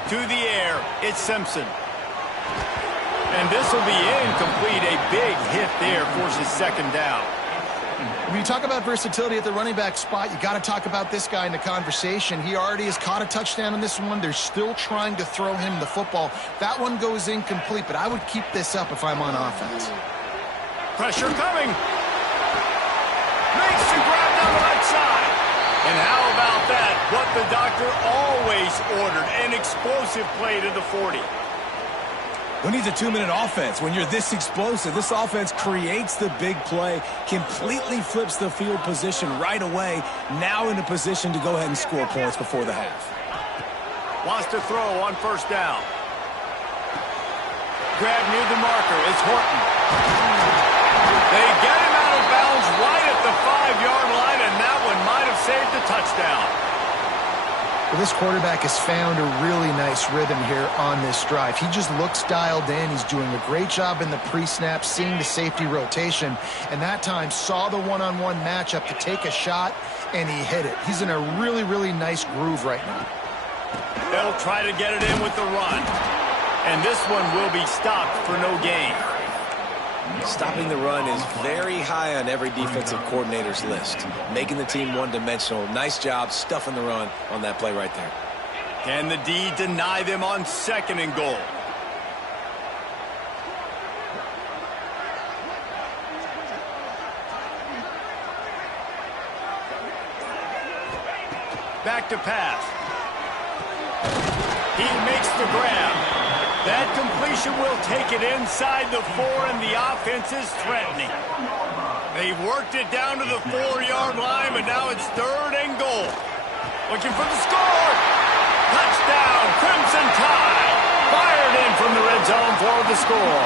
To the air, it's Simpson. And this will be incomplete. A big hit there forces 2nd down. When you talk about versatility at the running back spot, you got to talk about this guy in the conversation. He already has caught a touchdown in this one. They're still trying to throw him the football. That one goes incomplete, but I would keep this up if I'm on offense. Pressure coming. Makes the grab down the right side. And how about that? What the doctor always ordered, an explosive play to the 40. Who needs a 2-minute offense? When you're this explosive, this offense creates the big play, completely flips the field position right away, now in a position to go ahead and score points before the half. Wants to throw on first down. Grab near the marker. It's Horton. They get him out of bounds right at the 5-yard line, and that one might have saved a touchdown. Well, this quarterback has found a really nice rhythm here on this drive. He just looks dialed in. He's doing a great job in the pre-snap, seeing the safety rotation, and that time saw the one-on-one matchup to take a shot, and he hit it. He's in a really, really nice groove right now. They'll try to get it in with the run, and this one will be stopped for no gain. Stopping the run is very high on every defensive coordinator's list. Making the team one-dimensional. Nice job stuffing the run on that play right there. Can the D deny them on 2nd and goal? Back to pass. He makes the grab. That completion will take it inside the 4, and the offense is threatening. They've worked it down to the 4-yard line, but now it's 3rd and goal. Looking for the score. Touchdown, Crimson Tide. Fired in from the red zone for the score.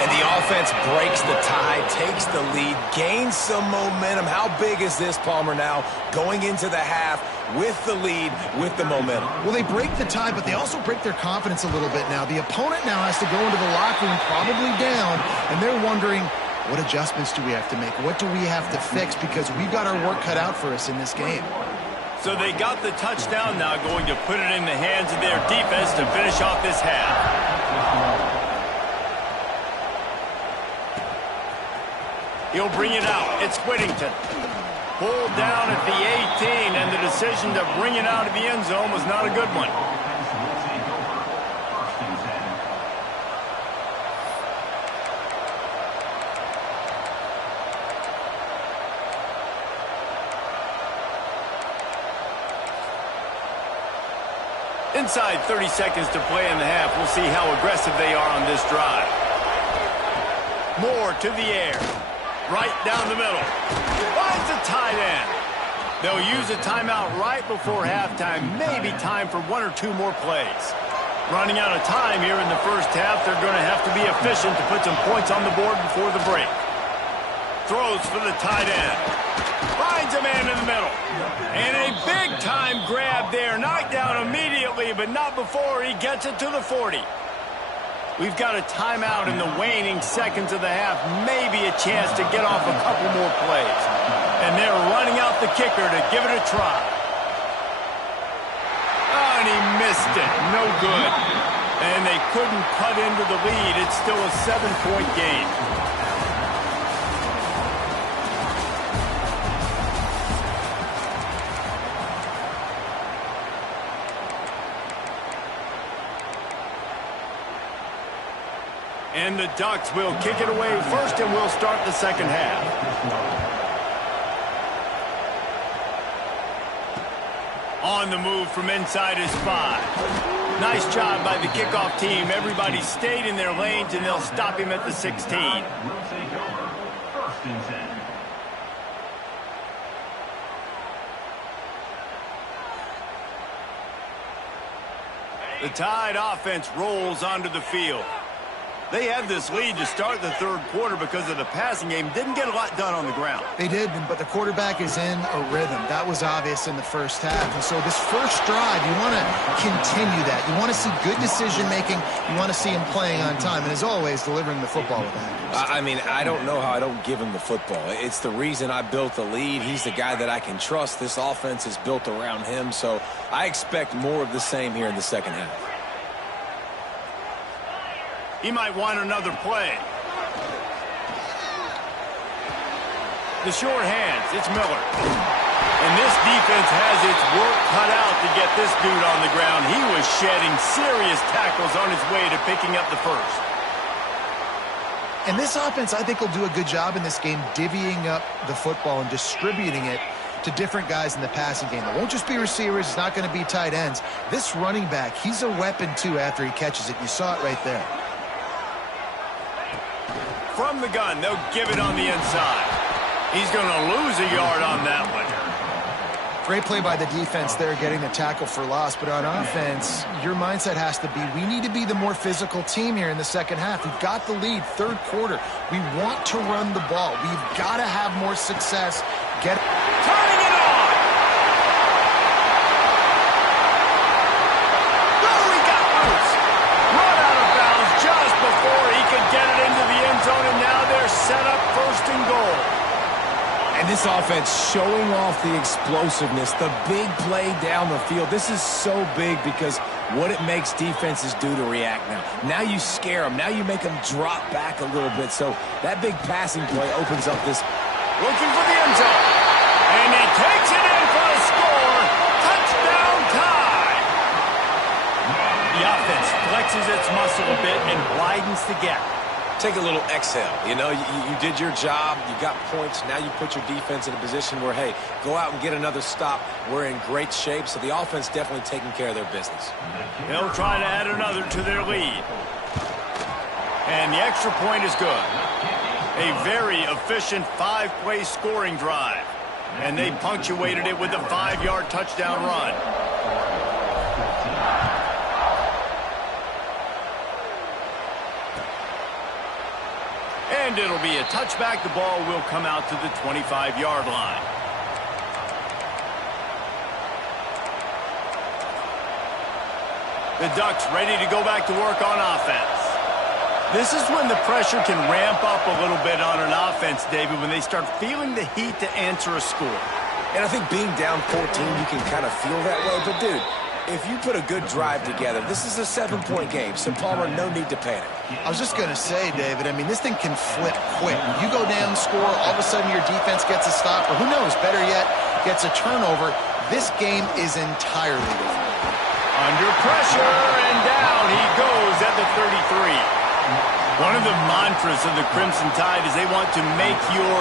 And the offense breaks the tie, takes the lead, gains some momentum. How big is this, Palmer, now going into the half with the lead, with the momentum? Well, they break the tie, but they also break their confidence a little bit now. The opponent now has to go into the locker room probably down, and they're wondering, what adjustments do we have to make? What do we have to fix? Because we've got our work cut out for us in this game. So they got the touchdown now, going to put it in the hands of their defense to finish off this half. He'll bring it out. It's Whittington. Pulled down at the 18, and the decision to bring it out of the end zone was not a good one. Inside 30 seconds to play in the half. We'll see how aggressive they are on this drive. Moore to the air. Right down the middle. Finds the tight end. They'll use a timeout right before halftime. Maybe time for 1 or 2 more plays. Running out of time here in the first half. They're going to have to be efficient to put some points on the board before the break. Throws for the tight end. Finds a man in the middle. And a big-time grab there. Knocked down immediately, but not before he gets it to the 40. We've got a timeout in the waning seconds of the half. Maybe a chance to get off a couple more plays. And they're running out the kicker to give it a try. Oh, and he missed it. No good. And they couldn't cut into the lead. It's still a 7-point game. And the Ducks will kick it away first, and we'll start the second half. On the move from inside his 5. Nice job by the kickoff team. Everybody stayed in their lanes, and they'll stop him at the 16. Will take over. 1st and 10. The Tide offense rolls onto the field. They had this lead to start the 3rd quarter because of the passing game. Didn't get a lot done on the ground. They did, but the quarterback is in a rhythm. That was obvious in the first half. And so this first drive, you want to continue that. You want to see good decision-making. You want to see him playing on time. And as always, delivering the football with accuracy. I mean, I don't know how I don't give him the football. It's the reason I built the lead. He's the guy that I can trust. This offense is built around him. So I expect more of the same here in the second half. He might want another play. The short hands, it's Miller. And this defense has its work cut out to get this dude on the ground. He was shedding serious tackles on his way to picking up the first. And this offense, I think, will do a good job in this game divvying up the football and distributing it to different guys in the passing game. It won't just be receivers. It's not going to be tight ends. This running back, he's a weapon, too, after he catches it. You saw it right there. From the gun, they'll give it on the inside. He's going to lose a yard on that one. Great play by the defense there, getting the tackle for loss. But on offense, your mindset has to be, we need to be the more physical team here in the second half. We've got the lead, third quarter. We want to run the ball. We've got to have more success. Turning it on! Oh, he got loose! Run out of bounds just before he could get it into the end zone, and now they're set up first and goal. And this offense showing off the explosiveness, the big play down the field. This is so big because what it makes defenses do to react now. Now you scare them. Now you make them drop back a little bit. So that big passing play opens up this. Looking for the end zone. And he takes it in for a score. Touchdown time. The offense flexes its muscle a bit and widens the gap. Take a little exhale. You know, you did your job. You got points. Now you put your defense in a position where, hey, go out and get another stop. We're in great shape. So the offense definitely taking care of their business. They'll try to add another to their lead. And the extra point is good. A very efficient 5-play scoring drive. And they punctuated it with a 5-yard touchdown run. And it'll be a touchback. The ball will come out to the 25-yard line. The Ducks ready to go back to work on offense. This is when the pressure can ramp up a little bit on an offense, David, when they start feeling the heat to answer a score. And I think being down 14, you can kind of feel that way. But, dude, if you put a good drive together, this is a 7-point game. So, Palmer, no need to panic. I was just going to say, David, I mean, this thing can flip quick. You go down, score, all of a sudden your defense gets a stop, or who knows, better yet, gets a turnover. This game is entirely different. Under pressure, and down he goes at the 33. One of the mantras of the Crimson Tide is they want to make your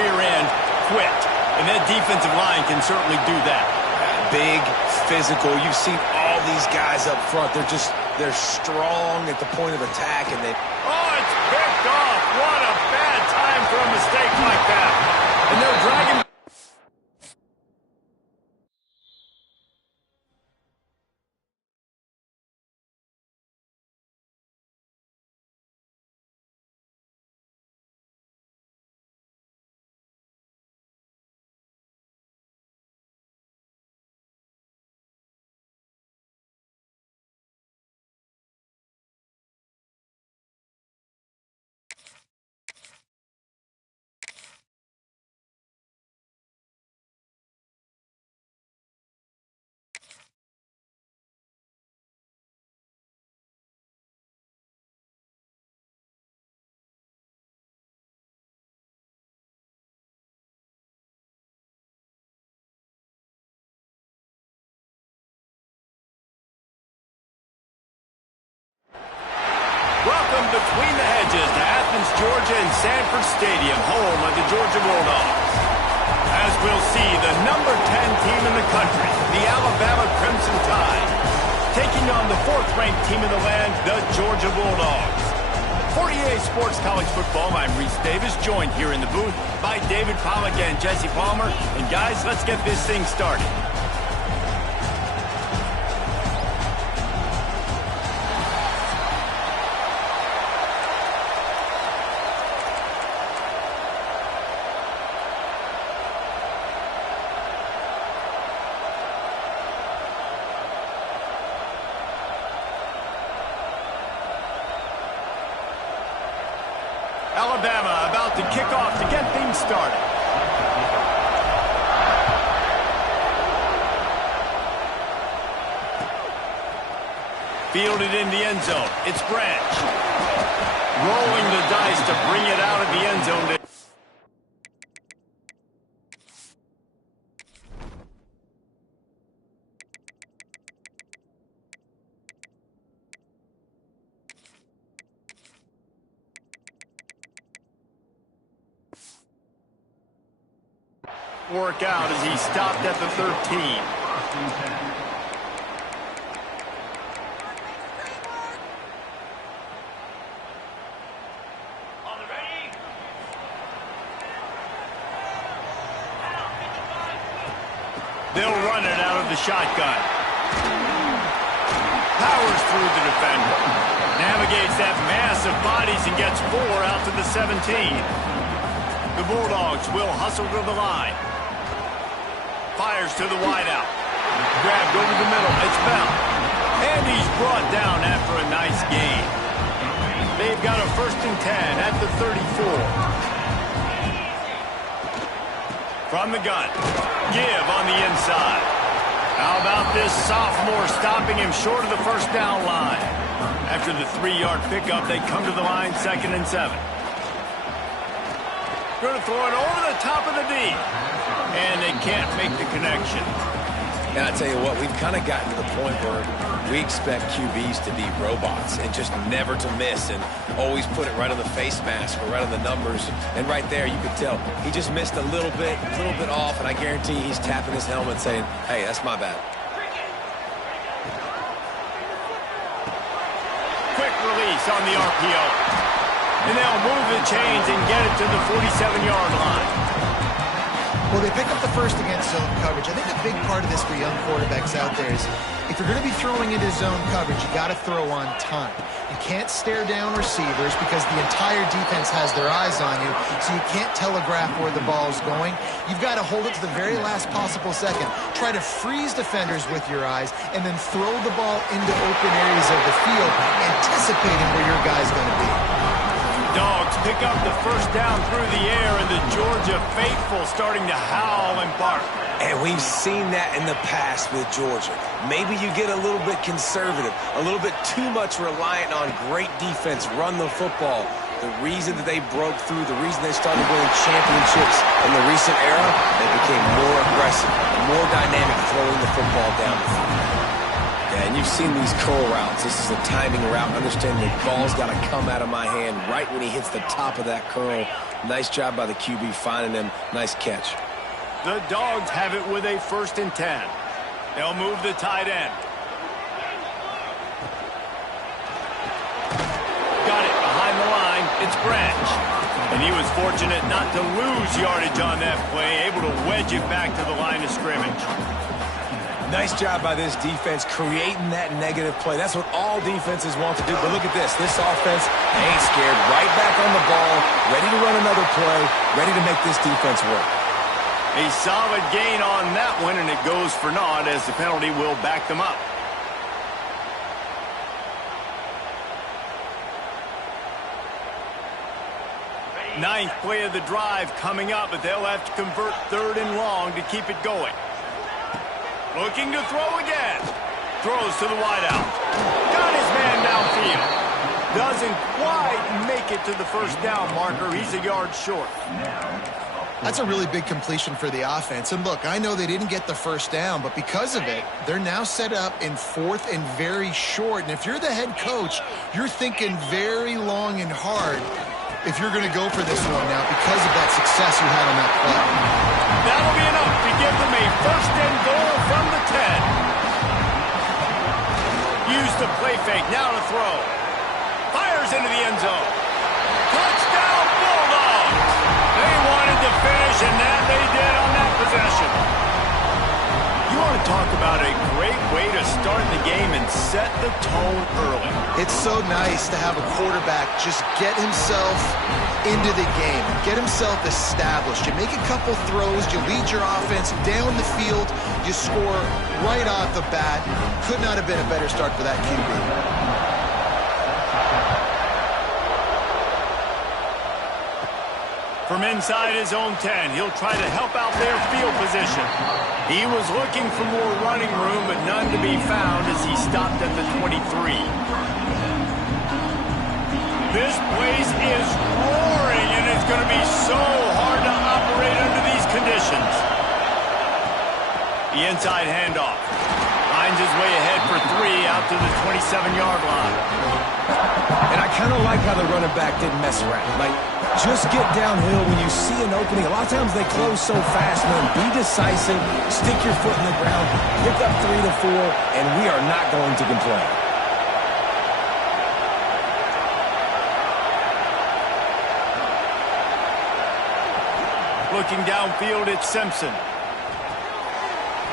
rear end quit. And that defensive line can certainly do that. Big, physical. You've seen all these guys up front. They're strong at the point of attack, and they... Oh, it's picked off. What a bad time for a mistake like that. And they're dragging... Welcome between the hedges to Athens, Georgia and Sanford Stadium, home of the Georgia Bulldogs. As we'll see, the number 10 team in the country, the Alabama Crimson Tide, taking on the 4th-ranked team in the land, the Georgia Bulldogs. For EA Sports College Football, I'm Reese Davis, joined here in the booth by David Pollack and Jesse Palmer. And guys, let's get this thing started. Alabama about to kick off to get things started. Fielded in the end zone. It's Branch. Rolling the dice to bring it out of the end zone. Work out as he stopped at the 13. On the ready? They'll run it out of the shotgun. Powers through the defender. Navigates that mass of bodies and gets 4 out to the 17. The Bulldogs will hustle to the line. Fires to the wideout. Grabbed over the middle. It's Bell. And he's brought down after a nice gain. They've got a 1st and 10 at the 34. From the gun. Give on the inside. How about this sophomore stopping him short of the 1st down line? After the 3-yard pickup, they come to the line 2nd and 7. Going to throw it over the top of the D. And they can't make the connection. And I tell you what, we've kind of gotten to the point where we expect QBs to be robots and just never to miss and always put it right on the face mask or right on the numbers. And right there, you could tell he just missed a little bit off, and I guarantee he's tapping his helmet saying, hey, that's my bad. Quick release on the RPO. And they'll move the chains and get it to the 47-yard line. Well, they pick up the 1st against zone coverage. I think a big part of this for young quarterbacks out there is if you're going to be throwing into zone coverage, you got to throw on time. You can't stare down receivers because the entire defense has their eyes on you, so you can't telegraph where the ball's going. You've got to hold it to the very last possible second. Try to freeze defenders with your eyes and then throw the ball into open areas of the field, anticipating where your guy's going to be. Dogs pick up the 1st down through the air, and the Georgia faithful starting to howl and bark. And we've seen that in the past with Georgia. Maybe you get a little bit conservative, a little bit too much reliant on great defense, run the football. The reason that they broke through, the reason they started winning championships in the recent era, they became more aggressive, more dynamic throwing the football down the field. Yeah, and you've seen these curl routes. This is a timing route. Understand the ball's got to come out of my hand right when he hits the top of that curl. Nice job by the QB finding him. Nice catch. The Dogs have it with a 1st and 10. They'll move the tight end. Got it behind the line. It's Branch. And he was fortunate not to lose yardage on that play, able to wedge it back to the line of scrimmage. Nice job by this defense creating that negative play. That's what all defenses want to do. But look at this. This offense ain't scared. Right back on the ball, ready to run another play, ready to make this defense work. A solid gain on that one, and it goes for naught as the penalty will back them up. Ninth play of the drive coming up, but they'll have to convert 3rd and long to keep it going. Looking to throw again. Throws to the wideout. Got his man downfield. Doesn't quite make it to the 1st down marker. He's a yard short. That's a really big completion for the offense. And look, I know they didn't get the 1st down, but because of it, they're now set up in 4th and very short. And if you're the head coach, you're thinking very long and hard if you're going to go for this one now because of that success you had on that play. That'll be enough to give them a 1st and goal from the 10. Use the play fake, now to throw. Fires into the end zone. Touchdown Bulldogs! They wanted to finish, and that they did on that possession. You want to talk about a great way to start the game and set the tone early. It's so nice to have a quarterback just get himself into the game, get himself established. You make a couple throws, you lead your offense down the field, you score right off the bat. Could not have been a better start for that QB. From inside his own 10, he'll try to help out their field position. He was looking for more running room, but none to be found as he stopped at the 23. This place is roaring, and it's going to be so hard to operate under these conditions. The inside handoff. Finds his way ahead for 3 out to the 27-yard line. And I kind of like how the running back didn't mess around. Like, just get downhill when you see an opening. A lot of times they close so fast, man. Be decisive, stick your foot in the ground, pick up 3 to 4, and we are not going to complain. Looking downfield, it's Simpson.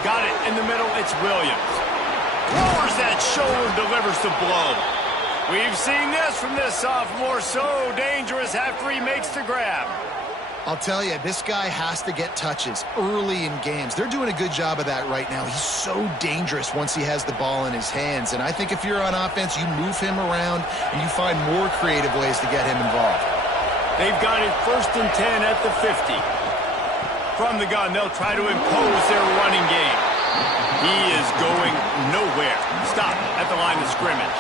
Got it in the middle. It's Williams. Lowers that shoulder, delivers the blow. We've seen this from this sophomore. So dangerous after he makes the grab. I'll tell you, this guy has to get touches early in games. They're doing a good job of that right now. He's so dangerous once he has the ball in his hands. And I think if you're on offense, you move him around and you find more creative ways to get him involved. They've got it 1st and 10 at the 50. From the gun, they'll try to impose their running game. He is going nowhere. Stop at the line of scrimmage.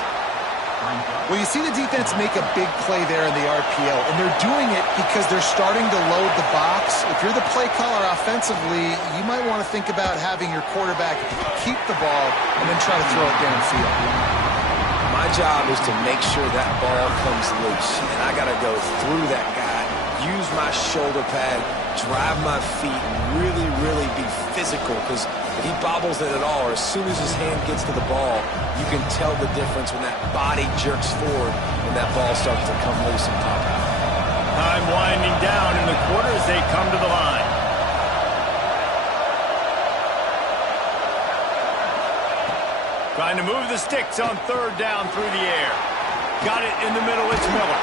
Well, you see the defense make a big play there in the RPO, and they're doing it because they're starting to load the box. If you're the play caller offensively, you might want to think about having your quarterback keep the ball and then try to throw it downfield. My job is to make sure that ball comes loose, and I got to go through that guy, use my shoulder pad, drive my feet, really, really be physical, because if he bobbles it at all, or as soon as his hand gets to the ball, you can tell the difference when that body jerks forward and that ball starts to come loose and pop out. Time winding down in the quarter as they come to the line. Trying to move the sticks on 3rd down through the air. Got it in the middle, it's Miller.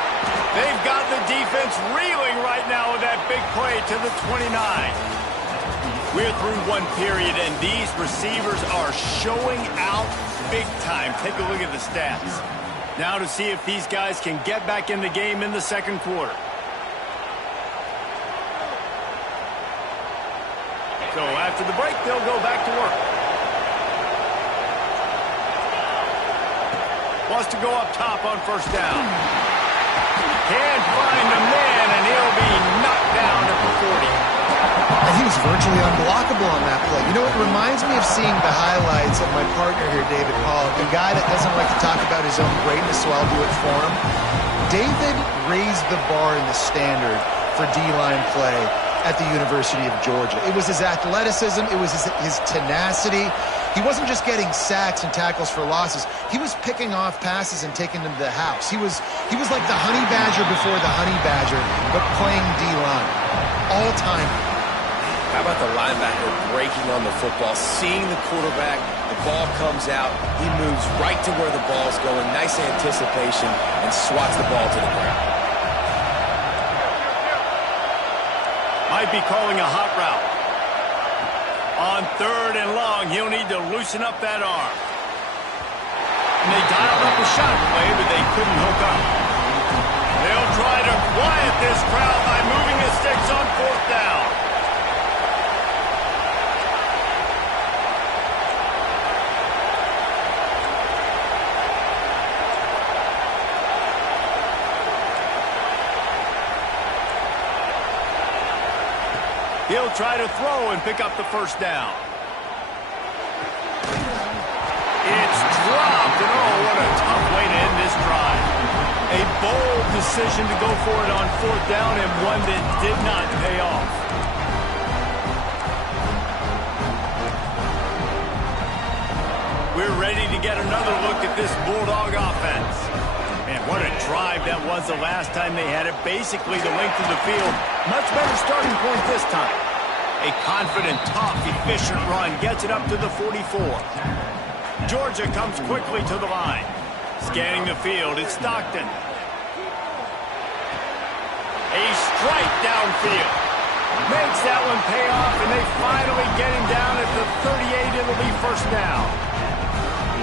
They've got the defense reeling right now with that big play to the 29. We're through one period, and these receivers are showing out big time. Take a look at the stats. Now to see if these guys can get back in the game in the 2nd quarter. So after the break, they'll go back to work. Wants to go up top on 1st down. Can't find the man, and he'll be knocked down at the 40. And he was virtually unblockable on that play. You know, it reminds me of seeing the highlights of my partner here, David Pollock, a guy that doesn't like to talk about his own greatness, so I'll do it for him. David raised the bar in the standard for D-line play at the University of Georgia. It was his athleticism. It was his tenacity. He wasn't just getting sacks and tackles for losses. He was picking off passes and taking them to the house. He was like the honey badger before the honey badger, but playing D-line. All time. How about the linebacker breaking on the football, seeing the quarterback, the ball comes out, he moves right to where the ball's going, nice anticipation, and swats the ball to the ground. Might be calling a hot route. On 3rd and long, he'll need to loosen up that arm. And they dialed up a shot play, but they couldn't hook up. They'll try to quiet this crowd by moving the sticks on 4th down. He'll try to throw and pick up the 1st down. It's dropped, and oh, what a tough way to end this drive. A bold decision to go for it on 4th down, and one that did not pay off. We're ready to get another look at this Bulldog offense. Man, what a drive that was the last time they had it. Basically the length of the field. Much better starting point this time. A confident, tough, efficient run gets it up to the 44. Georgia comes quickly to the line. Scanning the field, it's Stockton. A strike downfield. Makes that one pay off, and they finally get him down at the 38. It'll be 1st down.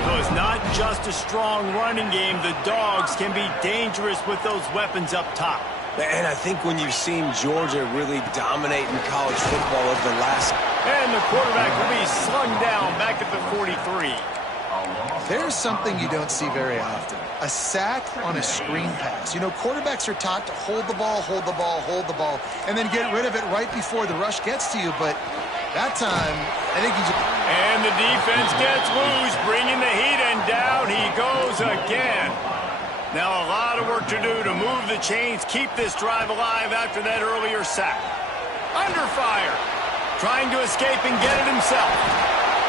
So it's not just a strong running game. The Dogs can be dangerous with those weapons up top. And I think when you've seen Georgia really dominate in college football over the last... And the quarterback will be slung down back at the 43. There's something you don't see very often. A sack on a screen pass. You know, quarterbacks are taught to hold the ball, hold the ball, hold the ball, and then get rid of it right before the rush gets to you. But that time, I think he just... And the defense gets loose, bringing the heat, and down he goes again. Now a lot of work to do to move the chains, keep this drive alive after that earlier sack. Under fire. Trying to escape and get it himself.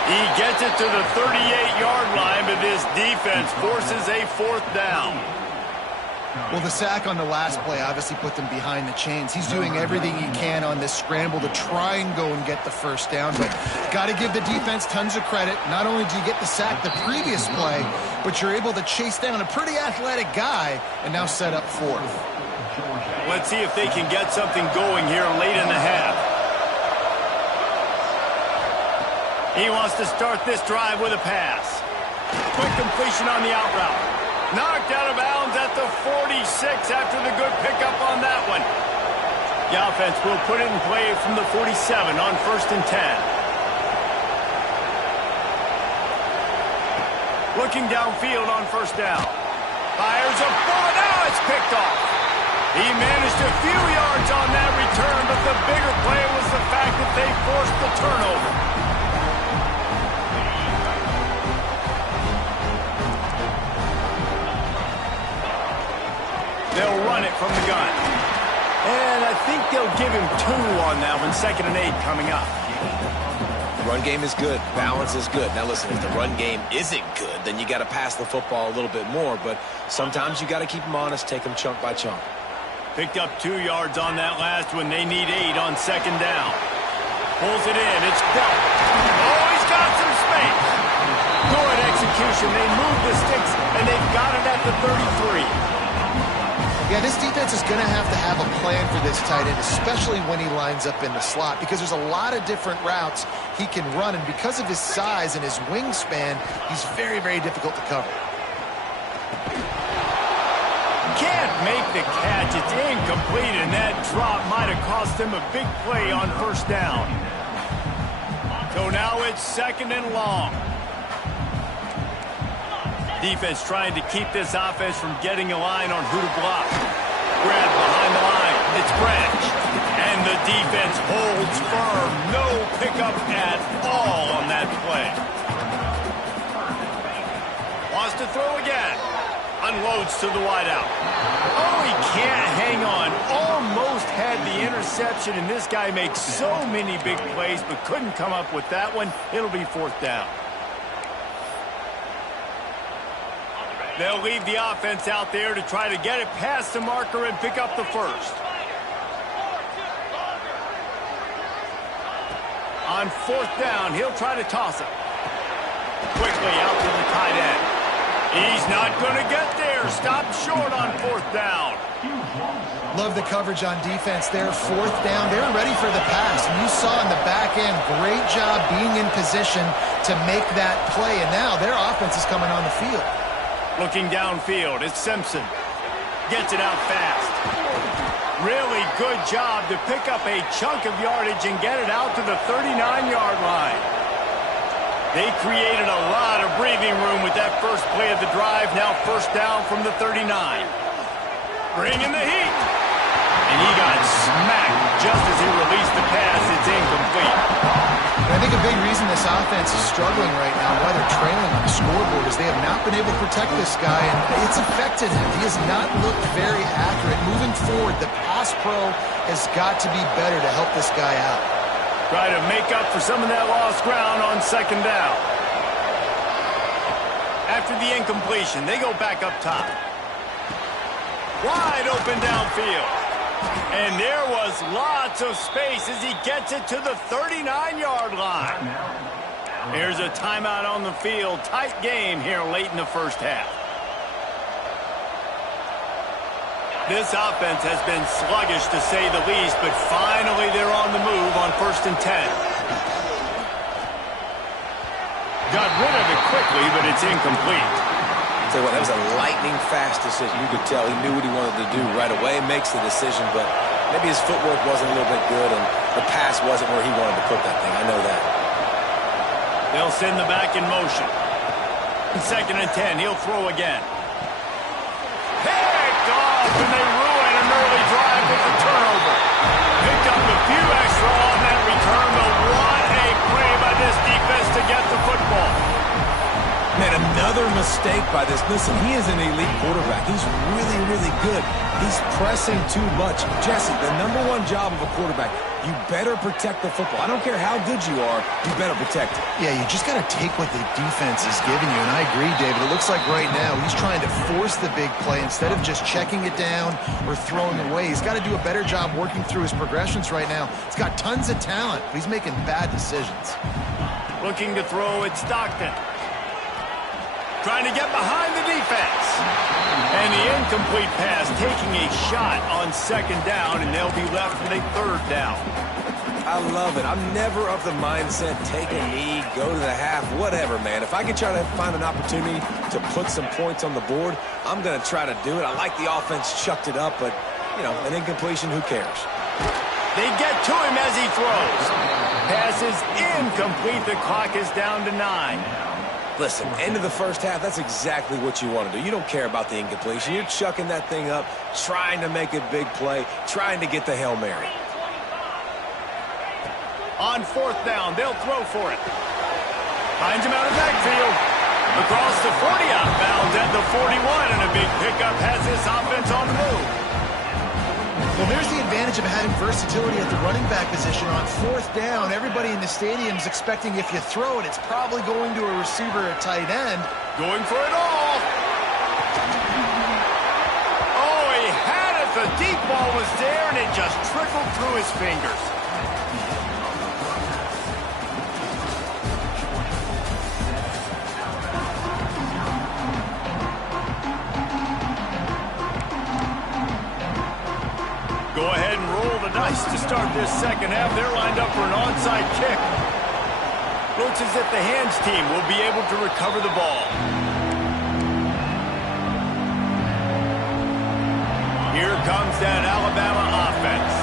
He gets it to the 38-yard line, but this defense forces a 4th down. Well, the sack on the last play obviously put them behind the chains. He's doing everything he can on this scramble to try and go and get the first down, but got to give the defense tons of credit. Not only do you get the sack the previous play, but you're able to chase down a pretty athletic guy and now set up fourth. Let's see if they can get something going here late in the half. He wants to start this drive with a pass. Quick completion on the out route. Knocked out of bounds at the 46 after the good pickup on that one. The offense will put it in play from the 47 on 1st and 10. Looking downfield on 1st down. Fires a bullet. Now it's picked off. He managed a few yards on that return, but the bigger play was the fact that they forced the turnover. They'll run it from the gun. And I think they'll give him 2 on that one. 2nd and 8 coming up. The run game is good. Balance is good. Now listen, if the run game isn't good, then you got to pass the football a little bit more. But sometimes you got to keep them honest, take them chunk by chunk. Picked up 2 yards on that last one. They need 8 on 2nd down. Pulls it in. It's Belt. Oh, he's got some space. Good execution. They move the sticks, and they've got it at the 33. Yeah, this defense is going to have a plan for this tight end, especially when he lines up in the slot, because there's a lot of different routes he can run, and because of his size and his wingspan, he's very, very difficult to cover. Can't make the catch. It's incomplete, and that drop might have cost him a big play on 1st down. So now it's 2nd and long. Defense trying to keep this offense from getting a line on who to block. Grab behind the line. It's Branch. And the defense holds firm. No pickup at all on that play. Wants to throw again. Unloads to the wideout. Oh, he can't hang on. Almost had the interception, and this guy makes so many big plays, but couldn't come up with that one. It'll be 4th down. They'll leave the offense out there to try to get it past the marker and pick up the first. On 4th down, he'll try to toss it. Quickly out to the tight end. He's not going to get there. Stop short on 4th down. Love the coverage on defense there. 4th down. They were ready for the pass. And you saw in the back end, great job being in position to make that play. And now their offense is coming on the field. Looking downfield, it's Simpson. Gets it out fast. Really good job to pick up a chunk of yardage and get it out to the 39-yard line. They created a lot of breathing room with that first play of the drive. Now 1st down from the 39. Bringing the heat. And he got smacked just as he released the pass. It's incomplete. I think a big reason this offense is struggling right now, why they're trailing on the scoreboard, is they have not been able to protect this guy, and it's affected him. He has not looked very accurate. Moving forward, the pass pro has got to be better to help this guy out. Try to make up for some of that lost ground on 2nd down. After the incompletion, they go back up top. Wide open downfield. And there was lots of space as he gets it to the 39-yard line. Here's a timeout on the field. Tight game here late in the 1st half. This offense has been sluggish to say the least, but finally they're on the move on 1st and 10. Got rid of it quickly, but it's incomplete. Tell you what, that was a lightning-fast decision. You could tell he knew what he wanted to do right away, makes the decision, but maybe his footwork wasn't a little bit good, and the pass wasn't where he wanted to put that thing. I know that. They'll send the back in motion. 2nd and 10, he'll throw again. Picked off, and they ruin an early drive with the turnover. Picked up a few extra on that return, but what a play by this defense to get the football. Man, another Another mistake by this. Listen, he is an elite quarterback. He's really, really good. He's pressing too much. Jesse, the #1 job of a quarterback, you better protect the football. I don't care how good you are, you better protect it. Yeah, you just got to take what the defense is giving you. And I agree, David. It looks like right now he's trying to force the big play instead of just checking it down or throwing away. He's got to do a better job working through his progressions right now. He's got tons of talent, but he's making bad decisions. Looking to throw at Stockton. Trying to get behind the defense. And the incomplete pass taking a shot on 2nd down, and they'll be left with a 3rd down. I love it. I'm never of the mindset, take a knee, go to the half, whatever, man. If I can try to find an opportunity to put some points on the board, I'm going to try to do it. I like the offense chucked it up, but, you know, an incompletion, who cares? They get to him as he throws. Pass is incomplete. The clock is down to 9. Listen, end of the first half, that's exactly what you want to do. You don't care about the incompletion. You're chucking that thing up, trying to make a big play, trying to get the Hail Mary. On 4th down, they'll throw for it. Finds him out of backfield. Across the 40 outbound at the 41, and a big pickup has this offense on the move. Well, there's the advantage of having versatility at the running back position. On 4th down, everybody in the stadium is expecting if you throw it, it's probably going to a receiver or tight end. Going for it all. Oh, he had it. The deep ball was there, and it just trickled through his fingers. Go ahead and roll the dice to start this 2nd half. They're lined up for an onside kick. Looks as if the hands team will be able to recover the ball. Here comes that Alabama offense.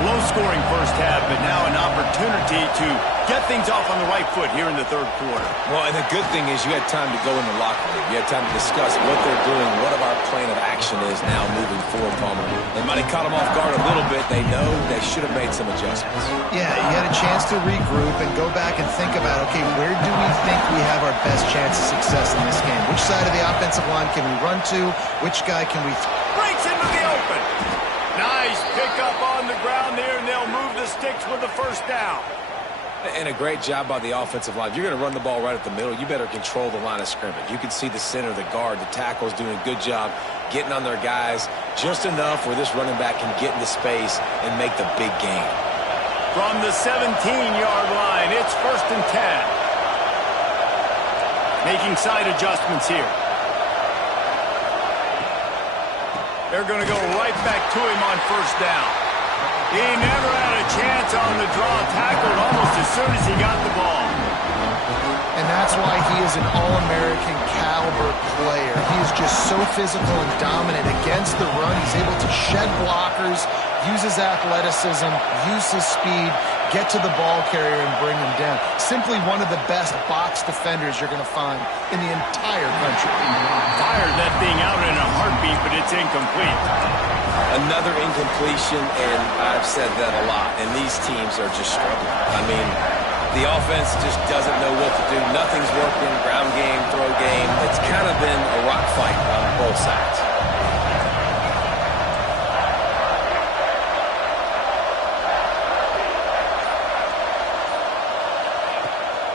Low-scoring first half, but now an opportunity to get things off on the right foot here in the 3rd quarter. Well, and the good thing is you had time to go in the locker room. You had time to discuss what they're doing, what our plan of action is now moving forward, Palmer. They might have caught them off guard a little bit. They know they should have made some adjustments. Yeah, you had a chance to regroup and go back and think about, okay, where do we think we have our best chance of success in this game? Which side of the offensive line can we run to? Which guy can we... Breaks into the open. Nice pickup on the ground there, and they'll move the sticks with the 1st down. And a great job by the offensive line. If you're going to run the ball right at the middle, you better control the line of scrimmage. You can see the center, the guard, the tackles doing a good job getting on their guys just enough where this running back can get into space and make the big game. From the 17-yard line, it's 1st and 10. Making side adjustments here. They're going to go right back to him on 1st down. He never had a chance on the draw, tackled almost as soon as he got the ball. And that's why he is an All-American caliber player. He is just so physical and dominant against the run. He's able to shed blockers, use his athleticism, use his speed, get to the ball carrier and bring him down. Simply one of the best box defenders you're going to find in the entire country. Fired that thing out in a heartbeat, but it's incomplete. Another incompletion, and I've said that a lot, and these teams are just struggling. I mean, the offense just doesn't know what to do. Nothing's working, ground game, throw game. It's kind of been a rock fight on both sides.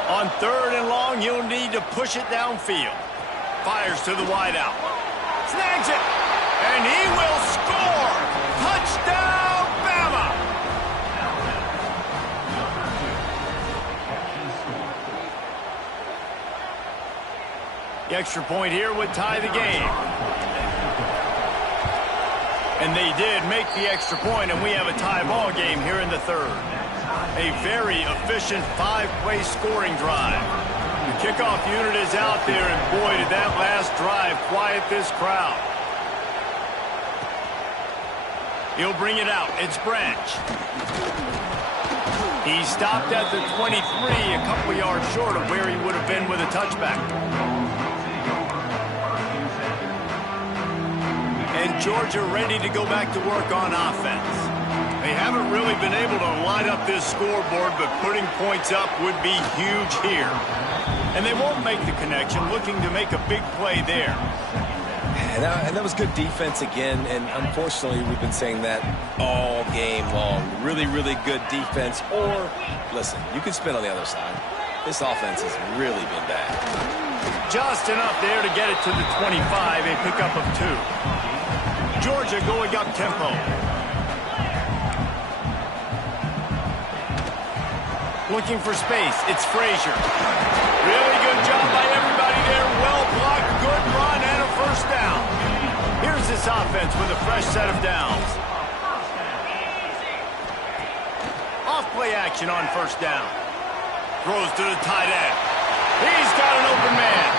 On 3rd and long, he'll need to push it downfield. Fires to the wideout. Snags it, and he will score! Touchdown, Bama! The extra point here would tie the game. And they did make the extra point, and we have a tie ball game here in the 3rd. A very efficient 5-play scoring drive. The kickoff unit is out there, and boy, did that last drive quiet this crowd. He'll bring it out. It's Branch. He stopped at the 23, a couple yards short of where he would have been with a touchback. And Georgia ready to go back to work on offense. They haven't really been able to light up this scoreboard, but putting points up would be huge here. And they won't make the connection, looking to make a big play there. And that was good defense again, and unfortunately we've been saying that all game long. Really, really good defense, or, listen, you can spin on the other side. This offense has really been bad. Just enough there to get it to the 25, a pickup of 2. Georgia going up tempo. Looking for space, it's Frazier. Really good job by everybody there. Well blocked, good run, and a first down. Here's this offense with a fresh set of downs. Off play action on first down. Throws to the tight end. He's got an open man.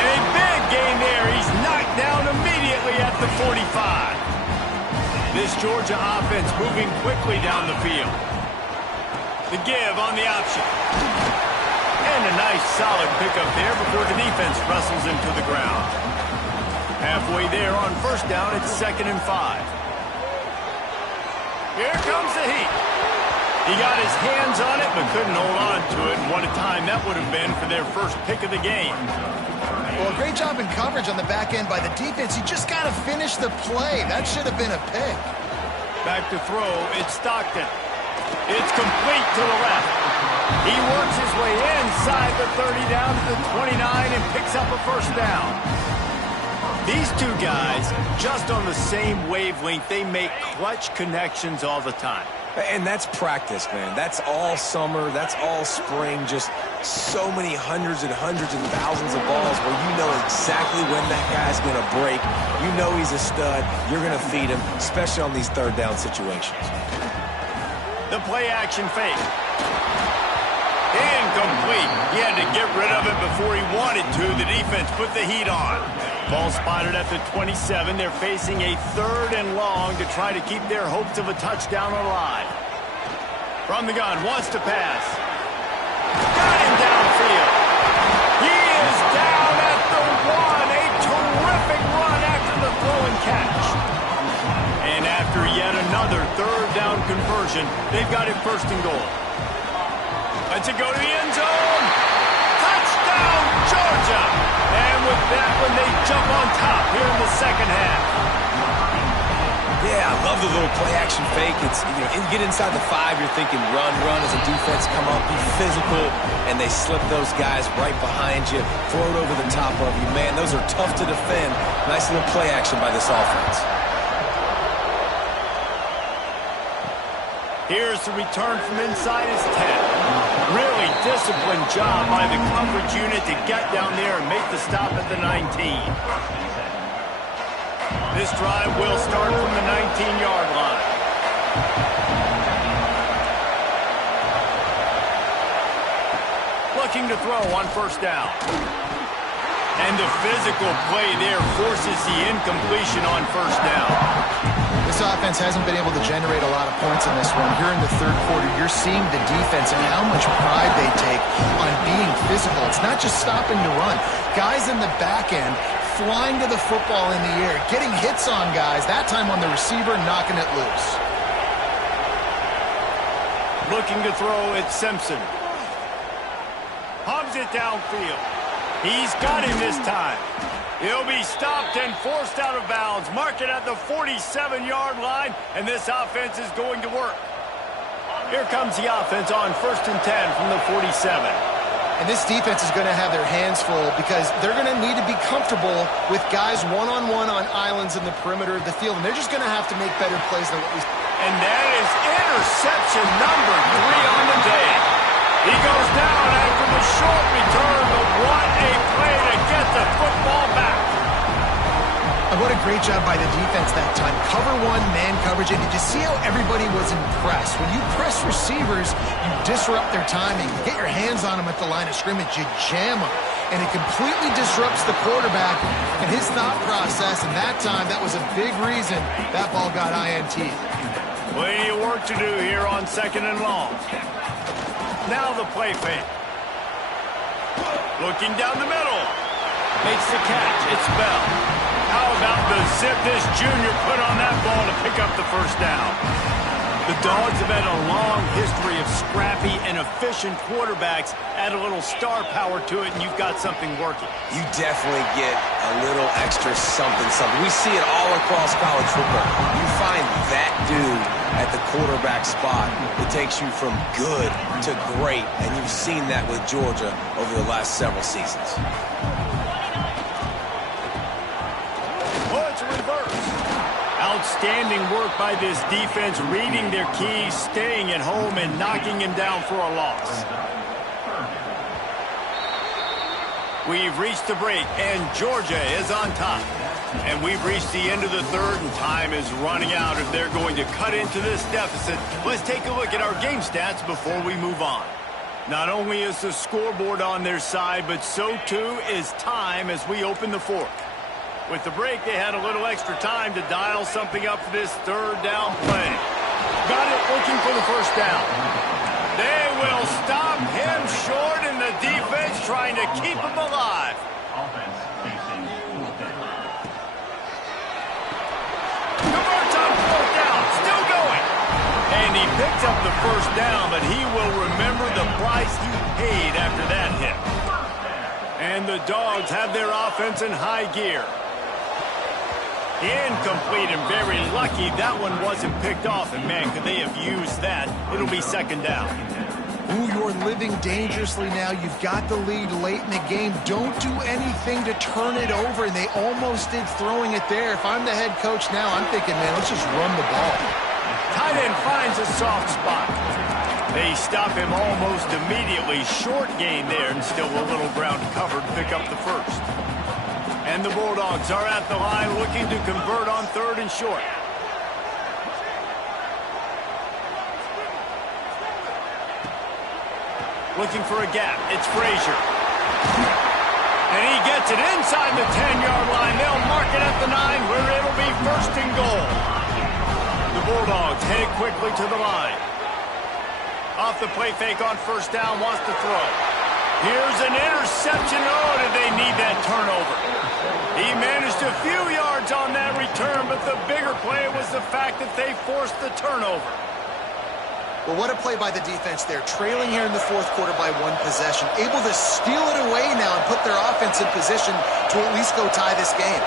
And a big gain there. He's knocked down immediately at the 45. This Georgia offense moving quickly down the field. The give on the option. And a nice solid pickup there before the defense wrestles him to the ground. Halfway there on first down, it's 2nd and 5. Here comes the heat. He got his hands on it, but couldn't hold on to it. And what a time that would have been for their first pick of the game. Well, great job in coverage on the back end by the defense. You just got to finish the play. That should have been a pick. Back to throw, it's Stockton. It's complete to the left. He works his way inside the 30 down to the 29 and picks up a first down. These two guys, just on the same wavelength, they make clutch connections all the time. And that's practice, man. That's all summer. That's all spring. Just so many hundreds and thousands of balls where you know exactly when that guy's going to break. You know he's a stud. You're going to feed him, especially on these third down situations. The play action fake. Incomplete. He had to get rid of it before he wanted to. The defense put the heat on. Ball spotted at the 27. They're facing a 3rd and long to try to keep their hopes of a touchdown alive. From the gun, wants to pass. Got him downfield. He is down at the 1. A terrific run after the throw and catch. And after yet another 3rd down conversion, they've got it 1st and goal. Let's it go to the end zone. Touchdown, Georgia. And with that one, they jump on top here in the 2nd half. Yeah, I love the little play-action fake. It's, you get inside the 5, you're thinking run as a defense, come up, be physical, and they slip those guys right behind you, throw it over the top of you. Man, those are tough to defend. Nice little play action by this offense. Here's the return from inside his 10. Really disciplined job by the coverage unit to get down there and make the stop at the 19. This drive will start from the 19-yard line. Looking to throw on first down. And the physical play there forces the incompletion on first down. This offense hasn't been able to generate a lot of points in this one. Here in the 3rd quarter, you're seeing the defense and how much pride they take on being physical. It's not just stopping to run. Guys in the back end flying to the football in the air, getting hits on guys, that time on the receiver, knocking it loose. Looking to throw, it's Simpson. Hubs it downfield. He's got him this time. He'll be stopped and forced out of bounds. Mark it at the 47-yard line, and this offense is going to work. Here comes the offense on 1st and 10 from the 47. And this defense is going to have their hands full because they're going to need to be comfortable with guys one-on-one on islands in the perimeter of the field, and they're just going to have to make better plays than what we see. And that is interception number 3 on the day. He goes down after the short return, but what a play to get the football back. And what a great job by the defense that time. Cover 1, man coverage, and did you see how everybody was impressed? When you press receivers, you disrupt their timing. You get your hands on them at the line of scrimmage, you jam them. And it completely disrupts the quarterback and his thought process, and that time, that was a big reason that ball got INT. Plenty of work to do here on 2nd and long. Now the play fake. Looking down the middle. Makes the catch. It's Bell. How about the zip this junior put on that ball to pick up the first down? The Dogs have had a long history of scrappy and efficient quarterbacks. Add a little star power to it, and you've got something working. You definitely get a little extra something. We see it all across college football. You find that dude at the quarterback spot. It takes you from good to great, and you've seen that with Georgia over the last several seasons. Oh, it's a reverse. Outstanding work by this defense, reading their keys, staying at home, and knocking him down for a loss. We've reached the break, and Georgia is on top. And we've reached the end of the third, and time is running out if they're going to cut into this deficit. Let's take a look at our game stats before we move on. Not only is the scoreboard on their side, but so too is time as we open the fourth. With the break, they had a little extra time to dial something up for this third down play. Got it looking for the first down. They will stop him short, and the defense trying to keep him alive. Offense facing fourth down. Converts on fourth down, still going. And he picks up the first down, but he will remember the price he paid after that hit. And the Dogs have their offense in high gear. Incomplete, and very lucky that one wasn't picked off. And, man, could they have used that? It'll be second down. Ooh, you're living dangerously now. You've got the lead late in the game. Don't do anything to turn it over, and they almost did throwing it there. If I'm the head coach now, I'm thinking, man, let's just run the ball. Tight end finds a soft spot. They stop him almost immediately. Short gain there, and still a little ground covered. Pick up the first. And the Bulldogs are at the line looking to convert on third and short. Looking for a gap. It's Frazier. And he gets it inside the 10-yard line. They'll mark it at the 9 where it'll be first and goal. The Bulldogs head quickly to the line. Off the play fake on first down, wants to throw. Here's an interception. Oh, did they need that turnover? He managed a few yards on that return, but the bigger play was the fact that they forced the turnover. Well, what a play by the defense there. Trailing here in the fourth quarter by one possession. Able to steal it away now and put their offense in position to at least go tie this game.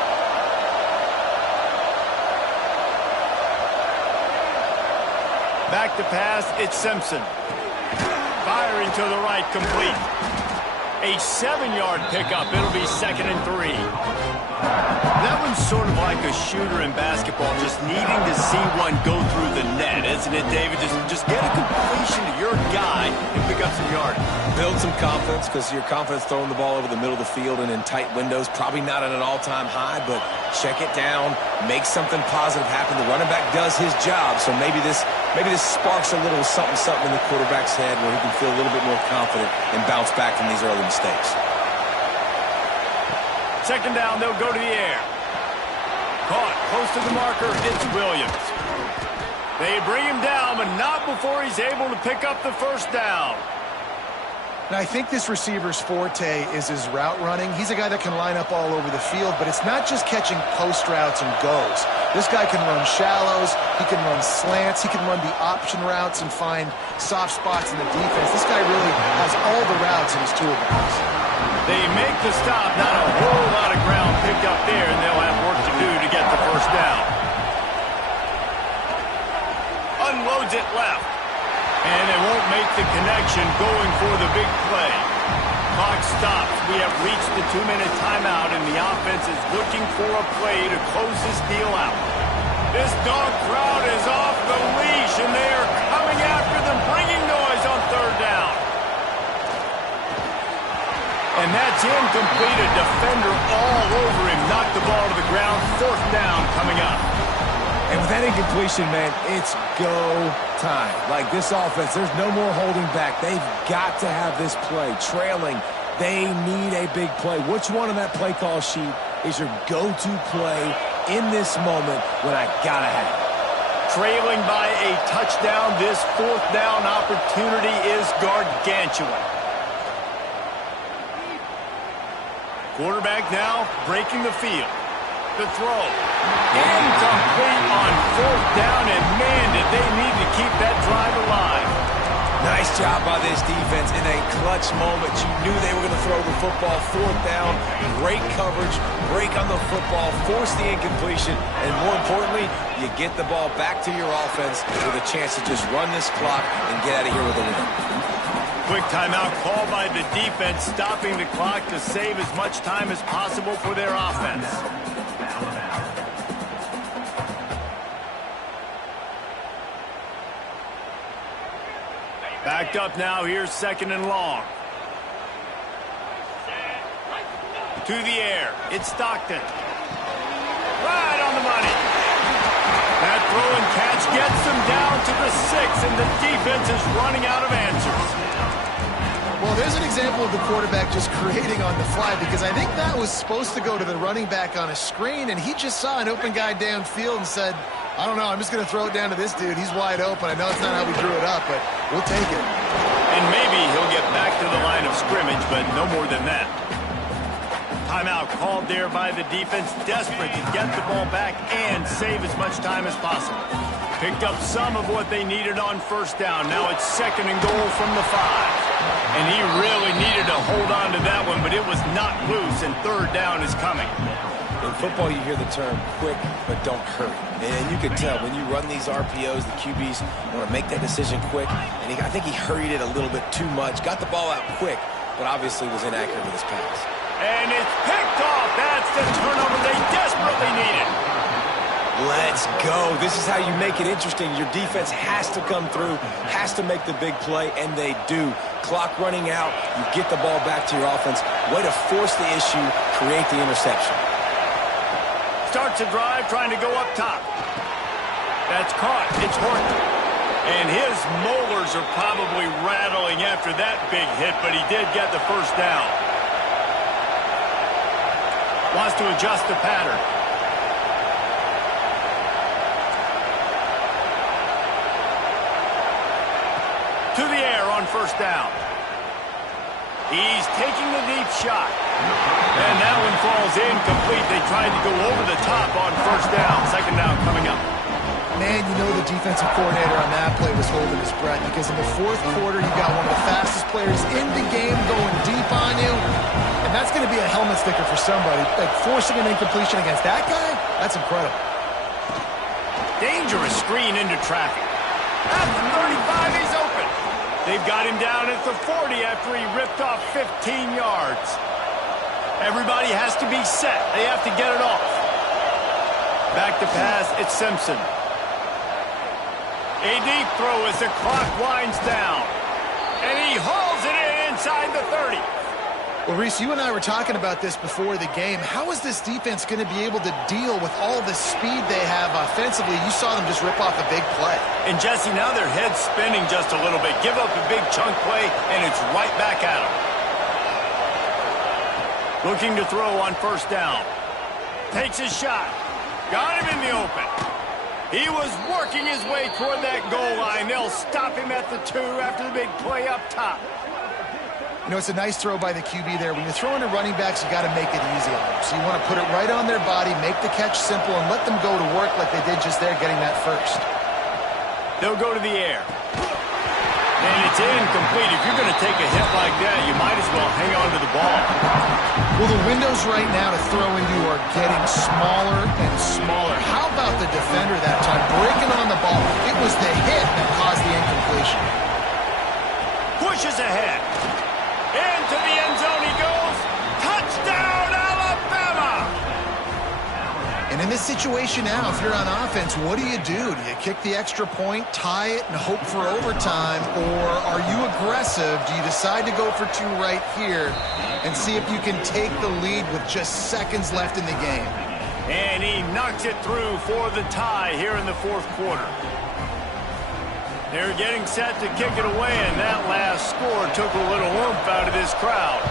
Back to pass, it's Simpson. Firing to the right, complete. A 7-yard pickup. It'll be second and 3. That one's sort of like a shooter in basketball, just needing to see one go through the net, isn't it, David? Just get a completion to your guy and pick up some yardage. Build some confidence, because your confidence throwing the ball over the middle of the field and in tight windows, probably not at an all-time high, but check it down, make something positive happen. The running back does his job, so maybe this sparks a little something in the quarterback's head where he can feel a little bit more confident and bounce back from these early mistakes. Second down, they'll go to the air. Caught close to the marker, it's Williams. They bring him down, but not before he's able to pick up the first down. Now, I think this receiver's forte is his route running. He's a guy that can line up all over the field, but it's not just catching post routes and goes. This guy can run shallows, he can run slants, he can run the option routes and find soft spots in the defense. This guy really has all the routes in his toolbox. They make the stop, not a whole lot of ground picked up there, and they'll have work to do to get the first down. Unloads it left. And they won't make the connection going for the big play. Clock stops. We have reached the 2-minute timeout, and the offense is looking for a play to close this deal out. This dog crowd is off the leash, and they are coming after them, bringing noise on third down. And that's incomplete. A defender all over him. Knocked the ball to the ground. Fourth down coming up. And with that incompletion, man, it's go time. Like this offense, there's no more holding back. They've got to have this play. Trailing, they need a big play. Which one on that play call sheet is your go-to play in this moment when I gotta have it? Trailing by a touchdown, this fourth down opportunity is gargantuan. Quarterback now breaking the field. The throw. Incomplete on fourth down, and man, did they need to keep that drive alive. Nice job by this defense in a clutch moment. You knew they were going to throw the football. Fourth down, great coverage, break on the football, force the incompletion, and more importantly, you get the ball back to your offense with a chance to just run this clock and get out of here with a win. Quick timeout called by the defense, stopping the clock to save as much time as possible for their offense. Backed up now, here's second and long. To the air, it's Stockton. Right on the money. That throw and catch gets them down to the 6, and the defense is running out of answers. Well, there's an example of the quarterback just creating on the fly, because I think that was supposed to go to the running back on a screen, and he just saw an open guy downfield and said, I don't know, I'm just going to throw it down to this dude. He's wide open. I know it's not how we drew it up, but we'll take it. And maybe he'll get back to the line of scrimmage, but no more than that. Timeout called there by the defense, desperate to get the ball back and save as much time as possible. Picked up some of what they needed on first down. Now it's second and goal from the 5. And he really needed to hold on to that one, but it was not loose, and third down is coming. In football, you hear the term quick, but don't hurry. And you can tell when you run these RPOs, the QBs want to make that decision quick. And I think he hurried it a little bit too much. Got the ball out quick, but obviously was inaccurate with his pass. And it's picked off. That's the turnover they desperately needed. Let's go. This is how you make it interesting. Your defense has to come through, has to make the big play, and they do. Clock running out, you get the ball back to your offense. Way to force the issue, create the interception. Starts a drive trying to go up top. That's caught. It's Horton. And his molars are probably rattling after that big hit, but he did get the first down. Wants to adjust the pattern. To the air on first down. He's taking the deep shot. And that one falls incomplete. They tried to go over the top on first down. Second down coming up. Man, you know the defensive coordinator on that play was holding his breath, because in the fourth quarter, you got one of the fastest players in the game going deep on you. And that's going to be a helmet sticker for somebody. Like, forcing an incompletion against that guy, that's incredible. Dangerous screen into traffic. At the 35, he's open. They've got him down at the 40 after he ripped off 15 yards. Everybody has to be set. They have to get it off. Back to pass, it's Simpson. A deep throw as the clock winds down. And he hauls it in inside the 30. Well, Reese, you and I were talking about this before the game. How is this defense going to be able to deal with all the speed they have offensively? You saw them just rip off a big play. And, Jesse, now their head's spinning just a little bit. Give up a big chunk play, and it's right back at them. Looking to throw on first down. Takes his shot. Got him in the open. He was working his way toward that goal line. They'll stop him at the 2 after the big play up top. You know, it's a nice throw by the QB there. When you're throwing to running backs, you got to make it easy on them. So you want to put it right on their body, make the catch simple, and let them go to work like they did just there, getting that first. They'll go to the air. And it's incomplete. If you're going to take a hit like that, you might as well hang on to the ball. Well, the windows right now to throw into are getting smaller and smaller. How about the defender that time, breaking on the ball? It was the hit that caused the incompletion. Pushes ahead. Into the end zone he goes. Touchdown, Alabama! And in this situation now, if you're on offense, what do? Do you kick the extra point, tie it, and hope for overtime? Or are you aggressive? Do you decide to go for 2 right here and see if you can take the lead with just seconds left in the game? And he knocks it through for the tie here in the fourth quarter. They're getting set to kick it away, and that last score took a little oomph out of this crowd.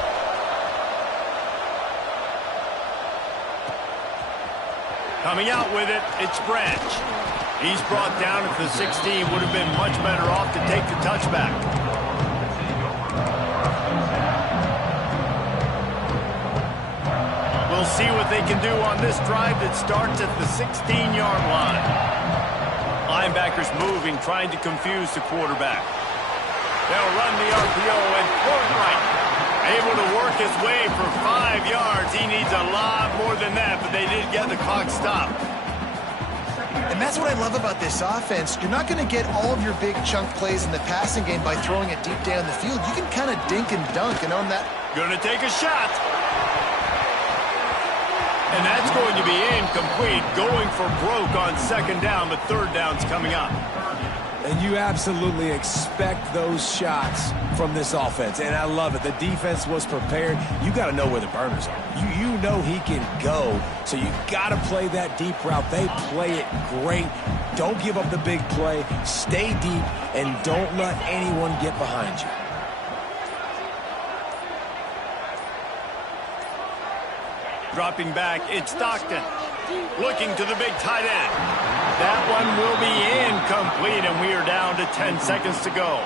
Coming out with it, it's Branch. He's brought down at the 16. Would have been much better off to take the touchback. We'll see what they can do on this drive that starts at the 16-yard line. Linebackers moving, trying to confuse the quarterback. They'll run the RPO and throw it right. Able to work his way for 5 yards. He needs a lot more than that, but they did get the clock stopped. And that's what I love about this offense. You're not going to get all of your big chunk plays in the passing game by throwing it deep down the field. You can kind of dink and dunk, and on that. Going to take a shot. And that's going to be incomplete. Going for broke on second down, but third down's coming up. And you absolutely expect those shots from this offense. And I love it. The defense was prepared. You got to know where the burners are. You know he can go, so you got to play that deep route. They play it great. Don't give up the big play. Stay deep, and don't let anyone get behind you. Dropping back, it's Stockton. Looking to the big tight end. That one will be incomplete, and we are down to 10 seconds to go.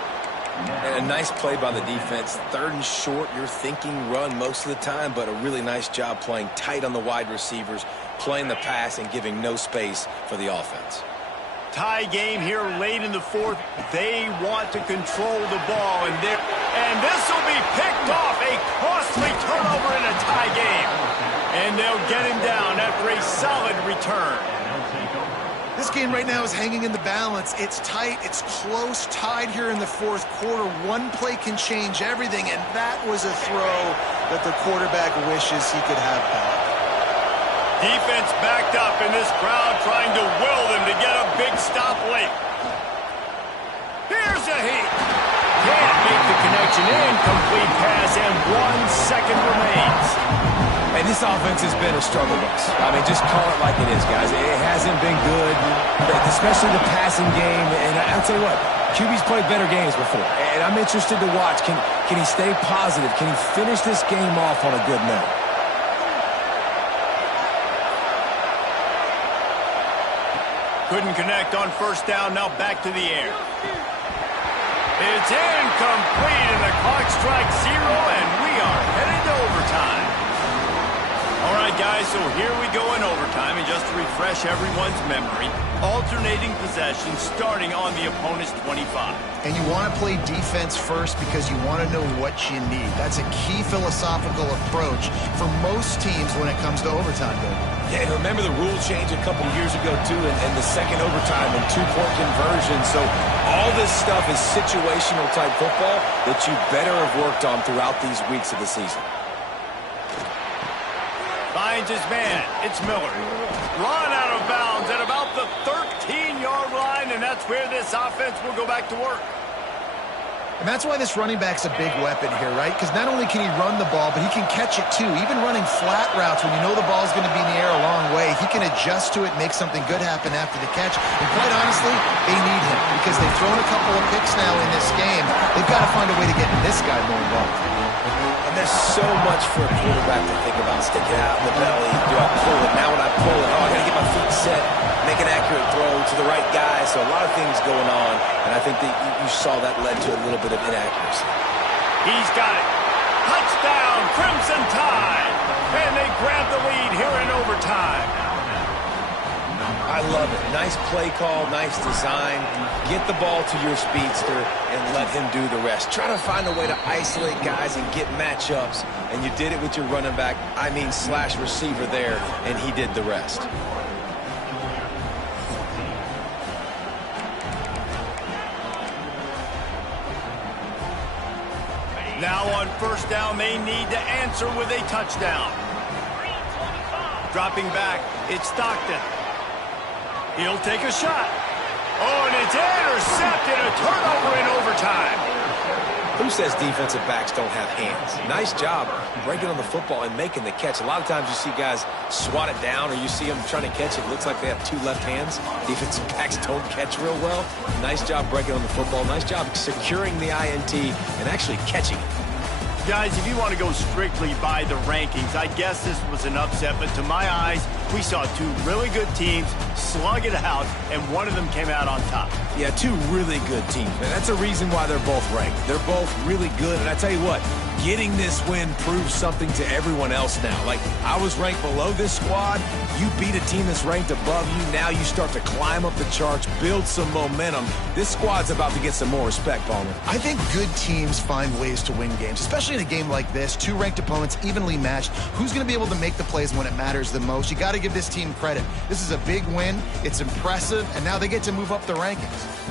And a nice play by the defense. Third and short, you're thinking run most of the time, but a really nice job playing tight on the wide receivers, playing the pass, and giving no space for the offense. Tie game here late in the fourth. They want to control the ball, and this will be picked off. A costly turnover in a tie game. And they'll get him down after a solid return. This game right now is hanging in the balance. It's tight. It's close. Tied here in the fourth quarter. One play can change everything, and that was a throw that the quarterback wishes he could have back. Defense backed up, and this crowd trying to will them to get a big stop late. Here's a heat. Can't make the connection. Incomplete pass, and 1 second remains. And this offense has been a struggle bus. I mean, just call it like it is, guys. It hasn't been good, especially the passing game. And I'll tell you what, QB's played better games before. And I'm interested to watch. Can he stay positive? Can he finish this game off on a good note? Couldn't connect on first down. Now back to the air. It's incomplete, and the clock strikes 0, and we are headed to overtime. All right, guys, so here we go in overtime, and just to refresh everyone's memory, alternating possession starting on the opponent's 25. And you want to play defense first because you want to know what you need. That's a key philosophical approach for most teams when it comes to overtime, baby. Yeah, and remember the rule change a couple years ago, too, and the second overtime and two-point conversion. So all this stuff is situational type football that you better have worked on throughout these weeks of the season. Finds his man. It's Miller. Run out of bounds at about the 13-yard line, and that's where this offense will go back to work. And that's why this running back's a big weapon here, right? Because not only can he run the ball, but he can catch it too. Even running flat routes when you know the ball's going to be in the air a long way, he can adjust to it, make something good happen after the catch. And quite honestly, they need him because they've thrown a couple of picks now in this game. They've got to find a way to get this guy more involved. And there's so much for a quarterback to think about. Stick it out in the belly. Do I pull it? Now when I pull it, I got to get my feet set, make an accurate throw to the right guy. So a lot of things going on, and I think that you saw that led to a little bit of inaccuracy. He's got it. Touchdown, Crimson Tide. And they grab the lead here in overtime. I love it. Nice play call, nice design. Get the ball to your speedster and let him do the rest. Try to find a way to isolate guys and get matchups, and you did it with your running back, slash receiver there, and he did the rest. Now on first down, they need to answer with a touchdown. Dropping back, it's Stockton. He'll take a shot. Oh, and it's intercepted. A turnover in overtime. Who says defensive backs don't have hands? Nice job breaking on the football and making the catch. A lot of times you see guys swat it down or you see them trying to catch it. It looks like they have two left hands. Defensive backs don't catch real well. Nice job breaking on the football. Nice job securing the INT and actually catching it. Guys, if you want to go strictly by the rankings, I guess this was an upset, but to my eyes, we saw two really good teams slug it out, and one of them came out on top. Yeah, two really good teams, man. That's a reason why they're both ranked. They're both really good, and I tell you what, getting this win proves something to everyone else now. Like, I was ranked below this squad. You beat a team that's ranked above you. Now you start to climb up the charts, build some momentum. This squad's about to get some more respect, Palmer. I think good teams find ways to win games, especially in a game like this. Two ranked opponents, evenly matched. Who's going to be able to make the plays when it matters the most? You got to give this team credit. This is a big win. It's impressive, and now they get to move up the rankings.